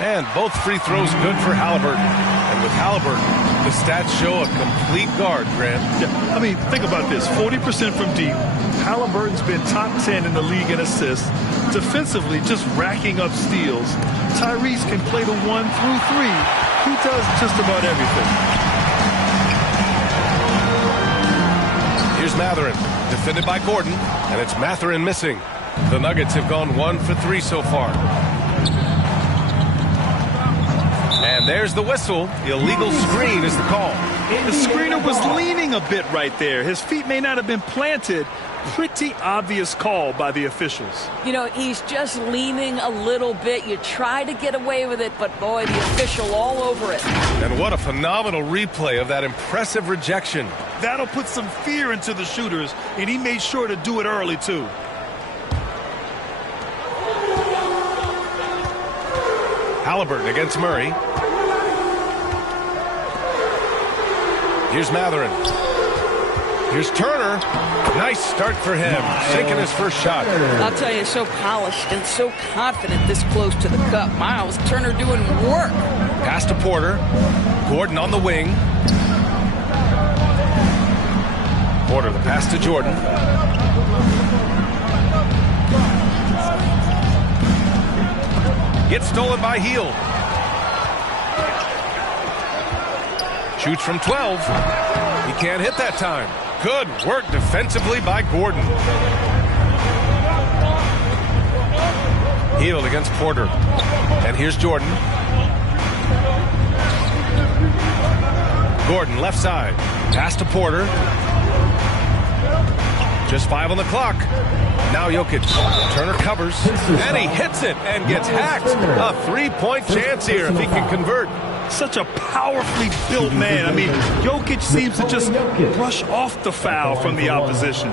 And both free throws good for Halliburton. And with Halliburton, the stats show a complete guard, Grant. Yeah, I mean, think about this. 40% from deep. Halliburton's been top 10 in the league in assists. Defensively, just racking up steals. Tyrese can play the 1 through 3. He does just about everything. Here's Mathurin, defended by Gordon, and it's Mathurin missing. The Nuggets have gone 1 for 3 so far. And there's the whistle. Illegal screen is the call. The screener was leaning a bit right there. His feet may not have been planted. Pretty obvious call by the officials. You know, he's just leaning a little bit. You try to get away with it, but boy, the official all over it. And what a phenomenal replay of that impressive rejection. That'll put some fear into the shooters, and he made sure to do it early, too. Halliburton against Murray. Here's Mathurin. Here's Turner. Nice start for him. Sinking his first shot. I'll tell you, so polished and so confident this close to the cup. Miles Turner doing work. Pass to Porter. Gordon on the wing. Porter, the pass to Jordan. Gets stolen by Hield. Shoots from 12. He can't hit that time. Good work defensively by Gordon. Hield against Porter. And here's Jordan. Gordon left side. Pass to Porter. Just 5 on the clock. Now Jokic. Turner covers. And he hits it and gets hacked. A 3-point chance here if he can convert. Such a powerfully built man. I mean, Jokic seems to just brush off the foul from the opposition.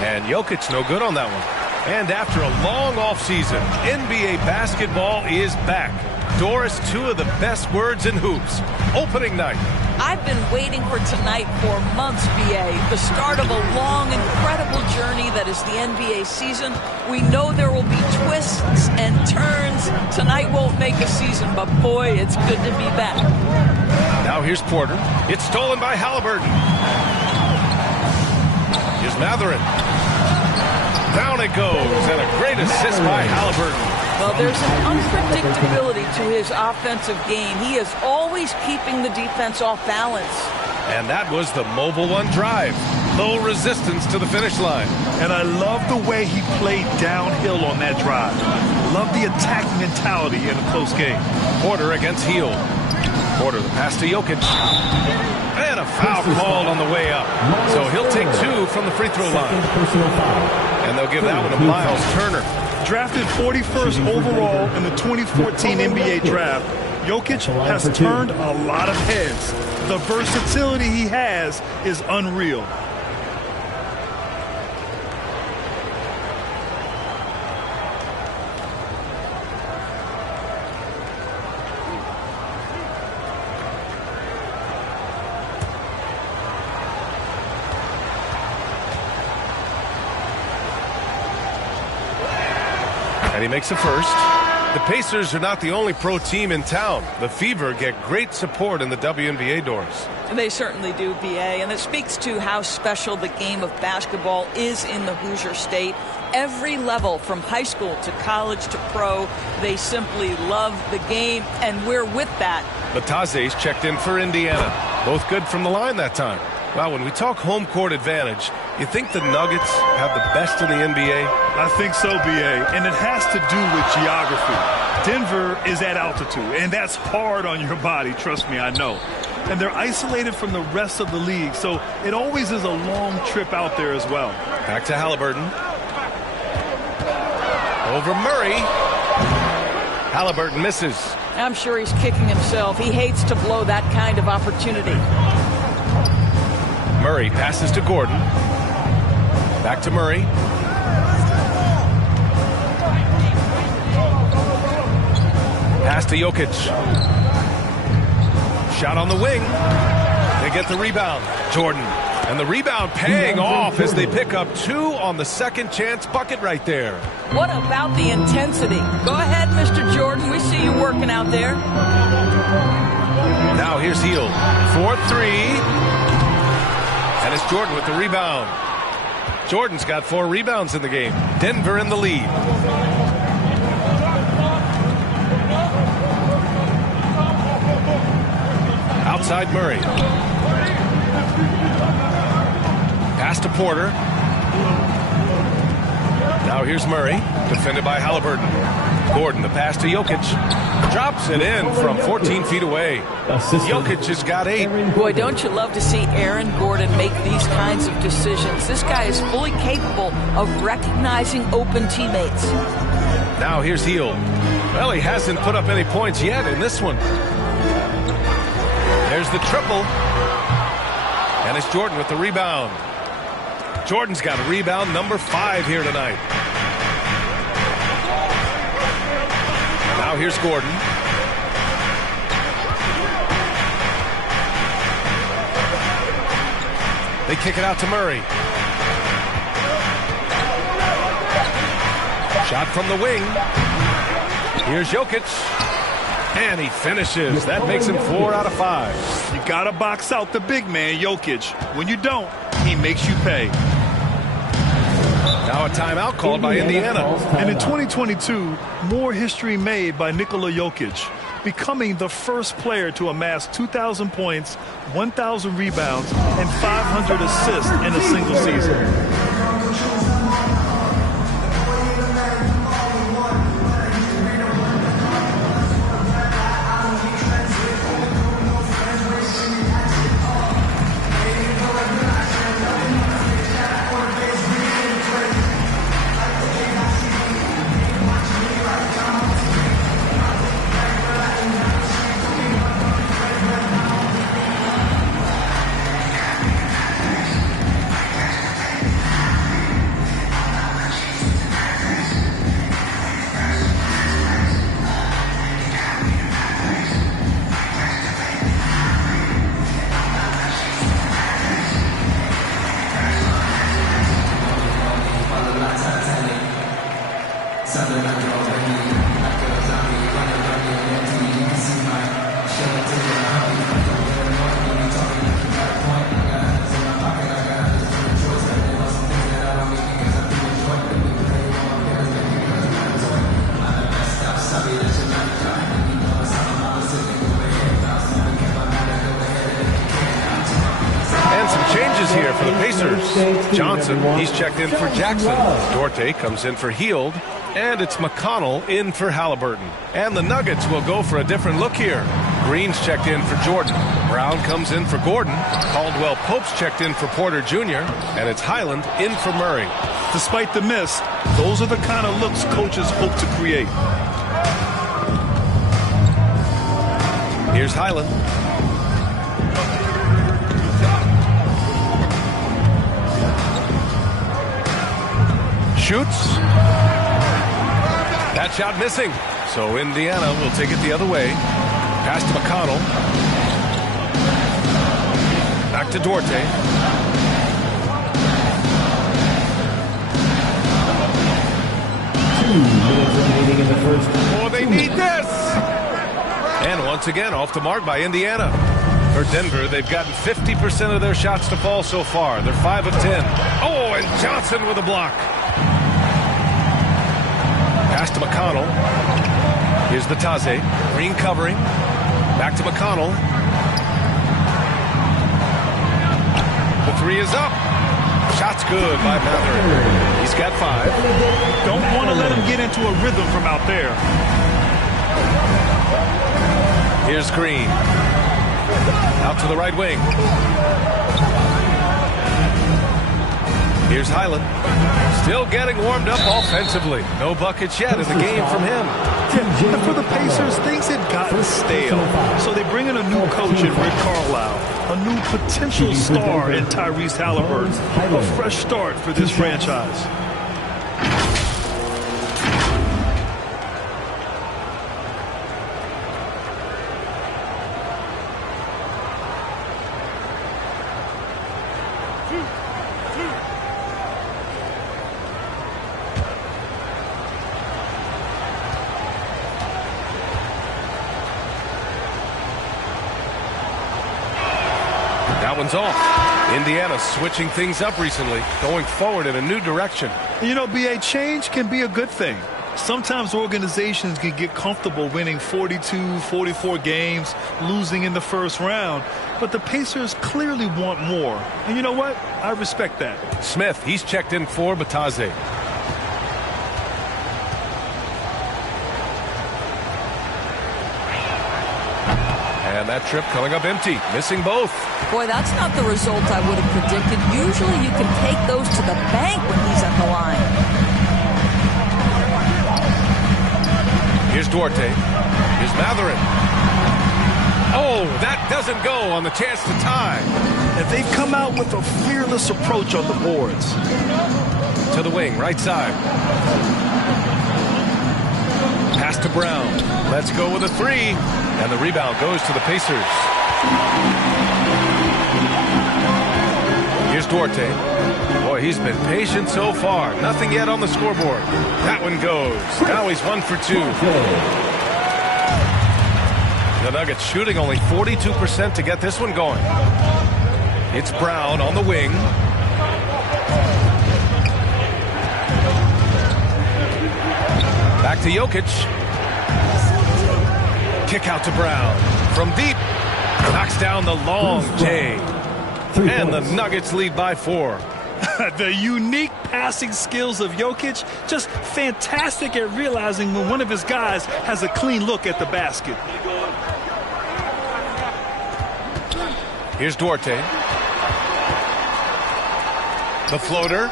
And Jokic no good on that one. And after a long offseason, NBA basketball is back. Doris, 2 of the best words in hoops. Opening night. I've been waiting for tonight for months, BA. The start of a long, incredible journey that is the NBA season. We know there will be twists and turns. Tonight won't make a season, but boy, it's good to be back. Now here's Porter. It's stolen by Halliburton. Here's Mathurin. Down it goes, and a great assist by Halliburton. Well, there's an unpredictability to his offensive game. He is always keeping the defense off balance. And that was the mobile 1 drive. Low resistance to the finish line. And I love the way he played downhill on that drive. Love the attack mentality in a close game. Porter against Hield. Porter, the pass to Jokic. And a foul called on the way up. So he'll take 2 from the free throw line. And they'll give that one to Miles Turner. Drafted 41st overall in the 2014 NBA draft, Jokic has turned a lot of heads. The versatility he has is unreal. And he makes the first. The Pacers are not the only pro team in town. The Fever get great support in the WNBA doors. And they certainly do, BA. And it speaks to how special the game of basketball is in the Hoosier State. Every level, from high school to college to pro, they simply love the game, and we're with that. Bataze's checked in for Indiana. Both good from the line that time. Wow, when we talk home court advantage, you think the Nuggets have the best in the NBA? I think so, BA, and it has to do with geography. Denver is at altitude, and that's hard on your body, trust me, I know. And they're isolated from the rest of the league, so it always is a long trip out there as well. Back to Halliburton. Over Murray. Halliburton misses. I'm sure he's kicking himself. He hates to blow that kind of opportunity. Murray passes to Gordon. Back to Murray. Pass to Jokic. Shot on the wing. They get the rebound. Jordan. And the rebound paying off as they pick up 2 on the second chance bucket right there. What about the intensity? Go ahead, Mr. Jordan. We see you working out there. Now here's Hield. 4-3. And it's Jordan with the rebound. Jordan's got 4 rebounds in the game. Denver in the lead. Outside Murray. Pass to Porter. Now here's Murray, defended by Halliburton. Gordon, the pass to Jokic. Drops it in from 14 feet away. Jokic has got 8. Boy, don't you love to see Aaron Gordon make these kinds of decisions. This guy is fully capable of recognizing open teammates. Now here's Hield. Well, he hasn't put up any points yet in this one. There's the triple. And it's Jordan with the rebound. Jordan's got a rebound number 5 here tonight. Now here's Gordon. They kick it out to Murray. Shot from the wing. Here's Jokic. And he finishes. That makes him 4 out of 5. You got to box out the big man, Jokic. When you don't, he makes you pay. Now a timeout called by Indiana. And in 2022, more history made by Nikola Jokic, becoming the first player to amass 2,000 points, 1,000 rebounds, and 500 assists in a single season. Here for the Pacers. Johnson, he's checked in for Jackson. Duarte comes in for Hield. And it's McConnell in for Halliburton. And the Nuggets will go for a different look here. Green's checked in for Jordan. Brown comes in for Gordon. Caldwell Pope's checked in for Porter Jr. And it's Highland in for Murray. Despite the miss, those are the kind of looks coaches hope to create. Here's Highland. Shoots. That shot missing. So Indiana will take it the other way. Pass to McConnell. Back to Duarte. 2 minutes remaining in the first. Oh, they need this. And once again, off the mark by Indiana. For Denver, they've gotten 50% of their shots to fall so far. They're 5 of 10. Oh, and Johnson with a block. Pass to McConnell. Here's Bitadze. Green covering. Back to McConnell. The three is up. Shot's good by Mathurin. He's got 5. Don't want to let him get into a rhythm from out there. Here's Green. Out to the right wing. Here's Hyland. Still getting warmed up offensively. No buckets yet in the game from him. And for the Pacers, things had gotten stale. So they bring in a new coach in Rick Carlisle, a new potential star in Tyrese Halliburton. A fresh start for this franchise. That one's off. Indiana switching things up recently, going forward in a new direction. You know, BA, change can be a good thing. Sometimes organizations can get comfortable winning 42, 44 games, losing in the first round. But the Pacers clearly want more. And you know what? I respect that. Smith, he's checked in for Bitadze. And that trip coming up empty, missing both. Boy, that's not the result I would have predicted. Usually you can take those to the bank when he's at the line. Here's Duarte. Here's Mathurin. Oh, that doesn't go on the chance to tie. And they come out with a fearless approach on the boards. To the wing, right side. Pass to Brown. Let's go with a 3. And the rebound goes to the Pacers. Here's Duarte. Boy, he's been patient so far. Nothing yet on the scoreboard. That one goes. Now he's 1 for 2. The Nuggets shooting only 42% to get this one going. It's Brown on the wing. Back to Jokic. Kick out to Brown. From deep. Knocks down the long J. And the Nuggets lead by 4. The unique passing skills of Jokic, just fantastic at realizing when one of his guys has a clean look at the basket. Here's Duarte. The floater.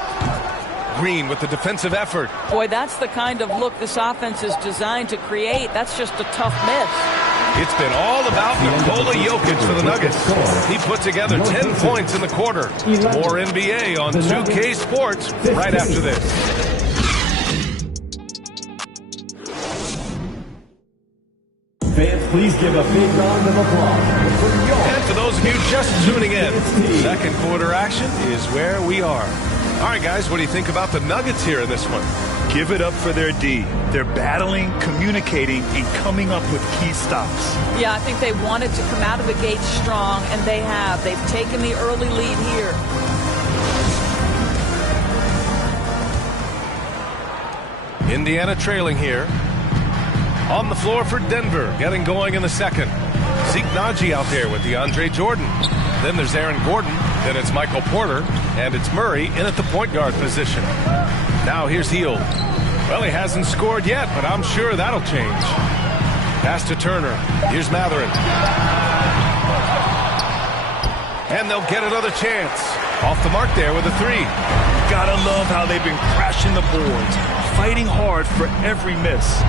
Green with the defensive effort. Boy, that's the kind of look this offense is designed to create. That's just a tough miss. It's been all about Nikola Jokic for the Nuggets. He put together 10 points in the quarter. More NBA on 2K Sports right after this. Fans, please give a big round of applause. And for those of you just tuning in, second quarter action is where we are. All right, guys, what do you think about the Nuggets here in this one? Give it up for their D. They're battling, communicating, and coming up with key stops. Yeah, I think they wanted to come out of the gate strong, and they have. They've taken the early lead here. Indiana trailing here. On the floor for Denver, getting going in the second. Zeke Naji out there with DeAndre Jordan. Then there's Aaron Gordon. Then it's Michael Porter. And it's Murray in at the point guard position. Now here's Hield. Well, he hasn't scored yet, but I'm sure that'll change. Pass to Turner. Here's Mathurin. And they'll get another chance. Off the mark there with a 3. Gotta love how they've been crashing the boards, fighting hard for every miss.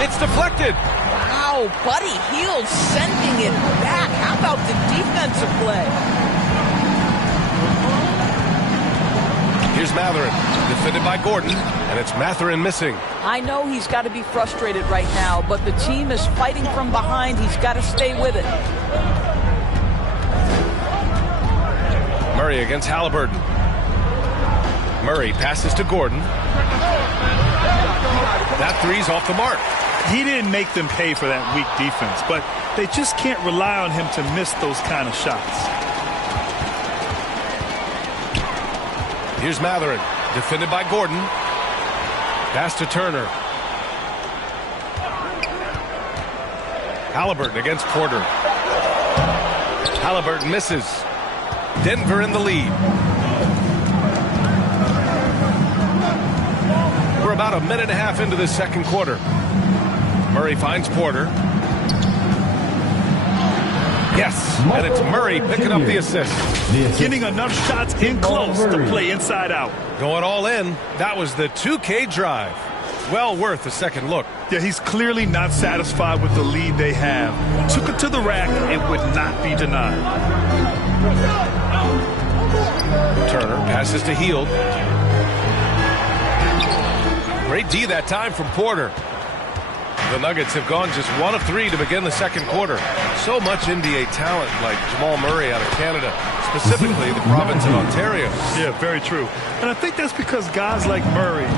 It's deflected. Wow, Buddy Hield sending it back. How about the defensive play? Here's Mathurin, defended by Gordon, and it's Mathurin missing. I know he's got to be frustrated right now, but the team is fighting from behind. He's got to stay with it. Murray against Halliburton. Murray passes to Gordon. That 3's off the mark. He didn't make them pay for that weak defense, but they just can't rely on him to miss those kind of shots. Here's Mathurin, defended by Gordon. Pass to Turner. Haliburton against Porter. Haliburton misses. Denver in the lead. We're about a minute and a half into the second quarter. Murray finds Porter. Yes, and it's Murray picking up the assist. Getting enough shots in close to play inside out. Going all in. That was the 2K drive. Well worth a second look. Yeah, he's clearly not satisfied with the lead they have. Took it to the rack and would not be denied. Turner passes to Hield. Great D that time from Porter. The Nuggets have gone just 1 of 3 to begin the second quarter. So much NBA talent like Jamal Murray out of Canada, specifically the province of Ontario. Yeah, very true. And I think that's because guys like Murray,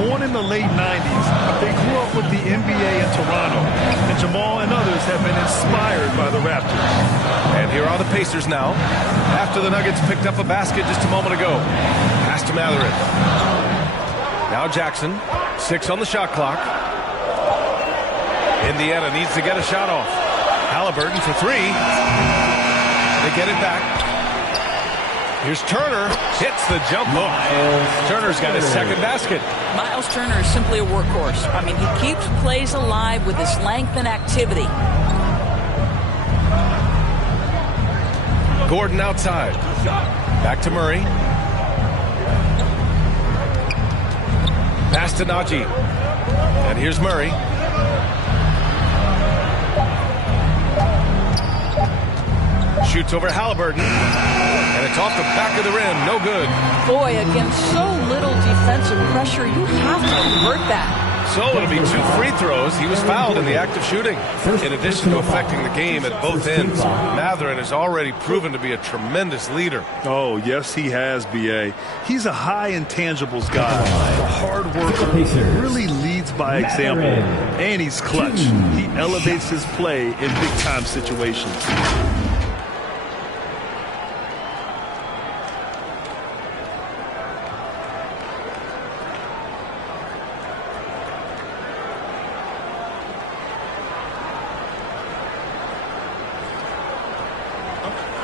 born in the late 90s, they grew up with the NBA in Toronto. And Jamal and others have been inspired by the Raptors. And here are the Pacers now, after the Nuggets picked up a basket just a moment ago. Pass to Mathurin. Now Jackson, 6 on the shot clock. Indiana needs to get a shot off. Haliburton for 3. They get it back. Here's Turner. Hits the jump hook. Turner's got his second basket. Miles Turner is simply a workhorse. I mean, he keeps plays alive with his length and activity. Gordon outside. Back to Murray. Pass to Najee. And here's Murray. Shoots over Haliburton. And it's off the back of the rim. No good. Boy, against so little defensive pressure, you have to convert that. So it'll be 2 free throws. He was fouled in the act of shooting. In addition to affecting the game at both ends, Mathurin has already proven to be a tremendous leader. Oh, yes, he has, B.A. He's a high intangibles guy. A hard worker, really leads by example. And he's clutch. He elevates his play in big-time situations.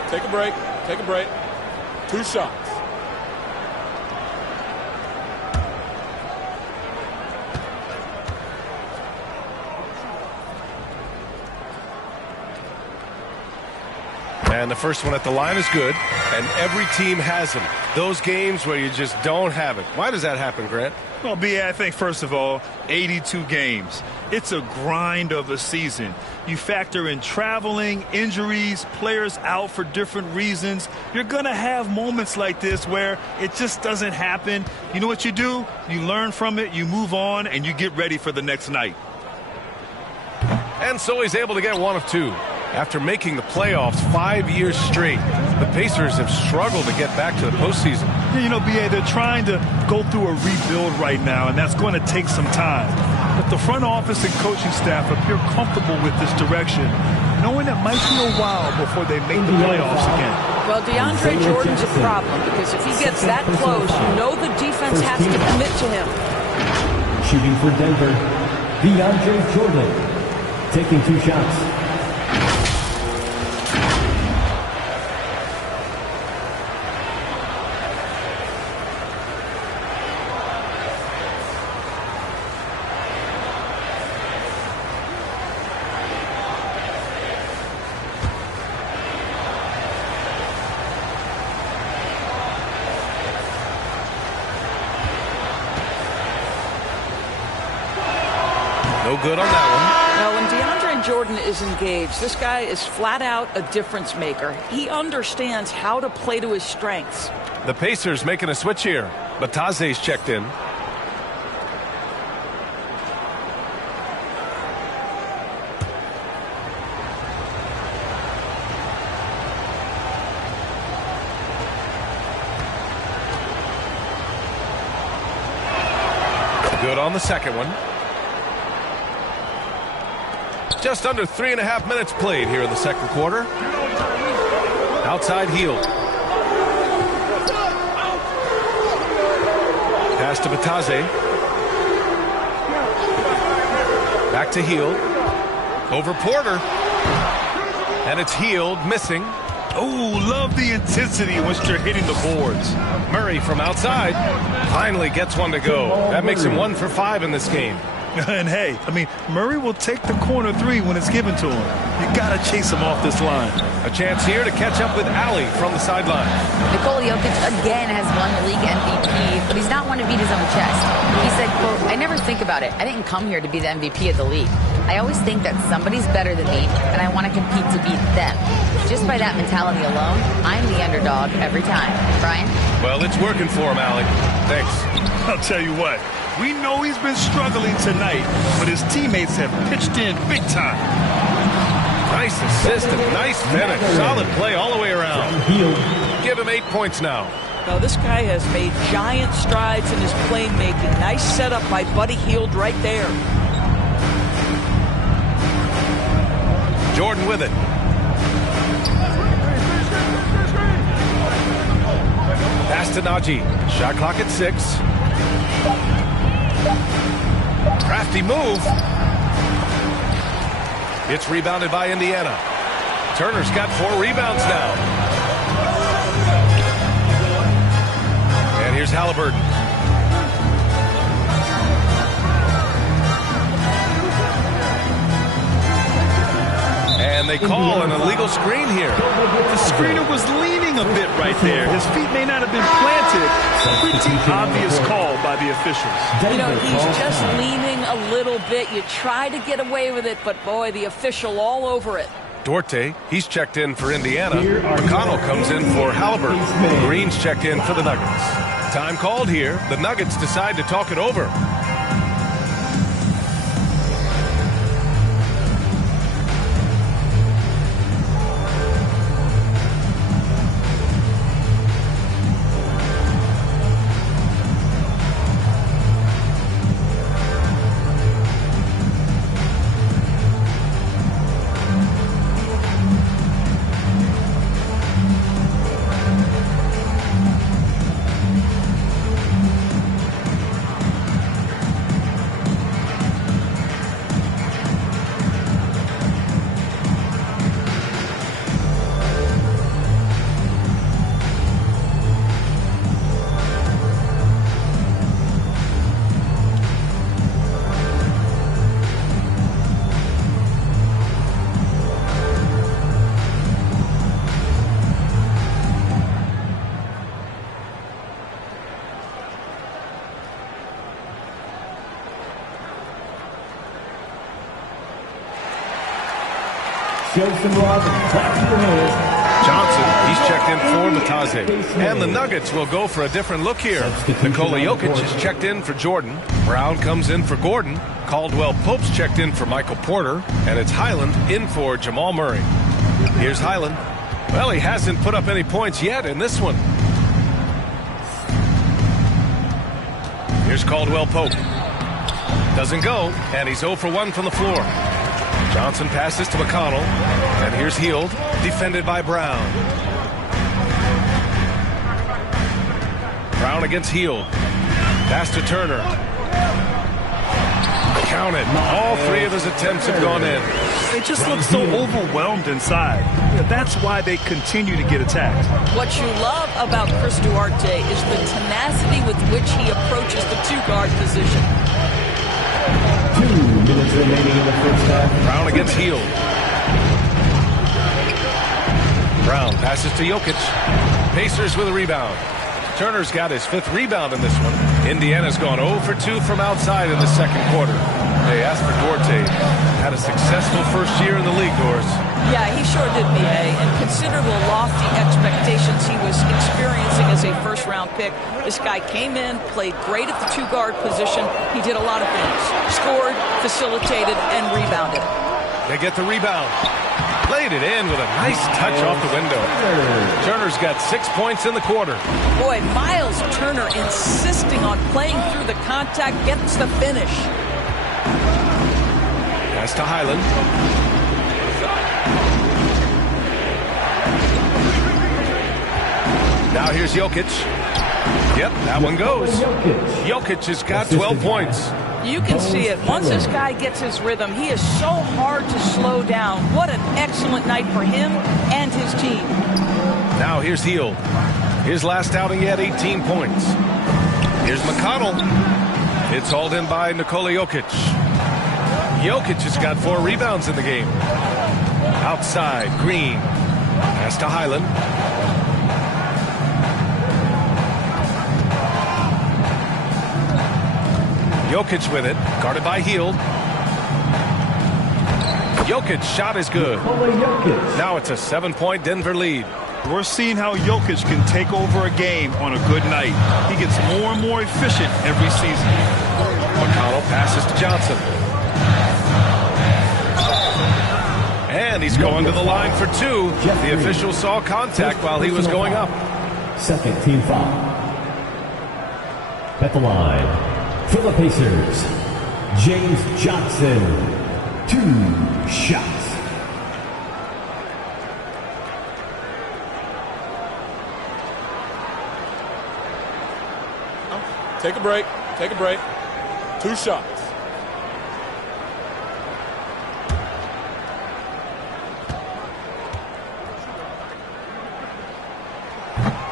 Take a break. Take a break. 2 shots. And the first one at the line is good. And every team has them. Those games where you just don't have it. Why does that happen, Grant? Well, B.A., I think, first of all, 82 games. It's a grind of a season. You factor in traveling, injuries, players out for different reasons. You're going to have moments like this where it just doesn't happen. You know what you do? You learn from it, you move on, and you get ready for the next night. And so he's able to get 1 of 2. After making the playoffs 5 years straight, the Pacers have struggled to get back to the postseason. Yeah, you know, B.A., they're trying to go through a rebuild right now, and that's going to take some time. But the front office and coaching staff appear comfortable with this direction, knowing it might be a while before they make the playoffs again. Well, DeAndre Jordan's a problem, because if he gets that close, you know the defense has to commit to him. Shooting for Denver, DeAndre Jordan, taking 2 shots. No good on that one. Now, when DeAndre Jordan is engaged, this guy is flat out a difference maker. He understands how to play to his strengths. The Pacers making a switch here. Bataze's checked in. Good on the second one. Just under 3.5 minutes played here in the second quarter. Outside Hield. Pass to Batase. Back to Hield. Over Porter. And it's Hield missing. Oh, love the intensity once you're hitting the boards. Murray from outside finally gets one to go. That makes him 1 for 5 in this game. And hey, I mean, Murray will take the corner three when it's given to him. You got to chase him off this line. A chance here to catch up with Allie from the sideline. Nikola Jokic again has won the league MVP, but he's not one to beat his own chest. He said, quote, "I never think about it. I didn't come here to be the MVP of the league. I always think that somebody's better than me, and I want to compete to beat them. Just by that mentality alone, I'm the underdog every time." Brian? Well, it's working for him, Allie. Thanks. I'll tell you what. We know he's been struggling tonight, but his teammates have pitched in big time. Nice assist and nice finish. Solid play all the way around. Give him 8 points now. Now, this guy has made giant strides in his playmaking. Nice setup by Buddy Hield right there. Jordan with it. Pass to Najee. Shot clock at 6. Crafty move. It's rebounded by Indiana. Turner's got 4 rebounds now. And here's Halliburton. And they call an illegal screen here. The screener was leaning a bit right there. His feet may not have been planted. Pretty obvious call by the officials. You know, he's just leaning a little bit. You try to get away with it, but boy, the official all over it. Duarte, he's checked in for Indiana. McConnell comes in for Halliburton. Green's checked in for the Nuggets. Time called here. The Nuggets decide to talk it over. Johnson, he's checked in for Batase. And the Nuggets will go for a different look here. Nikola Jokic is checked in for Jordan. Brown comes in for Gordon. Caldwell Pope's checked in for Michael Porter. And it's Highland in for Jamal Murray. Here's Highland. Well, he hasn't put up any points yet in this one. Here's Caldwell Pope. Doesn't go, and he's 0 for 1 from the floor. Johnson passes to McConnell, and here's Hield, defended by Brown. Brown against Hield. Pass to Turner. Counted. All 3 of his attempts have gone in. They just look so overwhelmed inside. That's why they continue to get attacked. What you love about Chris Duarte is the tenacity with which he approaches the 2-guard position. 2 minutes remaining in the first half. Brown against Hield. Brown passes to Jokic. Pacers with a rebound. Turner's got his 5th rebound in this one. Indiana's gone 0 for 2 from outside in the second quarter. Hey, as for Duarte, had a successful first year in the league, Doris. Yeah, he sure did, B.A. And considerable lofty expectations he was experiencing as a first-round pick. This guy came in, played great at the 2-guard position. He did a lot of things. Scored, facilitated, and rebounded. They get the rebound. Played it in with a nice touch off the window. Turner's got 6 points in the quarter. Boy, Miles Turner insisting on playing through the contact, gets the finish. Pass to Highland. Now here's Jokic. Yep, that one goes. Jokic has got 12 points. You can see it. Once this guy gets his rhythm, he is so hard to slow down. What an excellent night for him and his team. Now here's Hield. His last outing, he had 18 points. Here's McConnell. It's hauled in by Nikola Jokic. Jokic has got 4 rebounds in the game. Outside, Green. Pass to Highland. Jokic with it, guarded by Hield. Jokic shot is good. Now it's a 7-point Denver lead. We're seeing how Jokic can take over a game on a good night. He gets more and more efficient every season. McConnell passes to Johnson. And he's going to the line for 2. The official saw contact while he was going up. Second team foul. At the line, for the Pacers, James Johnson, 2 shots. Take a break. Take a break. 2 shots.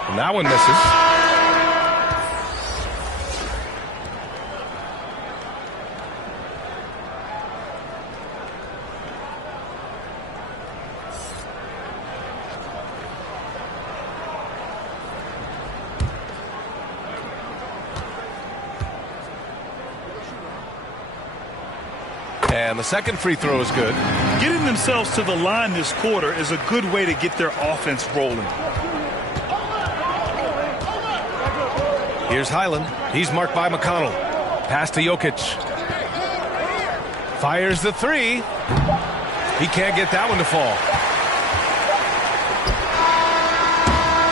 And that one misses. And the second free throw is good. Getting themselves to the line this quarter is a good way to get their offense rolling. Here's Highland. He's marked by McConnell. Pass to Jokic. Fires the 3. He can't get that one to fall.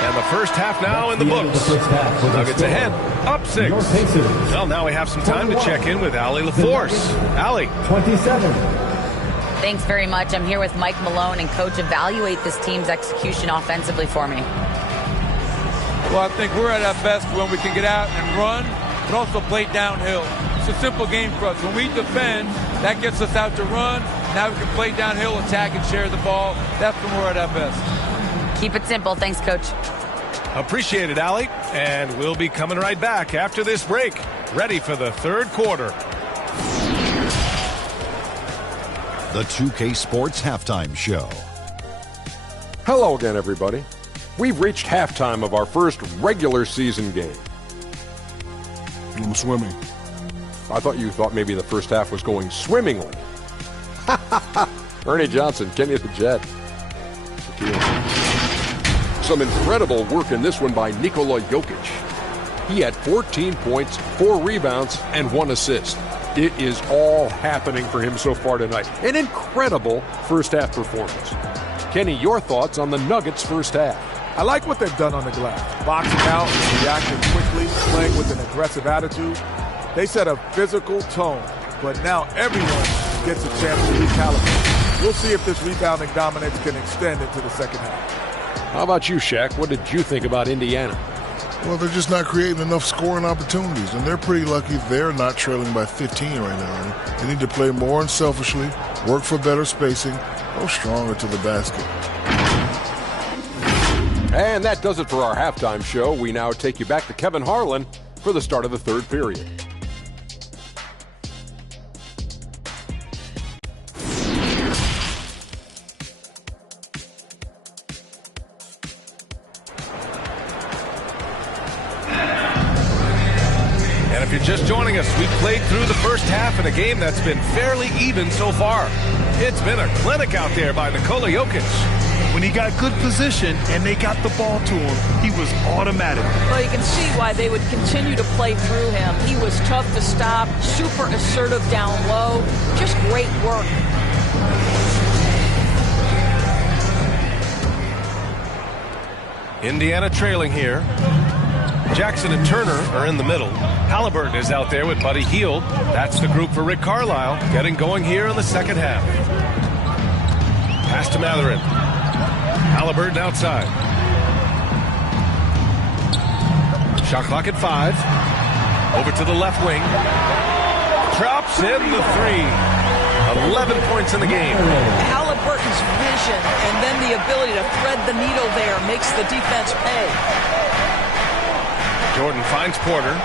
And the first half now in the books. Nuggets ahead, up 6. Well, now we have some time to check in with Allie LaForce. Allie. 27. Thanks very much. I'm here with Mike Malone, and Coach, evaluate this team's execution offensively for me. Well, I think we're at our best when we can get out and run, but also play downhill. It's a simple game for us. When we defend, that gets us out to run. Now we can play downhill, attack, and share the ball. That's when we're at our best. Keep it simple. Thanks, Coach. Appreciate it, Allie. And we'll be coming right back after this break. Ready for the third quarter. The 2K Sports Halftime Show. Hello again, everybody. We've reached halftime of our first regular season game. I'm swimming. I thought you thought maybe the first half was going swimmingly. Ernie Johnson, Kenny the Jet. Some incredible work in this one by Nikola Jokic. He had 14 points, 4 rebounds, and 1 assist. It is all happening for him so far tonight. An incredible first half performance. Kenny, your thoughts on the Nuggets' first half? I like what they've done on the glass. Boxing out, reacting quickly, playing with an aggressive attitude. They set a physical tone, but now everyone gets a chance to recalibrate. We'll see if this rebounding dominance can extend into the second half. How about you, Shaq? What did you think about Indiana? Well, they're just not creating enough scoring opportunities, and they're pretty lucky they're not trailing by 15 right now. They need to play more unselfishly, work for better spacing, go stronger to the basket. And that does it for our halftime show. We now take you back to Kevin Harlan for the start of the third period. And if you're just joining us, we played through the first half in a game that's been fairly even so far. It's been a clinic out there by Nikola Jokic. When he got good position and they got the ball to him, he was automatic. Well, you can see why they would continue to play through him. He was tough to stop, super assertive down low, just great work. Indiana trailing here. Jackson and Turner are in the middle. Halliburton is out there with Buddy Hield. That's the group for Rick Carlisle, getting going here in the second half. Pass to Mathurin. Halliburton outside. Shot clock at 5. Over to the left wing. Drops in the 3. 11 points in the game. Halliburton's vision and then the ability to thread the needle there makes the defense pay. Jordan finds Porter.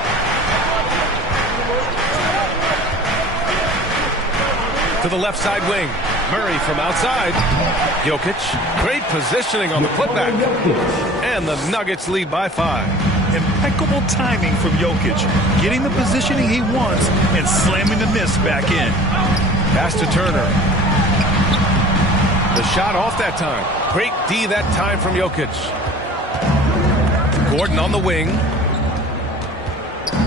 To the left side wing. Murray from outside. Jokic. Great positioning on the putback. And the Nuggets lead by 5. Impeccable timing from Jokic. Getting the positioning he wants and slamming the miss back in. Pass to Turner. The shot off that time. Great D that time from Jokic. Gordon on the wing.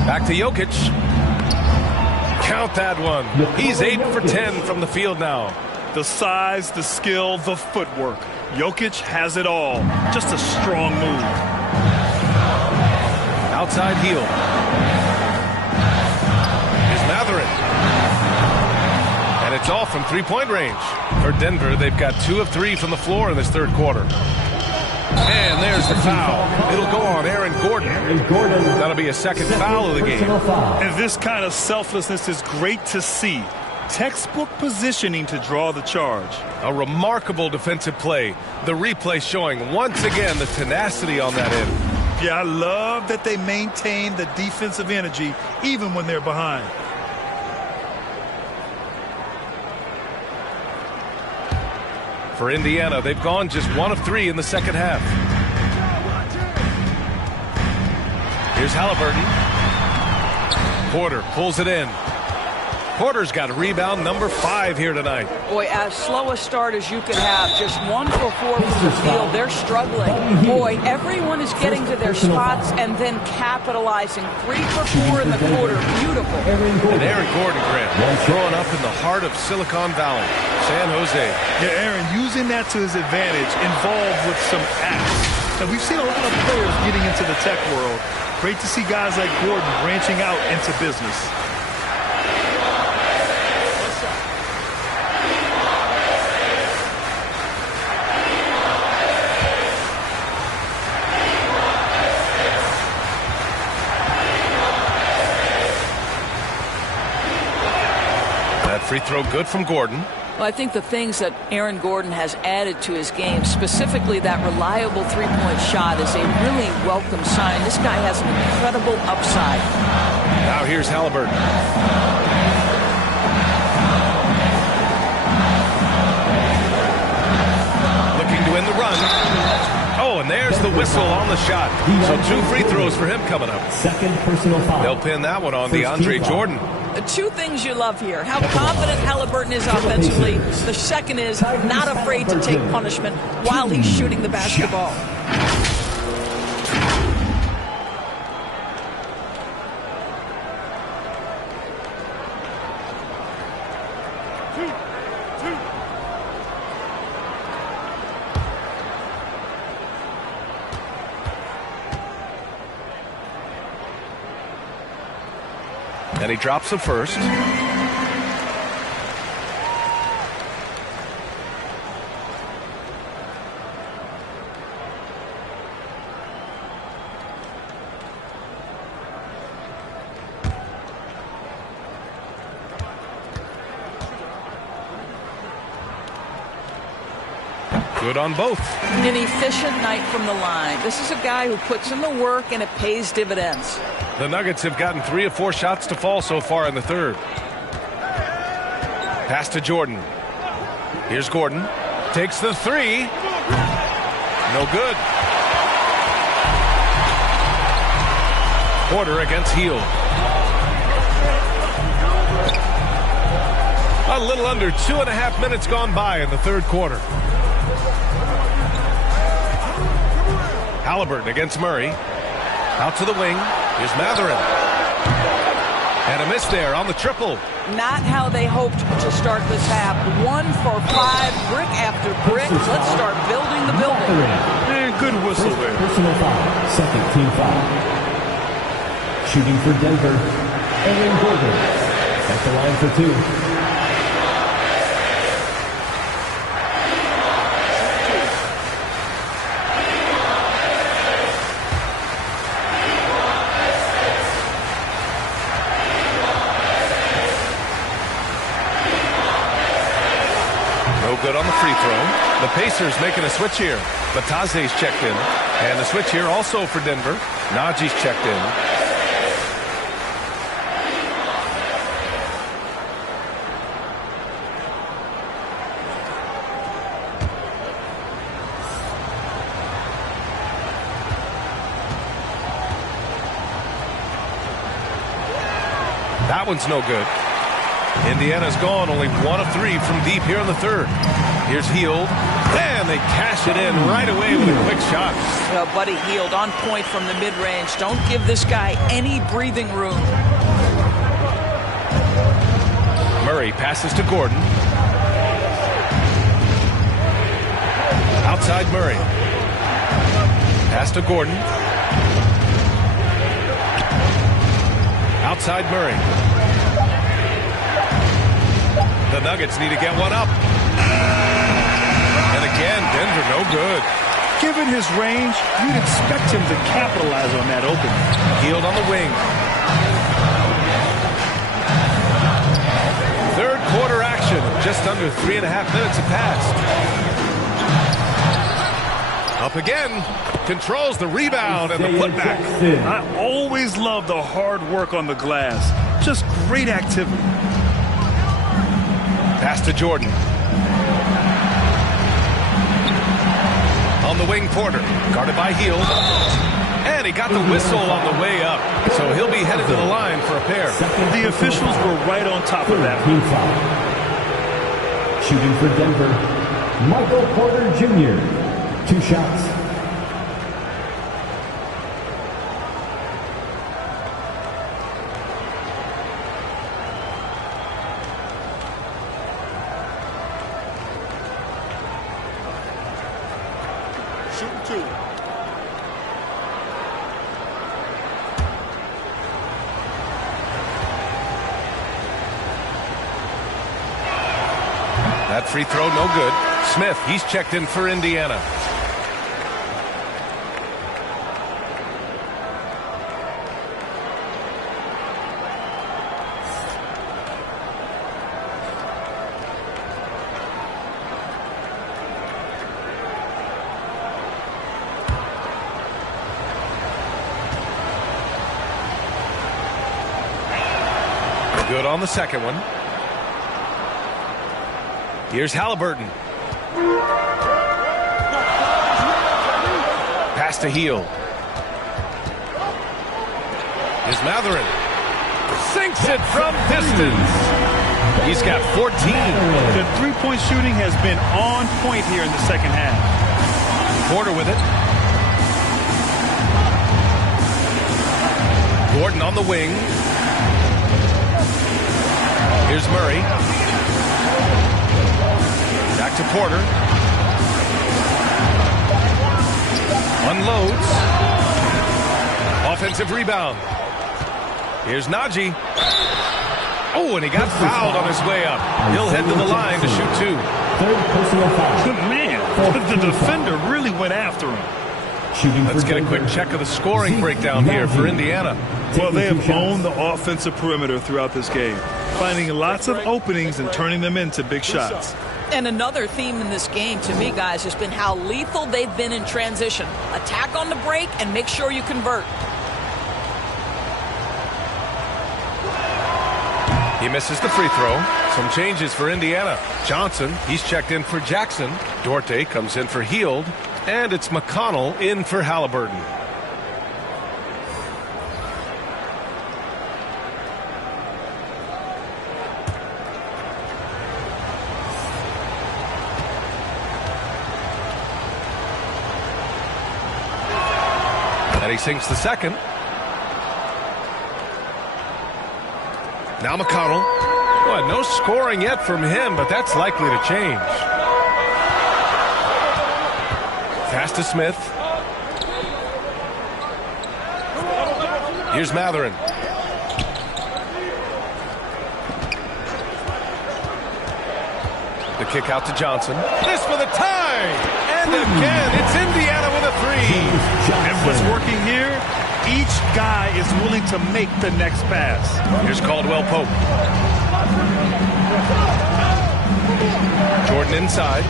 Back to Jokic. Count that one. He's 8 for 10 from the field now. The size, the skill, the footwork. Jokic has it all. Just a strong move. Outside heel. Here's Mathurin. And it's off from three-point range. For Denver, they've got 2 of 3 from the floor in this third quarter. And there's the foul. It'll go on Aaron Gordon. That'll be a second foul of the game. And this kind of selflessness is great to see. Textbook positioning to draw the charge. A remarkable defensive play. The replay showing once again the tenacity on that end. Yeah, I love that they maintain the defensive energy even when they're behind. For Indiana, they've gone just 1 of 3 in the second half. Here's Halliburton. Porter pulls it in. Porter's got rebound number 5 here tonight. Boy, as slow a start as you could have. Just 1 for 4 from the field. They're struggling. Boy, everyone is getting to their spots and then capitalizing. 3 for 4 in the quarter. Beautiful. And Aaron Gordon, Grant, growing up in the heart of Silicon Valley, San Jose. Yeah, Aaron, using that to his advantage, involved with some acts. And we've seen a lot of players getting into the tech world. Great to see guys like Gordon branching out into business. Free throw good from Gordon. Well, I think the things that Aaron Gordon has added to his game, specifically that reliable three-point shot, is a really welcome sign. This guy has an incredible upside. Now here's Halliburton. Looking to win the run. Oh, and there's the whistle on the shot. So 2 free throws for him coming up. Second personal foul. They'll pin that one on DeAndre Jordan. The 2 things you love here, how confident Halliburton is offensively. The second is not afraid to take punishment while he's shooting the basketball. And he drops the first. Good on both. An efficient night from the line. This is a guy who puts in the work and it pays dividends. The Nuggets have gotten 3 of 4 shots to fall so far in the third. Pass to Jordan. Here's Gordon. Takes the 3. No good. Porter against Hield. A little under 2.5 minutes gone by in the third quarter. Halliburton against Murray. Out to the wing. Here's Mathurin. And a miss there on the triple. Not how they hoped to start this half. 1 for 5, brick after brick. Let's start building the building. Good whistle there. Personal foul. Second team foul. Shooting for Denver, Aaron Gordon. At the line for 2. Good on the free throw. The Pacers making a switch here. Batase's checked in. And the switch here also for Denver. Najee's checked in. That one's no good. Indiana's gone only 1 of 3 from deep here in the third. Here's Hield, and they cash it in right away with a quick shot. Well, Buddy Hield on point from the mid-range. Don't give this guy any breathing room. Murray passes to Gordon. Outside Murray. Pass to Gordon. Outside Murray. The Nuggets need to get one up. And again, Denver no good. Given his range, you'd expect him to capitalize on that opening. Hield on the wing. Third quarter action. Just under 3.5 minutes have passed. Up again. Controls the rebound and the putback. I always love the hard work on the glass. Just great activity. Pass to Jordan. On the wing, Porter. Guarded by Hield. And he got the whistle on the way up. So he'll be headed to the line for a pair. The officials were right on top of that. Shooting for Denver, Michael Porter Jr. 2 shots. That free throw, no good. Smith, he's checked in for Indiana. Good on the second one. Here's Halliburton. Pass to Hield. Here's Mathurin. Sinks it from distance. He's got 14. The three-point shooting has been on point here in the second half. Porter with it. Gordon on the wing. Here's Murray. Back to Porter. Unloads. Offensive rebound. Here's Najee. Oh, and he got fouled on his way up. He'll head to the line to shoot 2. Third personal foul. Man, the defender really went after him. Let's get a quick check of the scoring breakdown here for Indiana. Well, they have owned the offensive perimeter throughout this game, finding lots of openings and turning them into big shots. And another theme in this game, to me, guys, has been how lethal they've been in transition. Attack on the break and make sure you convert. He misses the free throw. Some changes for Indiana. Johnson, he's checked in for Jackson. Duarte comes in for Hield. And it's McConnell in for Halliburton. And he sinks the second. Now McConnell. Well, no scoring yet from him, but that's likely to change. Pass to Smith. Here's Mathurin. The kick out to Johnson. This for the tie! And again, it's Indiana with a three. And what's working here, each guy is willing to make the next pass. Here's Caldwell Pope. Jordan inside.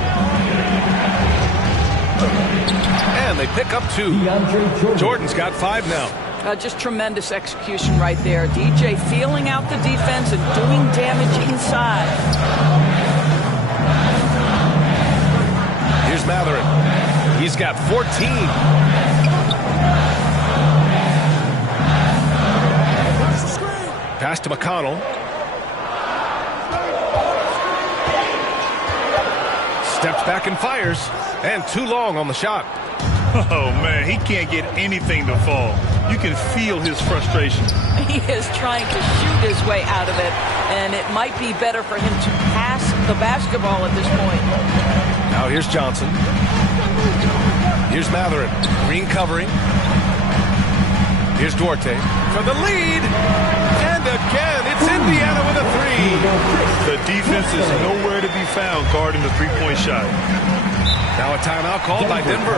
And they pick up 2. Jordan's got 5 now. Just tremendous execution right there. DJ feeling out the defense and doing damage inside. Here's Mathurin. He's got 14. Pass to McConnell. Steps back and fires. And too long on the shot. Oh, man, he can't get anything to fall. You can feel his frustration. He is trying to shoot his way out of it, and it might be better for him to pass the basketball at this point. Now here's Johnson. Here's Mathurin. Green covering. Here's Duarte for the lead. And again, it's Indiana with a three. The defense is nowhere to be found guarding the three-point shot. Now a timeout called by Denver.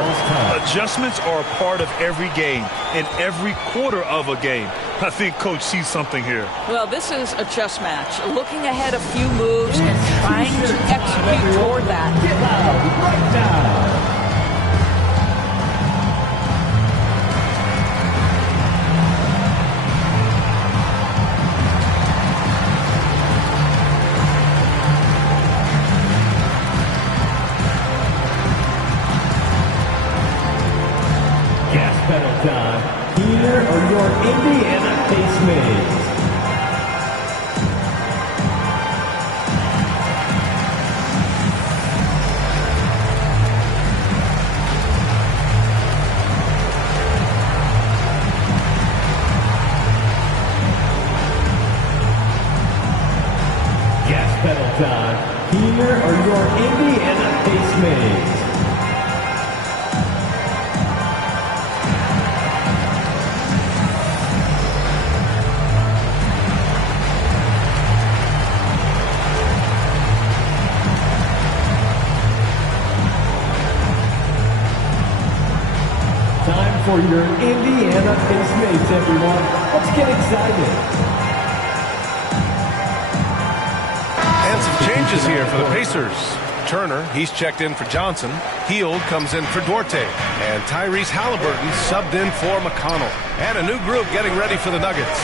Adjustments are a part of every game and every quarter of a game. I think Coach sees something here. Well, this is a chess match. Looking ahead a few moves and trying to execute toward that. Get loud right now. Pedal time. Here are your Indiana Pacemates. Gas pedal time. Here are your Indiana Pacemates. For your Indiana Pacemates, everyone. Let's get excited. And some changes here for the Pacers. Turner, he's checked in for Johnson. Hield comes in for Duarte. And Tyrese Halliburton subbed in for McConnell. And a new group getting ready for the Nuggets.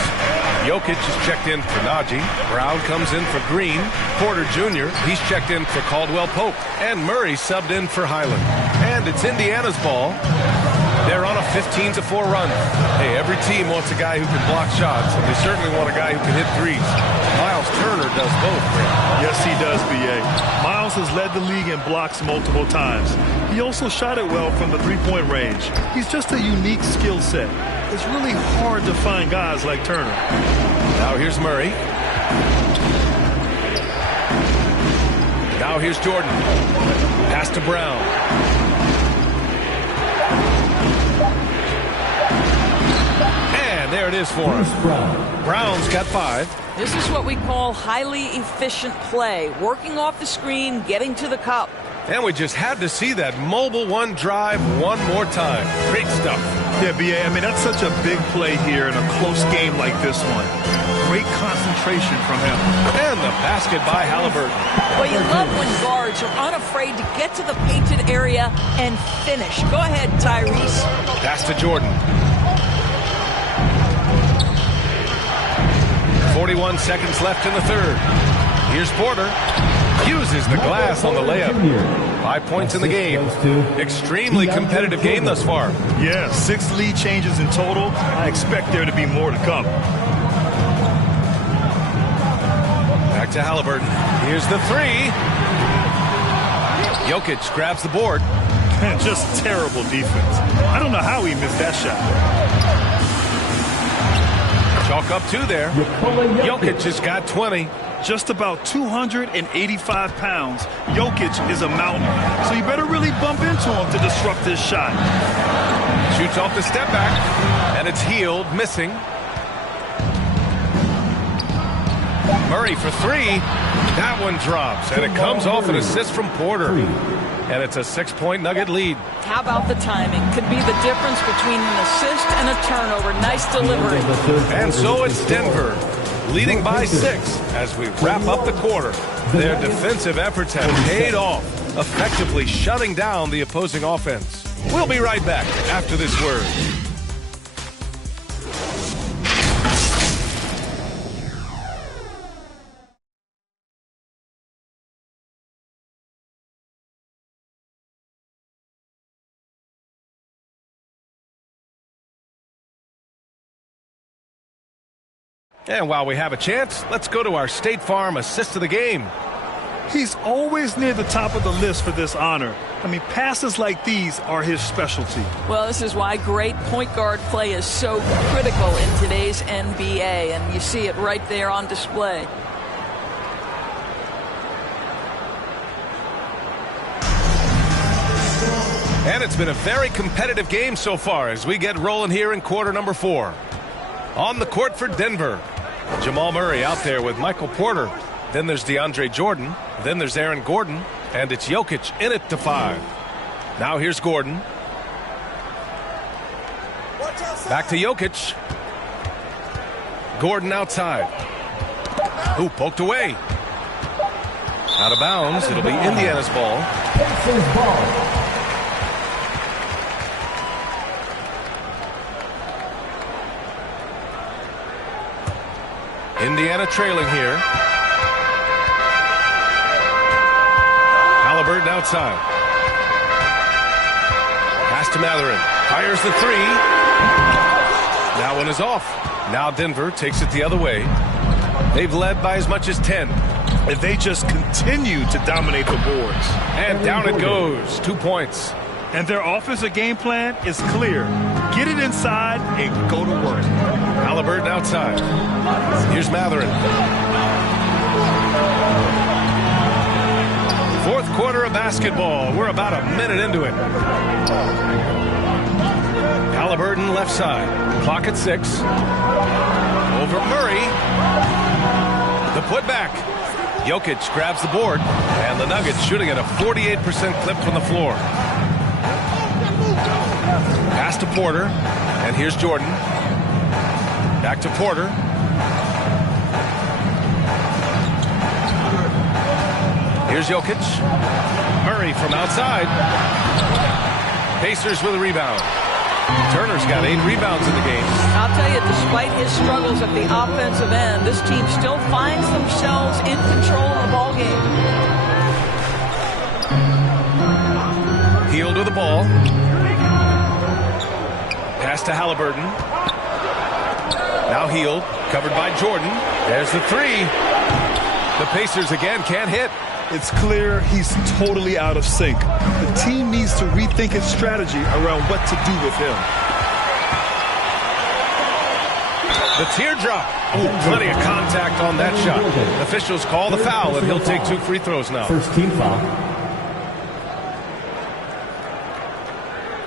Jokic is checked in for Najee. Brown comes in for Green. Porter Jr., he's checked in for Caldwell Pope. And Murray subbed in for Highland. And it's Indiana's ball. They're on a 15-4 run. Hey, every team wants a guy who can block shots, and they certainly want a guy who can hit threes. Miles Turner does both, Grant. Yes, he does, B.A. Miles has led the league in blocks multiple times. He also shot it well from the three-point range. He's just a unique skill set. It's really hard to find guys like Turner. Now here's Murray. Now here's Jordan. Pass to Brown. There it is for him. Brown's got 5. This is what we call highly efficient play. Working off the screen, getting to the cup. And we just had to see that mobile one drive one more time. Great stuff. Yeah, B.A., I mean, that's such a big play here in a close game like this one. Great concentration from him. And the basket by Halliburton. Well, you love when guards are unafraid to get to the painted area and finish. Go ahead, Tyrese. Pass to Jordan. 41 seconds left in the third. Here's Porter. Uses the glass on the layup. 5 points in the game. Extremely competitive game thus far. Yeah, 6 lead changes in total. I expect there to be more to come. Back to Halliburton. Here's the three. Jokic grabs the board. Just terrible defense. I don't know how he missed that shot. Chalk up 2 there. Jokic has got 20. Just about 285 pounds. Jokic is a mountain. So you better really bump into him to disrupt his shot. Shoots off the step back. And it's Hield missing. Murray for three. That one drops, and it comes off an assist from Porter. And it's a 6-point Nugget lead. How about the timing? Could be the difference between an assist and a turnover. Nice delivery. And so it's Denver, leading by 6 as we wrap up the quarter. Their defensive efforts have paid off, effectively shutting down the opposing offense. We'll be right back after this word. And while we have a chance, let's go to our State Farm assist of the game. He's always near the top of the list for this honor. I mean, passes like these are his specialty. Well, this is why great point guard play is so critical in today's NBA, and you see it right there on display. And it's been a very competitive game so far as we get rolling here in quarter number 4. On the court for Denver, Jamal Murray out there with Michael Porter. Then there's DeAndre Jordan. Then there's Aaron Gordon. And it's Jokic in it to 5. Now here's Gordon. Back to Jokic. Gordon outside. Ooh, poked away. Out of bounds. It'll be Indiana's ball. Indiana trailing here. Halliburton outside. Pass to Mathurin. Fires the 3. That one is off. Now Denver takes it the other way. They've led by as much as 10. If they just continue to dominate the boards. And down it goes. 2 points. And their offensive game plan is clear. Get it inside and go to work. Halliburton outside. Here's Mathurin. Fourth quarter of basketball. We're about a minute into it. Halliburton left side. Clock at 6. Over Murray. The putback. Jokic grabs the board. And the Nuggets shooting at a 48% clip from the floor. Pass to Porter. And here's Jordan. Back to Porter. Here's Jokic. Murray from outside. Pacers with a rebound. Turner's got 8 rebounds in the game. I'll tell you, despite his struggles at the offensive end, this team still finds themselves in control of the ball game. Hield with the ball. Pass to Halliburton. Now Hield, covered by Jordan. There's the 3. The Pacers again can't hit. It's clear he's totally out of sync. The team needs to rethink its strategy around what to do with him. The teardrop. Ooh, plenty of contact on that shot. Officials call the foul, and he'll take 2 free throws now. First team foul.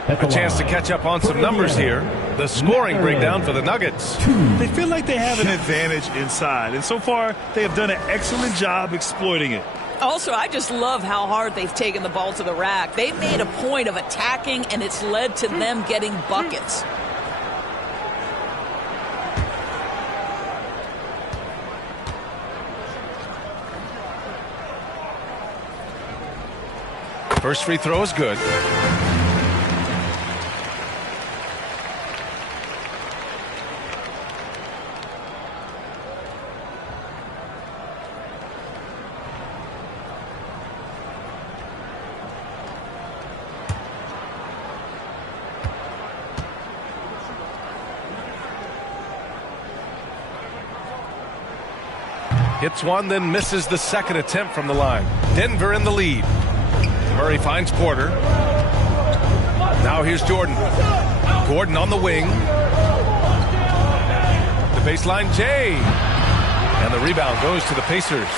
A chance to catch up on some numbers here. The scoring breakdown for the Nuggets. They feel like they have an advantage inside, and so far they have done an excellent job exploiting it. Also, I just love how hard they've taken the ball to the rack. They've made a point of attacking, and it's led to them getting buckets. First free throw is good. Hits one, then misses the second attempt from the line. Denver in the lead. Murray finds Porter. Now here's Jordan. Gordon on the wing. The baseline, Jay. And the rebound goes to the Pacers.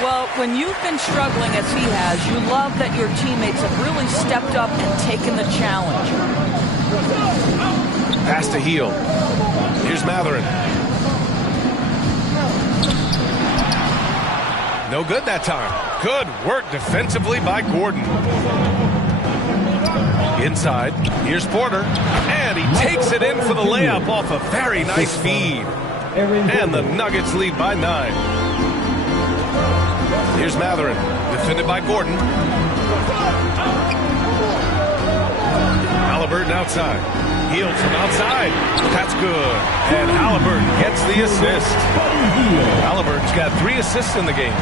Well, when you've been struggling as he has, you love that your teammates have really stepped up and taken the challenge. Pass to Hield. Here's Mathurin. No good that time. Good work defensively by Gordon. Inside, here's Porter, and he takes it in for the layup off a very nice feed. And the Nuggets lead by 9. Here's Mathurin, defended by Gordon. Halliburton outside. Healed from outside. That's good. And Halliburton gets the assist. Halliburton's got 3 assists in the game.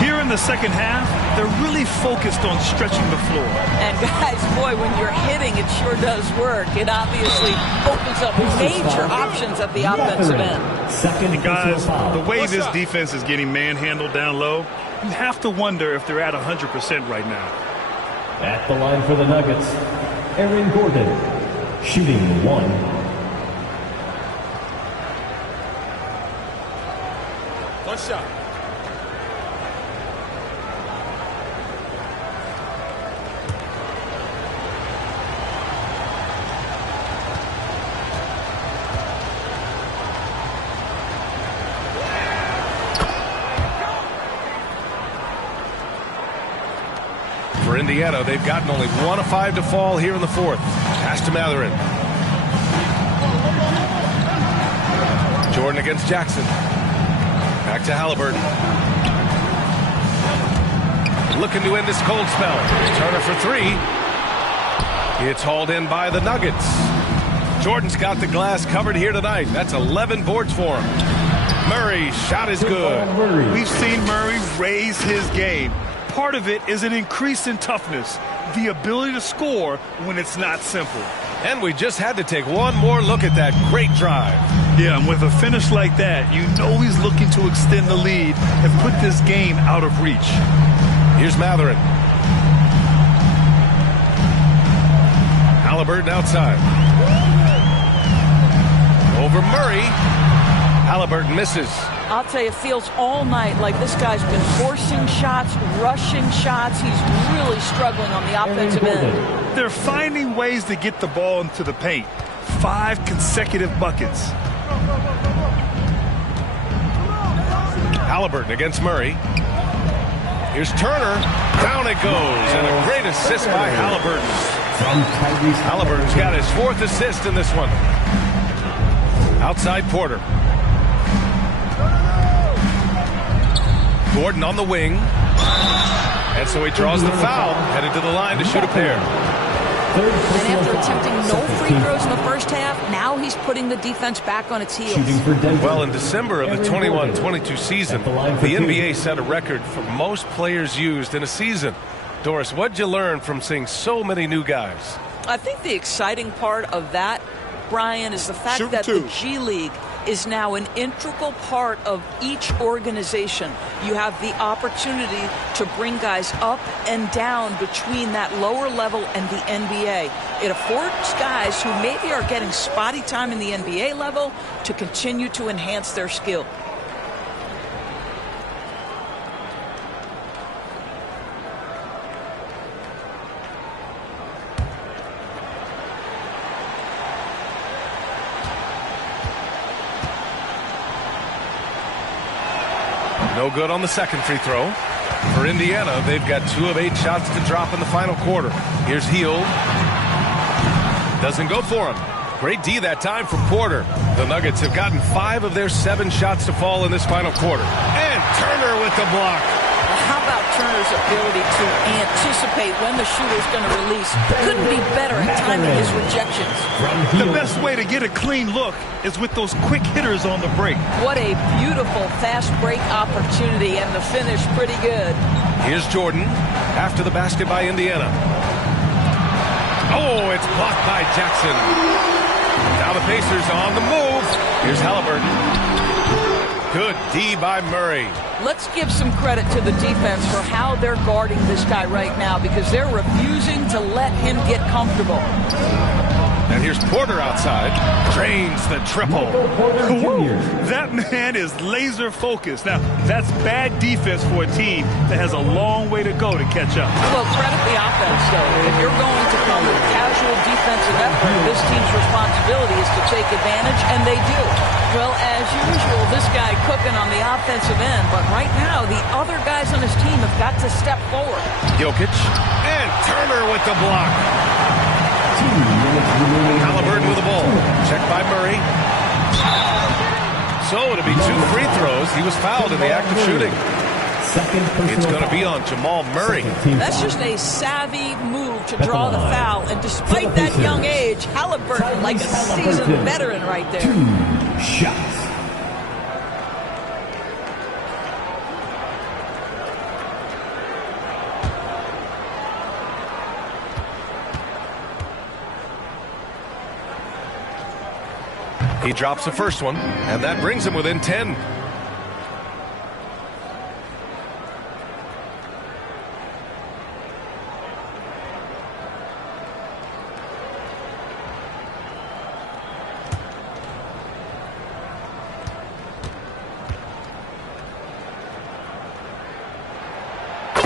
Here in the second half, they're really focused on stretching the floor. And guys, boy, when you're hitting, it sure does work. It obviously opens up major options at the offensive end. And guys, the way this defense is getting manhandled down low, you have to wonder if they're at 100% right now. At the line for the Nuggets, Aaron Gordon, shooting 1. One shot. For Indiana, they've gotten only 1 of 5 to fall here in the 4th. Pass to Mathurin. Jordan against Jackson. Back to Halliburton. Looking to end this cold spell. Turner for 3. It's hauled in by the Nuggets. Jordan's got the glass covered here tonight. That's 11 boards for him. Murray's shot is good. We've seen Murray raise his game. Part of it is an increase in toughness, the ability to score when it's not simple. And we just had to take one more look at that great drive. Yeah, and with a finish like that, you know he's looking to extend the lead and put this game out of reach. Here's Mathurin. Halliburton outside. Over Murray. Halliburton misses. I'll tell you, it feels all night like this guy's been forcing shots, rushing shots. He's really struggling on the offensive end. They're finding ways to get the ball into the paint. 5 consecutive buckets. Halliburton against Murray. Here's Turner. Down it goes. And a great assist by Halliburton. Halliburton's got his 4th assist in this one. Outside Porter. Gordon on the wing. And so he draws the foul. Headed to the line to shoot a pair. And after attempting no free throws in the first half, now he's putting the defense back on its heels. Well, in December of the 21-22 season, the NBA set a record for most players used in a season. Doris, what'd you learn from seeing so many new guys? I think the exciting part of that, Brian, is the fact that the G League is now an integral part of each organization. You have the opportunity to bring guys up and down between that lower level and the NBA. It affords guys who maybe are getting spotty time in the NBA level to continue to enhance their skill. No good on the second free throw. For Indiana, they've got 2 of 8 shots to drop in the final quarter. Here's Hield. Doesn't go for him. Great D that time from Porter. The Nuggets have gotten 5 of their 7 shots to fall in this final quarter. And Turner with the block. How about Turner's ability to anticipate when the shooter's going to release? Couldn't be better at timing his rejections. The best way to get a clean look is with those quick hitters on the break. What a beautiful fast break opportunity, and the finish pretty good. Here's Jordan after the basket by Indiana. Oh, it's blocked by Jackson. Now the Pacers on the move. Here's Halliburton. Good D by Murray. Let's give some credit to the defense for how they're guarding this guy right now, because they're refusing to let him get comfortable. And here's Porter outside. Drains the triple. That man is laser focused. Now, that's bad defense for a team that has a long way to go to catch up. Well, credit the offense, though. If you're going to come with casual defensive effort, this team's responsibility is to take advantage, and they do. Well, as usual, this guy cooking on the offensive end, but right now, the other guys on his team have got to step forward. Jokic and Turner with the block. Halliburton with the ball. Checked by Murray. So it'll be 2 free throws. He was fouled in the act of shooting. It's going to be on Jamal Murray. That's just a savvy move to draw the foul. And despite that young age, Halliburton, like a seasoned veteran right there. 2 shots. He drops the first one, and that brings him within 10.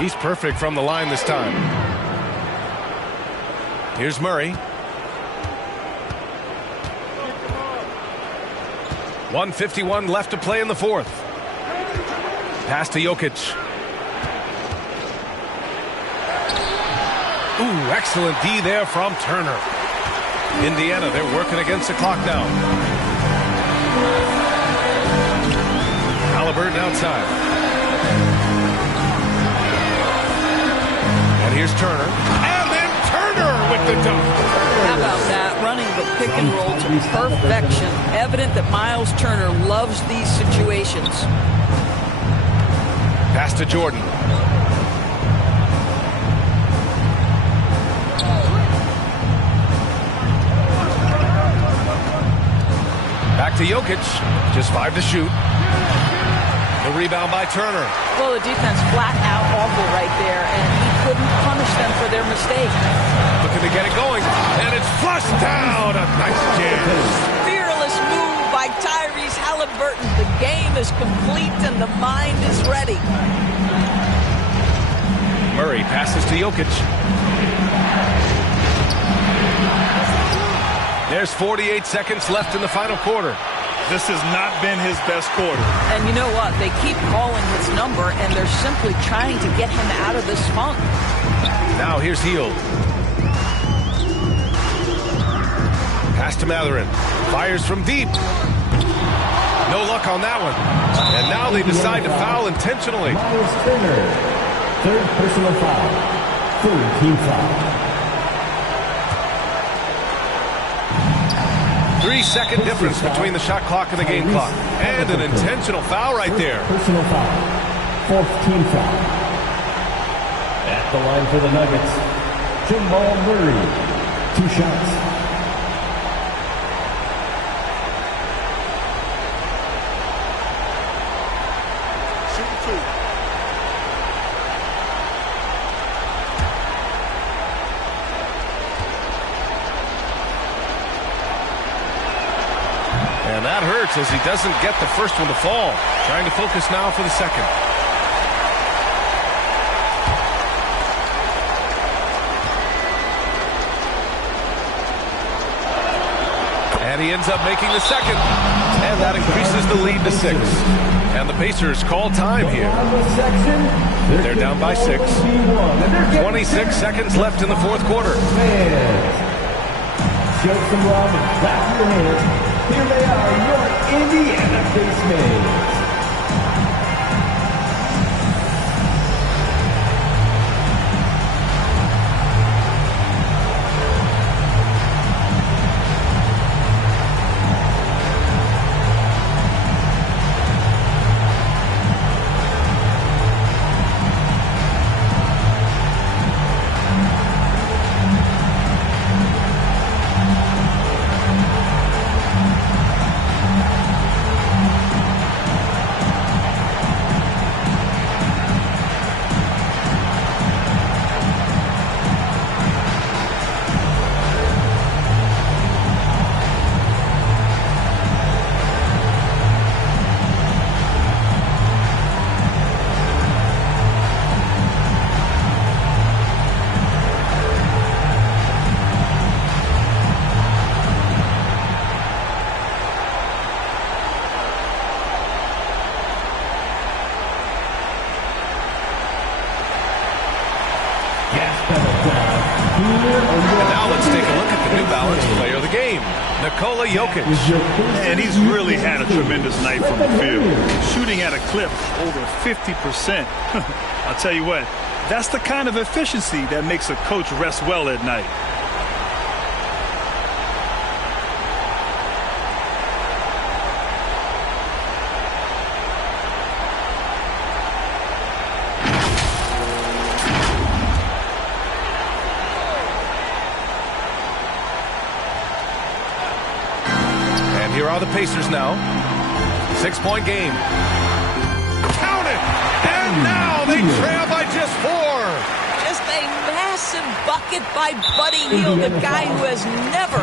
He's perfect from the line this time. Here's Murray. 1:51 left to play in the fourth. Pass to Jokic. Ooh, excellent D there from Turner. Indiana, they're working against the clock now. Halliburton outside. And here's Turner. And then Turner with the dunk. How about that? Running the pick and roll to perfection. Evident that Miles Turner loves these situations. Pass to Jordan. Back to Jokic. Just 5 to shoot. The rebound by Turner. Well, the defense flat out awful right there, and he couldn't punish them for their mistake. Looking to get it going, and it's flushed down. A nice jam. Fearless move by Tyrese Halliburton. The game is complete, and the mind is ready. Murray passes to Jokic. There's 48 seconds left in the final quarter. This has not been his best quarter. And you know what? They keep calling his number, and they're simply trying to get him out of this funk. Now here's Hield. Pass to Mathurin. Fires from deep. No luck on that one. And now they decide to foul intentionally. Miles Turner, 3rd personal foul. 3rd team foul. 3-second difference between the shot clock and the game clock. And an intentional foul right there. Personal foul. 4th team foul. At the line for the Nuggets, Jamal Murray. 2 shots. And that hurts as he doesn't get the first one to fall. Trying to focus now for the second. And he ends up making the second. And that increases the lead to 6. And the Pacers call time here. They're down by 6. 26 seconds left in the fourth quarter. Show some love and clap your hands. Here they are, your Indiana Pacers. And now let's take a look at the New Balance player of the game, Nikola Jokic. And he's really had a tremendous night from the field, shooting at a clip over 50%. I'll tell you what, that's the kind of efficiency that makes a coach rest well at night. Here are the Pacers now. 6-point game. Count it! And now they trail by just 4. Just a massive bucket by Buddy Hield, the guy who has never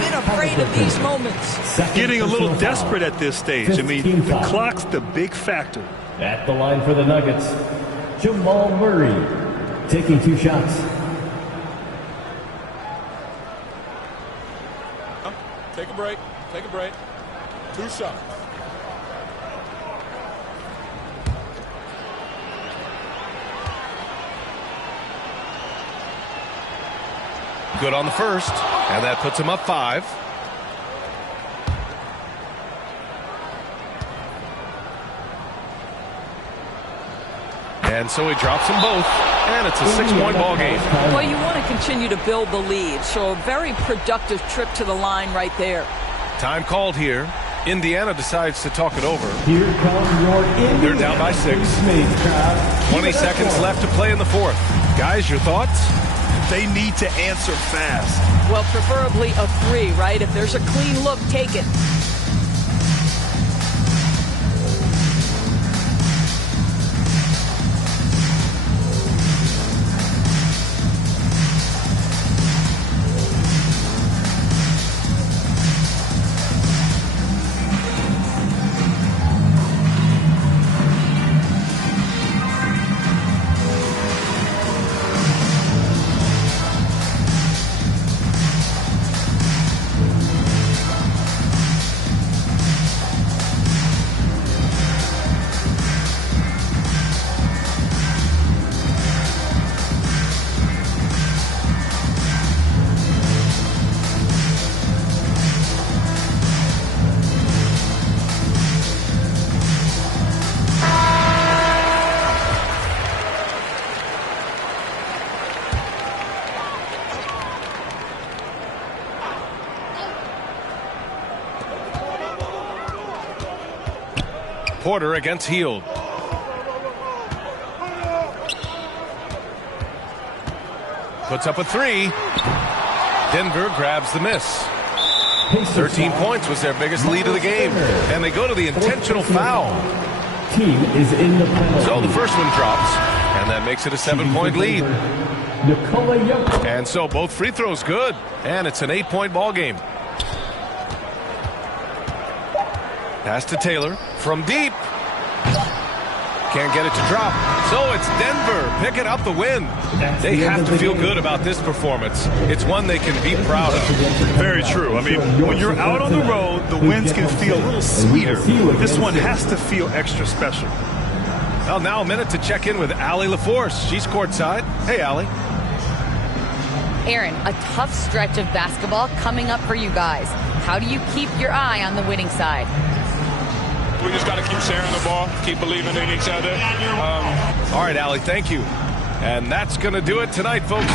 been afraid of these moments. Getting a little desperate at this stage. I mean, the clock's the big factor. At the line for the Nuggets, Jamal Murray taking 2 shots. Take a break. Take a break. 2 shots. Good on the first, and that puts him up 5. And so he drops them both, and it's a 6-point ball game. Well, you want to continue to build the lead, so a very productive trip to the line right there. Time called here. Indiana decides to talk it over. Here come your Indiana. They're down by 6. 20 seconds left to play in the 4th. Guys, your thoughts? They need to answer fast. Well, preferably a 3, right? If there's a clean look, take it. Porter against Hield. Puts up a 3. Denver grabs the miss. 13 points was their biggest lead of the game. And they go to the intentional foul. Team is in the penalty. So the first one drops, and that makes it a 7-point lead. Nikola Jokic. And so both free throws good, and it's an 8-point ball game. Pass to Taylor from deep. Can't get it to drop. So it's Denver picking up the win. They have to feel good about this performance. It's one they can be proud of. Very true. I mean, when you're out on the road, the wins can feel a little sweeter. This one has to feel extra special. Well, now a minute to check in with Allie LaForce. She's courtside. Hey, Allie. Aaron, a tough stretch of basketball coming up for you guys. How do you keep your eye on the winning side? We just got to keep sharing the ball, keep believing in each other. All right, Allie, thank you. And that's going to do it tonight, folks.